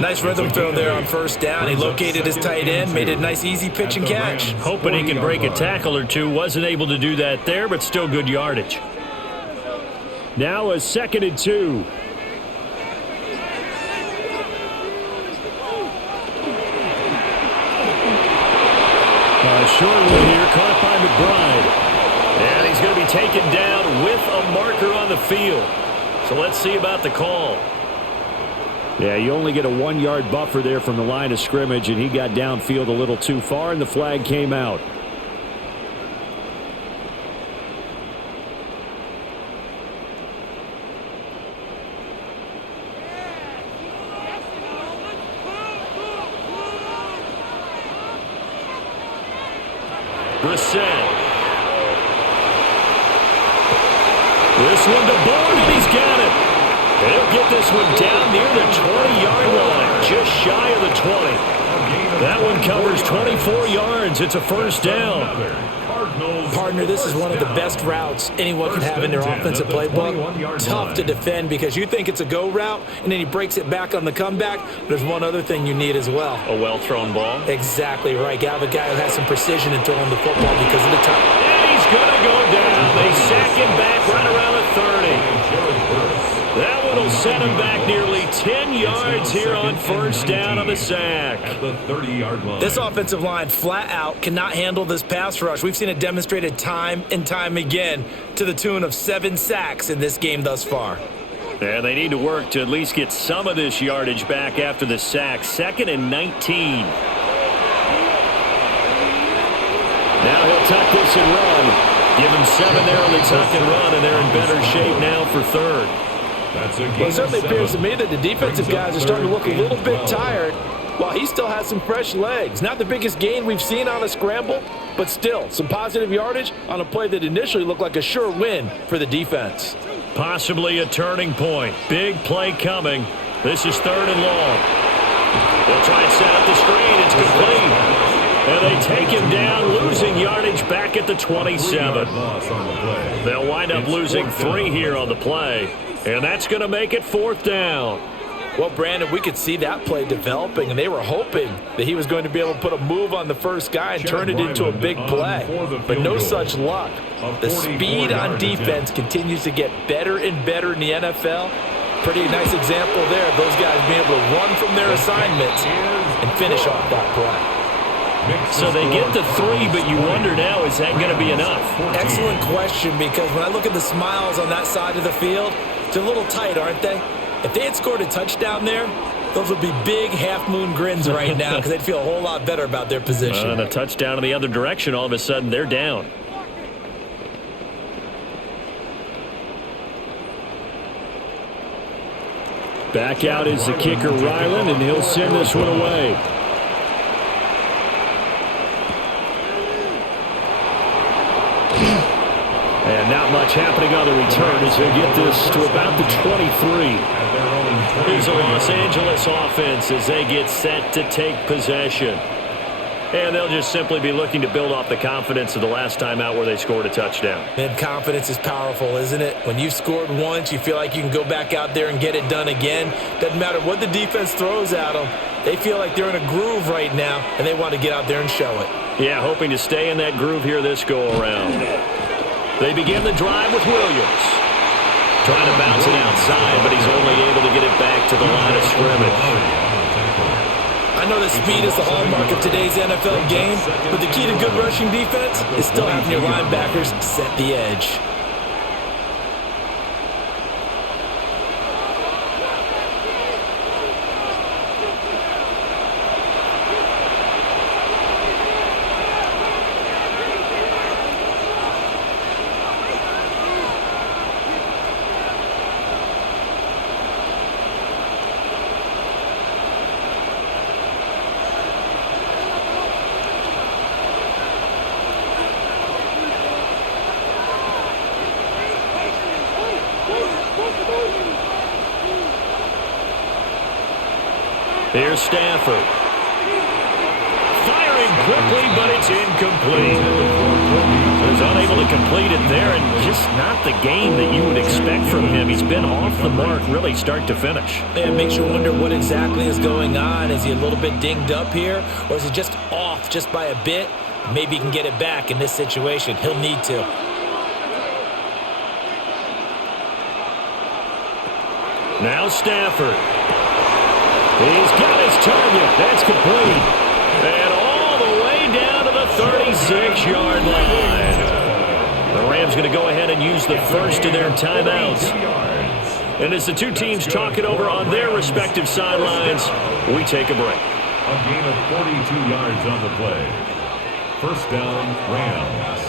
Nice rhythm throw there on 1st down. He located his tight end, made it a nice easy pitch and catch. Hoping he can break a tackle or two. Wasn't able to do that there, but still good yardage. Now a 2nd and 2. Short one here, caught by McBride. And he's going to be taken down with a marker on the field. So let's see about the call. Yeah, you only get a 1-yard buffer there from the line of scrimmage, and he got downfield a little too far, and the flag came out. Brissett. This one to Bourne, and he's got it. And he'll get this one down near the 20-yard line, just shy of the 20. That one covers 24 yards. It's a 1st down. Partner, this is one of the best routes anyone can have in their offensive playbook. Tough to defend because you think it's a go route, and then he breaks it back on the comeback. There's one other thing you need as well. A well-thrown ball. Exactly right. Got a guy who has some precision in throwing the football because of the time. And he's going to go down. They sack him back right around the 30. That one will set him back nearly 10 yards here on 1st down on the sack. At the 30-yard line. This offensive line flat out cannot handle this pass rush. We've seen it demonstrated time and time again to the tune of 7 sacks in this game thus far. And they need to work to at least get some of this yardage back after the sack. 2nd and 19. Now he'll tuck this and run. Give him 7 there on the tuck and run, and they're in better shape now for 3rd. Well, it certainly appears to me that the defensive guys are starting to look a little bit tired while he still has some fresh legs. Not the biggest gain we've seen on a scramble, but still some positive yardage on a play that initially looked like a sure win for the defense. Possibly a turning point. Big play coming. This is 3rd and long. They'll try and set up the screen. It's complete. And they take him down, losing yardage back at the 27. They'll wind up losing 3 here on the play. And that's going to make it 4th down. Well, Brandon, we could see that play developing, and they were hoping that he was going to be able to put a move on the first guy and turn it into a big play. But no such luck. The speed on defense continues to get better and better in the NFL. Pretty nice example there of those guys being able to run from their assignments and finish off that play. So they get the 3, but you wonder now, is that going to be enough? Excellent question, because when I look at the smiles on that side of the field, they're a little tight, aren't they? If they had scored a touchdown there, those would be big half-moon grins right now because they'd feel a whole lot better about their position. And a touchdown in the other direction, all of a sudden they're down. Back out is the kicker, Ryland, and he'll send this one away. And not much happening on the return as they get this to about the 23. Here's the Los Angeles offense as they get set to take possession. And they'll just simply be looking to build off the confidence of the last time out where they scored a touchdown. Man, confidence is powerful, isn't it? When you've scored once, you feel like you can go back out there and get it done again. Doesn't matter what the defense throws at them. They feel like they're in a groove right now, and they want to get out there and show it. Yeah, hoping to stay in that groove here this go-around. They begin the drive with Williams. Trying to bounce it outside, but he's only able to get it back to the line of scrimmage. I know that speed is the hallmark of today's NFL game, but the key to good rushing defense is still having your linebackers set the edge. Here's Stafford. Firing quickly, but it's incomplete. He's unable to complete it there, and just not the game that you would expect from him. He's been off the mark really start to finish. Yeah, it makes you wonder what exactly is going on. Is he a little bit dinged up here, or is he just off just by a bit? Maybe he can get it back in this situation. He'll need to. Now Stafford. He's got his target. That's complete. And all the way down to the 36-yard line. The Rams going to go ahead and use the first of their timeouts. And as the two teams talk it over on their respective sidelines, we take a break. A gain of 42 yards on the play. First down, Rams.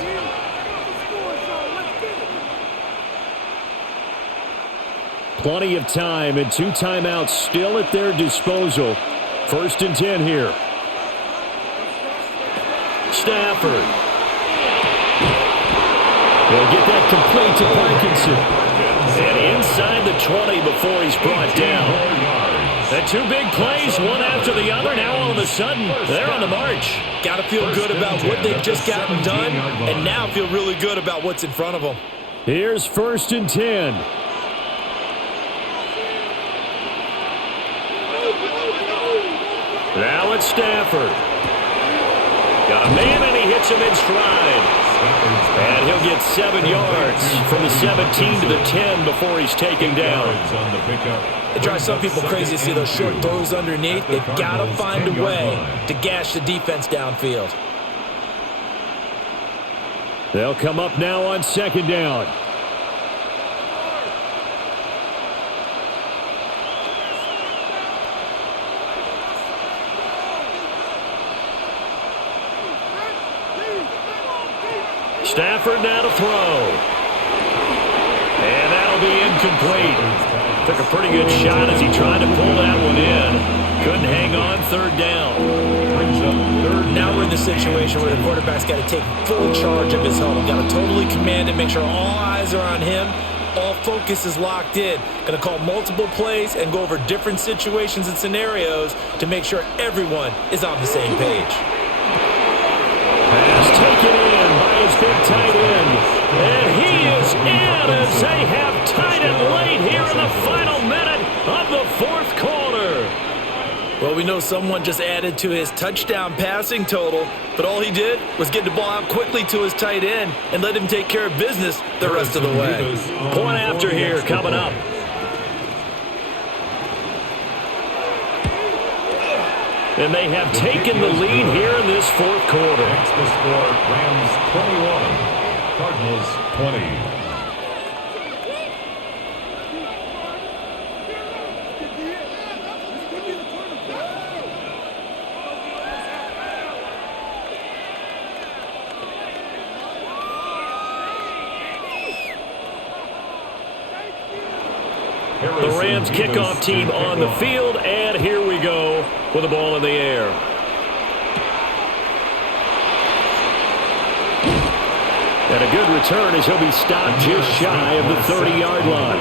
Plenty of time and two timeouts still at their disposal. First and 10 here. Stafford. He'll get that complete to Parkinson. And inside the 20 before he's brought down. And two big plays, one after the other. Now all of a sudden, they're on the march. Got to feel good about what they've just gotten done, and now feel really good about what's in front of them. Here's first and 10. Now it's Stafford. Got a man, and he hits him in stride. And he'll get 7 yards from the 17 to the 10 before he's taken down. It drives some people crazy to see those short throws underneath. They've got to find a way to gash the defense downfield. They'll come up now on second down. Stafford now to throw. And that'll be incomplete. Took a pretty good shot as he tried to pull that one in. Couldn't hang on third down. Now we're in the situation where the quarterback's got to take full charge of his huddle. Got to totally command it, make sure all eyes are on him. All focus is locked in. Going to call multiple plays and go over different situations and scenarios to make sure everyone is on the same page. Pass taken in by his big tight end. And he is in as they have tied it late here in the final minute of the fourth quarter. Well, we know someone just added to his touchdown passing total, but all he did was get the ball out quickly to his tight end and let him take care of business the rest of the way. Point after here coming up. And they have taken the lead here in this fourth quarter. Next the score, Rams 21, Cardinals 20. The Rams kickoff team on the field, and here we go with the ball in the air. And a good return as he'll be stopped just shy of the 30-yard line.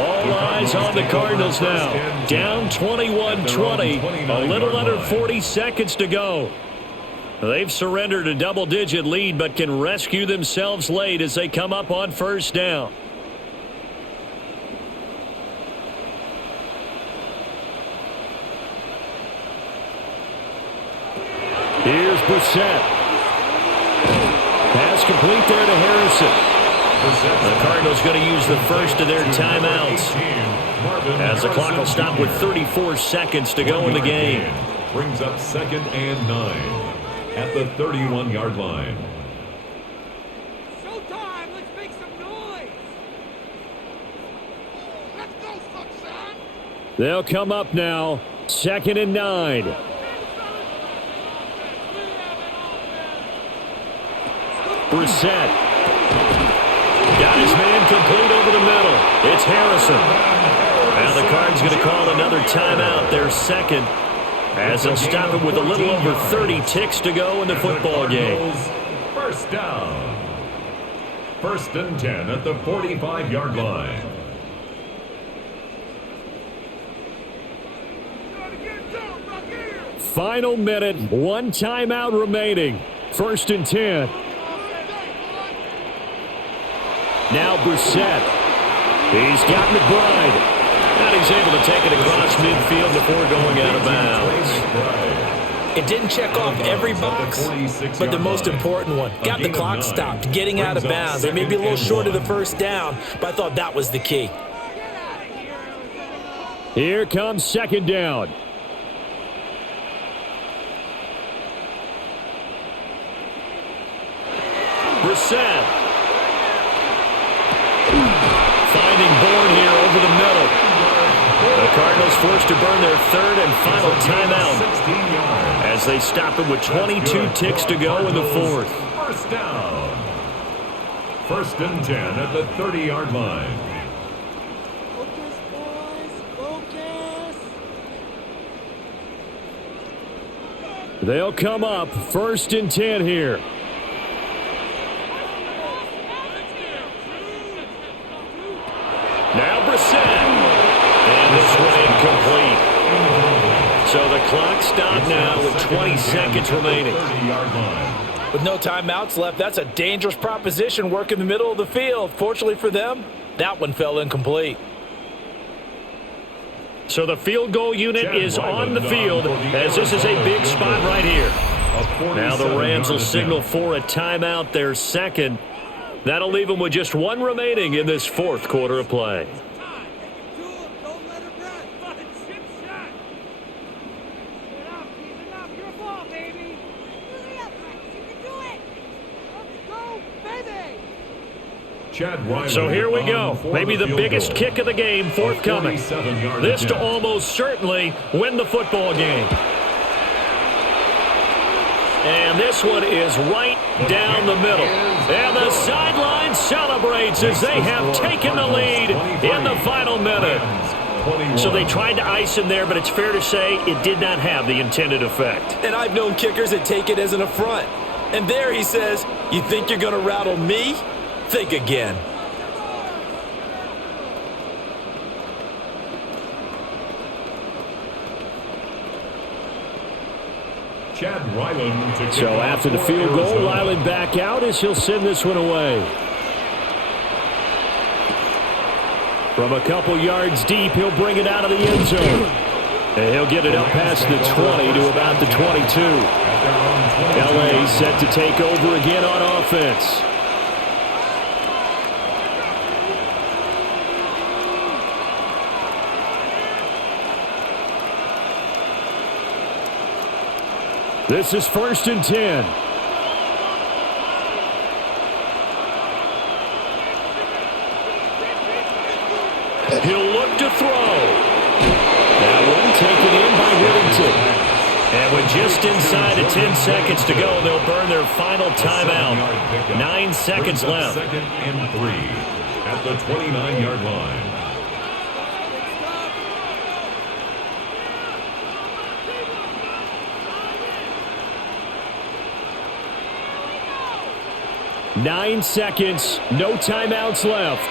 All eyes on the Cardinals now. Down 21-20, a little under 40 seconds to go. They've surrendered a double-digit lead but can rescue themselves late as they come up on first down. Here's Brissett. Pass complete there to Harrison. The Cardinals going to use the first of their timeouts, as the clock will stop with 34 seconds to go in the game. Brings up 2nd and 9 at the 31-yard line. Showtime! Let's make some noise! Let's go, Sunshine! They'll come up now, 2nd and 9. Brissett. Got his man complete over the middle. It's Harrison. Now the Cards going to call another timeout, their second, as they'll stop it with a little over 30 ticks to go in the football game. First down. 1st and 10 at the 45-yard line. Final minute, one timeout remaining. 1st and 10. Now Brissett. He's got McBride. And he's able to take it across midfield before going out of bounds. It didn't check off every box, but the most important one. Got the clock stopped, getting out of bounds. They may be a little short of the first down, but I thought that was the key. Here comes 2nd down. Brissett. Finding Bourne here over the middle. The Cardinals forced to burn their 3rd and final timeout as they stop it with 22 ticks to go in the 4th. First down. 1st and 10 at the 30-yard line. Focus, boys! Focus! They'll come up 1st and 10 here. Now Brissett. And this one incomplete. So the clock stopped now with 20 seconds remaining. With no timeouts left, that's a dangerous proposition, work in the middle of the field. Fortunately for them, that one fell incomplete. So the field goal unit is on the field, as this is a big spot right here. Now the Rams will signal for a timeout, their second. That'll leave them with just one remaining in this 4th quarter of play. Don't let her run! Chip shot! Get up, get up! Your ball, baby! Hurry up, Rex! You can do it! Let's go, baby! So here we go. Maybe the biggest kick of the game forthcoming. This to almost certainly win the football game. And this one is right down the middle. And the sideline celebrates as they have taken the lead in the final minute. So they tried to ice him there, but it's fair to say it did not have the intended effect. And I've known kickers that take it as an affront. And there he says, you think you're going to rattle me? Think again. So after the field goal, Ryland back out as he'll send this one away. From a couple yards deep, he'll bring it out of the end zone. And he'll get it up past the 20 to about the 22. LA set to take over again on offense. This is 1st and 10. He'll look to throw. That one taken in by Whittington. And with just inside of 10 seconds to go, they'll burn their final timeout. 9 seconds left. 2nd and 3 at the 29-yard line. Nine seconds, no timeouts left.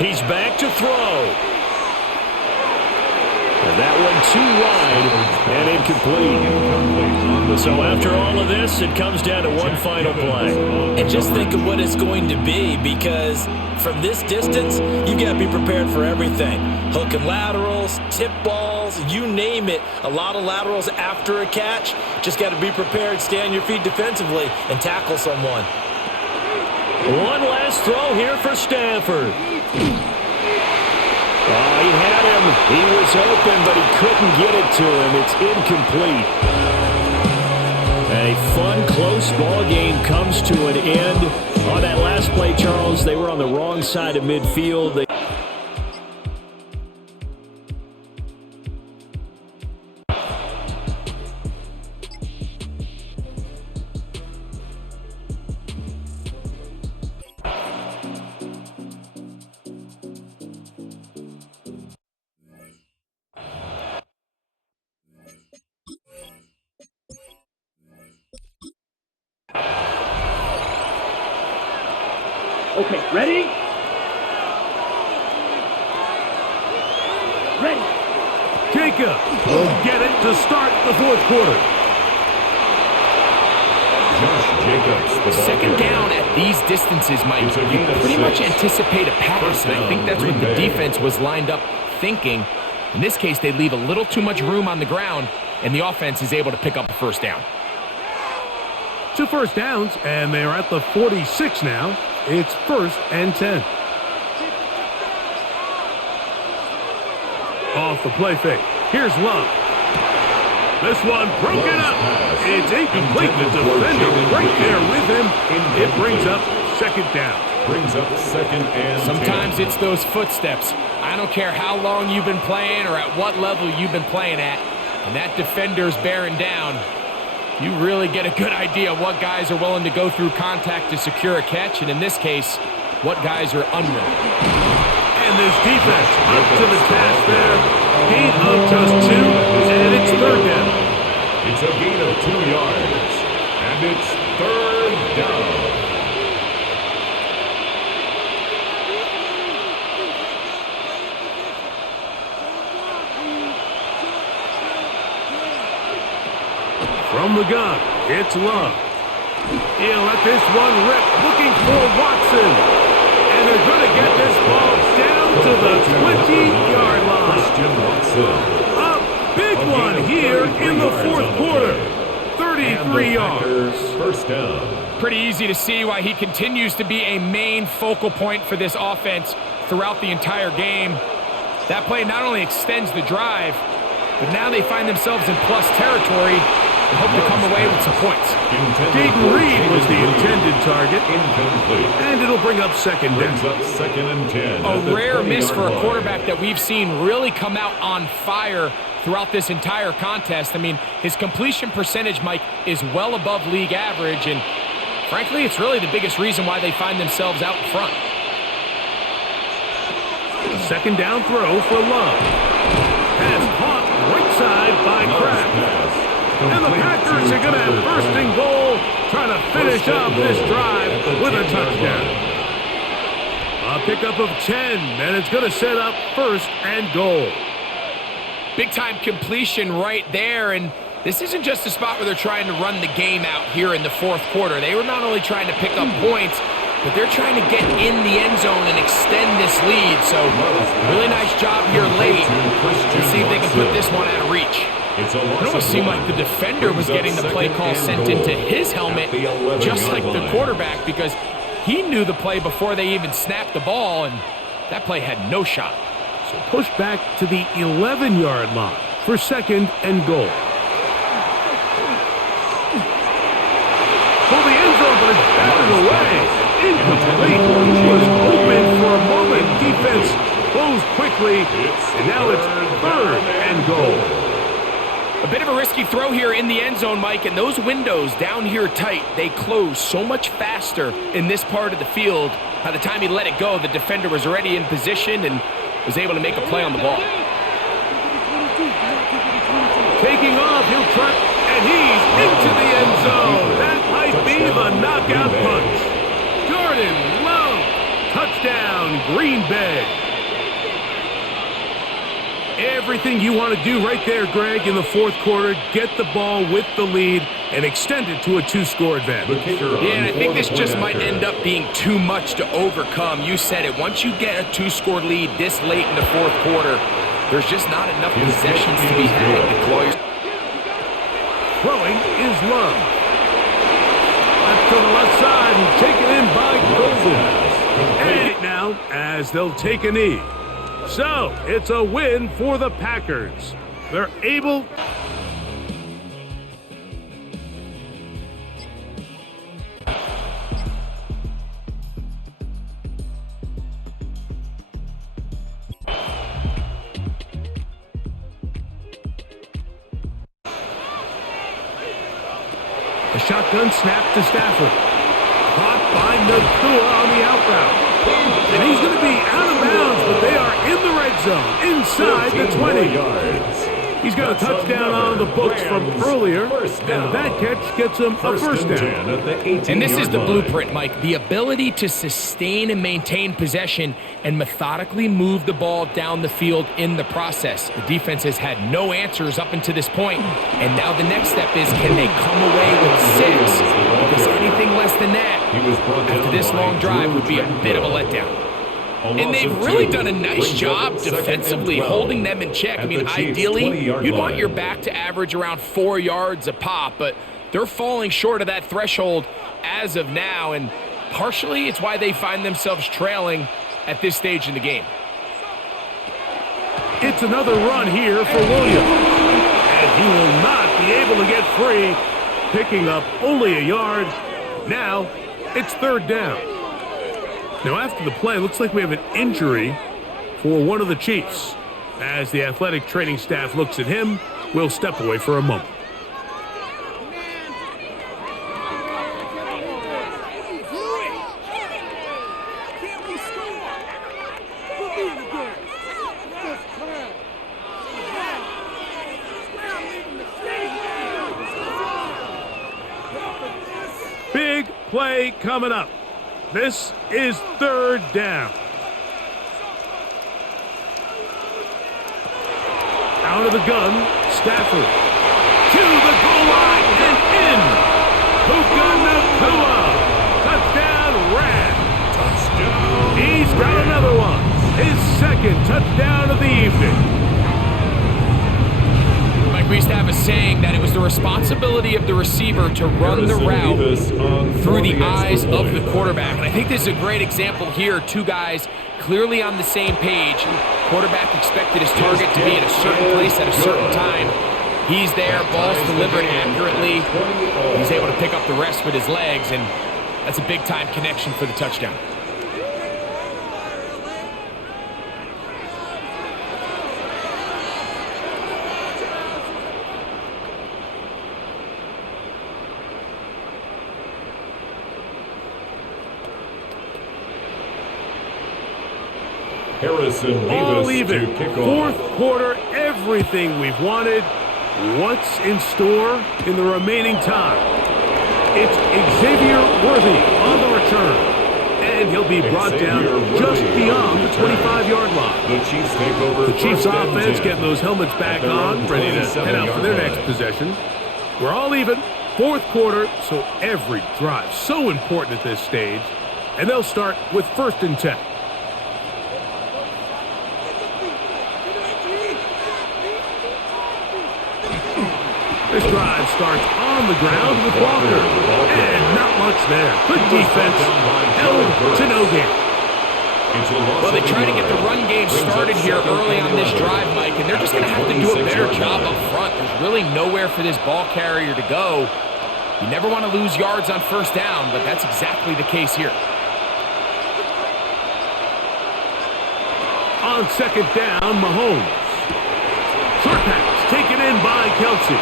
He's back to throw. And that one too wide and incomplete. So after all of this, it comes down to one final play. And just think of what it's going to be, because from this distance, you've got to be prepared for everything. Hook and laterals, tip balls, balls, you name it. A lot of laterals after a catch. Just got to be prepared, stay on your feet defensively, and tackle someone. One last throw here for Stafford. Oh, he had him. He was open, but he couldn't get it to him. It's incomplete. And a fun, close ball game comes to an end. On that last play, Charles, they were on the wrong side of midfield. Okay, ready? Ready. Jacob will get it to start the fourth quarter. Josh Jacobs, the ball Second carrier. down at these distances, Mike, It's a you gain of pretty much 6. anticipate a pass, First and I think down, that's what Green the Bay. defense was lined up thinking. In this case, they leave a little too much room on the ground, and the offense is able to pick up a first down. 2 first downs, and they're at the 46 now. It's 1st and 10. Off the play fake. Here's Love. This one broken up. It's incomplete. The defender right there with him. It brings up 2nd down. Brings up 2nd and 10. Sometimes it's those footsteps. I don't care how long you've been playing or at what level you've been playing at, and that defender's bearing down. You really get a good idea of what guys are willing to go through contact to secure a catch, and in this case, what guys are unwilling. And this defense up to the task there. Gain of just 2, and it's 3rd down. It's a gain of 2 yards, and it's 3rd down. From the gun, it's Love. He'll let this one rip, looking for Watson. And they're going to get this ball down to the 20-yard line. Christian Watson. A big one here in the 4th quarter. 33 yards. First down. Pretty easy to see why he continues to be a main focal point for this offense throughout the entire game. That play not only extends the drive, but now they find themselves in plus territory and hope to come away with some points. Jaden Reed was the intended target. Incomplete. And it'll bring up 2nd Brings down. up 2nd and 10. at A the rare miss 20-yard for a line. quarterback that we've seen really come out on fire throughout this entire contest. I mean, his completion percentage, Mike, is well above league average, and frankly, it's really the biggest reason why they find themselves out in front. 2nd down throw for Love. Pass caught right side by Kraft. Pass. And the Packers are going to have 1st and goal, trying to finish off this drive with a touchdown. A pickup of 10, and it's going to set up 1st and goal. Big-time completion right there, and this isn't just a spot where they're trying to run the game out here in the 4th quarter. They were not only trying to pick up points, but they're trying to get in the end zone and extend this lead. So, really nice job here late. Let's see if they can put this one out of reach. It's a It almost seemed like the defender was getting the play call sent into his helmet, just like the quarterback, because he knew the play before they even snapped the ball, and that play had no shot. So push back to the 11-yard line for 2nd and goal. For the end zone, but it's batted away. Incomplete. Was open for a moment. Defense closed quickly, and now it's 3rd and goal. A bit of a risky throw here in the end zone, Mike, and those windows down here tight, they close so much faster in this part of the field. By the time he let it go, the defender was already in position and was able to make a play on the ball. Taking off, he'll try, and he's into the end zone. That might be the knockout punch. Jordan Love, touchdown, Green Bay. Everything you want to do right there, Greg, in the 4th quarter, get the ball with the lead and extend it to a 2-score advantage. Yeah, and I think this just might end up being too much to overcome. You said it. Once you get a 2-score lead this late in the 4th quarter, There's just not enough possessions to be had to claw your... Throwing is Love. Left to the left side and taken in by Golden. And now as they'll take a knee. So it's a win for the Packers. They're able... A shotgun snap to Stafford. Caught by Nakua on the out route. And he's going to be out of bounds, but they are in the red zone, inside the 20. yards. He's got a touchdown on the books from earlier, and that catch gets him a first down. And this is the blueprint, Mike. The ability to sustain and maintain possession and methodically move the ball down the field in the process. The defense has had no answers up until this point, and now the next step is, can they come away with 6? Because anything less than that, after this long drive, would be a bit of a letdown. And they've really done a nice job defensively holding them in check. I mean, ideally, you'd want your back to average around 4 yards a pop, but they're falling short of that threshold as of now, and partially it's why they find themselves trailing at this stage in the game. It's another run here for Williams, and he will not be able to get free, picking up only a yard. Now it's third down. Now, after the play, looks like we have an injury for one of the Chiefs. As the athletic training staff looks at him, we'll step away for a moment. Big play coming up. This is third down. Out of the gun, Stafford. To the goal line and in. Puka Nakua. Touchdown, Rams. Touchdown. He's got another one. His second touchdown of the evening. We used to have a saying that it was the responsibility of the receiver to run the route through the eyes of the quarterback. And I think this is a great example here. Two guys clearly on the same page. Quarterback expected his target to be in a certain place at a certain time. He's there, ball's delivered accurately. He's able to pick up the rest with his legs, and that's a big-time connection for the touchdown. All even. Fourth quarter, everything we've wanted. What's in store in the remaining time? It's Xavier Worthy on the return. And he'll be brought down just beyond the 25-yard line. The Chiefs offense getting those helmets back on, ready to head out for their next possession. We're all even. Fourth quarter, so every drive so important at this stage. And they'll start with 1st and 10. This drive starts on the ground with Walker. And not much there. Good defense. Held to no gain. Well, they try to get the run game started here early on this drive, Mike, and they're just going to have to do a better job up front. There's really nowhere for this ball carrier to go. You never want to lose yards on 1st down, but that's exactly the case here. On 2nd down, Mahomes. Short pass. Taken in by Kelsey.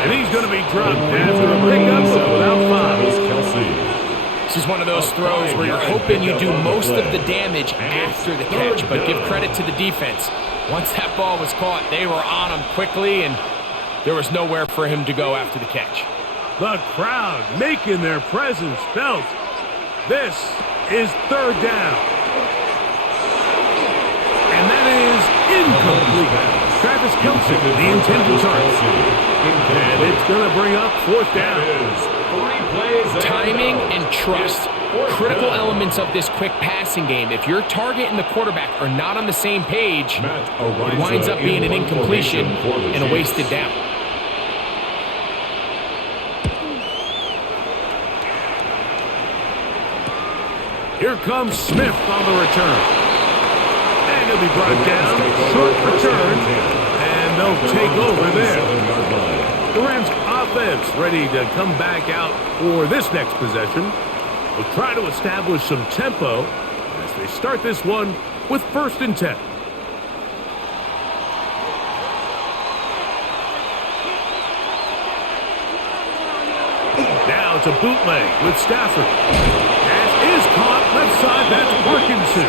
And he's going to be dropped after a pickup without 5. This is one of those throws where you're hoping you do most of the damage after the catch, but give credit to the defense. Once that ball was caught, they were on him quickly, and there was nowhere for him to go after the catch. The crowd making their presence felt. This is 3rd down. And that is incomplete. Travis Kelsey, the intended target. And it's going to bring up 4th down. Timing and trust, critical elements of this quick passing game. If your target and the quarterback are not on the same page, it winds up being an incompletion and a wasted down. Here comes Smith on the return. And he'll be brought down. Short return. And they'll take over there. The Rams offense ready to come back out for this next possession. They'll try to establish some tempo as they start this one with 1st and 10. Now it's a bootleg with Stafford. Is caught left side, that's Parkinson.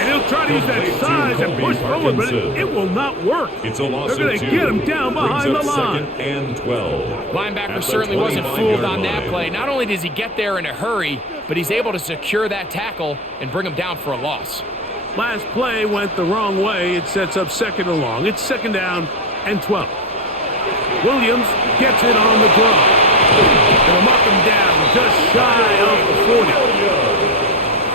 And he'll try to use that size and push forward, but it will not work. They're going to get him down behind the line. And 12. Linebacker certainly wasn't fooled on that play. Not only does he get there in a hurry, but he's able to secure that tackle and bring him down for a loss. Last play went the wrong way. It sets up 2nd and long. It's 2nd down and 12. Williams gets it on the draw. They'll mark him down just shy of the 40.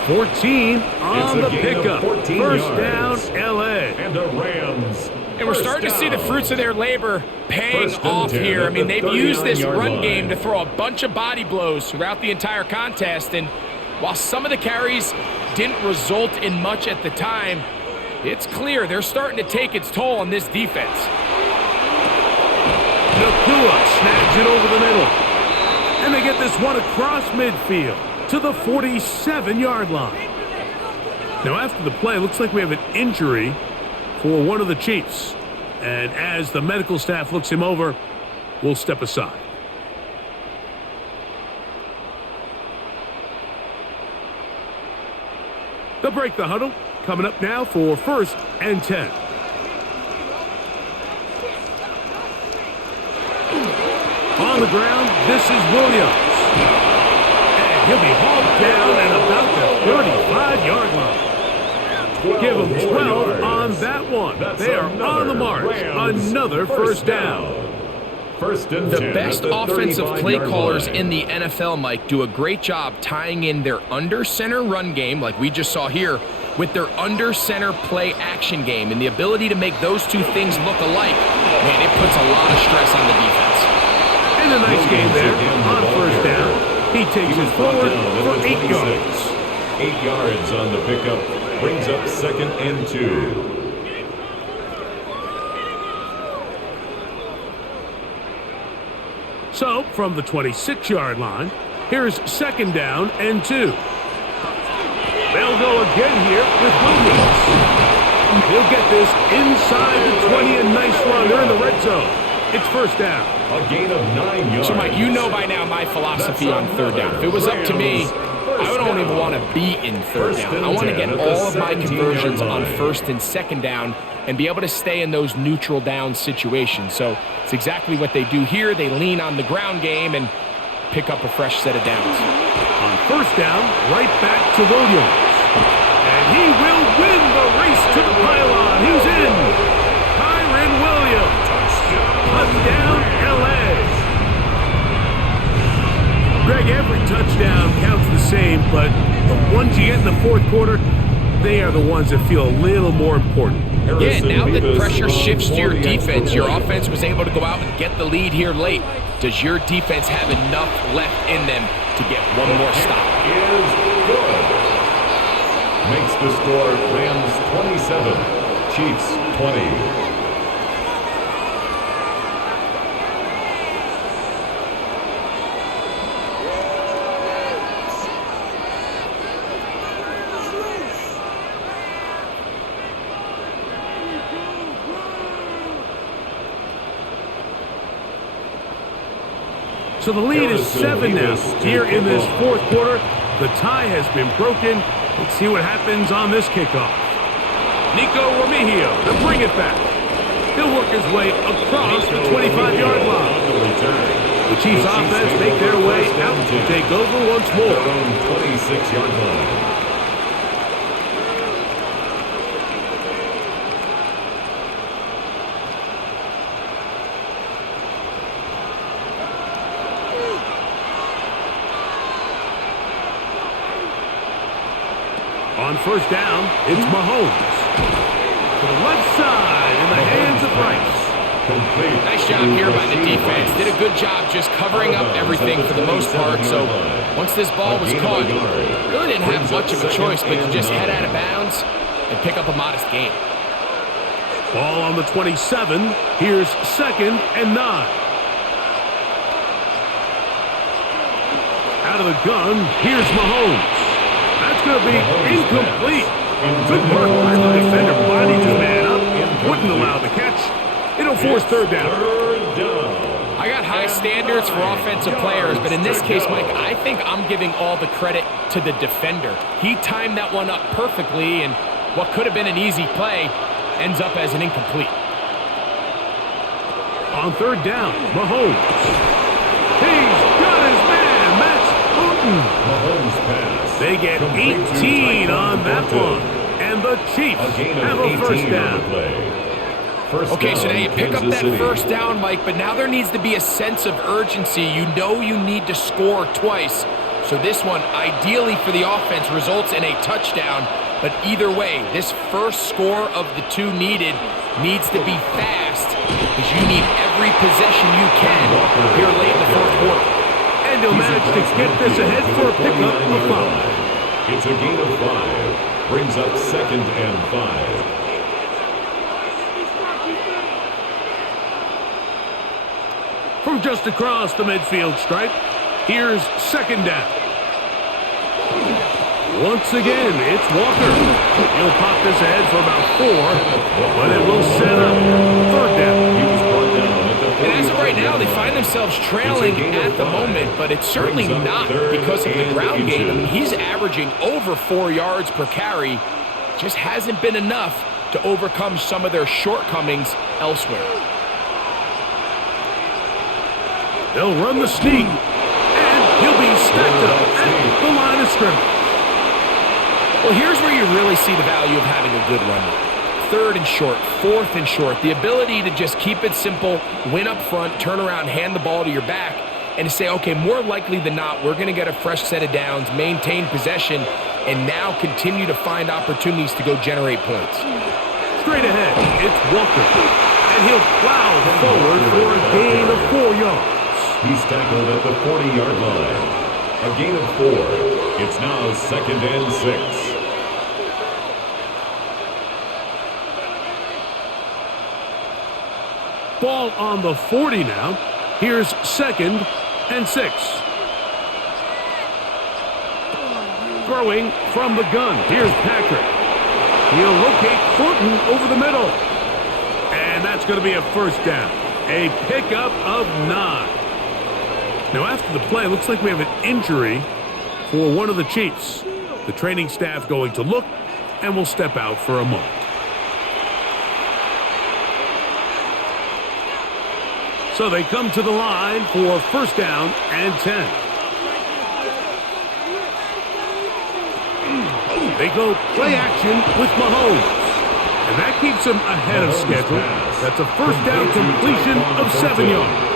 14 on the pickup. 1st down, L.A. And the Rams. And we're starting to see the fruits of their labor paying off here. I mean, they've used this run game to throw a bunch of body blows throughout the entire contest. And while some of the carries didn't result in much at the time, it's clear they're starting to take its toll on this defense. Nakua snags it over the middle. And they get this one across midfield to the 47-yard line. Now, after the play, it looks like we have an injury for one of the Chiefs. And as the medical staff looks him over, we'll step aside. They'll break the huddle. Coming up now for 1st and 10. On the ground, this is Williams. And he'll be hauled down at about the 35-yard line. Give him 12 on that one. They are on the march. Another 1st down. 1st and 10. The best offensive play callers in the NFL, Mike, do a great job tying in their under-center run game, like we just saw here, with their under-center play action game. And the ability to make those two things look alike, man, it puts a lot of stress on the defense. And a nice game there on 1st down. He takes it forward for 8 yards. 8 yards on the pickup. Brings up 2nd and 2. So, from the 26-yard line, here's 2nd down and 2. They'll go again here with Williams. He'll get this inside the 20, a nice run. They're in the red zone. It's 1st down. A gain of 9 yards. So, Mike, you know by now my philosophy on 3rd down. If it was up to me, I don't even want to be in 3rd down. I want to get all of my conversions on 1st and 2nd down and be able to stay in those neutral down situations. So it's exactly what they do here. They lean on the ground game and pick up a fresh set of downs. On 1st down, right back to Williams. And he will win the race to the pylon. He's in. Kyren Williams. Touchdown, L.A. Greg, every touchdown counts the same, but the ones you get in the 4th quarter, they are the ones that feel a little more important. Yeah, now that pressure shifts to your defense, your offense was able to go out and get the lead here late. Does your defense have enough left in them to get one more stop? Is good. Makes the score Rams 27, Chiefs 20. So the lead is 7 now. Here in this 4th quarter, the tie has been broken. Let's see what happens on this kickoff. Nico Remigio to bring it back. He'll work his way across the 25-yard line. The Chiefs offense make their way out to take over once more. Their own 26-yard line. On first down, it's Mahomes. To the left side in the hands of Rice. Nice job here by the defense. Did a good job just covering up everything for the most part. So once this ball was caught, really didn't have much of a choice but to just head out of bounds and pick up a modest gain. Ball on the 27. Here's 2nd and 9. Out of the gun, here's Mahomes. That's going to be incomplete. Good work by the defender. Bodied his man up. Wouldn't allow the catch. It'll force 3rd down. I got high standards for offensive players, but in this case, Mike, I think I'm giving all the credit to the defender. He timed that one up perfectly, and what could have been an easy play ends up as an incomplete. On 3rd down, Mahomes. He's got his man. That's Putin. Mahomes pass. They get 18 on that one. And the Chiefs have a 1st down. Okay, so now you pick up that 1st down, Mike, but now there needs to be a sense of urgency. You know you need to score twice. So this one, ideally for the offense, results in a touchdown. But either way, this first score of the 2 needed needs to be fast because you need every possession you can here late in the 4th quarter. And he'll manage to get this ahead for a pickup of 5. It's a gain of 5. Brings up 2nd and 5. From just across the midfield stripe, here's 2nd down. Once again, it's Walker. He'll pop this ahead for about 4, but it will set up 3rd down. And as of right now, they find themselves trailing at the moment, but it's certainly not because of the ground game. I mean, he's averaging over 4 yards per carry. Just hasn't been enough to overcome some of their shortcomings elsewhere. They'll run the sneak, and he'll be stacked up at the line of scrimmage. Well, here's where you really see the value of having a good run. 3rd and short, 4th and short. The ability to just keep it simple, win up front, turn around, hand the ball to your back, and to say, okay, more likely than not, we're going to get a fresh set of downs, maintain possession, and now continue to find opportunities to go generate points. Straight ahead, it's Walker, and he'll plow forward for a gain of 4 yards. He's tackled at the 40-yard line. A gain of 4. It's now 2nd and 6. Ball on the 40 now. Here's 2nd and 6. Throwing from the gun. Here's Patrick. He'll locate Thornton over the middle. And that's going to be a 1st down. A pickup of 9. Now, after the play, it looks like we have an injury for one of the Chiefs. The training staff going to look, and will step out for a moment. So they come to the line for 1st down and 10. They go play action with Mahomes. And that keeps him ahead of schedule. That's a 1st down completion of 7 yards.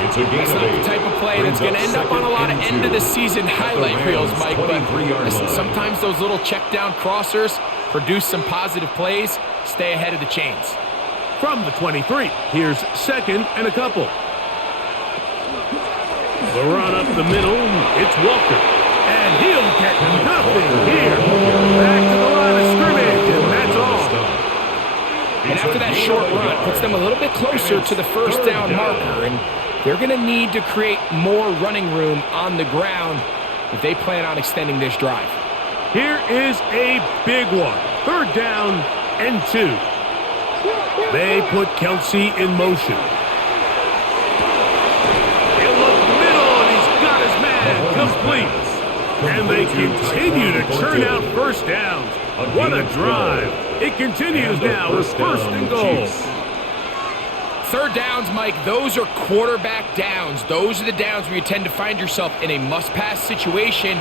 It's a gain That's of not 8. the type of play that's going to end up on a lot of end-of-the-season highlight reels, Mike. But listen, sometimes those little check-down crossers produce some positive plays. Stay ahead of the chains. From the 23, here's 2nd and a couple. The run up the middle, it's Walker. And he'll get nothing here. Back to the line of scrimmage, and that's all. And after that short run, puts them a little bit closer to the 1st down marker. And they're going to need to create more running room on the ground if they plan on extending this drive. Here is a big one. 3rd down and 2. They put Kelsey in motion. In the middle, and he's got his man complete. And they continue to churn out 1st downs. What a drive. It continues now with 1st and goal. 3rd downs, Mike, those are quarterback downs. Those are the downs where you tend to find yourself in a must-pass situation,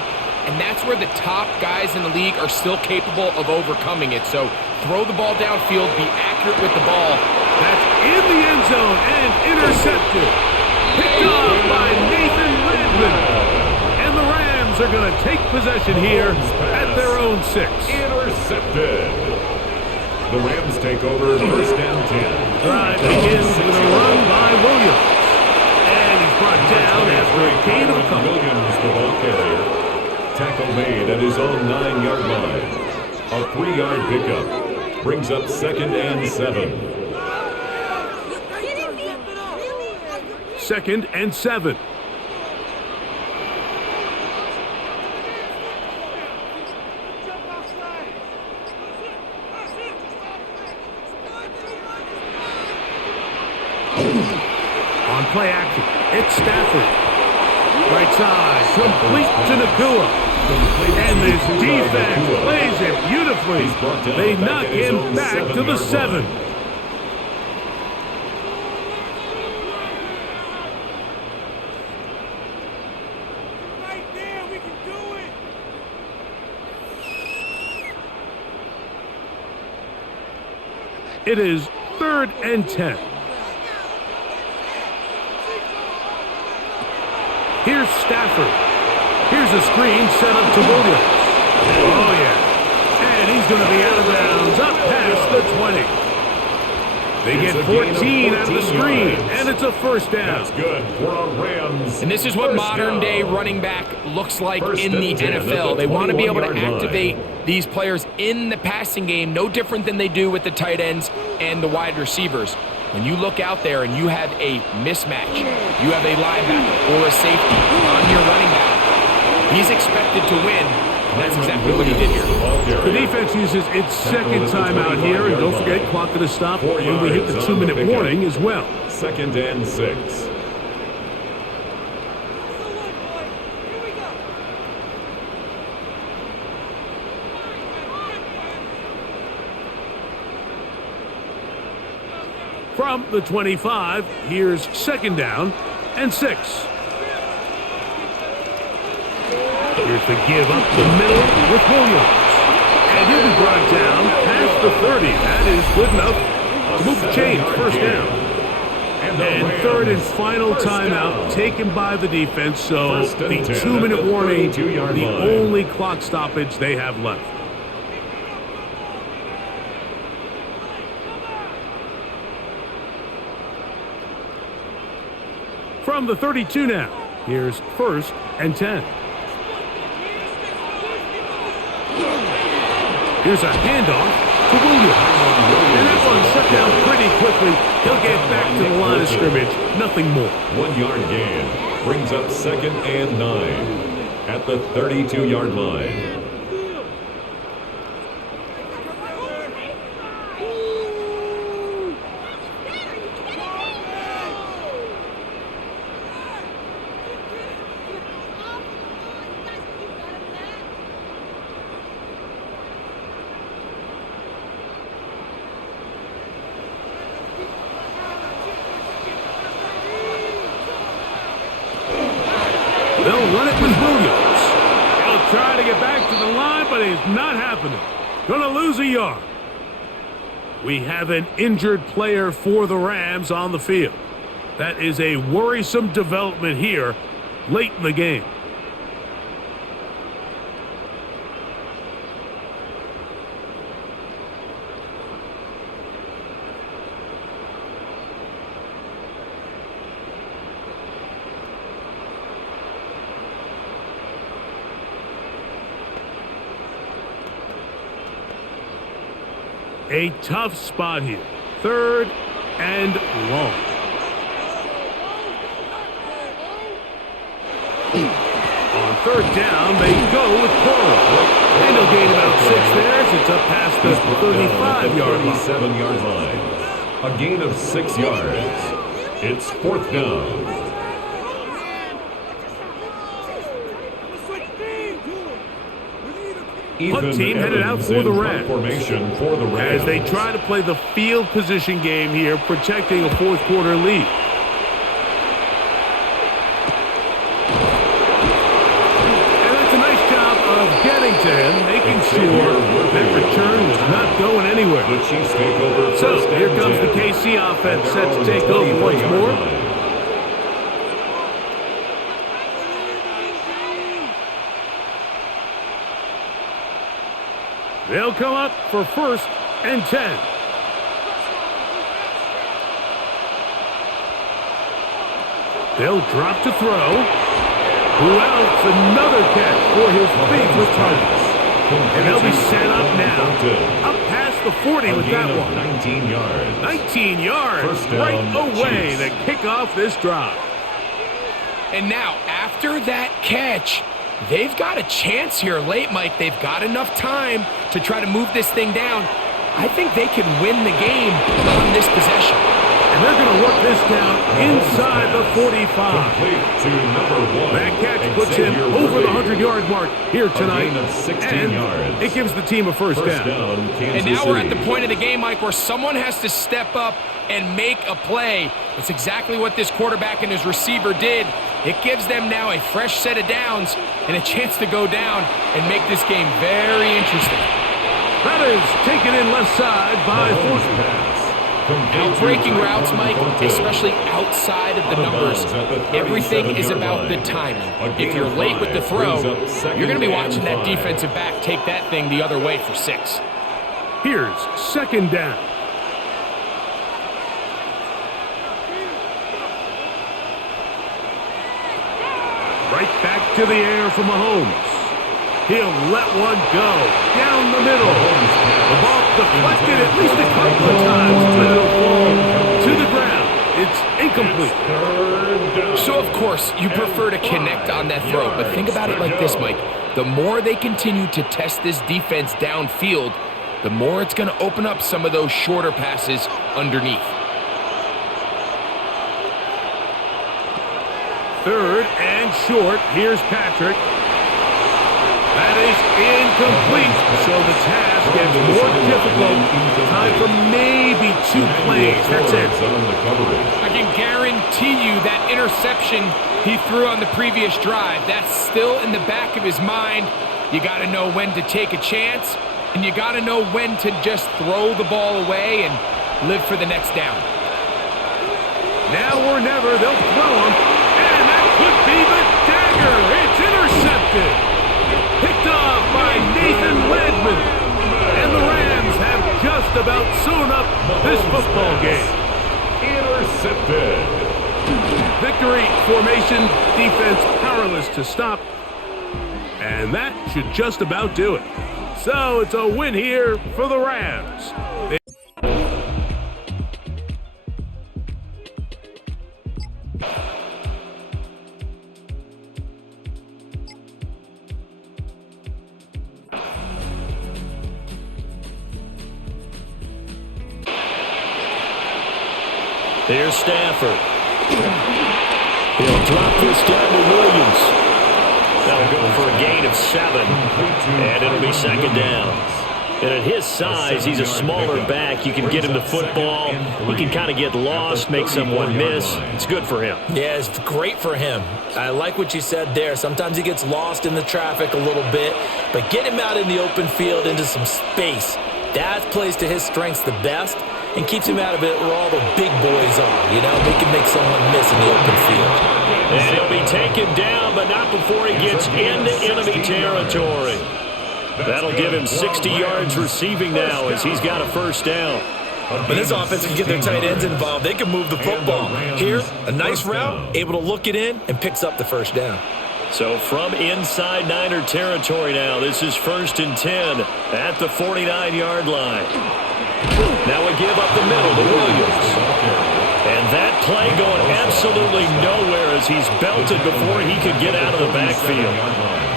and that's where the top guys in the league are still capable of overcoming it. So throw the ball downfield, be accurate with the ball. That's in the end zone and intercepted. Picked off by Nathan Redmond. And the Rams Rams are going to take possession here at their own 6. Intercepted. The Rams take over first and 10. Drive begins with a run by Williams. And he's brought down after a gain of a couple. Williams, the ball carrier. Tackle made at his own 9-yard line. A 3-yard pickup brings up second and 7. Second and 7. On play action, it's Stafford. Right side, complete to Nakua. And this defense plays it beautifully. They knock him back to the 7. Right there, we can do it. It is third and 10. Here's Stafford. Here's a screen set up to Williams. Oh, yeah. And he's going to be out of bounds up past the 20. They get 14 out of the screen, and it's a first down. That's good for a Rams. And this is what modern-day running back looks like in the NFL. They want to be able to activate these players in the passing game, no different than they do with the tight ends and the wide receivers. When you look out there and you have a mismatch, you have a linebacker or a safety on your running back, he's expected to win, and that's exactly what he did here. The defense uses its second timeout here, and don't forget, clock to the stop when we hit the 2-minute warning as well. Second and 6. Here we go. From the 25, here's second down and 6. Here's the give up the middle with Williams. And he'll be brought down past the 30. That is good enough to move the chains. First down. And third and final timeout taken by the defense. So the 2-minute warning, the only clock stoppage they have left. From the 32 now, here's first and 10. Here's a handoff to Williams. And that one shut down pretty quickly. He'll get back to the line of scrimmage. Nothing more. 1-yard gain brings up second and 9 at the 32-yard line. They'll run it with Williams. He'll try to get back to the line, but it's not happening. Gonna lose a yard. We have an injured player for the Rams on the field. That is a worrisome development here late in the game. A tough spot here. Third and long. On third down, they go with Cora. And they'll gain about 6 there as it's up past the 35-yard line. 37-yard line. A gain of 6 yards. It's fourth down. Punt team headed out for the Rams. Formation for the Rams. As they try to play the field position game here, protecting a fourth quarter lead. And that's a nice job of getting to him, making sure that return was not going anywhere. The Chiefs take over. So here comes the KC offense set to take over once more. They'll come up for 1st and 10. They'll drop to throw. Who else? Another catch for his favorite target. And they'll be set up now. Up past the 40 with that one. 19 yards. 19 yards. First down, Right away Chiefs. to kick off this drive. And now, after that catch, they've got a chance here late, Mike. They've got enough time to try to move this thing down. I think they can win the game on this possession. And they're going to work this down inside the 45. Complete to number 1. That catch puts him over the 100-yard mark here tonight. gain of 16 and yards. it gives the team a first down. And now we're at the point of the game, Mike, where someone has to step up and make a play. It's exactly what this quarterback and his receiver did. It gives them now a fresh set of downs and a chance to go down and make this game very interesting. That is taken in left side by Fortune. Breaking routes, Mike, especially outside of the numbers, everything is about the timing. If you're late with the throw, you're going to be watching that defensive back take that thing the other way for 6. Here's 2nd down. Right back to the air for Mahomes. He'll let one go down the middle. The ball deflected at least a couple of times, but it'll fall to the ground. It's incomplete. So, of course, you prefer to connect on that throw, but think about it like this, Mike. The more they continue to test this defense downfield, the more it's going to open up some of those shorter passes underneath. 3rd and short. Here's Patrick. That is incomplete, so the task gets more difficult. Time for maybe 2 plays. That's it. I can guarantee you that interception he threw on the previous drive, that's still in the back of his mind. You got to know when to take a chance, and you got to know when to just throw the ball away and live for the next down. Now or never, they'll throw him, and that could be the dagger. It's intercepted. Picked off by Nathan Ledman. And the Rams have just about sewn up this football game. Intercepted. Victory formation, defense powerless to stop. And that should just about do it. So it's a win here for the Rams. Here's Stafford. He'll drop this down to Williams. That'll go for a gain of 7, and it'll be 2nd down. And at his size, he's a smaller back. You can get him the football. He can kind of get lost, make someone miss. It's good for him. Yeah, it's great for him. I like what you said there. Sometimes he gets lost in the traffic a little bit, but get him out in the open field into some space. That plays to his strengths the best and keeps him out of it where all the big boys are. You know, they can make someone miss in the open field. And he'll be taken down, but not before he gets into enemy territory. That'll give him 60 yards receiving now as he's got a 1st down. When this offense can get their tight ends involved, they can move the football. Here, a nice route, able to look it in, and picks up the 1st down. So from inside Niner territory now, this is 1st and 10 at the 49-yard line. Now we give up the middle to Williams. And that play going absolutely nowhere as he's belted before he could get out of the backfield.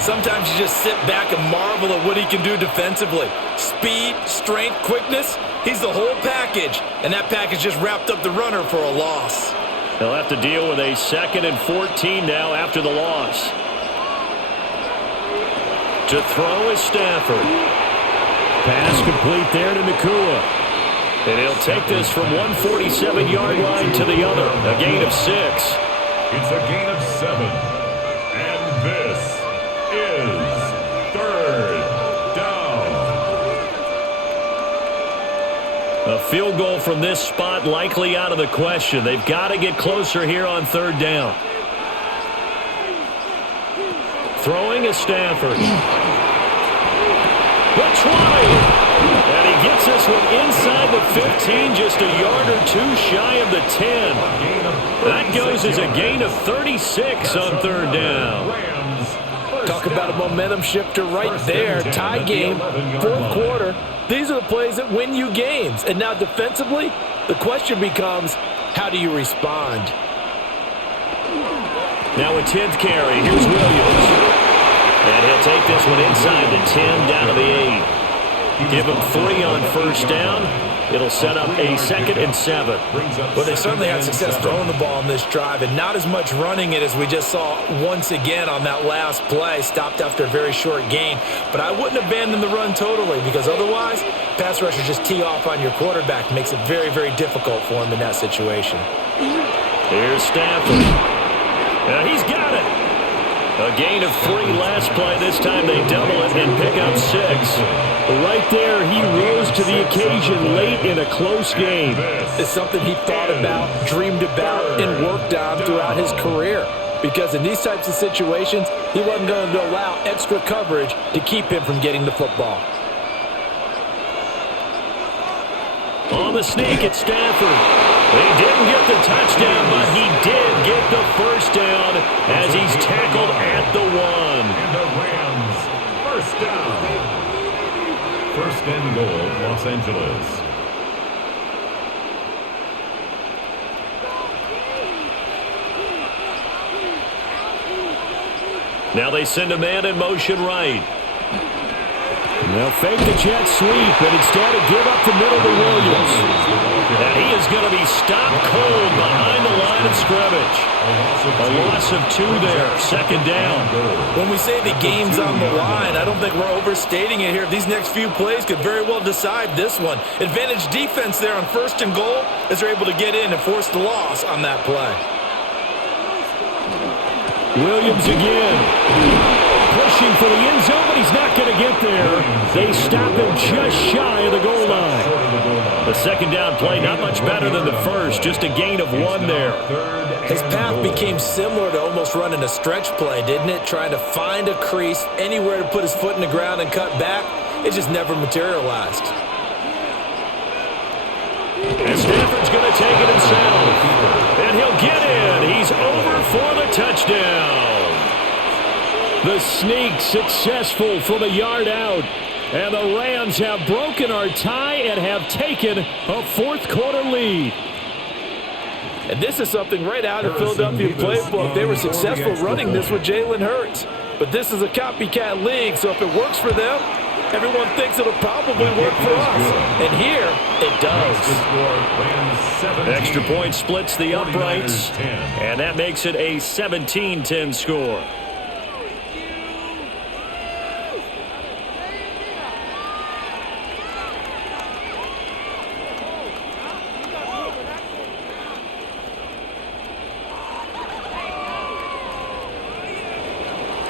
Sometimes you just sit back and marvel at what he can do defensively. Speed, strength, quickness, he's the whole package. And that package just wrapped up the runner for a loss. They'll have to deal with a 2nd and 14 now after the loss. To throw is Stafford. Pass complete there to Nakua. And he'll take this from 147-yard line to the other. A gain of 6. It's a gain of 7. And this is 3rd down. A field goal from this spot likely out of the question. They've got to get closer here on 3rd down. Throwing is Stafford. The 20. And he gets this one inside the 15, just a yard or two shy of the 10. That goes as a gain of 36 on third down. Talk about a momentum shifter right there. Tie game, fourth quarter. These are the plays that win you games. And now defensively, the question becomes, how do you respond? Now a 10th carry. Here's Williams. And he'll take this one inside the 10, down to the 8. Give him 3 on first down. It'll set up a 2nd and 7. Well, they certainly had success throwing the ball on this drive, and not as much running it as we just saw once again on that last play. Stopped after a very short gain. But I wouldn't abandon the run totally, because otherwise, pass rushers just tee off on your quarterback. Makes it very, very difficult for him in that situation. Here's Stafford. He's got it. A gain of 3 last play. This time they double it and pick up 6. Right there, he rose to the occasion late in a close game. It's something he thought about, dreamed about, and worked on throughout his career. Because in these types of situations, he wasn't going to allow extra coverage to keep him from getting the football. On the sneak, it's Stafford. He didn't get the touchdown, but he did get the first down as he's tackled at the 1. And the Rams, first down. First and goal, Los Angeles. Now they send a man in motion right. They'll fake the jet sweep, and instead of give up the middle to Williams. And he is going to be stopped cold behind the line of scrimmage. A loss of 2 there, 2nd down. When we say the game's on the line, I don't think we're overstating it here. These next few plays could very well decide this one. Advantage defense there on 1st and goal as they're able to get in and force the loss on that play. Williams again. Pushing for the end zone, but he's not going to get there. They stop him just shy of the goal line. The 2nd down play, not much better than the first, just a gain of 1 there. His path became similar to almost running a stretch play, didn't it? Trying to find a crease, anywhere to put his foot in the ground and cut back. It just never materialized. And Stafford's going to take it himself. And he'll get in. He's over for the touchdown. The sneak successful from a yard out. And the Rams have broken our tie and have taken a 4th quarter lead. And this is something right out of Philadelphia playbook. They were successful running this with Jalen Hurts. But this is a copycat league, so if it works for them, everyone thinks it'll probably work for us. And here, it does. Extra point splits the uprights. And that makes it a 17-10 score.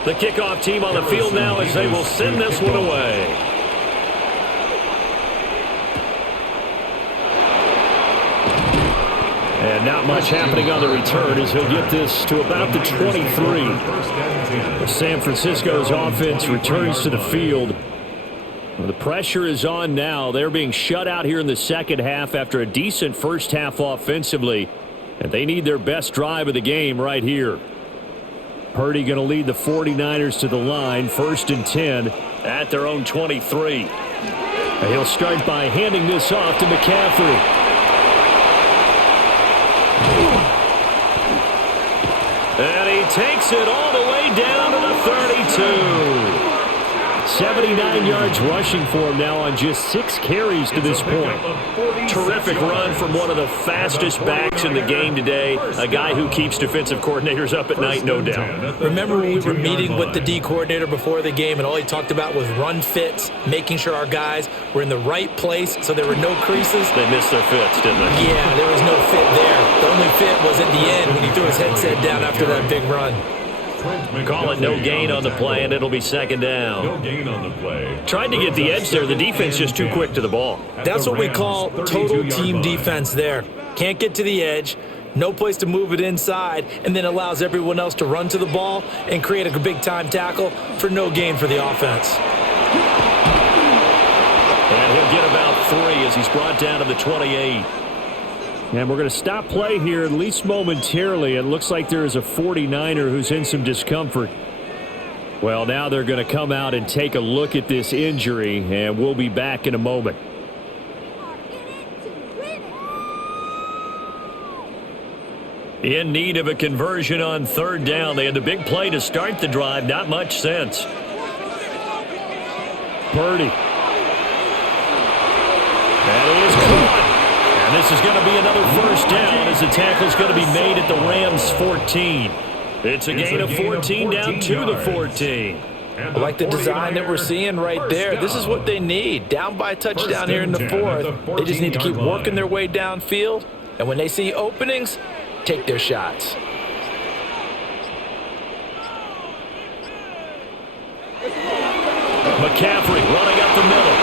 The kickoff team on the field now as they will send this one away. And not much happening on the return as he'll get this to about the 23. San Francisco's offense returns to the field. The pressure is on now. They're being shut out here in the second half after a decent first half offensively. And they need their best drive of the game right here. Purdy going to lead the 49ers to the line, 1st and 10 at their own 23. And he'll start by handing this off to McCaffrey. And he takes it all the way down to the 32. 79 yards rushing for him now on just 6 carries to this point. Terrific run from one of the fastest backs in the game today. A guy who keeps defensive coordinators up at night, no doubt. Remember when we were meeting with the D coordinator before the game and all he talked about was run fits, making sure our guys were in the right place so there were no creases? They missed their fits, didn't they? Yeah, there was no fit there. The only fit was at the end when he threw his headset down after that big run. Call it no gain on the play, and it'll be 2nd down. No gain on the play. Tried to get the edge there. The defense just too quick to the ball. That's what we call total team defense there. Can't get to the edge, no place to move it inside, and then allows everyone else to run to the ball and create a big-time tackle for no gain for the offense. And he'll get about 3 as he's brought down to the 28. And we're going to stop play here, at least momentarily. It looks like there is a 49er who's in some discomfort. Well, now they're going to come out and take a look at this injury, and we'll be back in a moment. In need of a conversion on 3rd down. They had the big play to start the drive. Not much sense. Purdy. That is caught. And this is going to be another 1st down as the tackle's going to be made at the Rams' 14. It's a gain of 14 down to the 14. I like the design that we're seeing right there. This is what they need. Down by a touchdown here in the 4th. They just need to keep working their way downfield. And when they see openings, take their shots. McCaffrey running up the middle.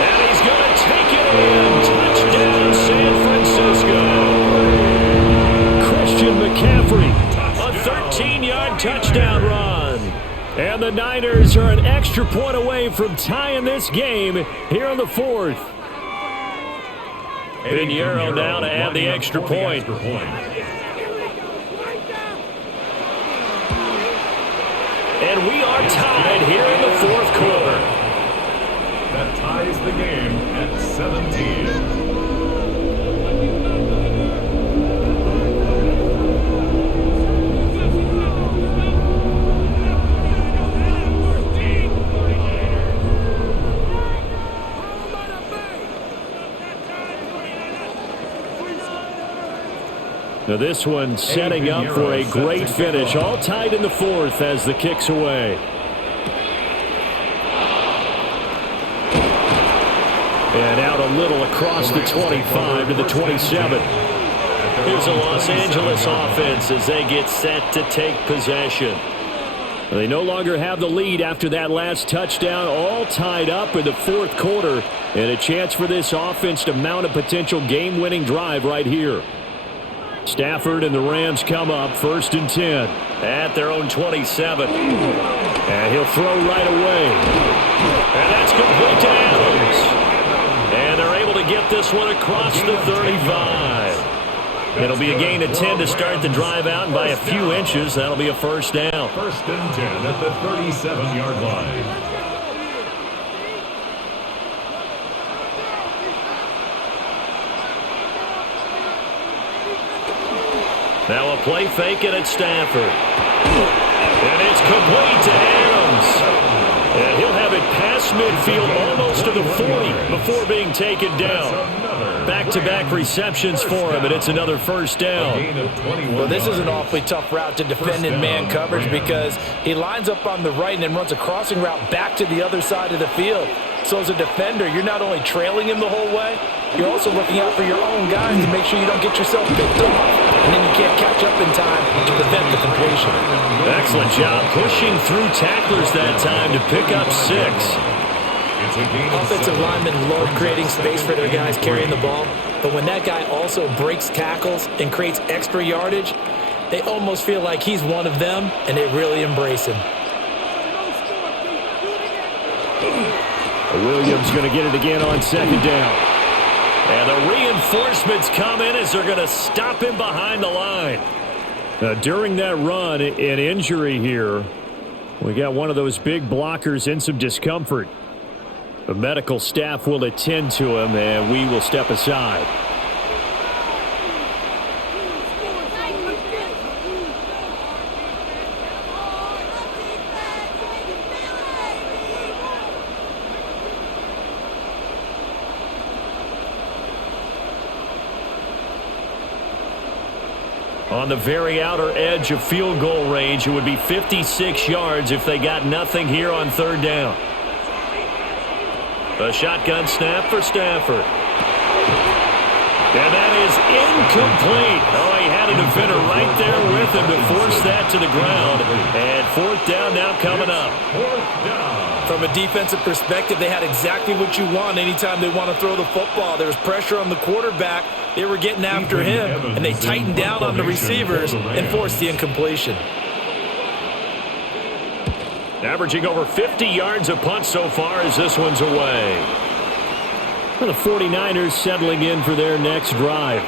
And he's going to take it in. Touchdown, San Francisco. Christian McCaffrey, a 13-yard touchdown run. And the Niners are an extra point away from tying this game here in the 4th. Pinheiro now to add the extra point. And we are tied here in the 4th quarter. That ties the game at 17. Now this one setting up for a great finish. All tied in the 4th as the kick's away. And out a little across the 25 to the 27. Here's a Los Angeles offense as they get set to take possession. They no longer have the lead after that last touchdown. All tied up in the 4th quarter. And a chance for this offense to mount a potential game-winning drive right here. Stafford and the Rams come up 1st and 10 at their own 27. And he'll throw right away. And that's complete to Adams. And they're able to get this one across the 35. It'll be a gain of 10 to start the drive out, and by a few inches, that'll be a 1st down. 1st and 10 at the 37-yard line. Now a play fake and it's Stafford. And it's complete to Adams. And he'll have it past midfield almost to the 40 before being taken down. Back-to-back receptions for him, and it's another 1st down. Well, this is an awfully tough route to defend in man coverage because he lines up on the right and then runs a crossing route back to the other side of the field. So as a defender, you're not only trailing him the whole way, you're also looking out for your own guys to make sure you don't get yourself picked off. And then you can't catch up in time to prevent the completion. Excellent job pushing through tacklers that time to pick up 6. Offensive linemen love creating space for their guys carrying the ball, but when that guy also breaks tackles and creates extra yardage, they almost feel like he's one of them, and they really embrace him. Williams going to get it again on 2nd down. And the reinforcements come in as they're going to stop him behind the line. During that run, an injury here. We got one of those big blockers in some discomfort. The medical staff will attend to him, and we will step aside. On the very outer edge of field goal range, it would be 56 yards if they got nothing here on 3rd down. A shotgun snap for Stafford. And that is incomplete. Oh, he had a defender right there with him to force that to the ground. And 4th down now coming up. 4th down. From a defensive perspective, they had exactly what you want anytime they want to throw the football. There was pressure on the quarterback. They were getting after him, and they tightened down on the receivers and forced the incompletion. Averaging over 50 yards a punt so far as this one's away. Well, the 49ers settling in for their next drive.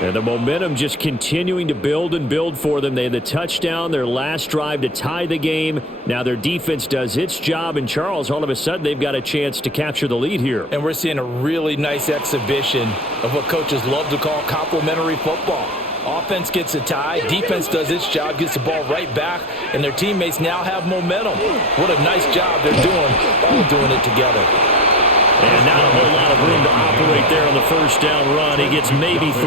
And the momentum just continuing to build and build for them. They had the touchdown, their last drive to tie the game. Now their defense does its job. And Charles, all of a sudden, they've got a chance to capture the lead here. And we're seeing a really nice exhibition of what coaches love to call complementary football. Offense gets a tie, defense does its job, gets the ball right back, and their teammates now have momentum. What a nice job they're doing, all doing it together. And not a whole lot of room to operate there on the first down run. He gets maybe 3.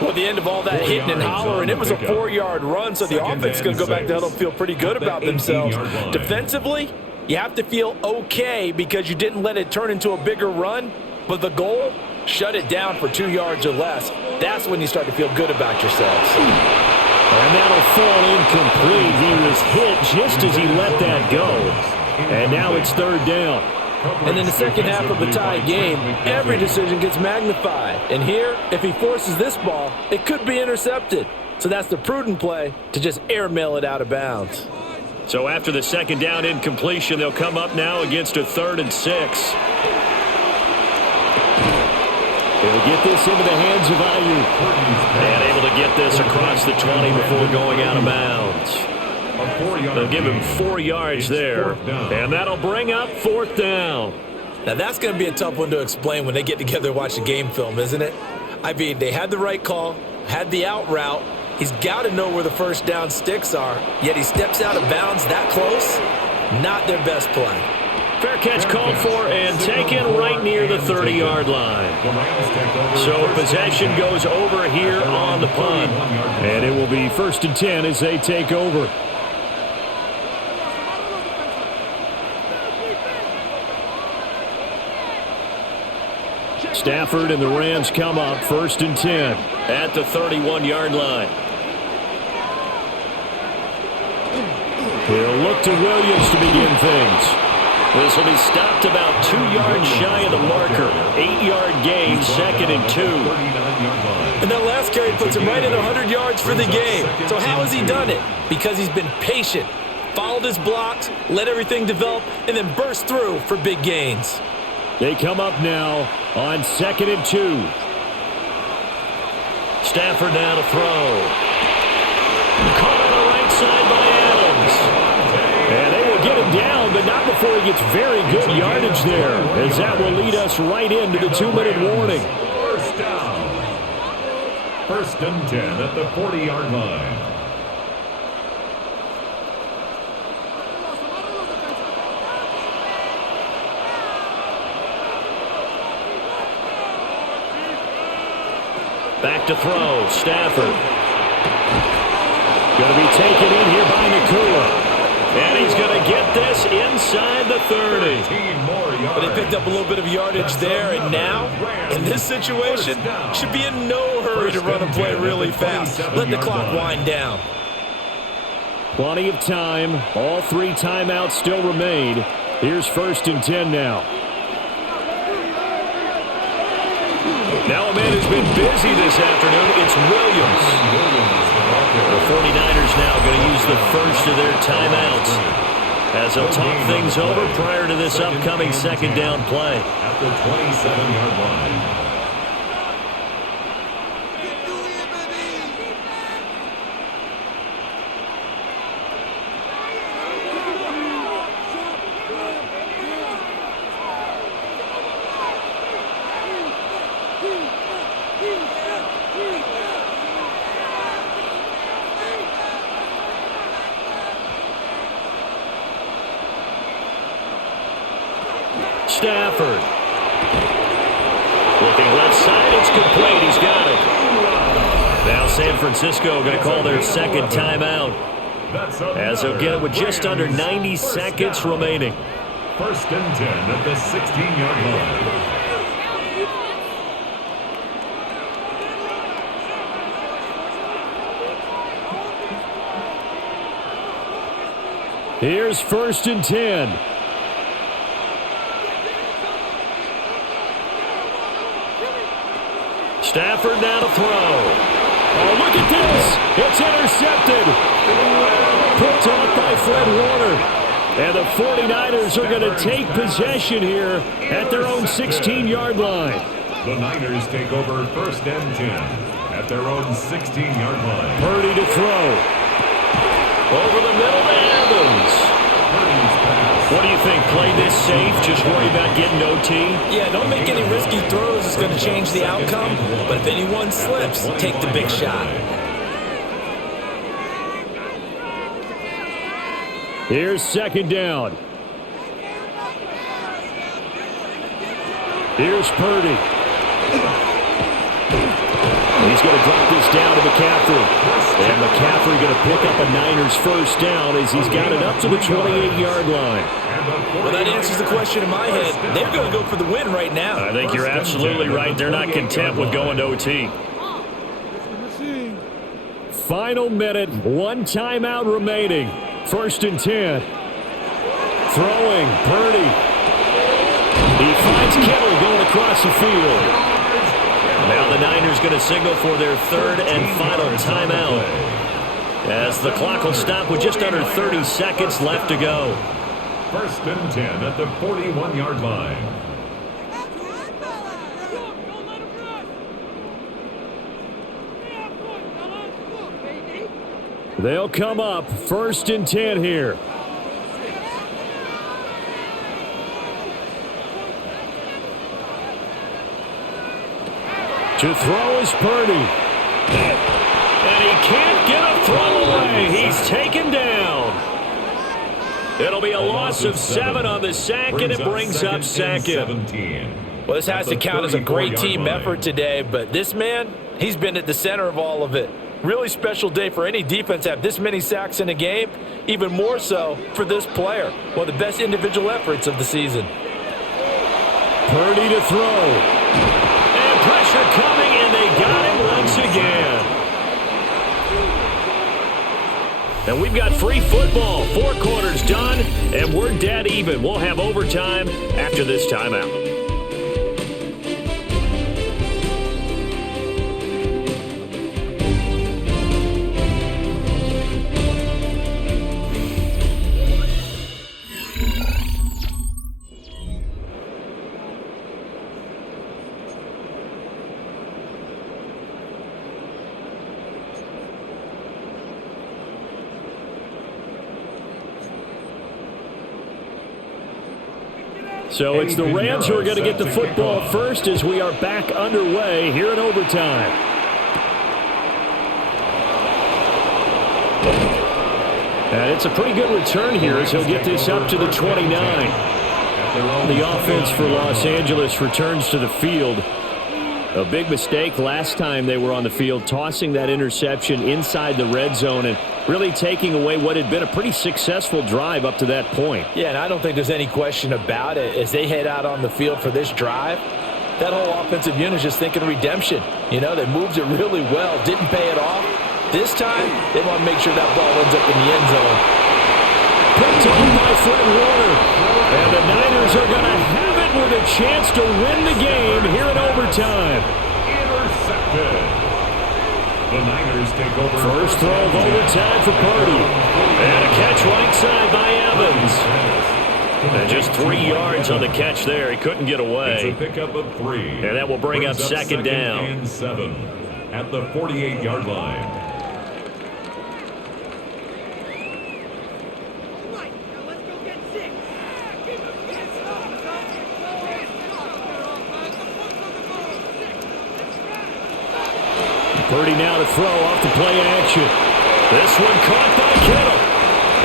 Well, at the end of all that hitting and hollering, it was a 4-yard run, so the offense is going to go back to huddle and feel pretty good about themselves. Defensively, you have to feel okay because you didn't let it turn into a bigger run, but the goal, shut it down for 2 yards or less. That's when you start to feel good about yourselves. And that'll fall incomplete. He was hit just as he let that go. And now it's 3rd down. And in the second half of a tie game, every decision gets magnified. And here, if he forces this ball, it could be intercepted. So that's the prudent play to just airmail it out of bounds. So after the second down incompletion, they'll come up now against a 3rd and 6. He'll get this into the hands of Ayuk. And able to get this across the 20 before going out of bounds. They'll give him 4 yards there, and that'll bring up 4th down. Now, that's going to be a tough one to explain when they get together and watch the game film, isn't it? I mean, they had the right call, had the out route. He's got to know where the first down sticks are, yet he steps out of bounds that close. Not their best play. Fair catch called for and taken right near the 30-yard line. So possession goes over here on the punt. And it will be 1st and 10 as they take over. Stafford and the Rams come up 1st and 10 at the 31-yard line. He'll look to Williams to begin things. This will be stopped about 2 yards shy of the marker. 8-yard gain, 2nd and 2. And that last carry puts him right at 100 yards for the game. So how has he done it? Because he's been patient, followed his blocks, let everything develop, and then burst through for big gains. They come up now on 2nd and 2. Stafford now to throw. Caught on the right side by Adams. And they will get him down, but not before he gets very good yardage there, as that will lead us right into the 2-minute warning. 1st down. 1st and 10 at the 40-yard line. Back to throw, Stafford. Going to be taken in here by Nakua. And he's going to get this inside the 30. But they picked up a little bit of yardage there, and now, in this situation, should be in no hurry to run and play really fast. Let the clock wind down. Plenty of time. All 3 timeouts still remain. Here's 1st and 10 now. Now a man who's been busy this afternoon, it's Williams. The 49ers now going to use the first of their timeouts as they'll talk things over prior to this upcoming 2nd down play. At the 27-yard line. Stafford. Looking left side, it's complete. He's got it. Now San Francisco going to call their 2nd timeout as they'll get it with just under 90 seconds remaining. 1st and 10 at the 16-yard line. Here's 1st and 10. Stafford now to throw. Oh, look at this. It's intercepted. Picked off by Fred Warner. And the 49ers are going to take possession here at their own 16-yard line. The Niners take over 1st and 10 at their own 16-yard line. Purdy to throw. Over the middle to Evans. What do you think? Play this safe? Just worry about getting OT? Yeah, don't make any risky throws. It's going to change the outcome. But if anyone slips, take the big shot. Here's 2nd down. Here's Purdy. He's going to drop this down to McCaffrey. And McCaffrey going to pick up a Niners 1st down as he's got it up to the 28-yard line. Well, that answers the question in my head. They're going to go for the win right now. I think you're absolutely right. They're not content with going to OT. Final minute, 1 timeout remaining. 1st and 10. Throwing, Purdy. He finds Kittle going across the field. Now the Niners going to signal for their 3rd and final timeout, as the clock will stop with just under 30 seconds left to go. 1st and 10 at the 41-yard line. They'll come up 1st and 10 here. To throw is Purdy. And he can't get a throw away. He's taken down. It'll be a loss of 7 on the sack, and it brings up 2nd. Well, this has to count as a great team effort today, but this man, he's been at the center of all of it. Really special day for any defense to have this many sacks in a game, even more so for this player. One of the best individual efforts of the season. Purdy to throw. And pressure coming, and they got him once again. And we've got free football. 4 quarters done, and we're dead even. We'll have overtime after this timeout. So it's the Rams who are going to get the football first as we are back underway here in overtime. And it's a pretty good return here as he'll get this up to the 29. The offense for Los Angeles returns to the field. A big mistake last time they were on the field, tossing that interception inside the red zone and really taking away what had been a pretty successful drive up to that point. Yeah, and I don't think there's any question about it. As they head out on the field for this drive, that whole offensive unit is just thinking redemption. You know, they moved it really well, didn't pay it off. This time, they want to make sure that ball ends up in the end zone. Picked on by Fred Warner. And the Niners are going to have it with a chance to win the game here in overtime. Intercepted. The Niners take over. First throw of overtime for Purdy. And a catch right side by Evans. And just 3 yards on the catch there. He couldn't get away. It's a pickup of 3. And that will bring up 2nd down. And 7 at the 48-yard line. Purdy now to throw off the play action. This one caught by Kittle.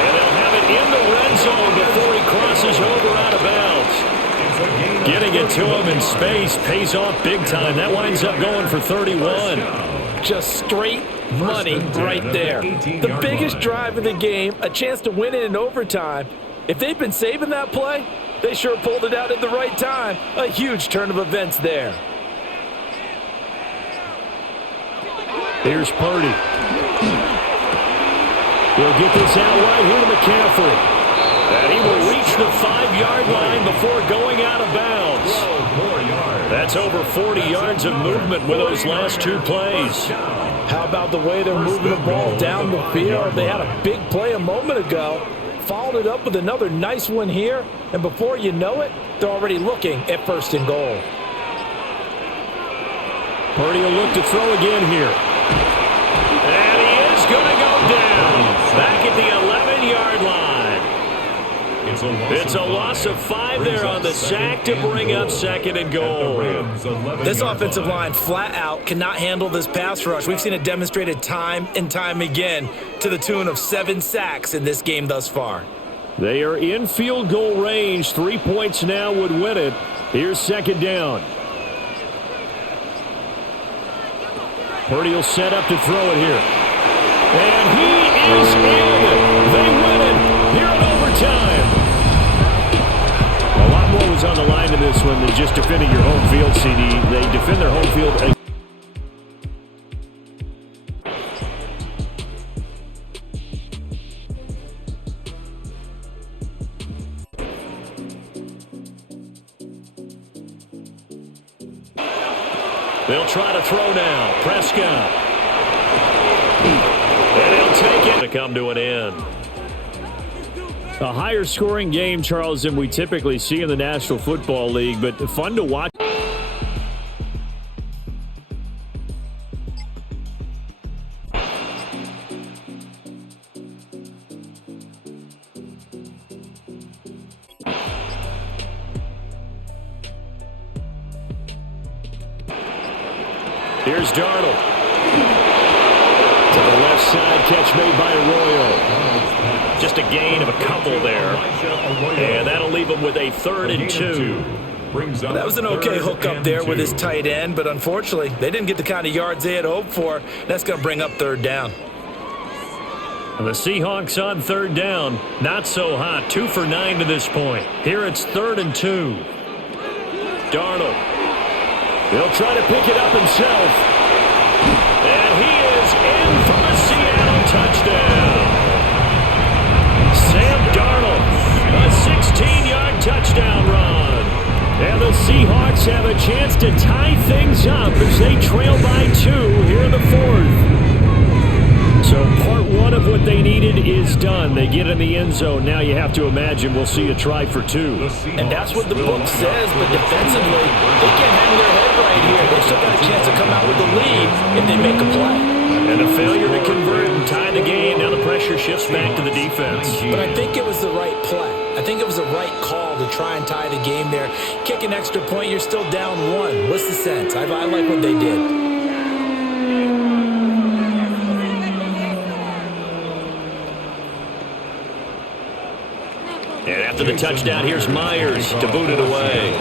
And they'll have it in the red zone before he crosses over out of bounds. Getting it to him in space pays off big time. That winds up going for 31. Just straight money right there. The biggest drive of the game, a chance to win it in overtime. If they've been saving that play, they sure pulled it out at the right time. A huge turn of events there. Here's Purdy. He'll get this out right here to McCaffrey. And he will reach the 5-yard line before going out of bounds. That's over 40 yards of movement with those last 2 plays. How about the way they're moving the ball down the field? They had a big play a moment ago. followed it up with another nice one here, and before you know it, they're already looking at 1st and goal. Purdy will look to throw again here. And he is going to go down. Back at the 11-yard line. It's a loss of 5 there on the sack to bring up 2nd and goal. This offensive line flat out cannot handle this pass rush. We've seen it demonstrated time and time again to the tune of 7 sacks in this game thus far. They are in field goal range. 3 points now would win it. Here's 2nd down. Purdy will set up to throw it here. And he is in. They win it here in overtime. A lot more was on the line in this one than just defending your home field, CD. They defend their home field. They'll try to throw now. Prescott. And he'll take it to come to an end. A higher scoring game, Charles, than we typically see in the National Football League, but fun to watch. Here's Darnold. To the left side, catch made by Arroyo. Just a gain of a couple there. And that'll leave him with a 3rd and 2. That was an okay hook up there with his tight end, but unfortunately, they didn't get the kind of yards they had hoped for. That's going to bring up 3rd down. The Seahawks on 3rd down. Not so hot. 2 for 9 to this point. Here it's 3rd and 2. Darnold. He'll try to pick it up himself. And he is in for the Seattle touchdown. Sam Darnold, a 16-yard touchdown run. And the Seahawks have a chance to tie things up as they trail by 2 here in the 4th. So part 1 of what they needed is done. They get in the end zone. Now you have to imagine we'll see a try for 2. And that's what the book says, but defensively, they can't hang their head right here. They still got a chance to come out with the lead if they make a play. And a failure to convert and tie the game. Now the pressure shifts back to the defense. But I think it was the right play. I think it was the right call to try and tie the game there. Kick an extra point, you're still down 1. What's the sense? I like what they did. And after the touchdown, here's Myers to boot it away.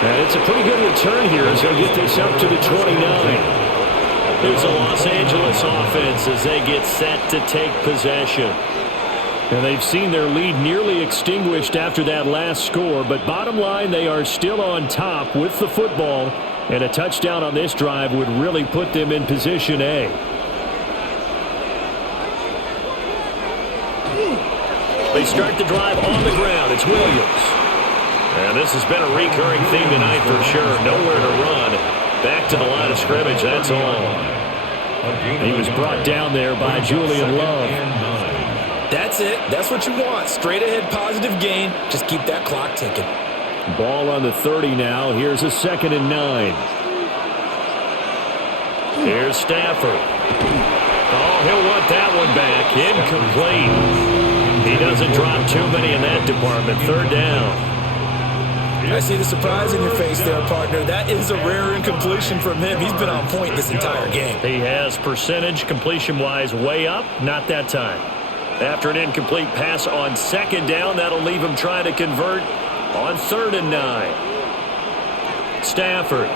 And it's a pretty good return here as they'll get this up to the 29. Here's the Los Angeles offense as they get set to take possession. And they've seen their lead nearly extinguished after that last score, but bottom line, they are still on top with the football. And a touchdown on this drive would really put them in position A. They start the drive on the ground. It's Williams. And this has been a recurring theme tonight for sure. Nowhere to run. Back to the line of scrimmage, that's all. He was brought down there by Julian Love. That's it. That's what you want. Straight ahead positive gain. Just keep that clock ticking. Ball on the 30 now. Here's a 2nd and 9. Here's Stafford. Oh, he'll want that one back. Incomplete. He doesn't drop too many in that department. 3rd down. I see the surprise in your face there, partner. That is a rare incompletion from him. He's been on point this entire game. He has percentage completion-wise way up. Not that time. After an incomplete pass on 2nd down, that'll leave him trying to convert on 3rd and 9. Stafford.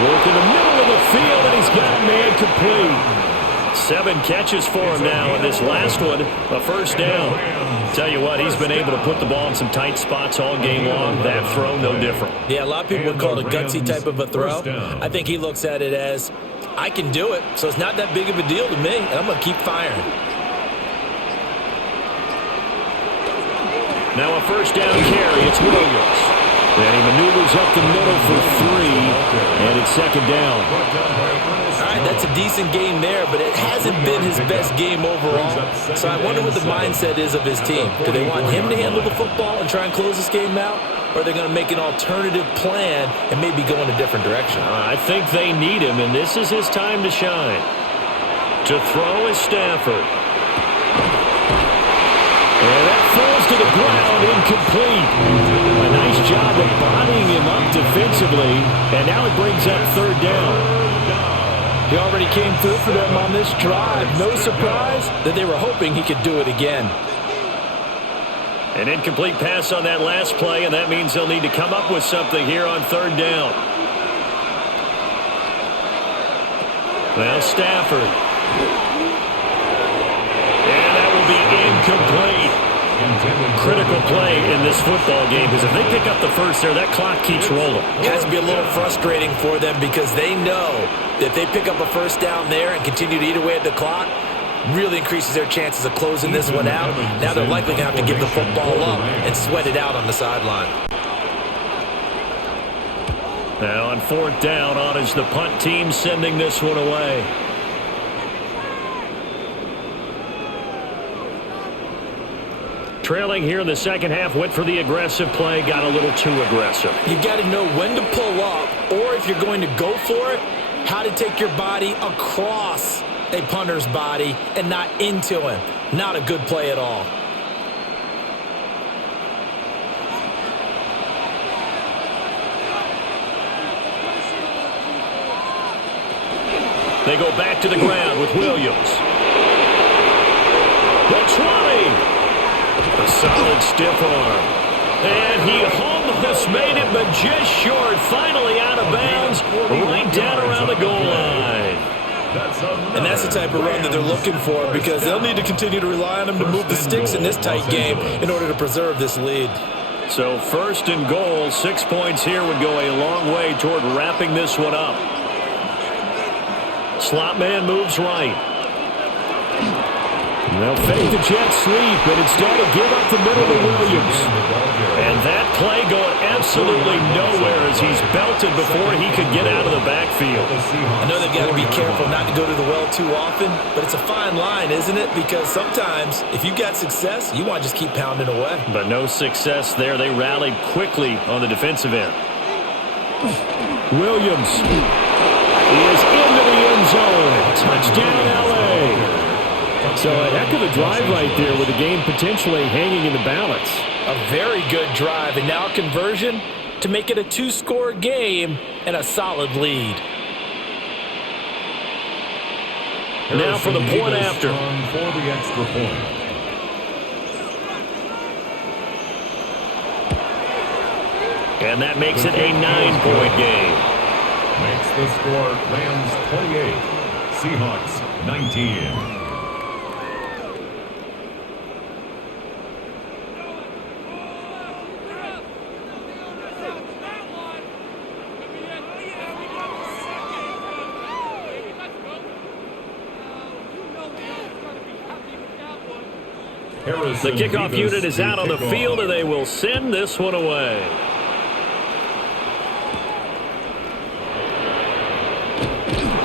Work in the middle of the field, and he's got a man complete. 7 catches for him now, and this last one, a 1st down. Tell you what, he's been able to put the ball in some tight spots all game long. That throw, no different. Yeah, a lot of people would call it a gutsy type of a throw. I think he looks at it as, I can do it, so it's not that big of a deal to me, and I'm going to keep firing. Now a 1st down carry. It's Williams. And he maneuvers up the middle for 3, and it's second down. All right, that's a decent game there, but it hasn't been his best game overall. So I wonder what the mindset is of his team. Do they want him to handle the football and try and close this game out? Or are they going to make an alternative plan and maybe go in a different direction? I think they need him, and this is his time to shine. To throw is Stafford. And that falls to the ground, incomplete. A nice job of bodying him up defensively, and now it brings up third down. He already came through for them on this drive. No surprise that they were hoping he could do it again. An incomplete pass on that last play, and that means they'll need to come up with something here on third down. Now Stafford. And that will be incomplete. Critical play in this football game, because if they pick up the first there, that clock keeps rolling. It has to be a little frustrating for them because they know that if they pick up a first down there and continue to eat away at the clock, really increases their chances of closing this one out. Now they're likely going to have to give the football up and sweat it out on the sideline. Now on fourth down, on is the punt team sending this one away. Trailing here in the second half, went for the aggressive play, got a little too aggressive. You've got to know when to pull up, or if you're going to go for it, how to take your body across a punter's body and not into him. Not a good play at all. They go back to the ground with Williams. The 20. A solid stiff arm. And he almost made it, but just short. Finally out of bounds, right down around the goal line. And that's the type of run that they're looking for, because they'll need to continue to rely on him to move the sticks in this tight game in order to preserve this lead. So first and goal, 6 points here would go a long way toward wrapping this one up. Slot man moves right. They'll fake the jet sweep, and instead of give up the middle to Williams. And that play going absolutely nowhere as he's belted before he could get out of the backfield. I know they've got to be careful not to go to the well too often, but it's a fine line, isn't it? Because sometimes, if you've got success, you want to just keep pounding away. But no success there. They rallied quickly on the defensive end. Williams. He is into the end zone. Touchdown, L.A. So a heck of a drive right there with the game potentially hanging in the balance. A very good drive, and now conversion to make it a 2-score game and a solid lead. Now for the point after. For the extra point. And that makes it a 9-point game. Makes the score Rams 28, Seahawks 19. The kickoff unit is out on the field, and they will send this one away.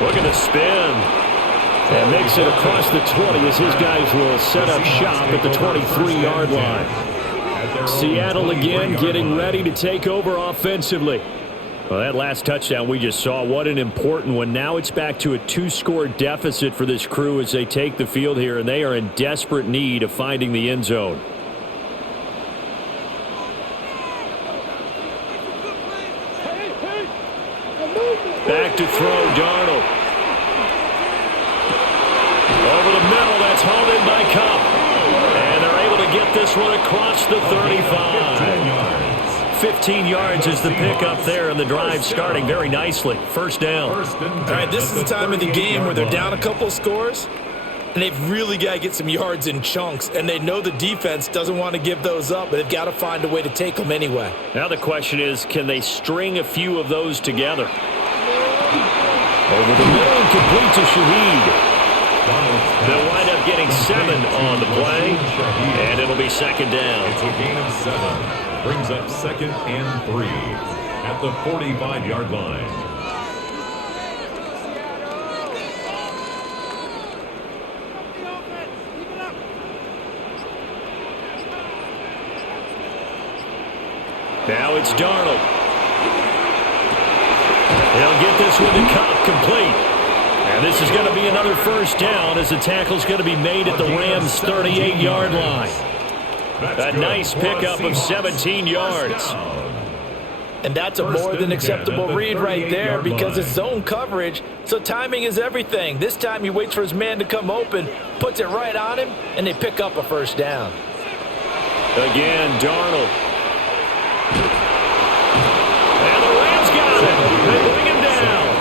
Look at the spin. And makes it across the 20 as his guys will set up shop at the 23-yard line. Seattle again getting ready to take over offensively. Well, that last touchdown we just saw, what an important one. Now it's back to a 2-score deficit for this crew as they take the field here, and they are in desperate need of finding the end zone. Back to throw, Darnold. Over the middle, that's hauled in by Cup. And they're able to get this one across the 35. 15 yards is the pickup there, and the drive starting very nicely. First down. All right, this is the time of the game where they're down a couple scores, and they've really got to get some yards in chunks, and they know the defense doesn't want to give those up, but they've got to find a way to take them anyway. Now the question is, can they string a few of those together? Over the middle and complete to Shaheed. They'll wind up getting 7 on the play, and it'll be second down. It's a gain of 7. Brings up 2nd and 3 at the 45-yard line. Now it's Darnold. He'll get this one to Cobb, complete. And this is going to be another first down as the tackle's going to be made at the Rams' 38-yard line. A nice pickup of 17 yards. And that's a more than acceptable read right there because it's zone coverage, so timing is everything. This time he waits for his man to come open, puts it right on him, and they pick up a first down. Again, Darnold. And the Rams got him. They bring him down.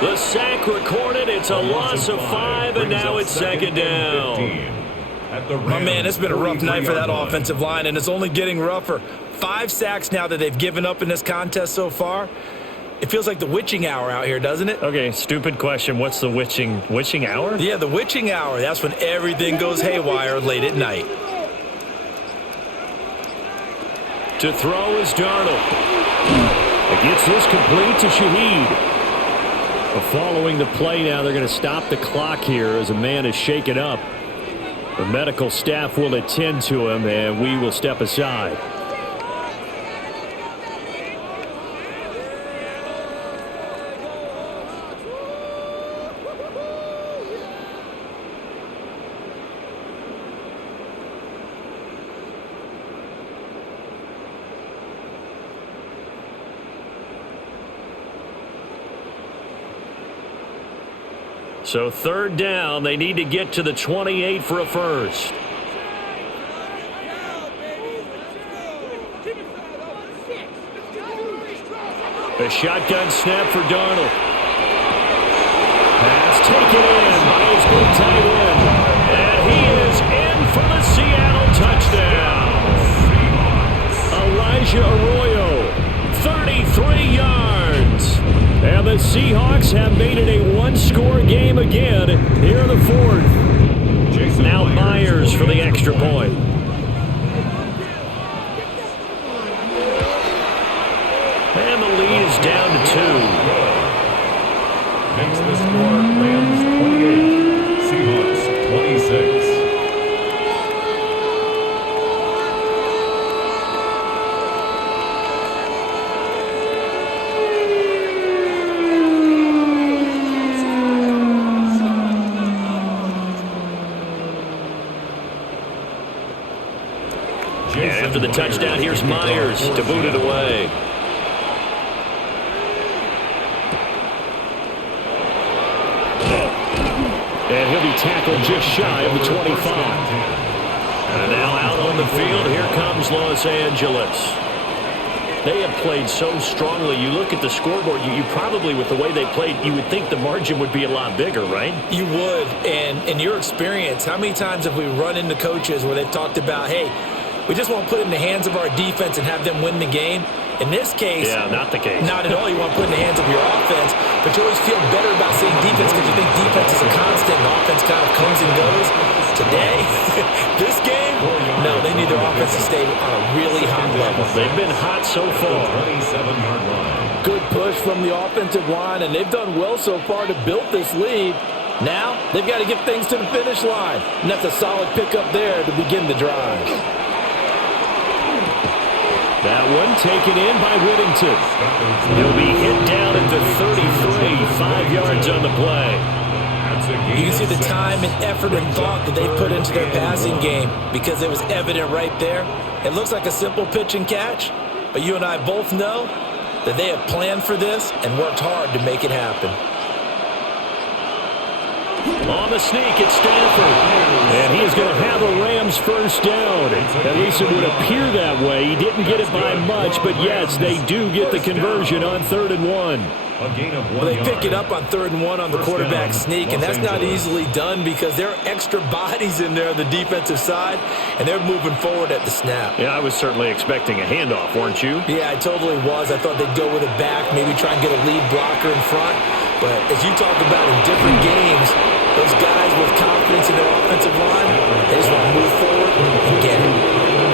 The sack recorded. It's a loss of 5, and now it's 2nd down. Oh, man, it's been a rough night for that offensive line, and it's only getting rougher. 5 sacks now that they've given up in this contest so far. It feels like the witching hour out here, doesn't it? Okay, stupid question. What's the witching hour? Yeah, the witching hour. That's when everything goes haywire late at night. To throw is Darnold. It gets this complete to Shaheed. Following the play now, they're going to stop the clock here as a man is shaken up. The medical staff will attend to him, and we will step aside. So 3rd down, they need to get to the 28 for a first. A shotgun snap for Darnold. Pass taken in by his big tight end. And he is in for the Seattle touchdown. Elijah Arroyo, 33 yards. And the Seahawks have made it a one-score game again here in the 4th. Now Myers for the extra point. And the lead is down to 2. Makes the score Rams 28, Seahawks 26. And after the touchdown, here's Myers to boot it away. And he'll be tackled just shy of the 25. And now out on the field, here comes Los Angeles. They have played so strongly. You look at the scoreboard, you probably, with the way they played, you would think the margin would be a lot bigger, right? You would. And in your experience, how many times have we run into coaches where they've talked about, hey, we just want to put it in the hands of our defense and have them win the game? In this case, yeah, not the case. Not at all. You want to put it in the hands of your offense, but you always feel better about saying defense because you think defense is a constant and offense kind of comes and goes. Today, this game, no, they need their offense to stay on a really high level. They've been hot so far. 27-yard line. Good push from the offensive line, and they've done well so far to build this lead. Now, they've got to get things to the finish line, and that's a solid pickup there to begin the drive. That one taken in by Whittington. He'll be hit down at the 33, 5 yards on the play. You can see the time and effort and thought that they put into their passing game because it was evident right there. It looks like a simple pitch and catch, but you and I both know that they have planned for this and worked hard to make it happen. On the sneak, it's Stafford. And he is going to have a Rams first down. At least it would appear that way. He didn't get it by much, but yes, they do get the conversion on 3rd and 1. Well, they pick it up on 3rd and 1 on the quarterback sneak, and that's not easily done because there are extra bodies in there on the defensive side, and they're moving forward at the snap. Yeah, I was certainly expecting a handoff, weren't you? Yeah, I totally was. I thought they'd go with it back, maybe try and get a lead blocker in front. But as you talk about in different games, those guys with confidence in their offensive line, they just want to move forward and get it.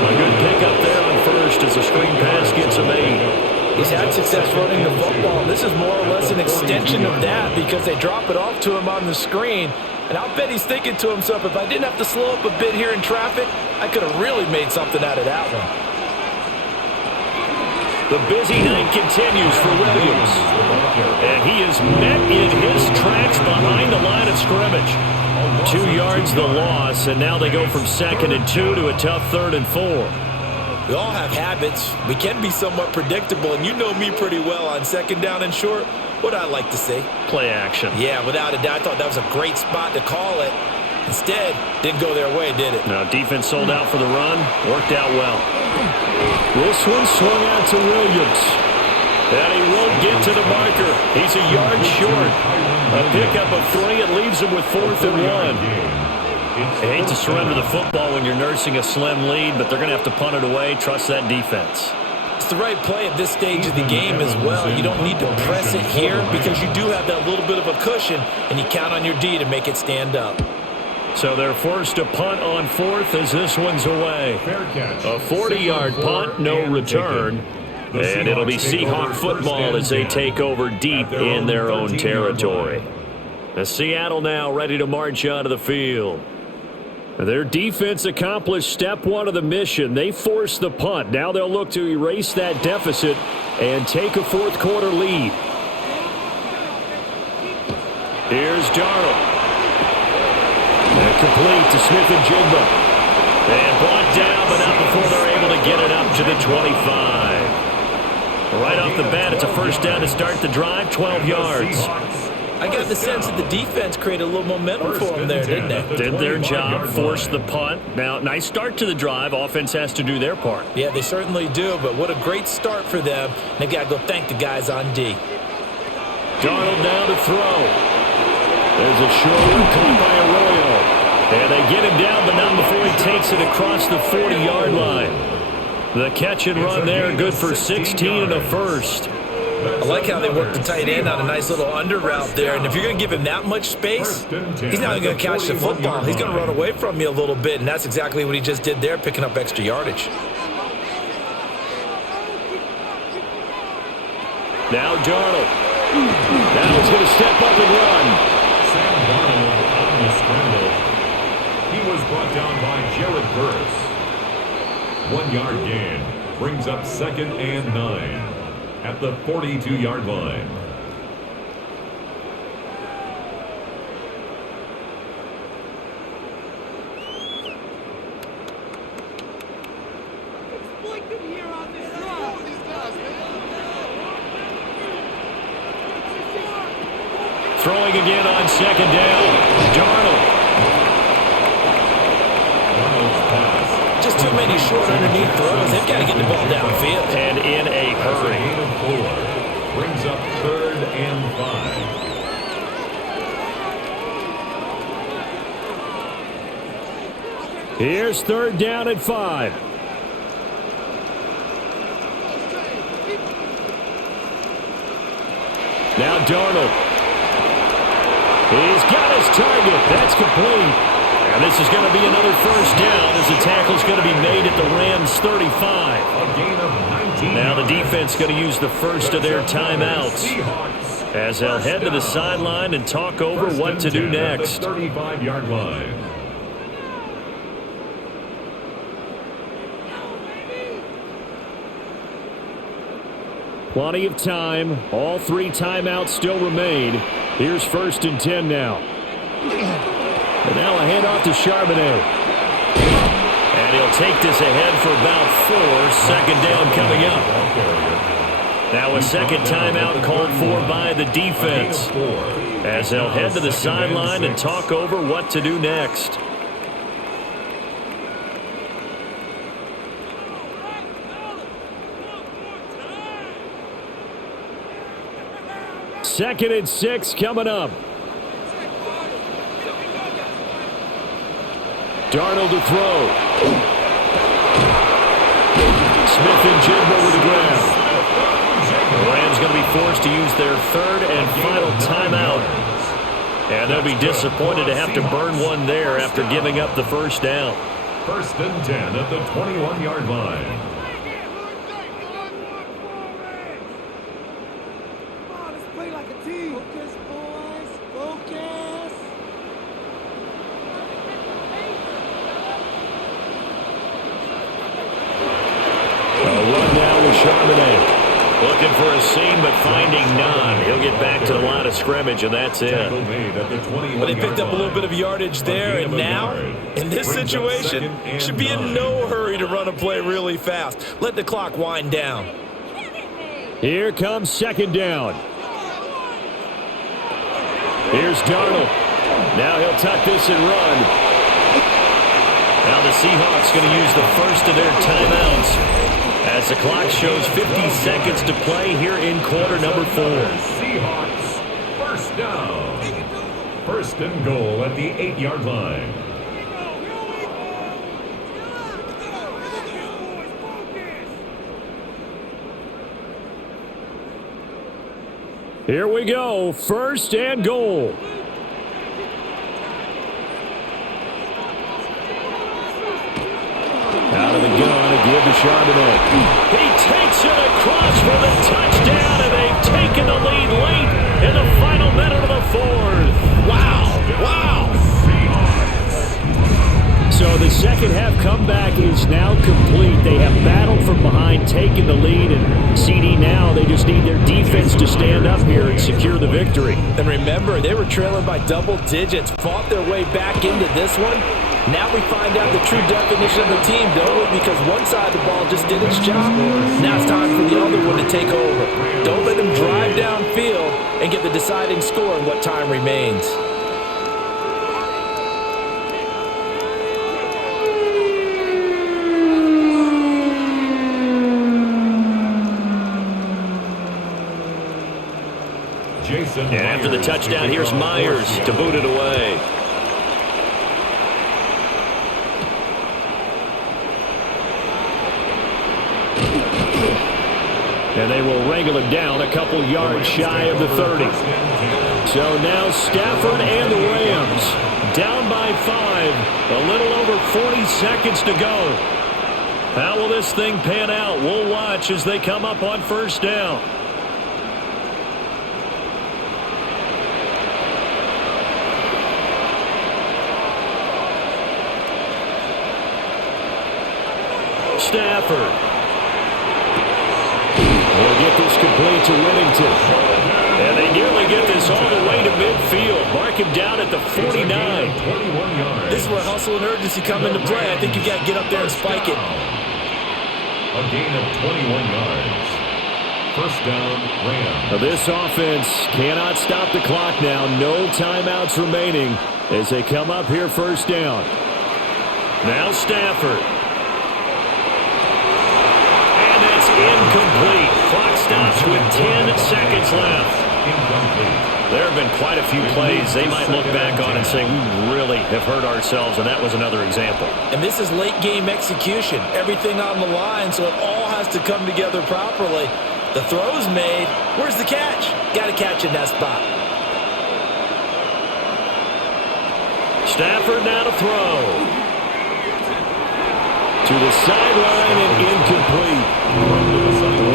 A good pickup there on 1st the screen pass gets him 8. He's had success running the football. This is more or less an extension of that because they drop it off to him on the screen. And I'll bet he's thinking to himself, if I didn't have to slow up a bit here in traffic, I could have really made something out of that one. The busy night continues for Williams. And he is met in his tracks behind the line of scrimmage. 2 yards the loss, and now they go from 2nd and 2 to a tough 3rd and 4. We all have habits. We can be somewhat predictable, and you know me pretty well on 2nd down and short. What I like to see? Play action. Yeah, without a doubt. I thought that was a great spot to call it. Instead, didn't go their way, did it? No, defense sold out for the run. Worked out well. This one swung out to Williams. And he won't get to the marker. He's a yard short. A pickup of 3. It leaves him with 4th and 1. I hate to surrender the football when you're nursing a slim lead, but they're going to have to punt it away. Trust that defense. It's the right play at this stage of the game as well. You don't need to press it here because you do have that little bit of a cushion, and you count on your D to make it stand up. So they're forced to punt on 4th as this one's away. A 40-yard punt, no return. And it'll be Seahawk football as they take over deep in their own territory. As Seattle now ready to march onto the field. Their defense accomplished step 1 of the mission. They forced the punt. Now they'll look to erase that deficit and take a 4th quarter lead. Here's Darnold. And complete to Smith and Jigba. And brought down, but not before they're able to get it up to the 25. Right off the bat, it's a first down to start the drive, 12 yards. I got the sense that the defense created a little momentum for them there, didn't they? Did their job, forced the punt. Now, nice start to the drive. Offense has to do their part. Yeah, they certainly do, but what a great start for them. They've got to go thank the guys on D. Darnold down to throw. There's a short one caught by Arroyo. And they get him down, but not before he takes it across the 40-yard line. The catch and run there, good for 16 and a first. I like how they work the tight end on a nice little under route there. And if you're going to give him that much space, he's not even going to catch the football. He's going to run away from you a little bit, and that's exactly what he just did there, picking up extra yardage. Now Darnold. Now he's going to step up and run. Sam Darnold on the scramble. He was brought down by Jared Verse. 1 yard gain brings up 2nd and 9 at the 42-yard line. Exploit them here on this run. Throwing again on 2nd down. Darnold. Just too many short underneath throws. They've got to get the ball downfield. And in a hurry. Gain of 4 brings up 3rd and 5. Here's 3rd down at 5. Now Darnold. He's got his target. That's complete. And this is going to be another first down as the tackle's going to be made at the Rams 35. A gain of 19. Now the defense going to use the first of their timeouts as they'll head to the sideline and talk over what to do next. 35-yard line. Plenty of time. All 3 timeouts still remain. Here's 1st and 10 now. And now a handoff to Charbonnet. And he'll take this ahead for about 4. 2nd down coming up. Now a 2nd timeout called for by the defense as they'll head to the sideline and talk over what to do next. Second and 6 coming up. Darnold to throw. Smith and Jigba with the grab. The Rams going to be forced to use their 3rd and final timeout. And they'll be disappointed to have to burn one there after giving up the first down. 1st and 10 at the 21-yard line. Charbonnet. Looking for a seam, but finding none. He'll get back to the line of scrimmage, and that's it. But he picked up a little bit of yardage there, and now, in this situation, should be in no hurry to run a play really fast. Let the clock wind down. Here comes second down. Here's Darnold. Now he'll tuck this and run. Now the Seahawks going to use the first of their timeouts as the clock shows 50 seconds to play here in quarter number 4. Seahawks, first down. First and goal at the 8-yard line. Here we go. First and goal. Out of the gun, a give to Charbonnet. He takes it across for the touchdown, and they've taken the lead late in the final minute of the fourth. Wow, wow. So the second half comeback is now complete. They have battled from behind, taken the lead, and CD now, they just need their defense to stand up here and secure the victory. And remember, they were trailing by double digits, fought their way back into this one. Now we find out the true definition of the team, don't we? Because one side of the ball just did its job. Now it's time for the other one to take over. Don't let them drive downfield and get the deciding score in what time remains. And after the touchdown, here's Myers to boot it away. And they will wrangle him down a couple yards shy of the 30. So now Stafford and the Rams down by 5. A little over 40 seconds to go. How will this thing pan out? We'll watch as they come up on first down. Stafford. They'll get this complete to Whittington. And they nearly get this all the way to midfield. Mark him down at the 49. This is where hustle and urgency come into play. I think you've got to get up there and spike it. A gain of 21 yards. First down, Rams. Now this offense cannot stop the clock now. No timeouts remaining as they come up here first down. Now Stafford. Incomplete. Clock stops with 10 seconds left. Incomplete. There have been quite a few plays they might look back on and say, we really have hurt ourselves, and that was another example. And this is late game execution. Everything on the line, so it all has to come together properly. The throw's made. Where's the catch? Got to catch in that spot. Stafford now to throw. To the sideline and incomplete.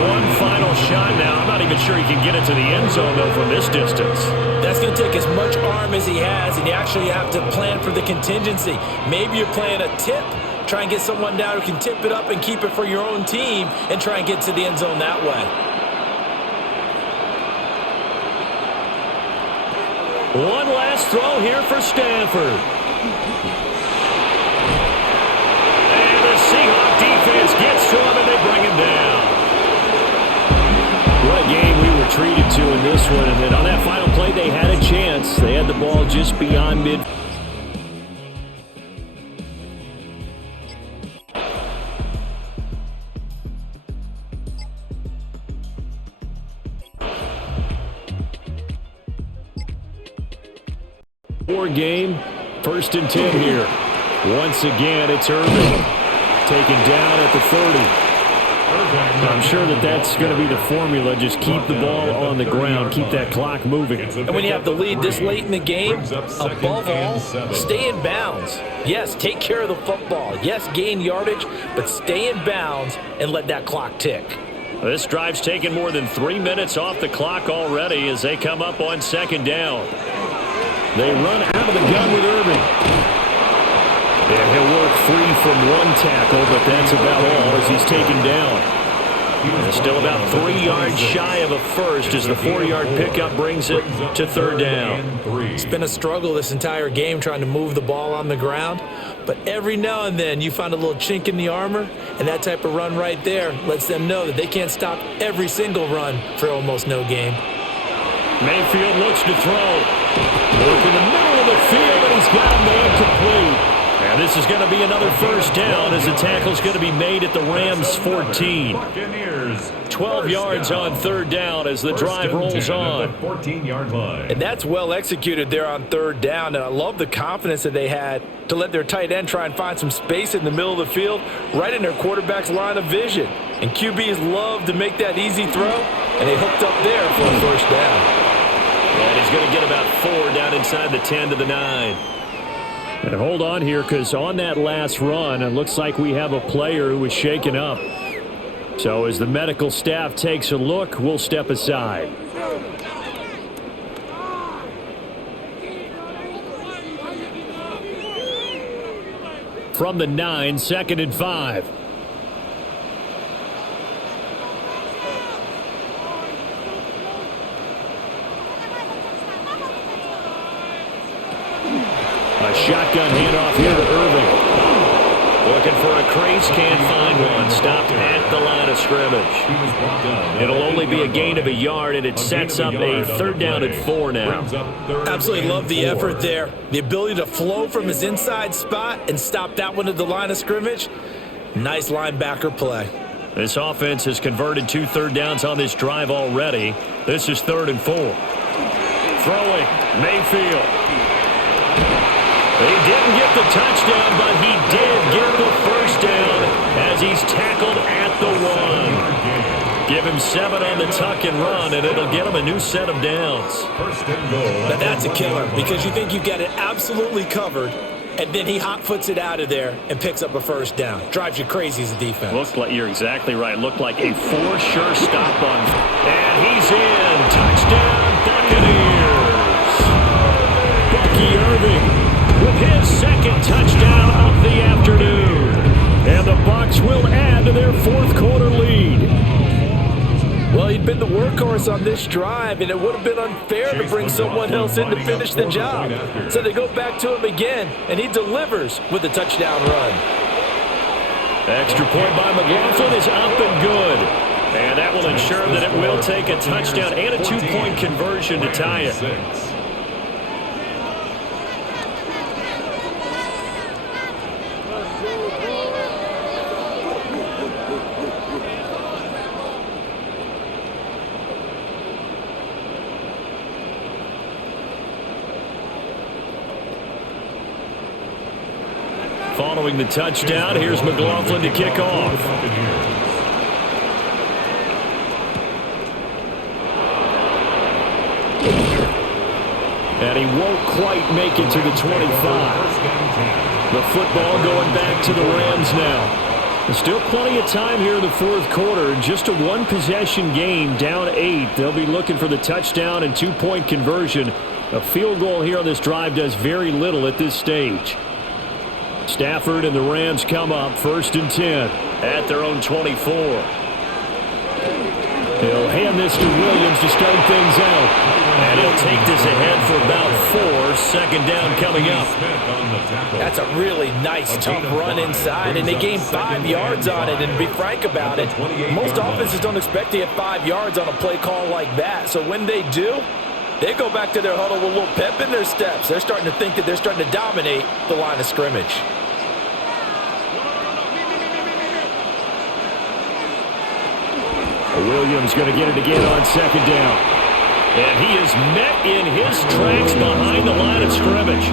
One final shot now. I'm not even sure he can get it to the end zone, though, from this distance. That's going to take as much arm as he has, and you actually have to plan for the contingency. Maybe you're playing a tip. Try and get someone down who can tip it up and keep it for your own team and try and get to the end zone that way. One last throw here for Stafford. Seahawks defense gets to him, and they bring him down. What a game we were treated to in this one. And then on that final play, they had a chance. They had the ball just beyond mid. Game, 1st and 10 here. Once again, it's Irving. Taken down at the 30. I'm sure that's going to be the formula. Just keep the ball on the ground. Keep that clock moving. And when you have the lead this late in the game, above all, stay in bounds. Yes, take care of the football. Yes, gain yardage, but stay in bounds and let that clock tick. This drive's taken more than 3 minutes off the clock already as they come up on second down. They run out of the gun with Irving. And he'll work free from one tackle, but that's about all as he's taken down. And still about 3 yards shy of a first as the 4-yard pickup brings it to third down. It's been a struggle this entire game trying to move the ball on the ground. But every now and then you find a little chink in the armor, and that type of run right there lets them know that they can't stop every single run for almost no gain. Mayfield looks to throw. Look in the middle of the field, and he's got a man complete. And this is going to be another first down as the tackle's going to be made at the Rams' 14. 12 yards on third down as the drive rolls on. 14-yard line. And that's well executed there on third down. And I love the confidence that they had to let their tight end try and find some space in the middle of the field, right in their quarterback's line of vision. And QBs love to make that easy throw, and they hooked up there for a first down. And he's going to get about 4 down inside the 10 to the 9. And hold on here, because on that last run, it looks like we have a player who was shaken up. So as the medical staff takes a look, we'll step aside. From the 9, 2nd and 5. A shotgun handoff here to Irving. Looking for a crease, can't find one. Stopped at the line of scrimmage. It'll only be a gain of a yard, and it sets up a third down and 4 now. Absolutely love the effort there. The ability to flow from his inside spot and stop that one at the line of scrimmage. Nice linebacker play. This offense has converted 2 third downs on this drive already. This is 3rd and 4. Throwing, Mayfield. He didn't get the touchdown, but he did get the first down as he's tackled at the 1. Give him 7 on the tuck and run, and it'll get him a new set of downs. Now that's a killer, because you think you've got it absolutely covered, and then he hot-foots it out of there and picks up a first down. Drives you crazy as a defense. Looks like you're exactly right. Looked like a for sure stop on. And he's in. Touchdown, Buccaneers. Bucky Irving with his 2nd touchdown of the afternoon. And the Bucs will add to their 4th quarter lead. Well, he'd been the workhorse on this drive, and it would have been unfair to bring someone else in to finish the job. So they go back to him again, and he delivers with a touchdown run. Extra point by McLaughlin is up and good. And that will ensure that it will take a touchdown and a 2-point conversion to tie it. Following the touchdown, here's McLaughlin to kick off. And he won't quite make it to the 25. The football going back to the Rams now. There's still plenty of time here in the 4th quarter. Just a 1-possession game, down 8. They'll be looking for the touchdown and 2-point conversion. A field goal here on this drive does very little at this stage. Stafford and the Rams come up 1st and 10 at their own 24. He'll hand this to Williams to start things out. And he'll take this ahead for about 4. 2nd down coming up. That's a really nice, tough run inside, and they gain 5 yards on it. And to be frank about it, most offenses don't expect to get 5 yards on a play call like that. So when they do, they go back to their huddle with a little pep in their steps. They're starting to think that they're starting to dominate the line of scrimmage. Williams going to get it again on 2nd down. And he is met in his tracks behind the line of scrimmage.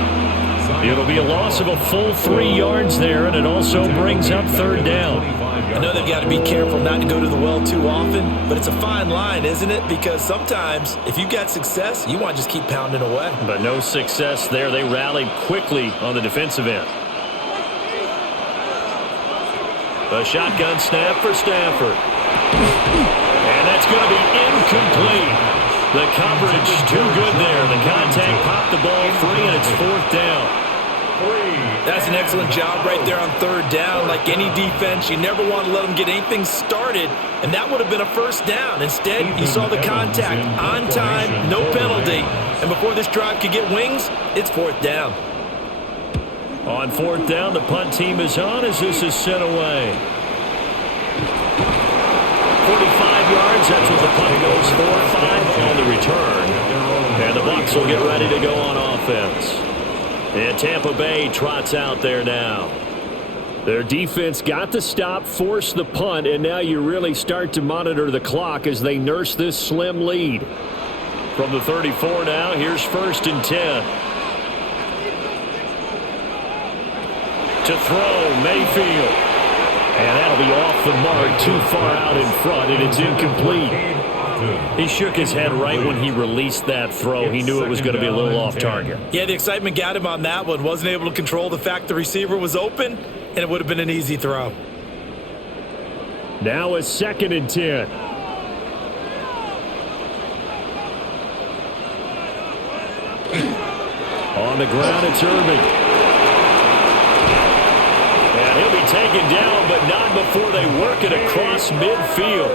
It'll be a loss of a full 3 yards there, and it also brings up 3rd down. I know they've got to be careful not to go to the well too often, but it's a fine line, isn't it? Because sometimes, if you've got success, you want to just keep pounding away. But no success there. They rallied quickly on the defensive end. A shotgun snap for Stafford. And that's going to be incomplete. The coverage too good there. The contact popped the ball free, and it's 4th down. That's an excellent job right there on third down. Like any defense, you never want to let them get anything started, and that would have been a first down. Instead, you saw the contact on time, no penalty, and before this drive could get wings, it's fourth down. On fourth down, the punt team is on as this is sent away. 45 yards, that's what the punt goes for. 5 on the return. And the Bucs will get ready to go on offense. And Tampa Bay trots out there now. Their defense got the stop, forced the punt, and now you really start to monitor the clock as they nurse this slim lead. From the 34 now, here's 1st and 10. To throw, Mayfield. And that'll be off the mark, too far out in front, and it's incomplete. He shook his head right when he released that throw. He knew it was going to be a little off target. Yeah, the excitement got him on that one. Wasn't able to control the fact the receiver was open, and it would have been an easy throw. Now it's 2nd and 10. On the ground, it's Irving. And he'll be taken down, but not before they work it across midfield.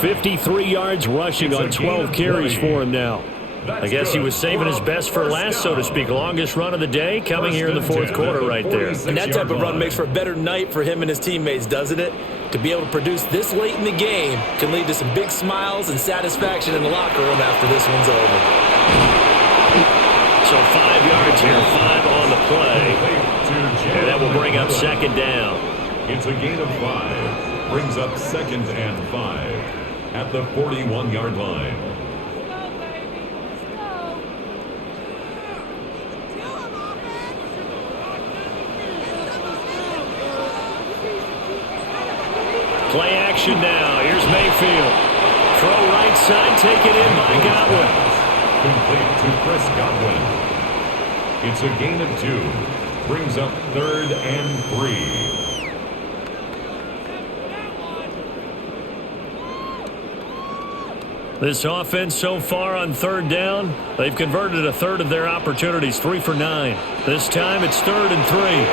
53 yards rushing on 12 carries for him now. I guess he was saving his best for last, so to speak. Longest run of the day coming here in the fourth quarter right there. And that type of run makes for a better night for him and his teammates, doesn't it? To be able to produce this late in the game can lead to some big smiles and satisfaction in the locker room after this one's over. So 5 yards here, 5 on the play. And that will bring up 2nd down. It's a gain of 5. Brings up 2nd and 5 at the 41-yard line. Play action now. Here's Mayfield. Throw right side, taken in by Godwin. Complete to Chris Godwin. It's a gain of 2. Brings up 3rd and 3. This offense so far on 3rd down, they've converted a third of their opportunities, 3 for 9. This time it's 3rd and 3. And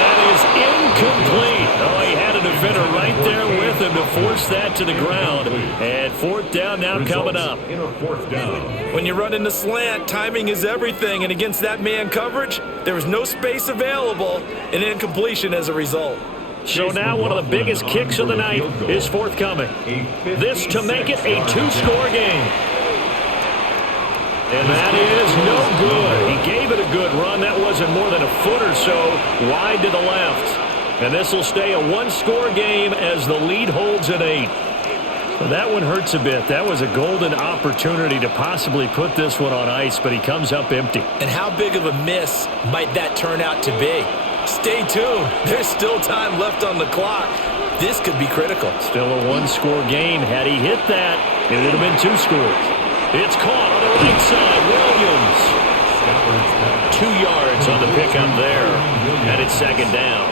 that is incomplete. Oh, he had a defender right there with him to force that to the ground. And 4th down now coming up. In a 4th down. When you run in the slant, timing is everything. And against that man coverage, there was no space available, and incompletion as a result. So now one of the biggest kicks of the night is forthcoming. This to make it a 2-score game. And that is no good. He gave it a good run. That wasn't more than a foot or so wide to the left. And this will stay a 1-score game as the lead holds at 8. Well, that one hurts a bit. That was a golden opportunity to possibly put this one on ice, but he comes up empty. And how big of a miss might that turn out to be? Stay tuned. There's still time left on the clock. This could be critical. Still a 1-score game. Had he hit that, it would have been 2 scores. It's caught on the right side. Williams. 2 yards on the pickup there. And it's 2nd down.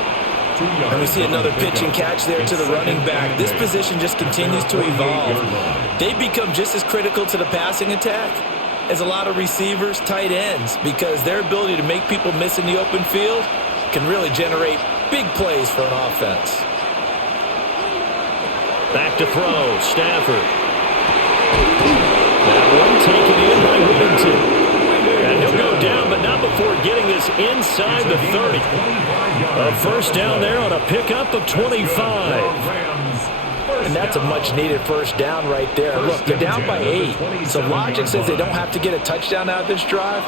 And we see another pitch and catch there to the running back. This position just continues to evolve. They become just as critical to the passing attack as a lot of receivers, tight ends, because their ability to make people miss in the open field can really generate big plays for an offense. Back to throw, Stafford. That one taken in by Whittington. And he'll go down, but not before getting this inside the 30. A 1st down there on a pickup of 25. And that's a much-needed 1st down right there. Look, they're down by 8. So logic says they don't have to get a touchdown out of this drive.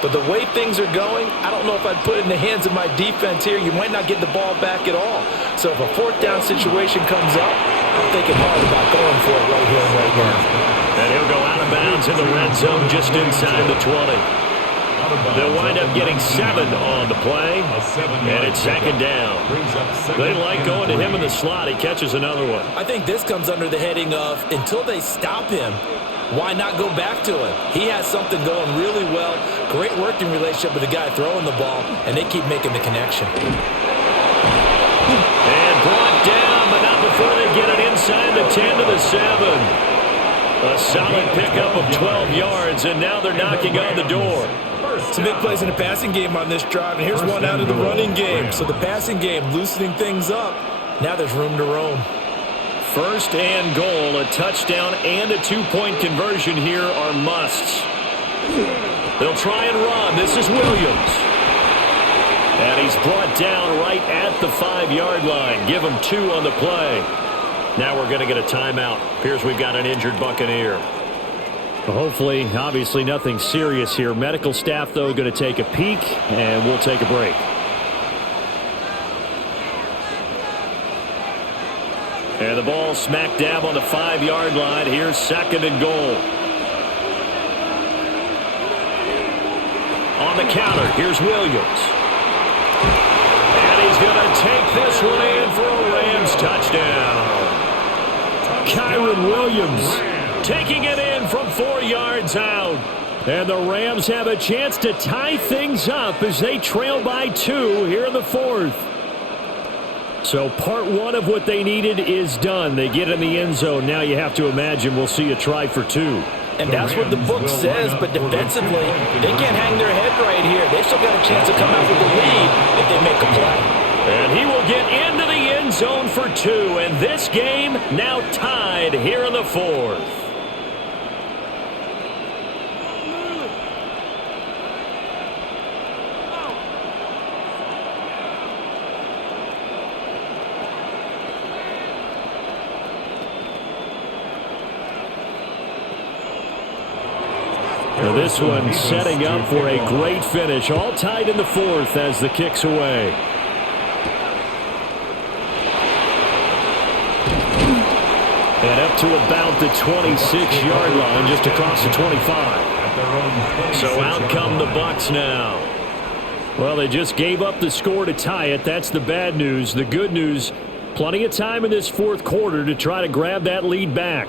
But the way things are going, I don't know if I'd put it in the hands of my defense here. You might not get the ball back at all. So if a 4th down situation comes up, I'm thinking hard about going for it right here and right now. And he'll go out of bounds in the red zone just inside the 20. They'll wind up getting 7 on the play, and it's 2nd down. They like going to him in the slot. He catches another one. I think this comes under the heading of, until they stop him, why not go back to him? He has something going really well. Great working relationship with the guy throwing the ball, and they keep making the connection. And brought down, but not before they get it inside the 10 to the 7. A solid pickup of 12 yards, and now they're knocking on the door. Some big plays in the passing game on this drive, and here's one out of the running game. So the passing game loosening things up. Now there's room to roam. First and goal, a touchdown and a two-point conversion here are musts. They'll try and run. This is Williams. And he's brought down right at the 5-yard line. Give him 2 on the play. Now we're going to get a timeout. Appears we've got an injured Buccaneer. Well, hopefully, obviously nothing serious here. Medical staff, though, going to take a peek, and we'll take a break. And the ball smack dab on the 5-yard line. Here's second and goal. On the counter, here's Williams. And he's going to take this one in for a Rams touchdown. Kyron Williams taking it in from 4 yards out. And the Rams have a chance to tie things up as they trail by 2 here in the 4th. So part 1 of what they needed is done. They get in the end zone. Now you have to imagine we'll see a try for 2. And that's what the book says, but defensively, they can't hang their head right here. They've still got a chance to come out with the lead if they make a play. And he will get into the end zone for 2. And this game now tied here in the 4th. Now this one setting up for a great finish. All tied in the 4th as the kick's away. And up to about the 26-yard line, just across the 25. So out come the Bucs now. Well, they just gave up the score to tie it. That's the bad news. The good news, plenty of time in this 4th quarter to try to grab that lead back.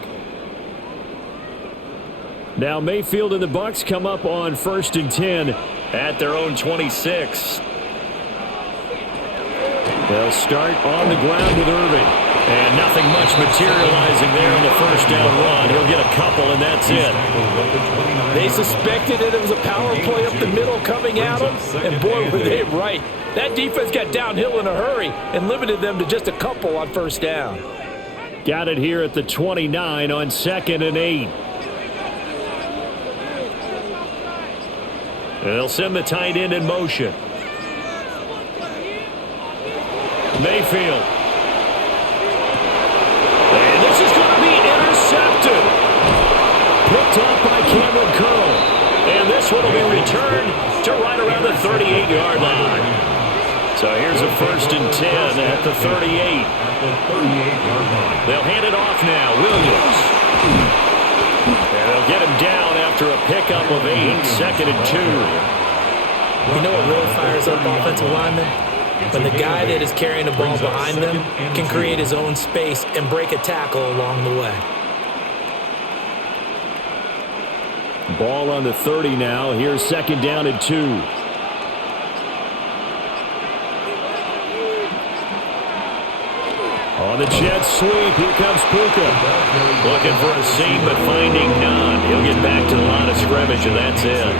Now Mayfield and the Bucs come up on 1st and 10 at their own 26. They'll start on the ground with Irving. And nothing much materializing there on the first down run. He'll get a couple, and that's it. They suspected that it was a power play up the middle coming at them, and boy, were they right. That defense got downhill in a hurry and limited them to just a couple on first down. Got it here at the 29 on 2nd and 8. They'll send the tight end in motion. Mayfield. And this is going to be intercepted. Picked up by Cameron Curl. And this one will be returned to right around the 38-yard line. So here's a 1st and 10 at the 38. They'll hand it off now. Williams. And they'll get him down after a pickup of 8. 2nd and 2. You know what really fires up offensive linemen? When the guy that is carrying the ball behind them can create his own space and break a tackle along the way. Ball on the 30 now. Here's 2nd down and 2. On the jet sweep, here comes Puka. Looking for a seam, but finding none. He'll get back to the line of scrimmage, and that's it.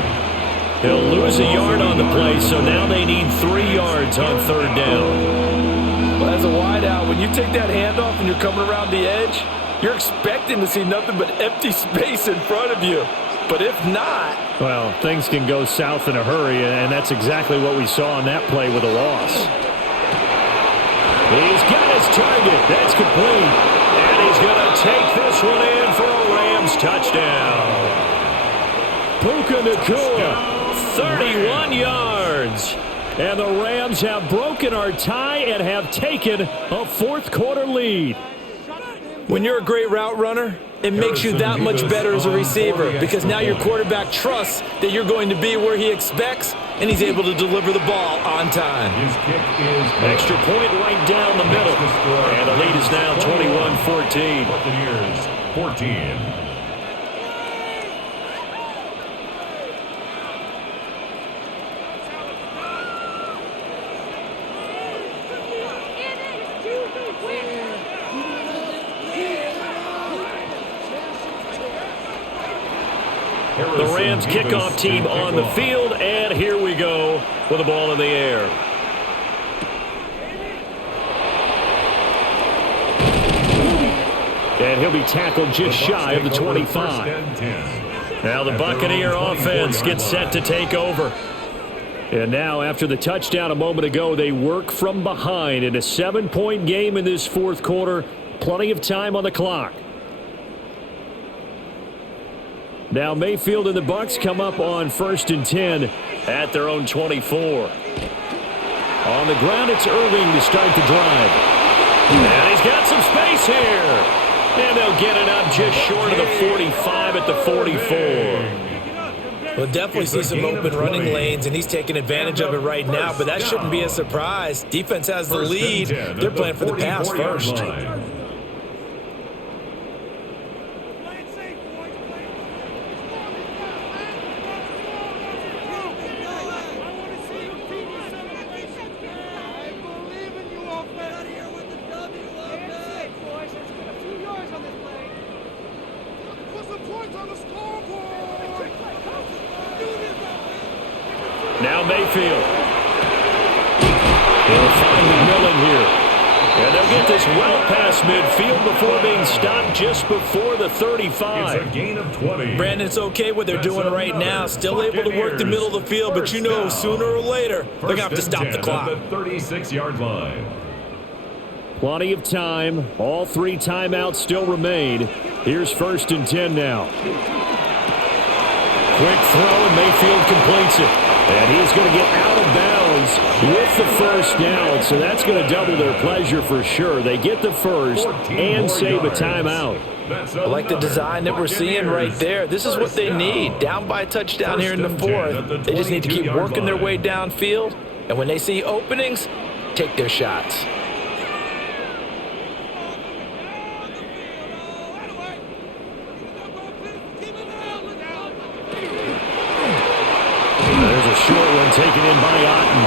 He'll lose a yard on the play, so now they need 3 yards on 3rd down. Well, as a wideout, when you take that handoff and you're coming around the edge, you're expecting to see nothing but empty space in front of you. But if not... Well, things can go south in a hurry, and that's exactly what we saw on that play with a loss. He's got his target. That's complete. And he's going to take this one in for a Rams touchdown. Puka Nacua, 31 yards. And the Rams have broken our tie and have taken a 4th quarter lead. When you're a great route runner, it makes you that much better as a receiver because now your quarterback trusts that you're going to be where he expects, and he's able to deliver the ball on time. Extra point right down the middle. And the lead is now 21-14. Buccaneers 14. The Rams kickoff team on the field, and here we go with the ball in the air. And he'll be tackled just shy of the 25. Now the Buccaneer offense gets set to take over. And now, after the touchdown a moment ago, they work from behind in a 7-point game in this fourth quarter. Plenty of time on the clock. Now Mayfield and the Bucs come up on 1st and 10 at their own 24. On the ground, it's Irving to start the drive. And he's got some space here. And they'll get it up just short of the 45 at the 44. We'll definitely see some open running lanes, and he's taking advantage of it right now, but that shouldn't be a surprise. Defense has the lead. They're playing for the pass first. Now Mayfield. They'll find McMillan here. And they'll get this well past midfield before being stopped just before the 35. It's a gain of 20. Brandon, it's okay what they're doing right now. Still able to work the middle of the field, but you know sooner or later they're going to have to stop the clock. At the 36-yard line. Plenty of time. All 3 timeouts still remain. Here's 1st and 10 now. Quick throw, and Mayfield completes it. And he's going to get out of bounds with the first down, so that's going to double their pleasure for sure. They get the first and save a timeout. I like the design that we're seeing right there. This is what they need. Down by a touchdown here in the fourth. They just need to keep working their way downfield, and when they see openings, take their shots. There's a short one taken in by Otten.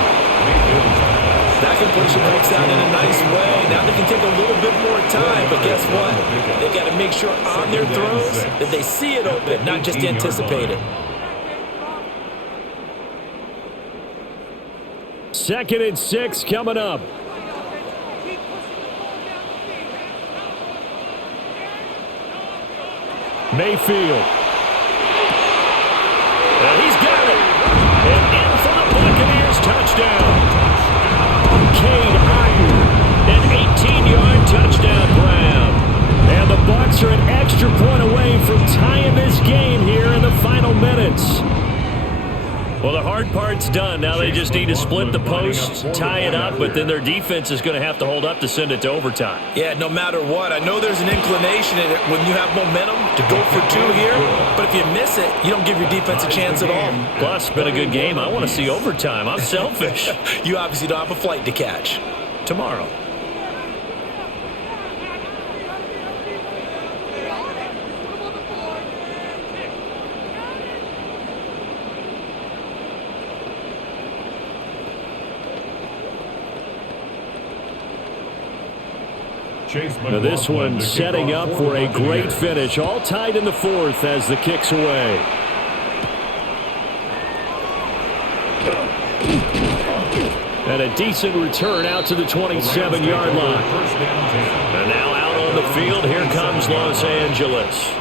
That completion breaks down in a nice way. Now they can take a little bit more time, but guess what? They got to make sure on their throws that they see it open, not just anticipate it. 2nd and 6 coming up. Mayfield. And he's got it. And in for the Buccaneers touchdown. Cade Hire. An 18-yard touchdown grab. And the Bucs are an extra point away from tying this game here in the final minutes. Well, the hard part's done. Now they just need to split the posts, tie it up, but then their defense is going to have to hold up to send it to overtime. Yeah, no matter what. I know there's an inclination in it when you have momentum to go for 2 here, but if you miss it, you don't give your defense a chance at all. Plus, it's been a good game. I want to see overtime. I'm selfish. You obviously don't have a flight to catch. Tomorrow. Now this one setting up for a great finish. All tied in the fourth as the kick's away. And a decent return out to the 27-yard line. And now out on the field, here comes Los Angeles.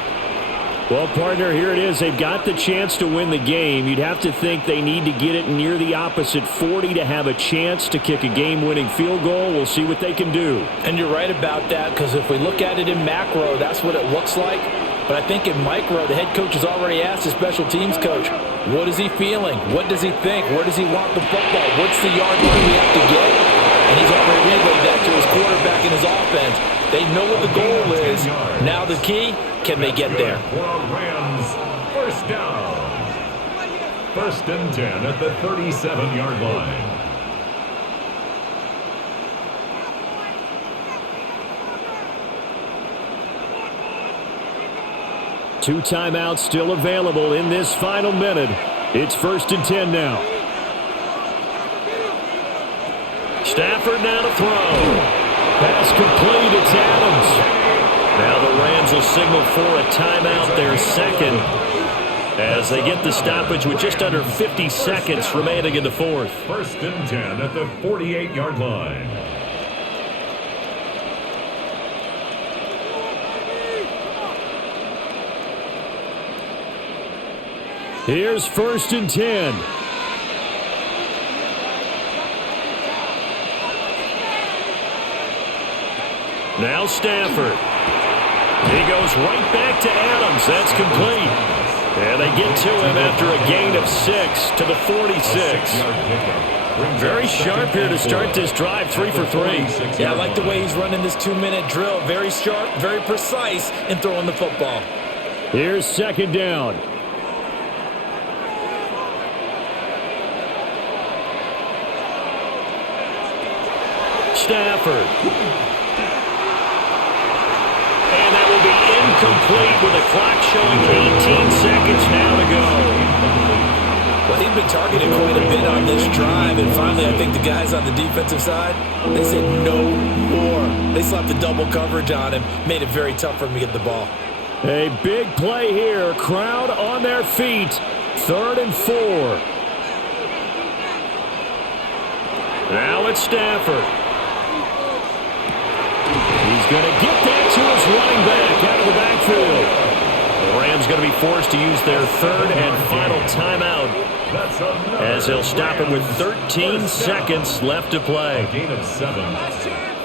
Well, partner, here it is. They've got the chance to win the game. You'd have to think they need to get it near the opposite 40 to have a chance to kick a game-winning field goal. We'll see what they can do. And you're right about that, because if we look at it in macro, that's what it looks like. But I think in micro, the head coach has already asked the special teams coach, what is he feeling? What does he think? Where does he want the football? What's the yard line we have to get? And he's already relayed that to his quarterback and his offense. They know what the goal is. Now the key, can they get there? Rams, first down. 1st and 10 at the 37-yard line. Two timeouts still available in this final minute. It's 1st and 10 now. Stafford now to throw. Pass complete. It's Adams. Now the Rams will signal for a timeout, their second. as they get the stoppage with just under 50 seconds remaining in the fourth. 1st and 10 at the 48-yard line. Here's 1st and 10. Now Stafford. He goes right back to Adams. That's complete. And they get to him after a gain of 6 to the 46. Very sharp here to start this drive, 3 for 3. Yeah, I like the way he's running this 2-minute drill. Very sharp, very precise in throwing the football. Here's 2nd down. Stafford. And that will be incomplete with the clock showing 18 seconds now to go. Well, he'd been targeted quite a bit on this drive, and finally I think the guys on the defensive side, they said no more. They slapped the double coverage on him, made it very tough for him to get the ball. A big play here. Crowd on their feet. 3rd and 4. Now it's Stafford. He's going to get that to his running back out of the backfield. The Rams going to be forced to use their 3rd and final timeout as they'll stop it with 13 seconds left to play. A gain of 7.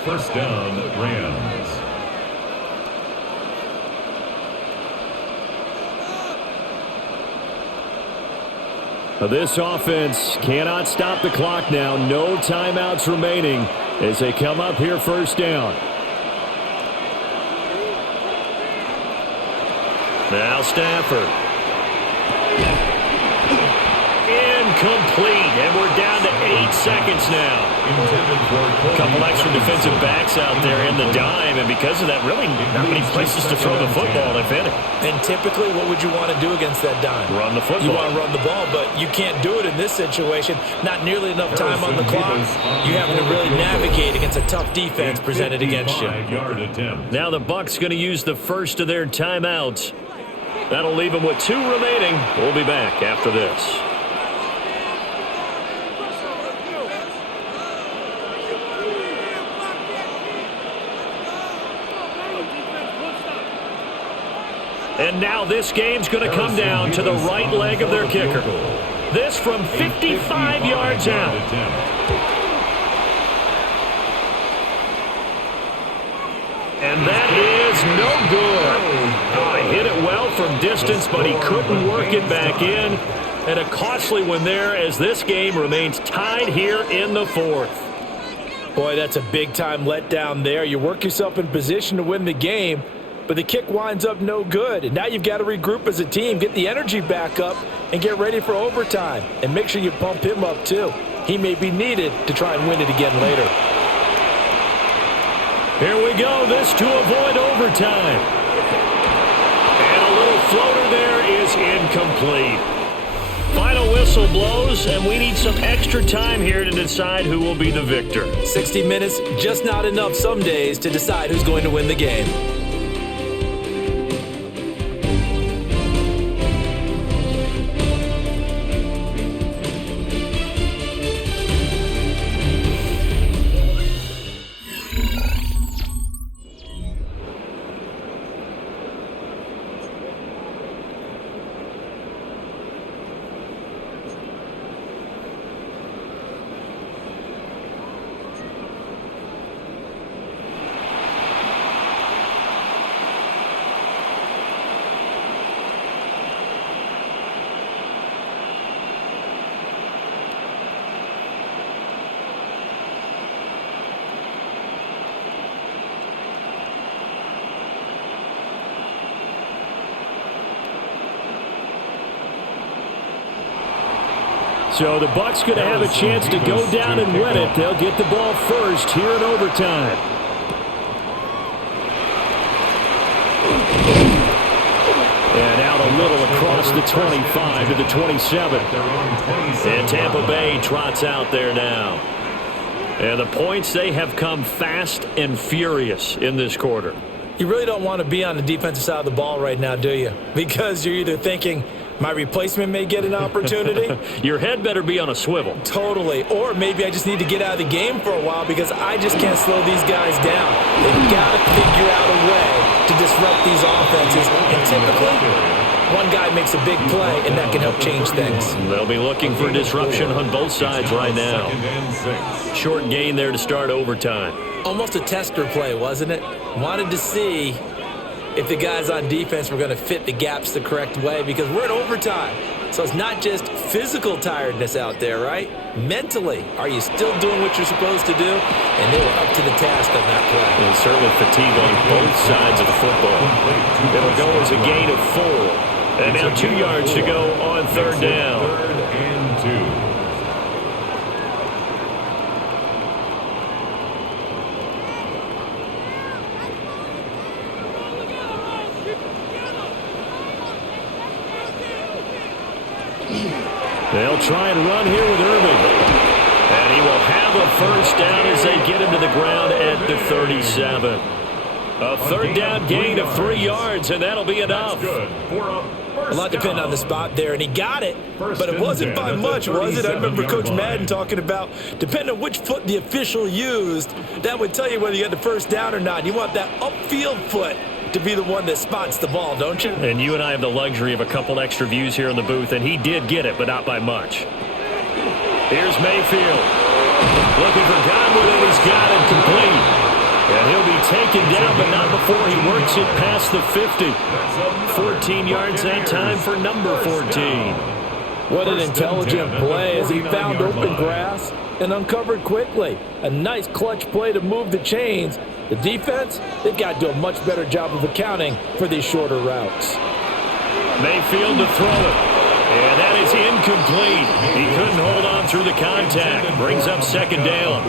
1st down, Rams. This offense cannot stop the clock now. No timeouts remaining as they come up here 1st down. Now Stafford. Incomplete, and we're down to 8 seconds now. A couple extra defensive backs out there in the dime, and because of that, really not many places to throw the football, if any. And typically, what would you want to do against that dime? Run the football. You want to run the ball, but you can't do it in this situation. Not nearly enough time on the clock. You're having to really navigate against a tough defense presented against you. Now the Bucs going to use the first of their timeouts. That'll leave them with 2 remaining. We'll be back after this. And now this game's going to come down to the right leg of their kicker. This from 55 yards out. And that is no good. He hit it well from distance, but he couldn't work it back in. And a costly one there as this game remains tied here in the 4th. Boy, that's a big-time letdown there. You work yourself in position to win the game, but the kick winds up no good. And now you've got to regroup as a team, get the energy back up, and get ready for overtime. And make sure you pump him up, too. He may be needed to try and win it again later. Here we go. This to avoid overtime. And a little floater there is incomplete. Final whistle blows, and we need some extra time here to decide who will be the victor. 60 minutes, just not enough some days to decide who's going to win the game. So the Bucs going to have a chance to go down and win it. They'll get the ball first here in overtime. And out a little across the 25 to the 27. And Tampa Bay trots out there now. And the points, they have come fast and furious in this quarter. You really don't want to be on the defensive side of the ball right now, do you? Because you're either thinking, My replacement may get an opportunity. Your head better be on a swivel. Totally. Or maybe I just need to get out of the game for a while because I just can't slow these guys down. They've got to figure out a way to disrupt these offenses. And typically, one guy makes a big play, and that can help change things. They'll be looking for disruption on both sides right now. Short gain there to start overtime. Almost a tester play, wasn't it? Wanted to see if the guys on defense were going to fit the gaps the correct way because we're in overtime. So it's not just physical tiredness out there, right? Mentally, are you still doing what you're supposed to do? And they were up to the task on that play. And certainly fatigue on both sides of the football. It'll go as a gain of 4. And now 2 yards to go on third down. Third and 2. They'll try and run here with Irving. And he will have a first down as they get him to the ground at the 37. A third down gain of 3 yards, and that'll be enough. A lot depended on the spot there, and he got it, but it wasn't by much, was it? I remember Coach Madden talking about, depending on which foot the official used, that would tell you whether you got the first down or not. You want that upfield foot to be the one that spots the ball, don't you? And you and I have the luxury of a couple extra views here in the booth, and he did get it, but not by much. Here's Mayfield. Looking for Godwin, and he's got it complete. And he'll be taken down, but not before he works it past the 50. 14 yards that time for number 14. What an intelligent play as he found open grass and uncovered quickly. A nice clutch play to move the chains. The defense, they've got to do a much better job of accounting for these shorter routes. Mayfield to throw it. And that is incomplete. He couldn't hold on through the contact. Brings up second down.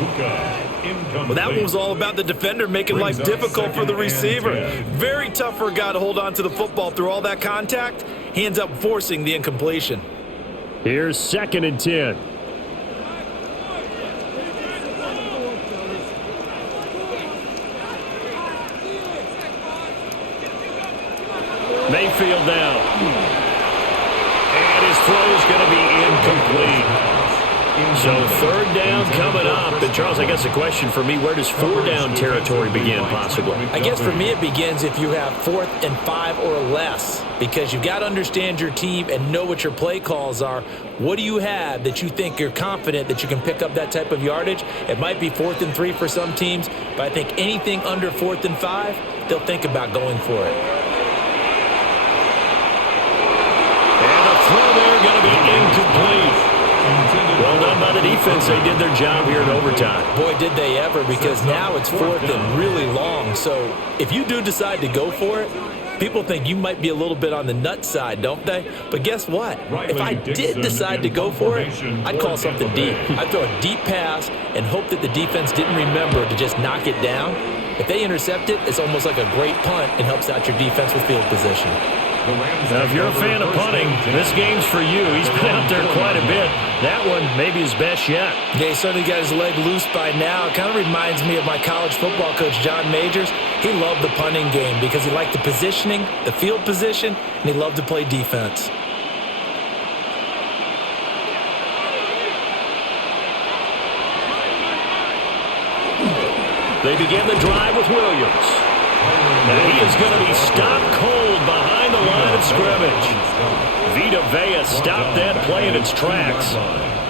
Well, that one was all about the defender making life difficult for the receiver. Very tough for a guy to hold on to the football through all that contact. He ends up forcing the incompletion. Here's 2nd and 10. Mayfield now. And his throw is going to be incomplete. So third down coming up. And Charles, I guess the question for me, where does 4 down territory begin possibly? I guess for me it begins if you have 4th and 5 or less, because you've got to understand your team and know what your play calls are. What do you have that you think you're confident that you can pick up that type of yardage? It might be 4th and 3 for some teams, but I think anything under 4th and 5, they'll think about going for it. And the throw there going to be incomplete. Well done by the defense. They did their job here in overtime. Boy, did they ever, because now it's 4th and really long. So if you do decide to go for it, people think you might be a little bit on the nut side, don't they? But guess what? If I did decide to go for it, I'd call something deep. I'd throw a deep pass and hope that the defense didn't remember to just knock it down. If they intercept it, it's almost like a great punt and helps out your defense with field position. Now, if you're a fan of punting, this game's for you. He's been out there quite a bit. That one maybe his best yet. Yeah, he certainly got his leg loose by now. It kind of reminds me of my college football coach, John Majors. He loved the punting game because he liked the positioning, the field position, and he loved to play defense. They begin the drive with Williams. And he is going to be stopped cold behind the line of scrimmage. Vita Vea stopped that play in its tracks.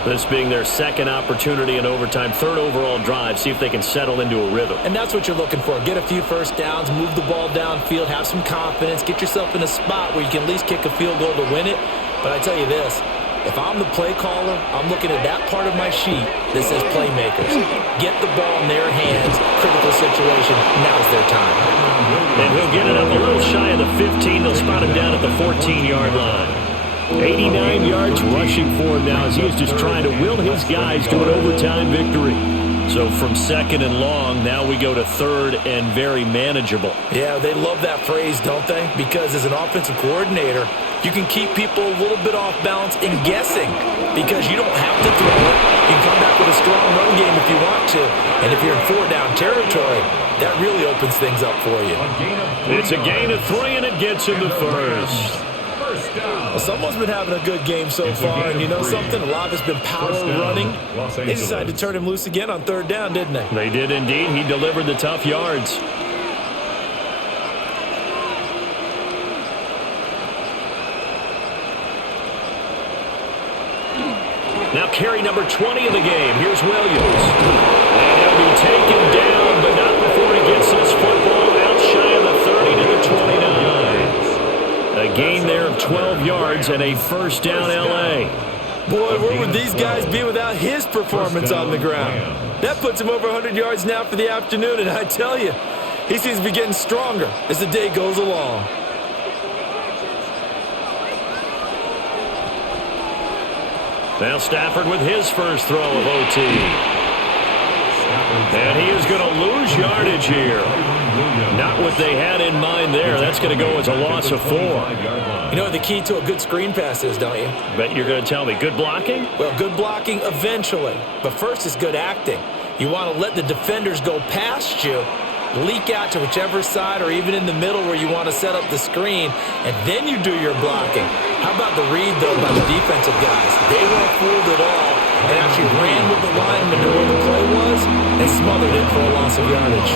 This being their second opportunity in overtime, 3rd overall drive, see if they can settle into a rhythm. And that's what you're looking for. Get a few first downs, move the ball downfield, have some confidence, get yourself in a spot where you can at least kick a field goal to win it. But I tell you this, if I'm the play caller, I'm looking at that part of my sheet that says playmakers. Get the ball in their hands, critical situation, now's their time. And he'll get it up a little shy of the 15. They'll spot him down at the 14-yard line. 89 yards rushing for him now as he is just trying to will his guys to an overtime victory. So from 2nd and long, now we go to 3rd and very manageable. Yeah, they love that phrase, don't they? Because as an offensive coordinator, you can keep people a little bit off balance and guessing because you don't have to throw it. You can come back with a strong run game if you want to. And if you're in 4-down territory, that really opens things up for you. It's a gain of 3, and it gets him the first. down. Well, someone's been having a good game so far, and you know something? A lot has been power running. They decided to turn him loose again on third down, didn't they? They did indeed. He delivered the tough yards. Now carry number 20 of the game. Here's Williams. And he'll be taken down, but not before he gets this football out shy of the 30 to the 29. A gain there of 12 yards and a first down L.A. Boy, where would these guys be without his performance on the ground? That puts him over 100 yards now for the afternoon, and I tell you, he seems to be getting stronger as the day goes along. Now Stafford with his first throw of OT. And he is going to lose yardage here. Not what they had in mind there. That's going to go as a loss of 4. You know what the key to a good screen pass is, don't you? Bet you're going to tell me. Good blocking? Well, good blocking eventually. But first is good acting. You want to let the defenders go past you, leak out to whichever side or even in the middle where you want to set up the screen, and then you do your blocking. How about the read, though, by the defensive guys? They weren't fooled at all and actually ran with the lineman to where the play was and smothered it for a loss of yardage.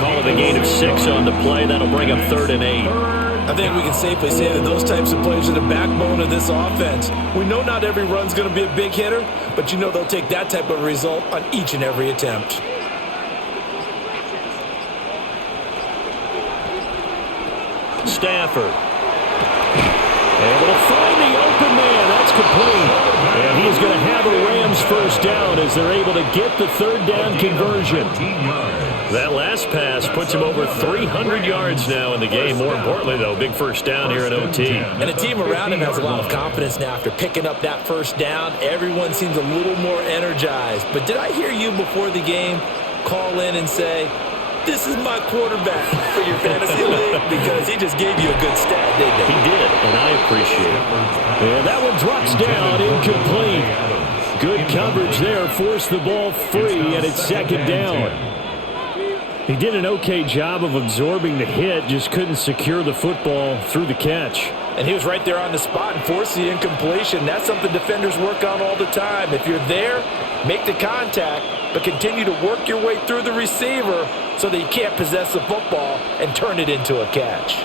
Call it a gain of 6 on the play. That'll bring up 3rd and 8. I think we can safely say that those types of plays are the backbone of this offense. We know not every run's going to be a big hitter, but you know they'll take that type of result on each and every attempt. Stafford. Able to find the open man. That's complete. And he is going to have a Rams first down as they're able to get the 3rd down conversion. That last pass puts him over 300 yards now in the game. More importantly, though, big first down here in OT. And the team around him has a lot of confidence now after picking up that first down. Everyone seems a little more energized. But did I hear you before the game call in and say, this is my quarterback for your fantasy league? Because he just gave you a good stat, didn't he? He did, and I appreciate it. And that one drops down, incomplete. Good coverage there, forced the ball free, and it's 2nd down. He did an okay job of absorbing the hit, just couldn't secure the football through the catch. And he was right there on the spot and forced the incompletion. That's something defenders work on all the time. If you're there, make the contact, but continue to work your way through the receiver so that you can't possess the football and turn it into a catch.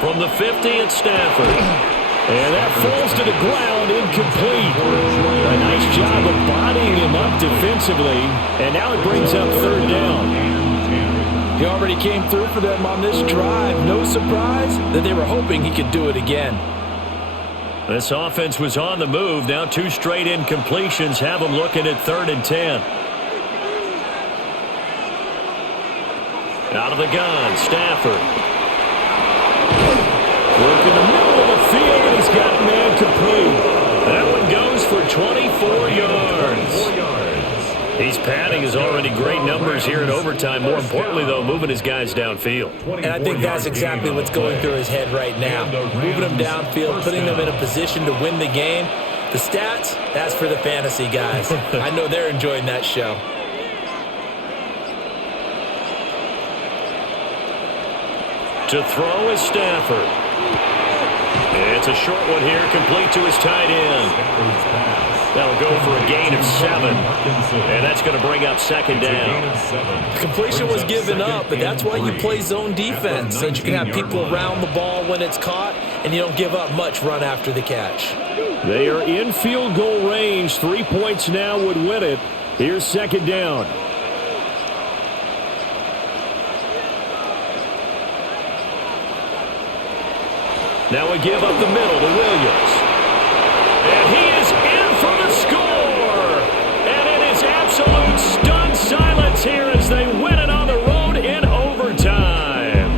From the 50, it's Stafford. And that falls to the ground, incomplete. A nice job of bodying him up defensively. And now it brings up 3rd down. He already came through for them on this drive. No surprise that they were hoping he could do it again. This offense was on the move. Now 2 straight incompletions have them looking at 3rd and 10. Out of the gun, Stafford. Working the middle of the field, and he's got man complete. That one goes for 24 yards. He's padding his already great numbers here in overtime. More importantly, though, moving his guys downfield. And I think that's exactly what's going through his head right now. Moving them downfield, putting them in a position to win the game. The stats, that's for the fantasy guys. I know they're enjoying that show. To throw is Stafford. It's a short one here, complete to his tight end. That'll go for a gain of 7. And that's going to bring up 2nd down. Completion was given up, but that's why you play zone defense, so that you can have people around the ball when it's caught, and you don't give up much run after the catch. They are in field goal range. 3 points now would win it. Here's 2nd down. Now we give up the middle to Williams. And he is in for the score. And it is absolute stunned silence here as they win it on the road in overtime.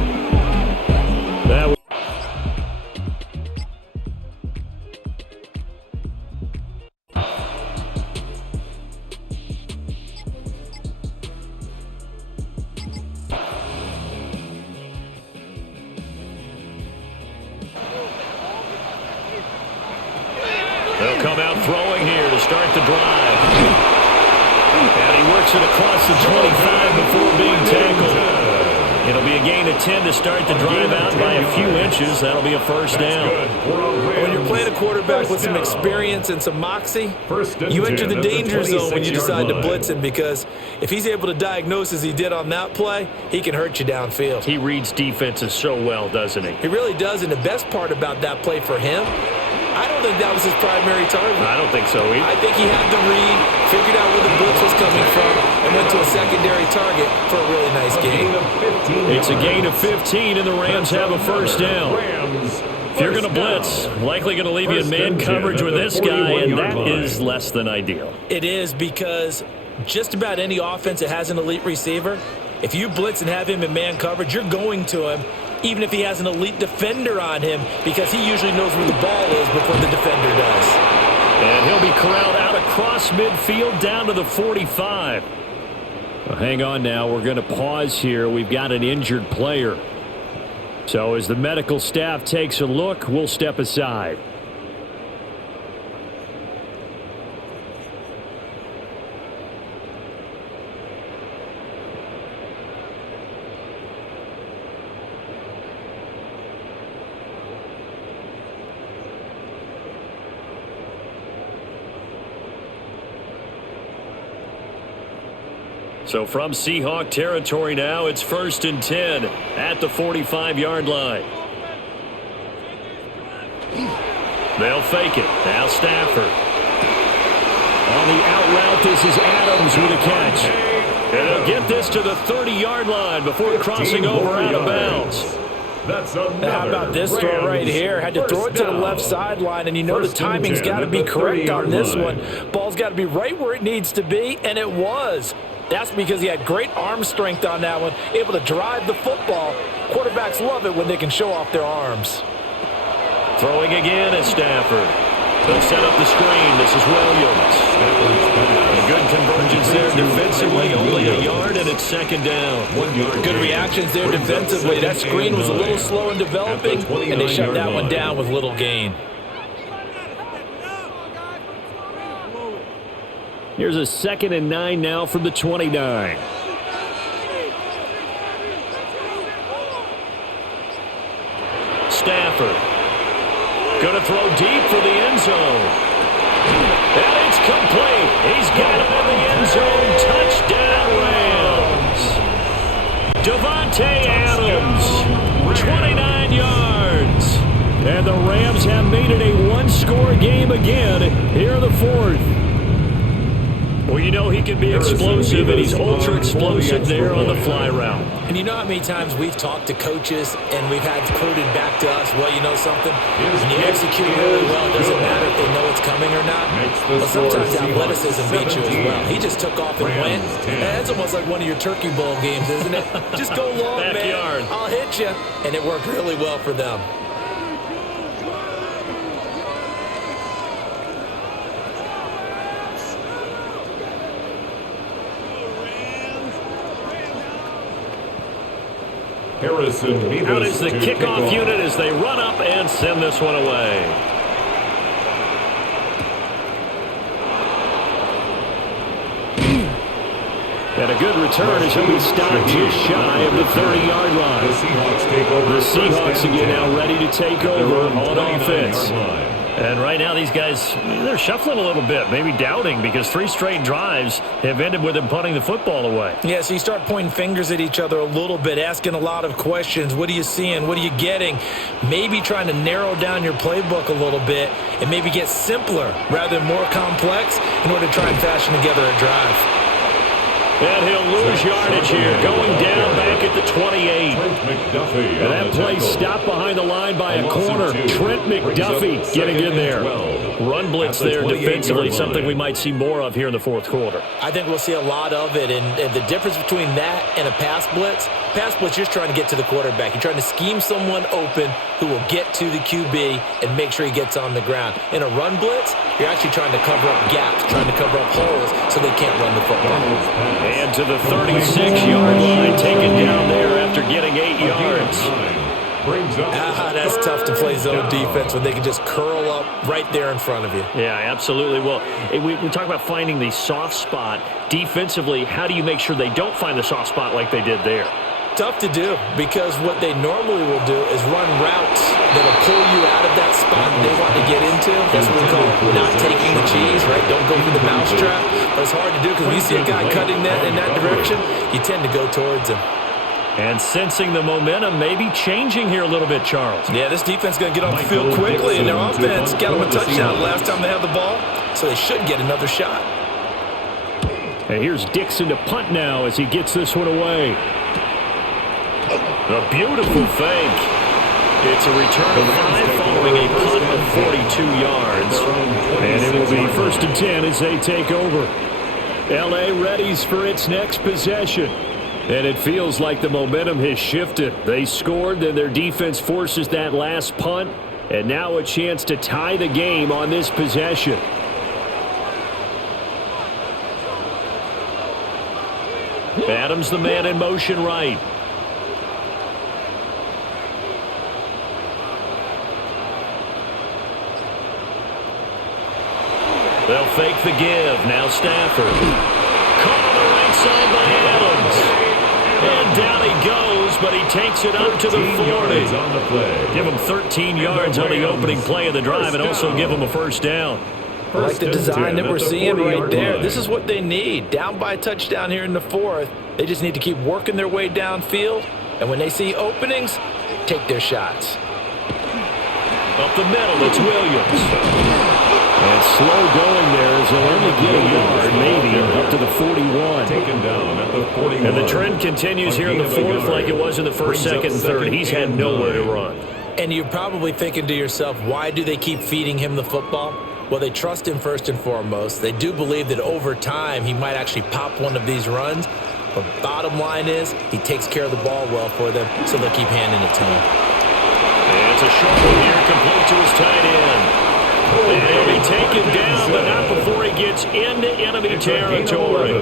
That was They'll come out throwing here to start the drive. And he works it across the 25 before being tackled. It'll be a gain of 10 to start the drive out by a few inches. That'll be a first down. When you're playing a quarterback with some experience and some moxie, you enter the danger zone when you decide to blitz him, because if he's able to diagnose as he did on that play, he can hurt you downfield. He reads defenses so well, doesn't he? He really does, and the best part about that play for him, I don't think that was his primary target. I don't think so either. I think he had the read, figured out where the blitz was coming from, and went to a secondary target for a really nice gain. It's a gain of 15, and the Rams have a first down. If you're going to blitz, likely going to leave you in man coverage with this guy, and that is less than ideal. It is, because just about any offense that has an elite receiver, if you blitz and have him in man coverage, you're going to him, even if he has an elite defender on him, because he usually knows where the ball is before the defender does. And he'll be corralled out across midfield down to the 45. Well, hang on now. We're going to pause here. We've got an injured player. So as the medical staff takes a look, we'll step aside. So from Seahawk territory now, it's 1st and 10 at the 45-yard line. They'll fake it. Now Stafford. On the out route, this is Adams with a catch. And they'll get this to the 30-yard line before crossing over out of bounds. How about this throw right here? Had to throw it to the left sideline, and you know the timing's got to be correct on this one. Ball's got to be right where it needs to be, and it was. That's because he had great arm strength on that one, able to drive the football. Quarterbacks love it when they can show off their arms. Throwing again is Stafford. They'll set up the screen. This is Williams. A good convergence there defensively, only a yard, and it's 2nd down. Good reactions there defensively. That screen was a little slow in developing, and they shut that one down with little gain. Here's a 2nd and 9 now from the 29. Stafford. Going to throw deep for the end zone. And it's complete. He's got it in the end zone. Touchdown Rams. Devontae Adams, 29 yards. And the Rams have made it a one-score game again here in the 4th. Well, you know he can be explosive, and he's ultra-explosive there on the fly route. And you know how many times we've talked to coaches and we've had quoted back to us, well, you know something? When you execute really well, it doesn't matter if they know it's coming or not. But sometimes athleticism beats you as well. He just took off and went. That's almost like one of your Turkey Bowl games, isn't it? Just go long, Backyard. man. I'll hit you. And it worked really well for them. Out is the kickoff unit as they run up and send this one away. And a good return as he'll be stopped just shy of the 30-yard line. The Seahawks again now ready to take over on offense. And right now these guys, they're shuffling a little bit, maybe doubting, because 3 straight drives have ended with them punting the football away. Yeah, so you start pointing fingers at each other a little bit, asking a lot of questions. What are you seeing? What are you getting? Maybe trying to narrow down your playbook a little bit and maybe get simpler rather than more complex in order to try and fashion together a drive. And he'll lose yardage here, going down back at the 28. And that play stopped behind the line by a corner. Trent McDuffie getting in there. Run blitz there defensively, something we might see more of here in the 4th quarter. I think we'll see a lot of it, and the difference between that and a pass blitz, you're just trying to get to the quarterback. You're trying to scheme someone open who will get to the QB and make sure he gets on the ground. In a run blitz, you're actually trying to cover up gaps, trying to cover up holes so they can't run the football. And to the 36-yard line, taken down there after getting 8 yards. That's tough to play zone defense when they can just curl up right there in front of you. Yeah, absolutely. Well, we talk about finding the soft spot. Defensively, how do you make sure they don't find the soft spot like they did there? tough to do because what they normally will do is run routes that'll pull you out of that spot they want to get into. That's what we call not taking the cheese, right? Don't go for the mousetrap. But it's hard to do because when you see a guy cutting that in that direction, you tend to go towards him. And sensing the momentum maybe changing here a little bit, Charles. Yeah, this defense is going to get off the field quickly, and their offense got them a touchdown last time they had the ball, so they should get another shot. And here's Dixon to punt now as he gets this one away. A beautiful fake. It's a return of 5 following a punt of 42 yards. And it will be 1st and 10 as they take over. L.A. readies for its next possession. And it feels like the momentum has shifted. They scored, then their defense forces that last punt. And now a chance to tie the game on this possession. Adams the man in motion right. They'll fake the give. Now Stafford. Caught on the right side by Adams. And down he goes, but he takes it up to the 40. On the play. Give him 13 yards on the opening play of the drive and also give him a first down. I like the design that we're seeing right there. This is what they need. Down by a touchdown here in the 4th. They just need to keep working their way downfield. And when they see openings, take their shots. Up the middle, it's Williams. And slow going there as they'll only get a yard, maybe, up to the 41. Taken down at the 41. And the trend continues here in the 4th like it was in the 1st, 2nd, and 3rd. He's had nowhere to run. And you're probably thinking to yourself, why do they keep feeding him the football? Well, they trust him first and foremost. They do believe that over time he might actually pop one of these runs. But bottom line is he takes care of the ball well for them, so they'll keep handing it to him. It's a short one here, complete to his tight end. And he'll be taken down, but not before he gets into enemy territory.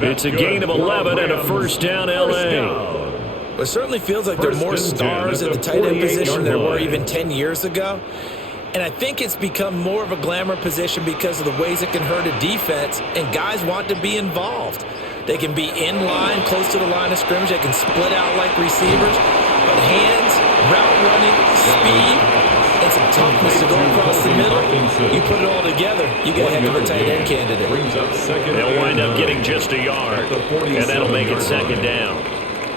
It's a gain of 11 and a first down, L.A. It certainly feels like there are more stars at the tight end position than there were even 10 years ago. And I think it's become more of a glamour position because of the ways it can hurt a defense, and guys want to be involved. They can be in line, close to the line of scrimmage. They can split out like receivers. But hands, route running, speed, and some toughness to go across the middle, you put it all together, you get a heck of a tight end candidate. They'll wind up getting just a yard, and that'll make it 2nd down.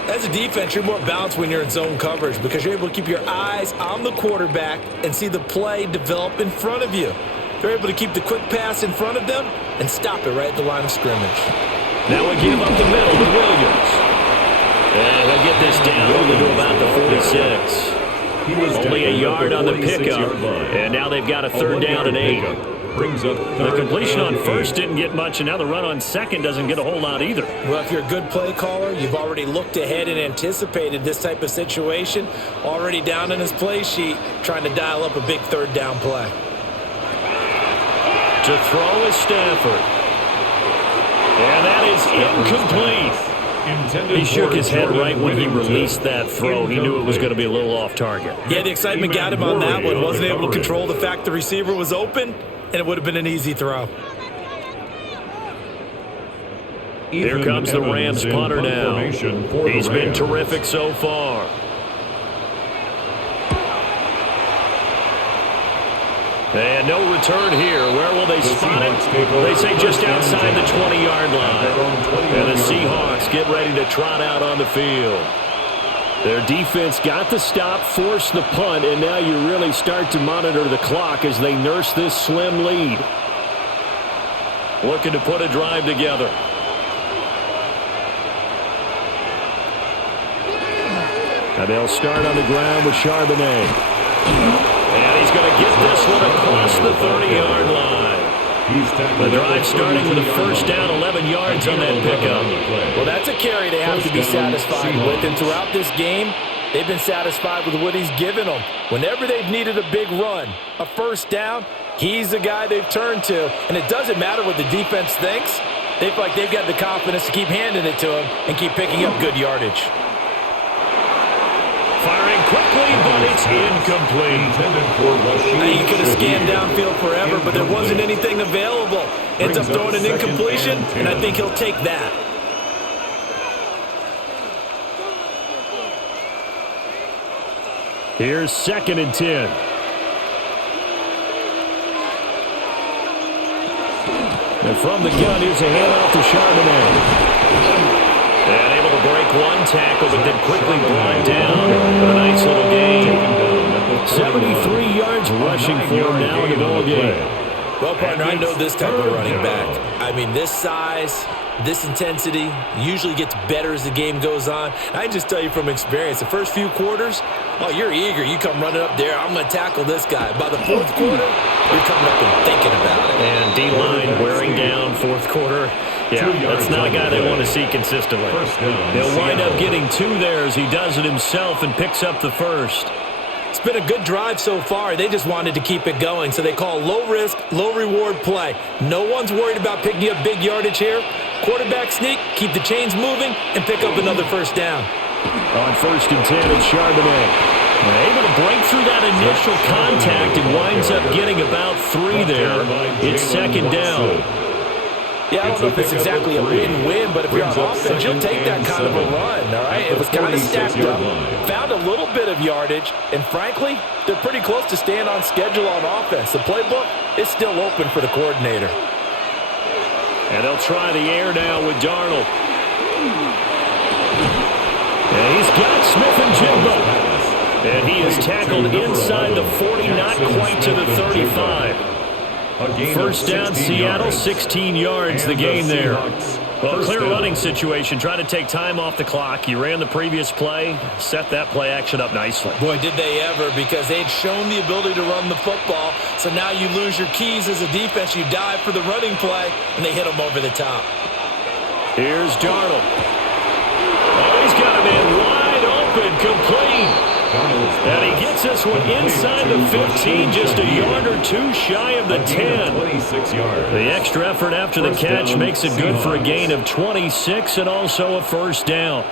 As a defense, you're more balanced when you're in zone coverage because you're able to keep your eyes on the quarterback and see the play develop in front of you. They're able to keep the quick pass in front of them and stop it right at the line of scrimmage. Now we give up the middle to Williams. And he'll get this down only to about the 46. Only a yard on the pickup, and now they've got a 3rd down and 8. The completion on 1st didn't get much, and now the run on 2nd doesn't get a whole lot either. Well, if you're a good play caller, you've already looked ahead and anticipated this type of situation, already down in his play sheet, trying to dial up a big 3rd down play. To throw is Stafford. And that is incomplete. He shook his head right when he released that throw. He knew it was going to be a little off target. Yeah, the excitement got him on that one. Wasn't able to control the fact the receiver was open, and it would have been an easy throw. Here comes the Rams punter now. He's been terrific so far. And no return here. Where will they spot it? They say just outside the 20-yard line. And the Seahawks get ready to trot out on the field. Their defense got the stop, forced the punt, and now you really start to monitor the clock as they nurse this slim lead. Looking to put a drive together. And they'll start on the ground with Charbonnet. And he's going to get this one across the 30-yard line. The drive starting with a 1st down, 11 yards on that pickup. Well, that's a carry they have to be satisfied with. And throughout this game, they've been satisfied with what he's given them. Whenever they've needed a big run, a 1st down, he's the guy they've turned to. And it doesn't matter what the defense thinks. They feel like they've got the confidence to keep handing it to him and keep picking up good yardage. Firing quickly, but it's incomplete. He could have scanned downfield forever, but there wasn't anything available. Ends up throwing an incompletion, and I think he'll take that. Here's 2nd and 10. And from the gun, here's a handoff to Charbonnet. And able to break one tackle, but then quickly brought down. But a nice little gain. 73 yards rushing for him now in the ball game. Well, partner, I know this type of running back. I mean, this size, this intensity usually gets better as the game goes on. I can just tell you from experience, the first few quarters, oh, you're eager. You come running up there, I'm going to tackle this guy. By the 4th quarter, you're coming up and thinking about it. And D-line wearing down 4th quarter. Yeah, that's not a guy they want to see consistently. He'll wind up getting 2 there as he does it himself and picks up the first. It's been a good drive so far. They just wanted to keep it going, so they call low-risk, low-reward play. No one's worried about picking up big yardage here. Quarterback sneak, keep the chains moving, and pick up another first down. On 1st and 10, it's Charbonnet. Able to break through that initial contact and winds up getting about 3 there. It's 2nd down. Yeah, I don't know if it's exactly a win-win, but if you're on offense, you'll take that kind of a run, all right? It was kind of stacked up, found a little bit of yardage, and frankly, they're pretty close to staying on schedule on offense. The playbook is still open for the coordinator. And they'll try the air now with Darnold. And he's got Smith and Jigba. And he is tackled inside the 40, not quite to the 35. First down, Seattle, 16 yards the gain there. Well, clear running situation, trying to take time off the clock. You ran the previous play, set that play action up nicely. Boy, did they ever, because they'd shown the ability to run the football. So now you lose your keys as a defense. You dive for the running play, and they hit him over the top. Here's Darnold. Oh, he's got a man wide open, complete. And he gets this one inside the 15, just a yard or 2 shy of the 10. 26 yards. The extra effort after the catch makes it good for a gain of 26 and also a first down.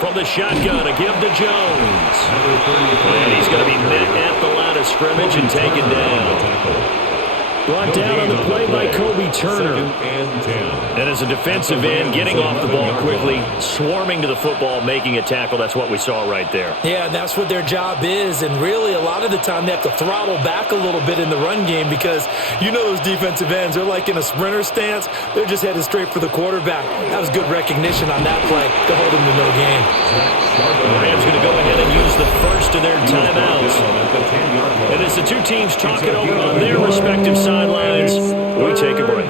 From the shotgun, a give to Jones. And he's going to be met at the line of scrimmage and taken down. Brought down on the play by Kobe Turner. And as a defensive end, getting off the ball quickly, swarming to the football, making a tackle. That's what we saw right there. Yeah, and that's what their job is. And really, a lot of the time, they have to throttle back a little bit in the run game because you know those defensive ends, they're like in a sprinter stance. They're just headed straight for the quarterback. That was good recognition on that play to hold him to no gain. The Rams going to go ahead and use the first of their timeouts. And as the two teams talk it over on their respective sidelines, we take a break.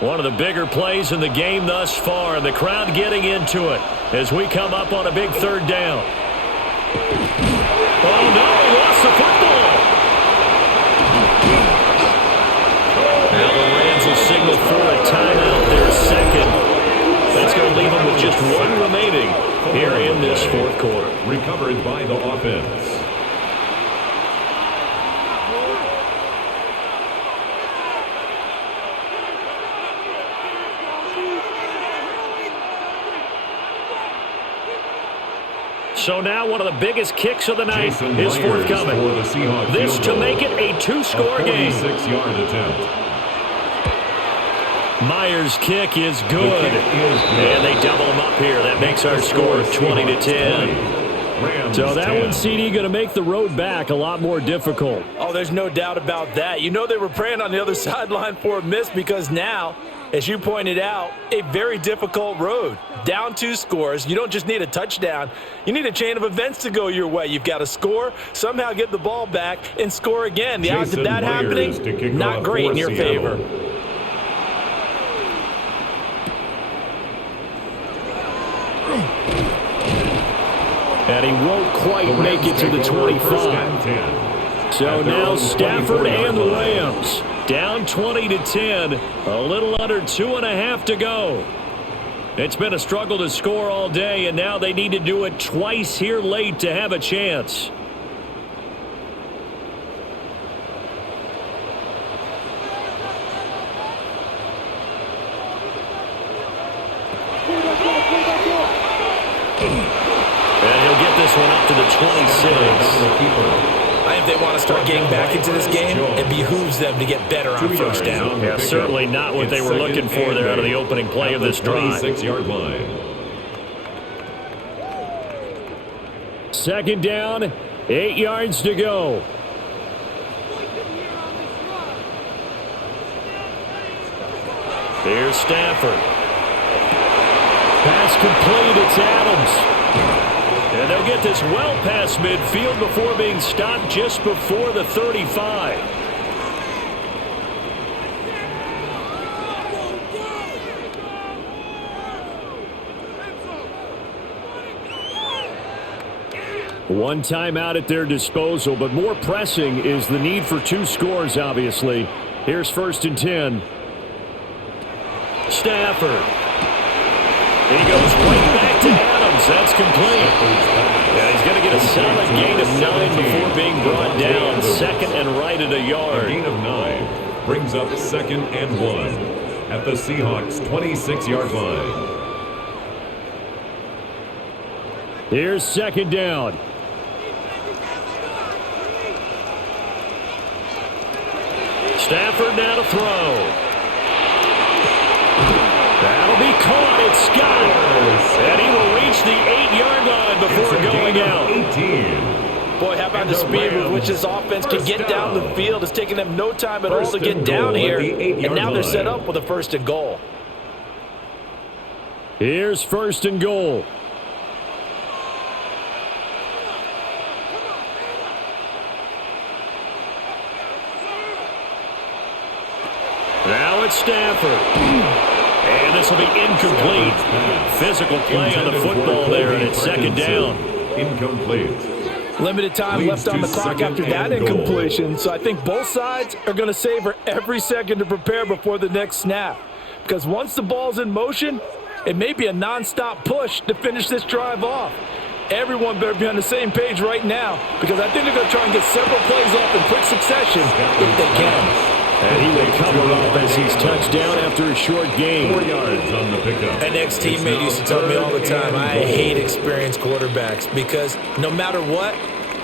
One of the bigger plays in the game thus far, and the crowd getting into it as we come up on a big third down. Oh, no, he lost the football. Now the Rams will signal for a timeout, their second. That's going to leave them with just one remaining here in this fourth quarter. Recovered by the offense. So now one of the biggest kicks of the night is forthcoming. This to make it a two-score game. 46-yard attempt. Myers' kick is good. And they double him up here. That makes our score 20-10. So that one, CD, going to make the road back a lot more difficult. Oh, there's no doubt about that. You know they were praying on the other sideline for a miss because now, as you pointed out, a very difficult road. Down 2 scores. You don't just need a touchdown. You need a chain of events to go your way. You've got to score, somehow get the ball back, and score again. The odds of that happening, not great in your favor. And he won't quite make it to the 25. So now Stafford and the Rams down 20-10. A little under 2.5 to go. It's been a struggle to score all day, and now they need to do it twice here late to have a chance. I think they want to start getting back into this game, it behooves them to get better on first down. Yeah, certainly not what they were looking for there out of the opening play of this drive. 26-yard line. Second down, 8 yards to go. Here's Stafford. Pass complete, it's Adams. And they'll get this well past midfield before being stopped just before the 35. One timeout at their disposal, but more pressing is the need for 2 scores, obviously. Here's 1st and 10. Stafford. And he goes right back to Adams. That's complete. Yeah, he's going to get a solid gain of 9 before being brought down. 2nd and right at a yard. A gain of 9 brings up 2nd and 1 at the Seahawks' 26-yard line. Here's 2nd down. Stafford now to throw. That'll be caught. It's Scott. And he will reach the 8-yard line before going out. 18. Boy, how about the speed with which this offense can get down the field? It's taking them no time at all to get down here. And now they're set up with a 1st and goal. Here's 1st and goal. Now it's Stafford. And this will be incomplete. Physical play on the football there, and it's 2nd down. Incomplete. Limited time left on the clock after that incompletion, so I think both sides are going to savor every second to prepare before the next snap. Because once the ball's in motion, it may be a nonstop push to finish this drive off. Everyone better be on the same page right now, because I think they're going to try and get several plays off in quick succession if they can. And he will cover up as he's touched down after a short gain. 4 yards on the pickup. An ex-teammate used to tell me all the time, I hate experienced quarterbacks because no matter what,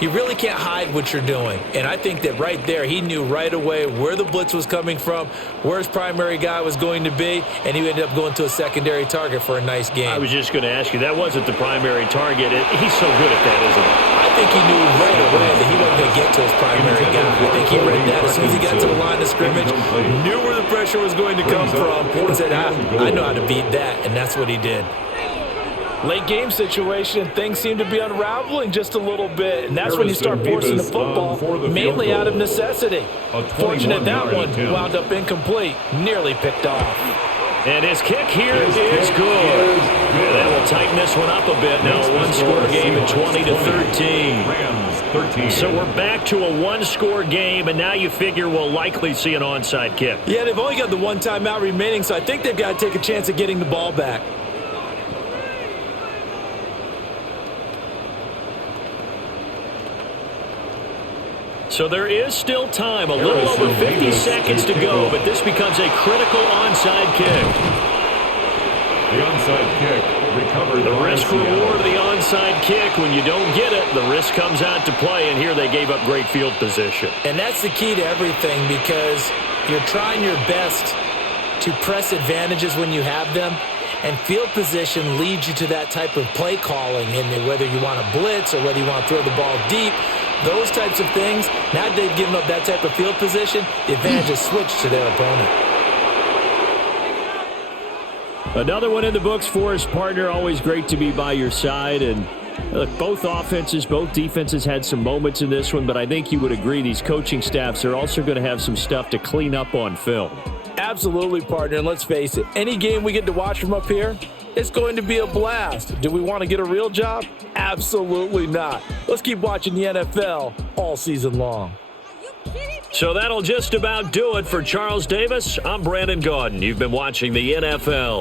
you really can't hide what you're doing. And I think that right there, he knew right away where the blitz was coming from, where his primary guy was going to be, and he ended up going to a secondary target for a nice game. I was just going to ask you, that wasn't the primary target. He's so good at that, isn't he? I think he knew right away that he wasn't going to get to his primary guy. I think he read that as soon as he got to the line of scrimmage, knew where the pressure was going to come from, and said, I know how to beat that, and that's what he did. Late game situation, things seem to be unraveling just a little bit, and that's when you start forcing the football, mainly out of necessity. Fortunate that one wound up incomplete, nearly picked off. And his kick here is good. That will tighten this one up a bit now. One-score game at 20-13. So we're back to a one-score game, and now you figure we'll likely see an onside kick. Yeah, they've only got the one timeout remaining, so I think they've got to take a chance at getting the ball back. So there is still time, a little over 50 seconds to go, but this becomes a critical onside kick. The onside kick recovered. The risk-reward of the onside kick, when you don't get it, the risk comes out to play, and here they gave up great field position. And that's the key to everything, because you're trying your best to press advantages when you have them, and field position leads you to that type of play calling, and whether you want to blitz or whether you want to throw the ball deep, those types of things, now that they've given up that type of field position, the advantage is switched to their opponent. Another one in the books for his partner. Always great to be by your side. And look, both offenses, both defenses had some moments in this one, but I think you would agree these coaching staffs are also going to have some stuff to clean up on film. Absolutely, partner, and let's face it, any game we get to watch from up here, it's going to be a blast. Do we want to get a real job? Absolutely not. Let's keep watching the NFL all season long. So that'll just about do it for Charles Davis. I'm Brandon Gaudin. You've been watching the NFL.